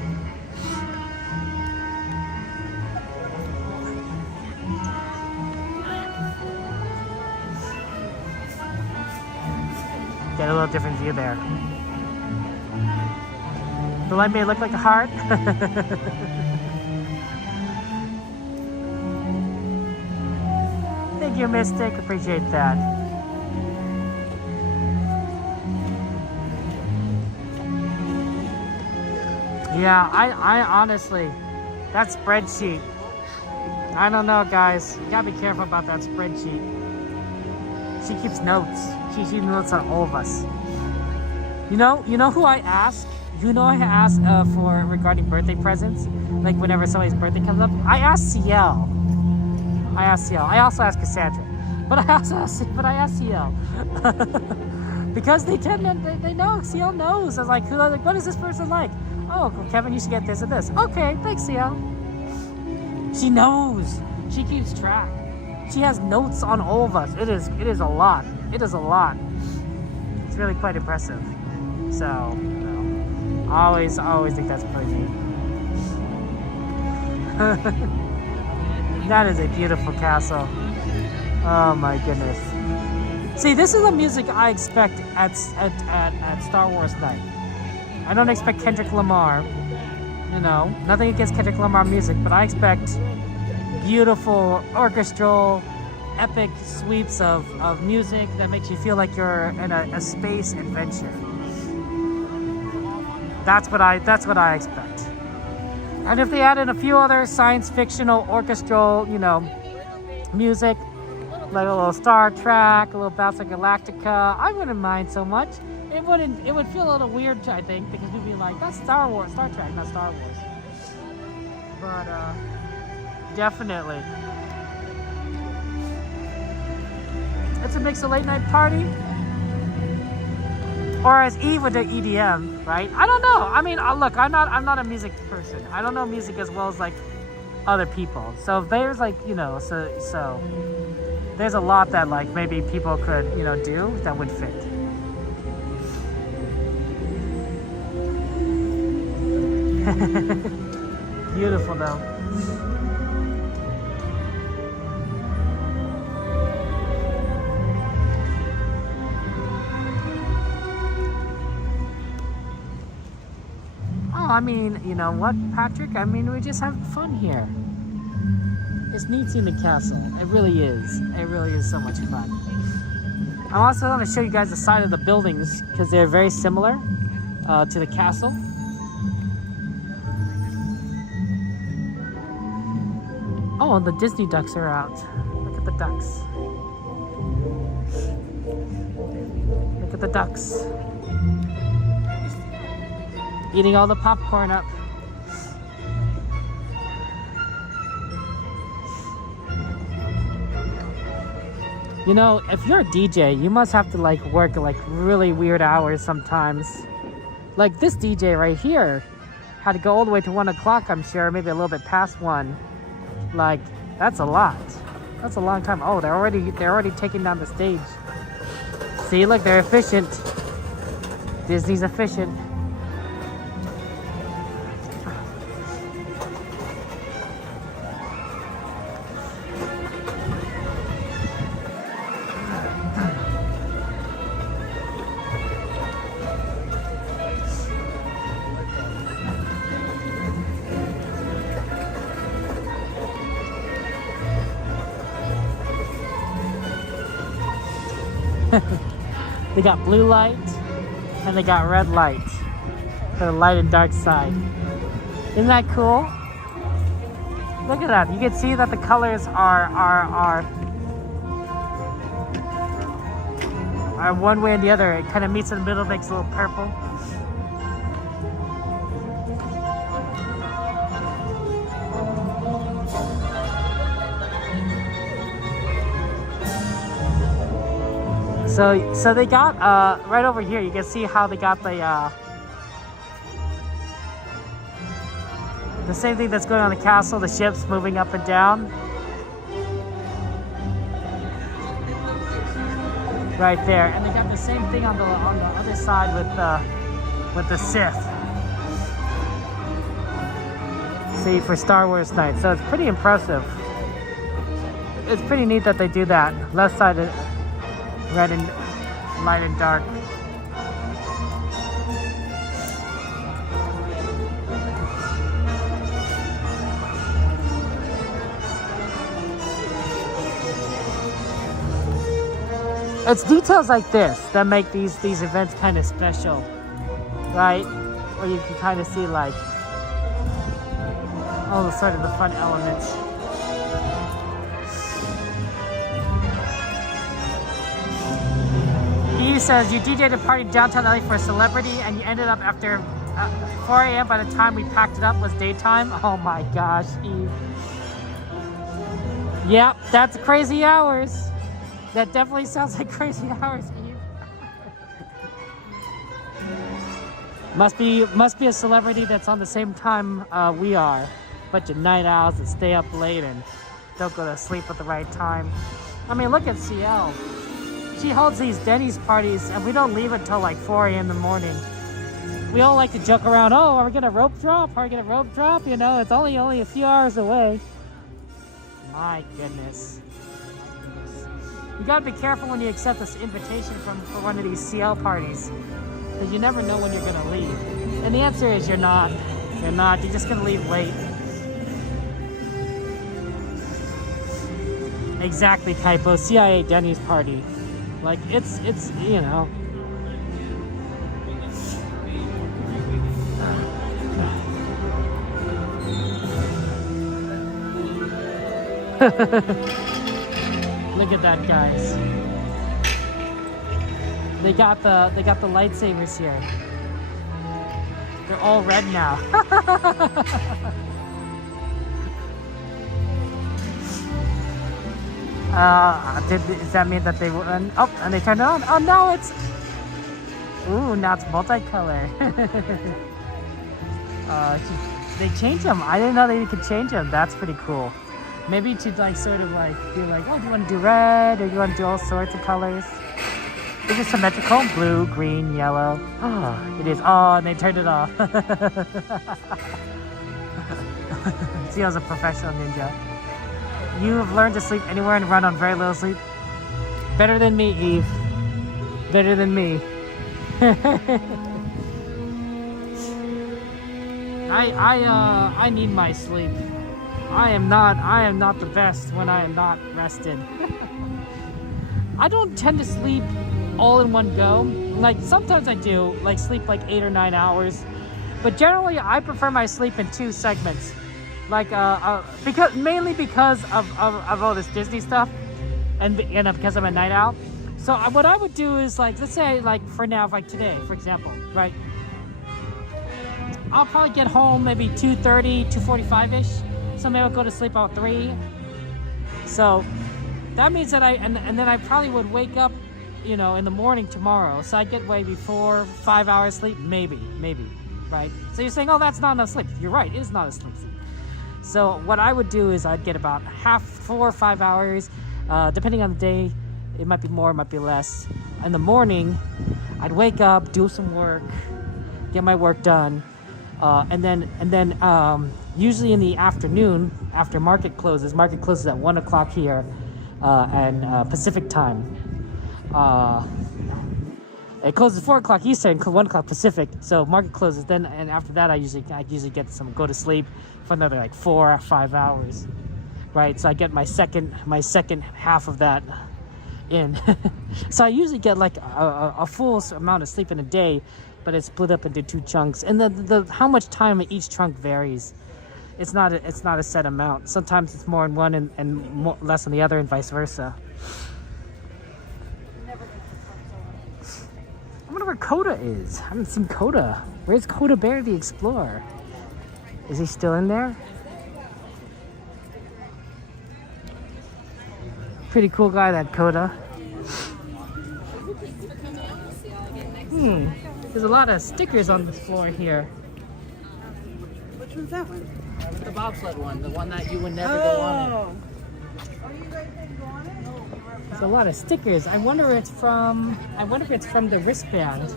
Get a little different view there. The light may look like a heart. Thank you, Mystic. Appreciate that. Yeah, I honestly, that spreadsheet, I don't know, guys. You gotta be careful about that spreadsheet. She keeps notes. She keeps notes on all of us. You know who I ask? You know I ask for regarding birthday presents? Like whenever somebody's birthday comes up, I ask CL. I also ask Cassandra. But I ask CL. Because they know, CL knows. I was like, what is this person like? Oh, Kevin, you should get this and this. Okay, thanks, CL. She knows. She keeps track. She has notes on all of us. It is a lot. It is a lot. It's really quite impressive. So, I always think that's pretty neat. That is a beautiful castle. Oh my goodness. See, this is the music I expect at Star Wars night. I don't expect Kendrick Lamar. Nothing against Kendrick Lamar music, but I expect beautiful orchestral, epic sweeps of music that makes you feel like you're in a space adventure. That's what I expect. And if they add in a few other science fictional orchestral, music, like a little Star Trek, a little Battlestar Galactica, I wouldn't mind so much. It would feel a little weird, I think, because we'd be like, that's Star Trek, not Star Wars. But definitely. It's a mix of late night party. Or as Eve with the EDM, right? I don't know. I mean, look, I'm not a music person. I don't know music as well as like other people. So if there's like, so there's a lot that like maybe people could, do that would fit. Beautiful though. I mean, you know what, Patrick? I mean, we just have fun here. It's neat seeing the castle. It really is. It really is so much fun. I'm also going to show you guys the side of the buildings because they're very similar to the castle. Oh, and the Disney ducks are out. Look at the ducks. Look at the ducks. Eating all the popcorn up. You know, if you're a DJ, you must have to like work like really weird hours sometimes. Like this DJ right here had to go all the way to 1 o'clock, I'm sure, maybe a little bit past 1. Like, that's a lot. That's a long time. Oh, they're already taking down the stage. See, look, they're efficient. Disney's efficient. They got blue light and they got red light for the light and dark side. Isn't that cool? Look at that. You can see that the colors are one way and the other. It kind of meets in the middle, makes a little purple. So they got right over here. You can see how they got the same thing that's going on in the castle. The ships moving up and down. Right there, and they got the same thing on the other side with with the Sith. See, for Star Wars night. So it's pretty impressive. It's pretty neat that they do that. Left side of red and light and dark. It's details like this that make these events kind of special, right? Where you can kind of see like all the sort of the fun elements. He says, you DJ'd a party downtown LA for a celebrity and you ended up after 4 a.m. by the time we packed it up was daytime. Oh my gosh, Eve. Yep, that's crazy hours. That definitely sounds like crazy hours, Eve. Must be a celebrity that's on the same time we are. Bunch of night owls that stay up late and don't go to sleep at the right time. I mean, look at CL. She holds these Denny's parties and we don't leave until like 4 a.m. in the morning. We all like to joke around, oh, are we gonna rope drop? Are we gonna rope drop? You know, it's only a few hours away. My goodness. You gotta be careful when you accept this invitation for one of these CL parties, because you never know when you're gonna leave. And the answer is you're not. You're not. You're just gonna leave late. Exactly, Kaipo. CIA Denny's party. Like it's you know. Look at that, guys. They got the lightsabers here. They're all red now. Does that mean that they were? Oh, and they turned it on. Oh no, it's. Ooh, now it's multicolor. They changed them. I didn't know they could change them. That's pretty cool. Maybe to like sort of like be like, oh, do you want to do red or do you want to do all sorts of colors? Is it symmetrical? Blue, green, yellow. Oh, it is. Oh, and they turned it off. See, I was a professional ninja. You've learned to sleep anywhere and run on very little sleep. Better than me, Eve. Better than me. I need my sleep. I am not the best when I am not rested. I don't tend to sleep all in one go. Like sometimes I do, like sleep like 8 or 9 hours. But generally I prefer my sleep in 2 segments. Like mainly because of all this Disney stuff and because I'm a night owl. So what I would do is like, let's say like for now, like today, for example, right? I'll probably get home maybe 2:30, 2:45-ish. So maybe I'll go to sleep about 3. So that means that and then I probably would wake up, you know, in the morning tomorrow. So I get maybe 4, 5 hours sleep, maybe, right? So you're saying, oh, that's not enough sleep. You're right, it is not enough sleep. So what I would do is I'd get about 4 or 5 hours, depending on the day. It might be more, it might be less. In the morning, I'd wake up, do some work, get my work done, and then usually in the afternoon, after market closes at 1 o'clock here, and Pacific time. It closes 4 o'clock Eastern, 1 o'clock Pacific. So market closes then, and after that, I usually get go to sleep for another like 4 or 5 hours, right? So I get my second half of that in. So I usually get like a full amount of sleep in a day, but it's split up into 2 chunks, and the how much time in each chunk varies. It's not a set amount. Sometimes it's more in one and less in the other, and vice versa. I wonder where Coda is. I haven't seen Coda. Where's Coda Bear the Explorer? Is he still in there? Pretty cool guy, that Coda. There's a lot of stickers on this floor here. Which one's that one? The bobsled one, the one that you would never go on it. There's a lot of stickers. I wonder if it's from the wristband.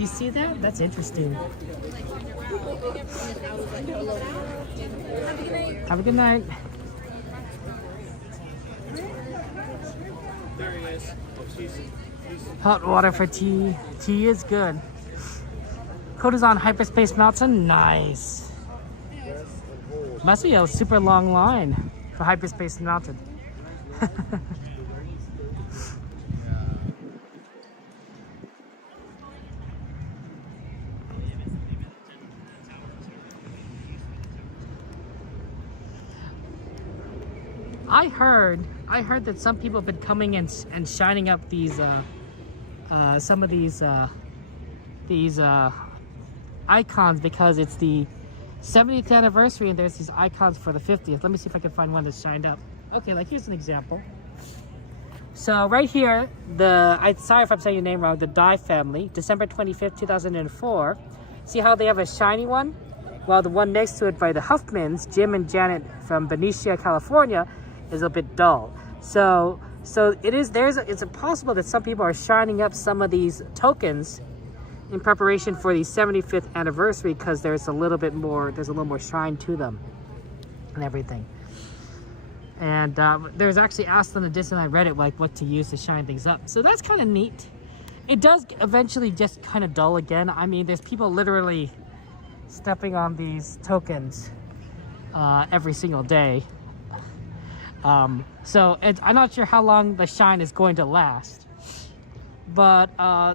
Do you see that? That's interesting. Have a good night. There he is. Hot water for tea. Tea is good. Coda's on Hyperspace Mountain. Nice. Must be a super long line for Hyperspace Mountain. I heard that some people have been coming and shining up these some of these icons because it's the 70th anniversary and there's these icons for the 50th. Let me see if I can find one that's shined up. Okay, like here's an example. So right here, sorry if I'm saying your name wrong, the Dye family, December 25th, 2004. See how they have a shiny one? While the one next to it by the Huffmans, Jim and Janet from Benicia, California, is a bit dull. So it's possible that some people are shining up some of these tokens in preparation for the 75th anniversary because there's a little more shine to them and everything. And there's actually asked on the Disneyland Reddit like what to use to shine things up. So that's kind of neat. It does eventually just kind of dull again. I mean, there's people literally stepping on these tokens every single day. So I'm not sure how long the shine is going to last, but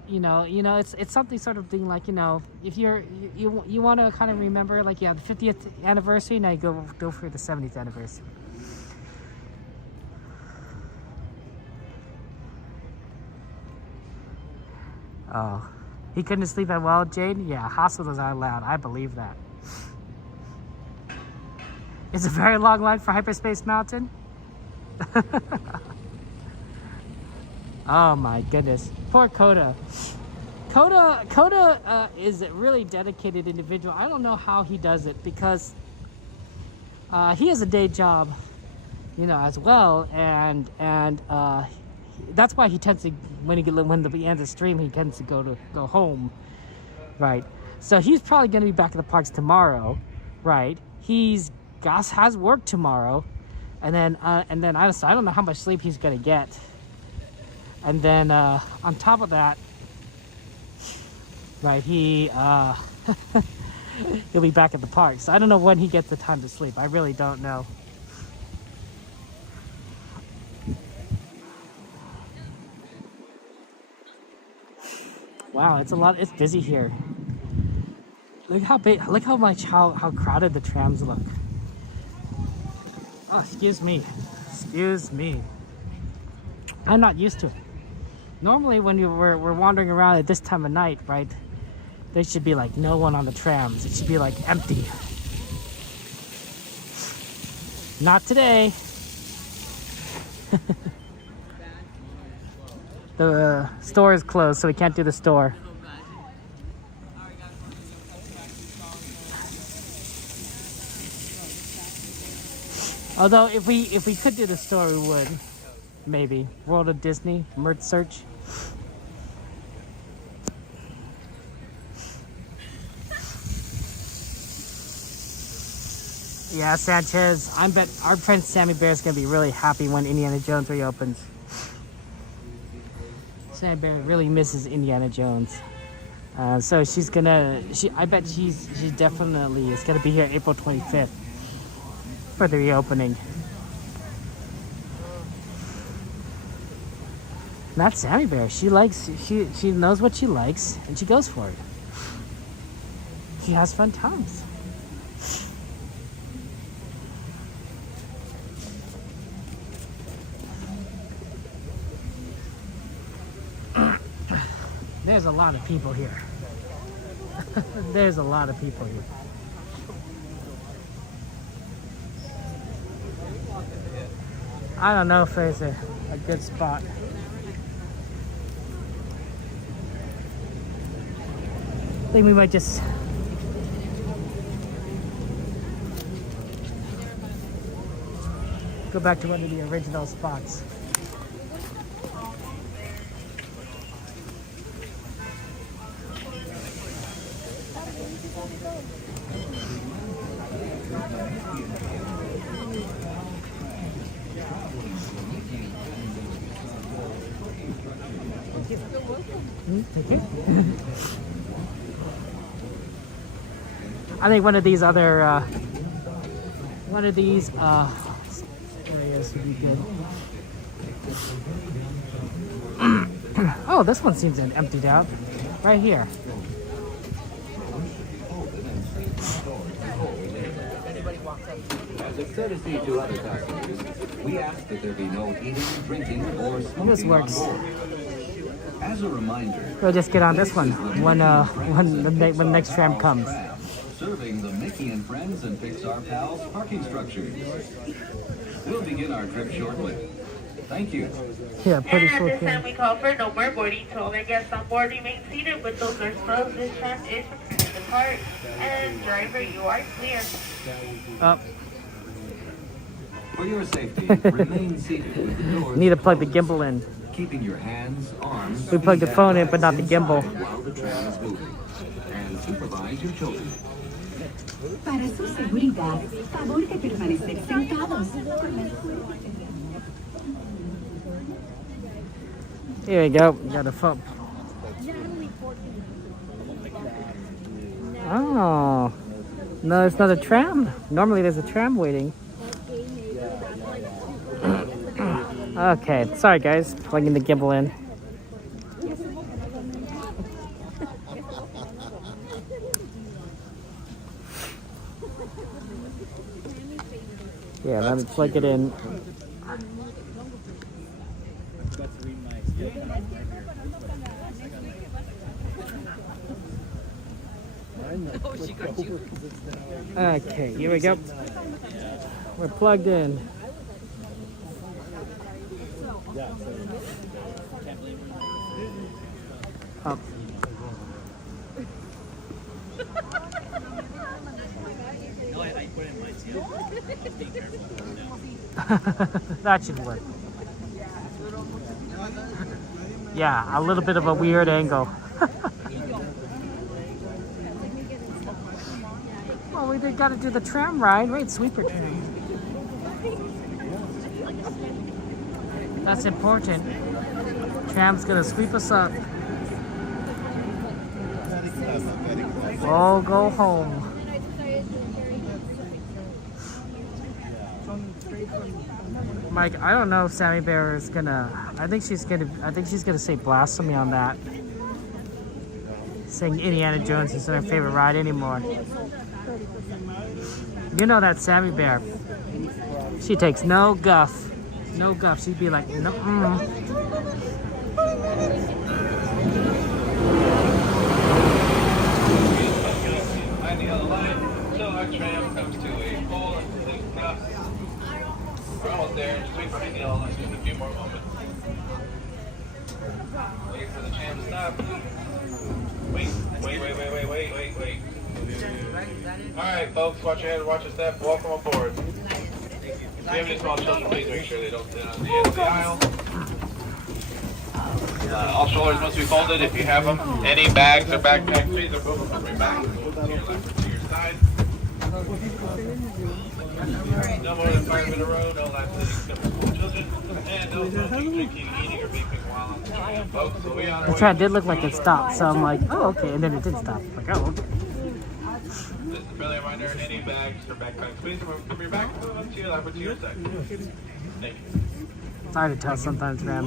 you know, it's something sort of thing like, you know, if you want to kind of remember like the 50th anniversary, now you go for the 70th anniversary. Oh, he couldn't sleep at well, Jade? Yeah, hospitals are allowed. I believe that. It's a very long line for Hyperspace Mountain. Oh my goodness, poor Coda. Coda is a really dedicated individual. I don't know how he does it because he has a day job, you know, as well, and that's why he tends to when he ends the stream, he tends to go home, right? So he's probably going to be back at the parks tomorrow, right? Has work tomorrow. And then honestly, I don't know how much sleep he's gonna get. And then on top of that, right, he'll be back at the park. So I don't know when he gets the time to sleep. I really don't know. Wow, it's busy here. Look how big. Look how crowded the trams look. Oh, excuse me. I'm not used to it. Normally when we're wandering around at this time of night, right, there should be like no one on the trams. It should be like empty. Not today. The store is closed, so we can't do the store. Although if we could do the store, we would. Maybe. World of Disney, merch search. Yeah, Sanchez, I bet our friend Sammy Bear is going to be really happy when Indiana Jones reopens. Sammy Bear really misses Indiana Jones. So I bet she's definitely is going to be here April 25th. For the reopening. Not Sammy Bear. She knows what she likes and she goes for it. She has fun times. There's a lot of people here. There's a lot of people here. I don't know if there's a good spot. I think we might just go back to one of the original spots. I think one of these other areas would be good. Oh, this one seems emptied out. Right here. As a courtesy to other passengers, we ask that there be no eating, drinking, or smoking This works. on board. As a reminder, We'll just get on this one when the next tram comes. serving the Mickey and Friends and Pixar Pals parking structures. We'll begin our trip shortly. Thank you. Yeah, pretty And cool. at this time we call for no more boarding to all our guests on board. Remain seated with those doors closed. This tram is prepared to depart. And driver, you are clear. Up. For your safety, remain seated with the doors Need to plug the gimbal in. keeping your hands, arms, We plugged the feet, phone in, and but not the legs gimbal. inside while the tram is moving. And supervise your children. Para su seguridad, favor de permanecer sentados. Here we go. We got a phone. Oh. No, it's not a tram. Normally there's a tram waiting. Okay, sorry guys. Plugging the gimbal in. Yeah, let me plug it in. Okay, here we go. We're plugged in. Up. That should work. Yeah, a little bit of a weird angle. Well, we got to do the tram ride, right? Sweeper tram. That's important. Tram's gonna sweep us up. We'll go home. Mike, I don't know if Sammy Bear is gonna. I think she's gonna say blasphemy on that. Saying Indiana Jones isn't her favorite ride anymore. You know that Sammy Bear. She takes no guff. No guff. She'd be like, no. Behind the other line, so our tram comes to a full and complete stop. We're almost there. Just wait behind the other line. Just a few more moments. Wait for the tram to stop. Wait. All right, folks, watch your head, watch your step. Welcome aboard. If you have any small children, please make sure they don't sit on the end of the aisle. All strollers must be folded if you have them. Any bags or backpacks, please remove them from your back. To your left or to your side. No more than 5 in a row, no last sitting except for small children. And no smoking, drinking, eating, or vaping while on the tram. Folks, so we on our The way. tram did look like it stopped, so I'm like, oh, okay, and then it did stop. Like, oh, okay. Just a friendly reminder, any bags or backpacks, please remove from your back. Move up to your left or to your side. Thank you. It's hard to tell sometimes, man.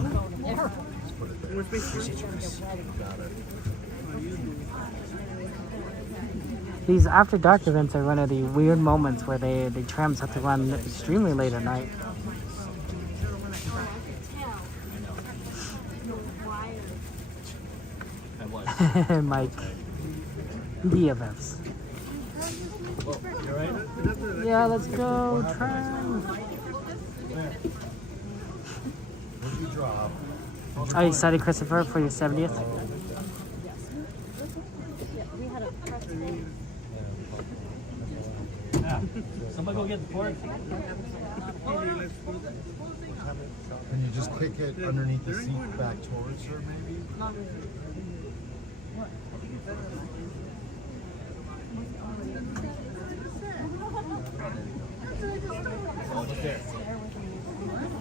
These after dark events are one of the weird moments where the trams have to run extremely late at night. Mike, BFFs. Yeah, let's go tram. Are you excited, Christopher, for your 70th? Somebody go get the pork. Can you just kick it underneath the seat back towards her, maybe?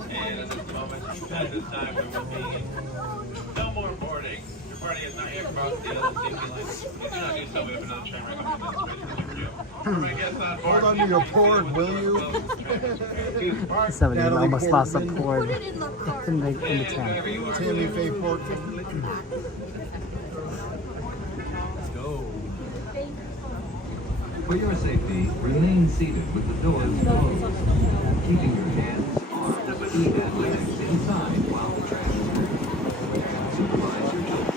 And at this moment, at this time, we will be no more boarding. party has not yet crossed the safety line, if you do not do so, we have another train recommendation for you. For my guests on board, Hold on to your board, will you? Somebody Natalie almost lost a Portman. cord in the tank. Tammy Faye Portman. Let's go. For your safety, remain seated with the doors closed, keeping your hands, arms, feet, and legs inside while the trash is moving. Supervise your children.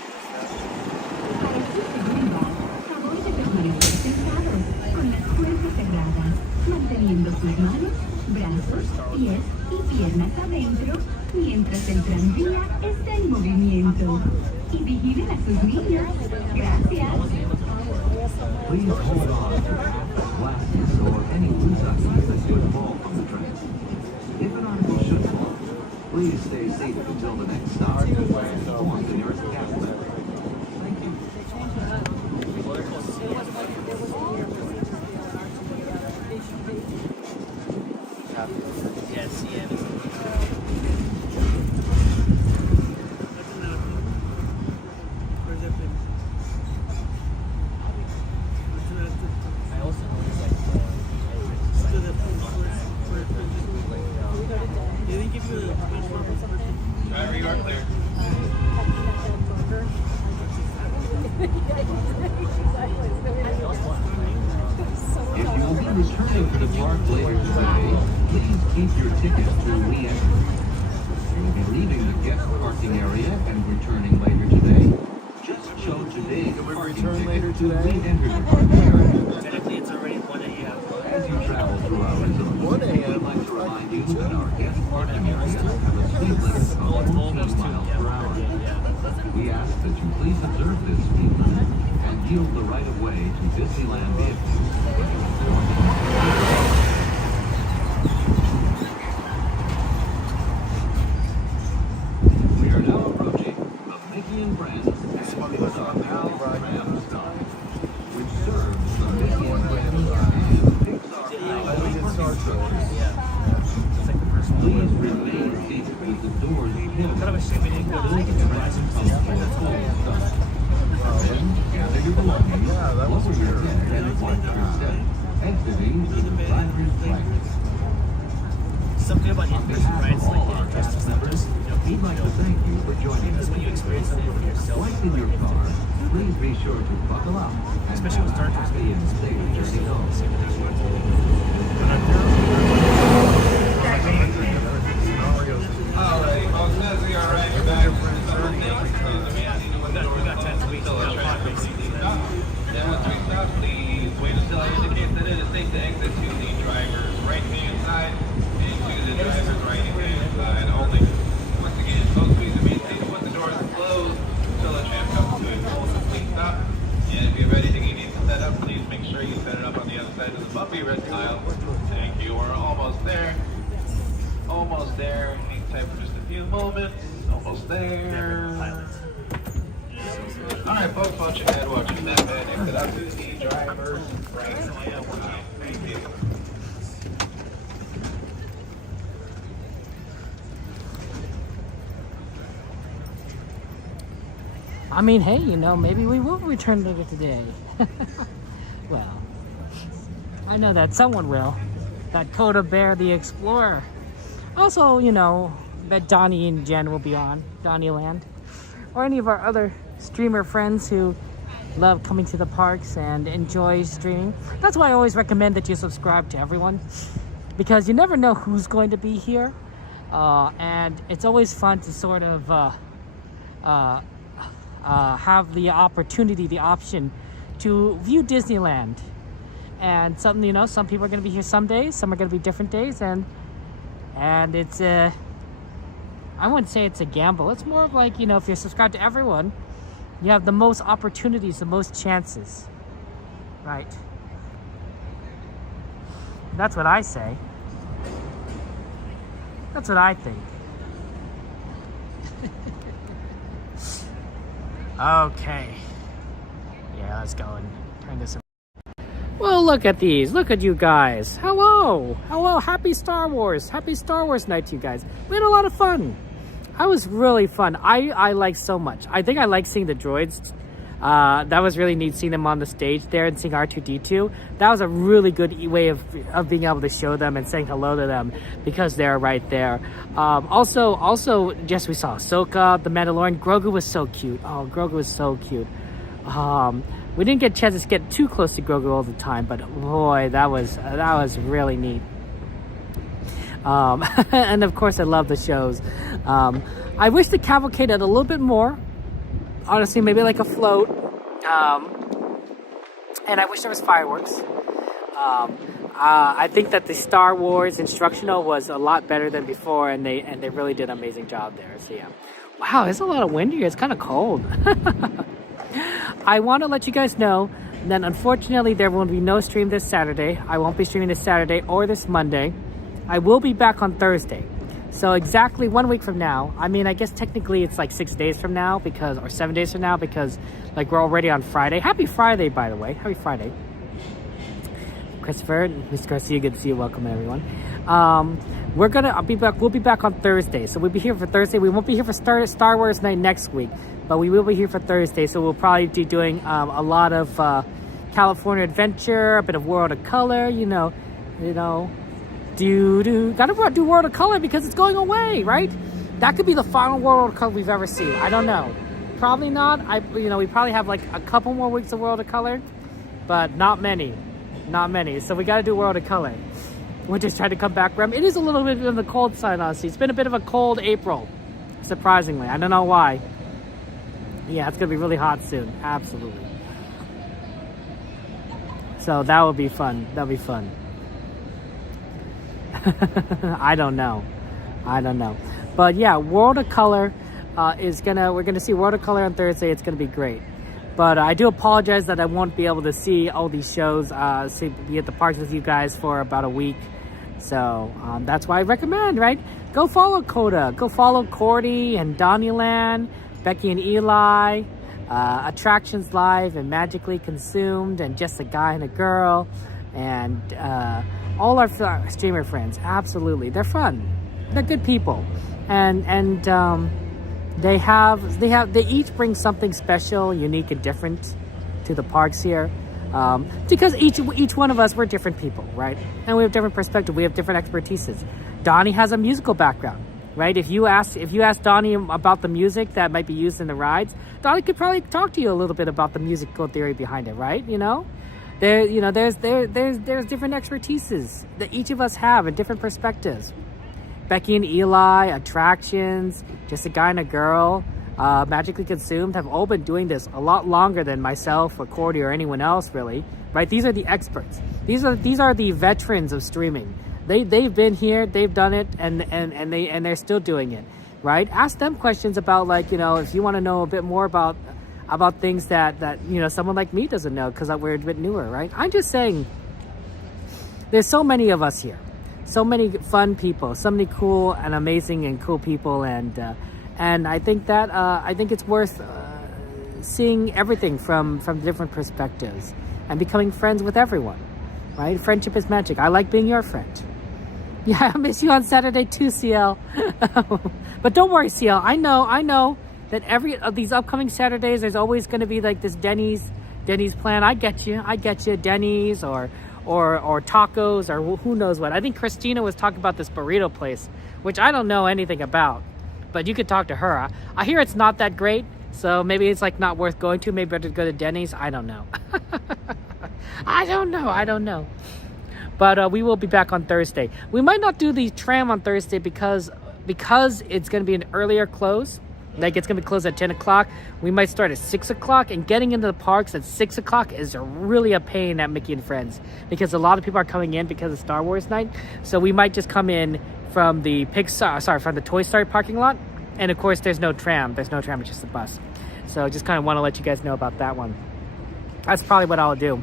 Favor de permanecer sentados, con las puertas cerradas, manteniendo sus manos, brazos, pies y piernas adentro, mientras el tranvía está en movimiento. Y vigilen a sus niños. Gracias. Please hold on to hats, glasses, or any loose items that could fall from the train. If an article should fall, please stay seated until the next stop or the nearest cab level. Thank you. Yes, yes. I also noticed like Driver, you are clear. If you will be returning to the park later today, please keep your ticket to re-entry. You will be leaving the guest parking area and returning later today. Just show today's parking ticket to re-enter the parking area. Technically, it's already 1 a.m. As you travel through our resort, we'd like to remind you that our guest parking areas have a speed limit of 14 miles per hour. We ask that you please observe this speed limit and yield the right of way to Disneyland vehicles. We are now approaching the Mickey and Friends and Pixar Pal Tram stop, which serves the Mickey and Friends and Pixar Pal parking structures. Please remain seated with the doors closed until the train comes to a full stop. Then gather your belongings, lower your head, and watch your step, exiting the driver's blanket. Something about On behalf of all our cast members, we'd like to thank you for joining us. when you experience something for yourself. Once in your car, please be sure to buckle up and Especially with have a Star Trek. happy and safe journey home. Alrighty, folks, as we are arriving back, we got 10 weeks until the train completely stops. Then once we stop, please wait until I indicate that it is safe to exit to the driver's right-hand side and to the driver's right-hand side only. Once again, folks, please remain seated with the doors closed until the tram comes to a full complete stop. And if you have anything you need to set up, please make sure you set it up on the other side of the bumpy red tile. Thank you. We're almost there. Almost there. Hang tight for just a few moments. Almost there. Alright, folks, watch your head, watch your step, and exit out to the driver's right. Thank you. I mean, hey, you know, maybe we will return later today. Well, I know that someone will. That Coda Bear the Explorer. Also, you know, that Donnie and Jen will be on Donnieland. Or any of our other streamer friends who love coming to the parks and enjoy streaming. That's why I always recommend that you subscribe to everyone. Because you never know who's going to be here. And it's always fun to sort of have the opportunity, the option to view Disneyland. And something, you know, some people are going to be here some days, some are going to be different days, and it's I wouldn't say it's a gamble. It's more of like, you know, if you're subscribed to everyone, you have the most opportunities, the most chances, right? That's what I say. That's what I think. Okay. Yeah, let's go and turn this around. Well, look at these. Look at you guys. Hello. Hello. Happy Star Wars. Happy Star Wars night to you guys. We had a lot of fun. That was really fun. I like so much. I think I like seeing the droids. That was really neat seeing them on the stage there and seeing R2-D2. That was a really good way of being able to show them and saying hello to them because they're right there. Also, yes, we saw Ahsoka, the Mandalorian. Grogu was so cute. Oh, Grogu was so cute. We didn't get a chance to get too close to Grogu all the time, but boy, that was really neat. And of course, I love the shows. I wish the cavalcade had a little bit more. Honestly, maybe like a float. And I wish there was fireworks. I think that the Star Wars instructional was a lot better than before, and they really did an amazing job there. So yeah. Wow, there's a lot of wind here. It's kind of cold. I want to let you guys know that unfortunately there will be no stream this Saturday. I won't be streaming this Saturday or this Monday. I will be back on Thursday. So exactly 1 week from now, I mean, I guess technically it's like 6 days from now or 7 days from now because like we're already on Friday. Happy Friday, by the way. Happy Friday. Christopher, Mr. Garcia, good to see you. Welcome, everyone. I'll be back. We'll be back on Thursday. So we'll be here for Thursday. We won't be here for Star Wars night next week, but we will be here for Thursday. So we'll probably be doing a lot of California Adventure, a bit of World of Color, gotta do World of Color because it's going away, right? That could be the final World of Color we've ever seen. I don't know. Probably not. We probably have like a couple more weeks of World of Color, but not many. So we got to do World of Color. We're just trying to come back. It is a little bit on the cold side, honestly. It's been a bit of a cold April, surprisingly. I don't know why. Yeah, it's going to be really hot soon. Absolutely. So that will be fun. That'll be fun. I don't know. But yeah, World of Color we're gonna see World of Color on Thursday. It's gonna be great. But I do apologize that I won't be able to see all these shows, be at the parks with you guys for about a week. So that's why I recommend, right? Go follow Coda. Go follow Cordy and Donnieland, Becky and Eli, Attractions Live and Magically Consumed, and Just a Guy and a Girl, and all our streamer friends. Absolutely, they're fun. They're good people, and they each bring something special, unique, and different to the parks here. Because each one of us, we're different people, right? And we have different perspective. We have different expertises. Donnie has a musical background, right? If you ask Donnie about the music that might be used in the rides, Donnie could probably talk to you a little bit about the musical theory behind it, right? There's different expertises that each of us have and different perspectives. Becky and Eli, Attractions, Just a Guy and a Girl, Magically Consumed have all been doing this a lot longer than myself or Cordy or anyone else, really. Right? These are the experts. These are the veterans of streaming. They've been here, they've done it, and they're still doing it. Right? Ask them questions about if you want to know a bit more about things that someone like me doesn't know because we're a bit newer, right? I'm just saying, there's so many of us here, so many fun people, so many cool and amazing and cool people, and I think that I think it's worth seeing everything from different perspectives and becoming friends with everyone, right? Friendship is magic. I like being your friend. Yeah, I miss you on Saturday too, CL. But don't worry, CL. I know that every of these upcoming Saturdays, there's always going to be like this Denny's plan. I get you. Denny's or tacos or who knows what. I think Christina was talking about this burrito place, which I don't know anything about, but you could talk to her. I hear it's not that great, so maybe it's like not worth going to. Maybe better to go to Denny's. I don't know. I don't know. But we will be back on Thursday. We might not do the tram on Thursday because it's going to be an earlier close. Like it's going to be closed at 10 o'clock. We might start at 6 o'clock, and getting into the parks at 6 o'clock is really a pain at Mickey and Friends because a lot of people are coming in because of Star Wars night. So we might just come in from the from the Toy Story parking lot. And of course, there's no tram. It's just a bus. So just kind of want to let you guys know about that one. That's probably what I'll do.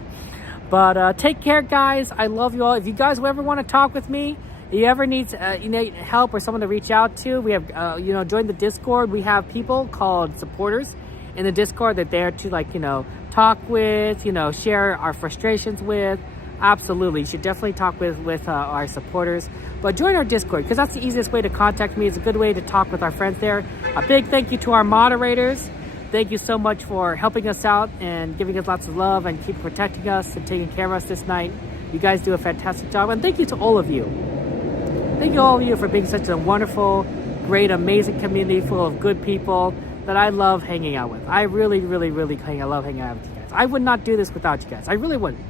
But take care, guys. I love you all. If you guys ever want to talk with me, if you ever need help or someone to reach out to, we have, join the Discord. We have people called supporters in the Discord that they're to talk with, share our frustrations with. absolutely, you should definitely talk with our supporters. But join our Discord, because that's the easiest way to contact me. It's a good way to talk with our friends there. A big thank you to our moderators. Thank you so much for helping us out and giving us lots of love and keep protecting us and taking care of us this night. You guys do a fantastic job. And thank you to all of you. Thank you all of you for being such a wonderful, great, amazing community full of good people that I love hanging out with. I really, really, really love hanging out with you guys. I would not do this without you guys. I really wouldn't.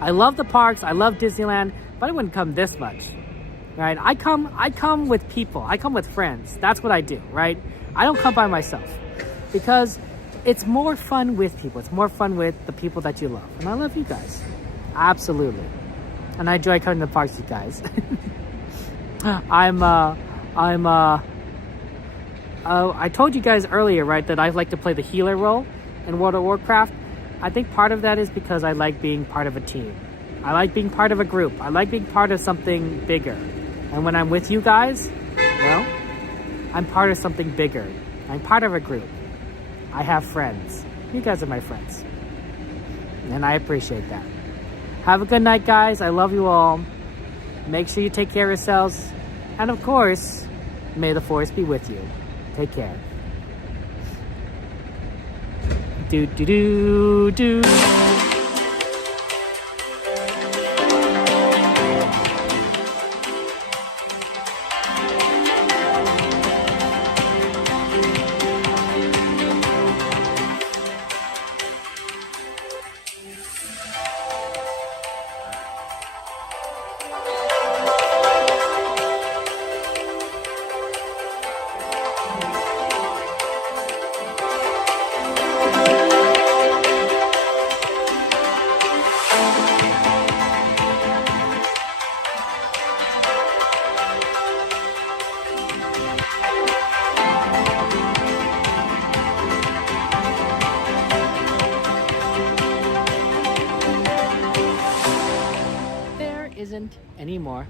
I love the parks. I love Disneyland, but I wouldn't come this much, right? I come with people. I come with friends. That's what I do, right? I don't come by myself because it's more fun with people. It's more fun with the people that you love. And I love you guys. Absolutely. And I enjoy coming to the parks with you guys. I told you guys earlier, right, that I like to play the healer role in World of Warcraft. I think part of that is because I like being part of a team. I like being part of a group. I like being part of something bigger. And when I'm with you guys, well, I'm part of something bigger. I'm part of a group. I have friends. You guys are my friends. And I appreciate that. Have a good night, guys. I love you all. Make sure you take care of yourselves. And of course, may the force be with you. Take care. Do do do do. Isn't anymore.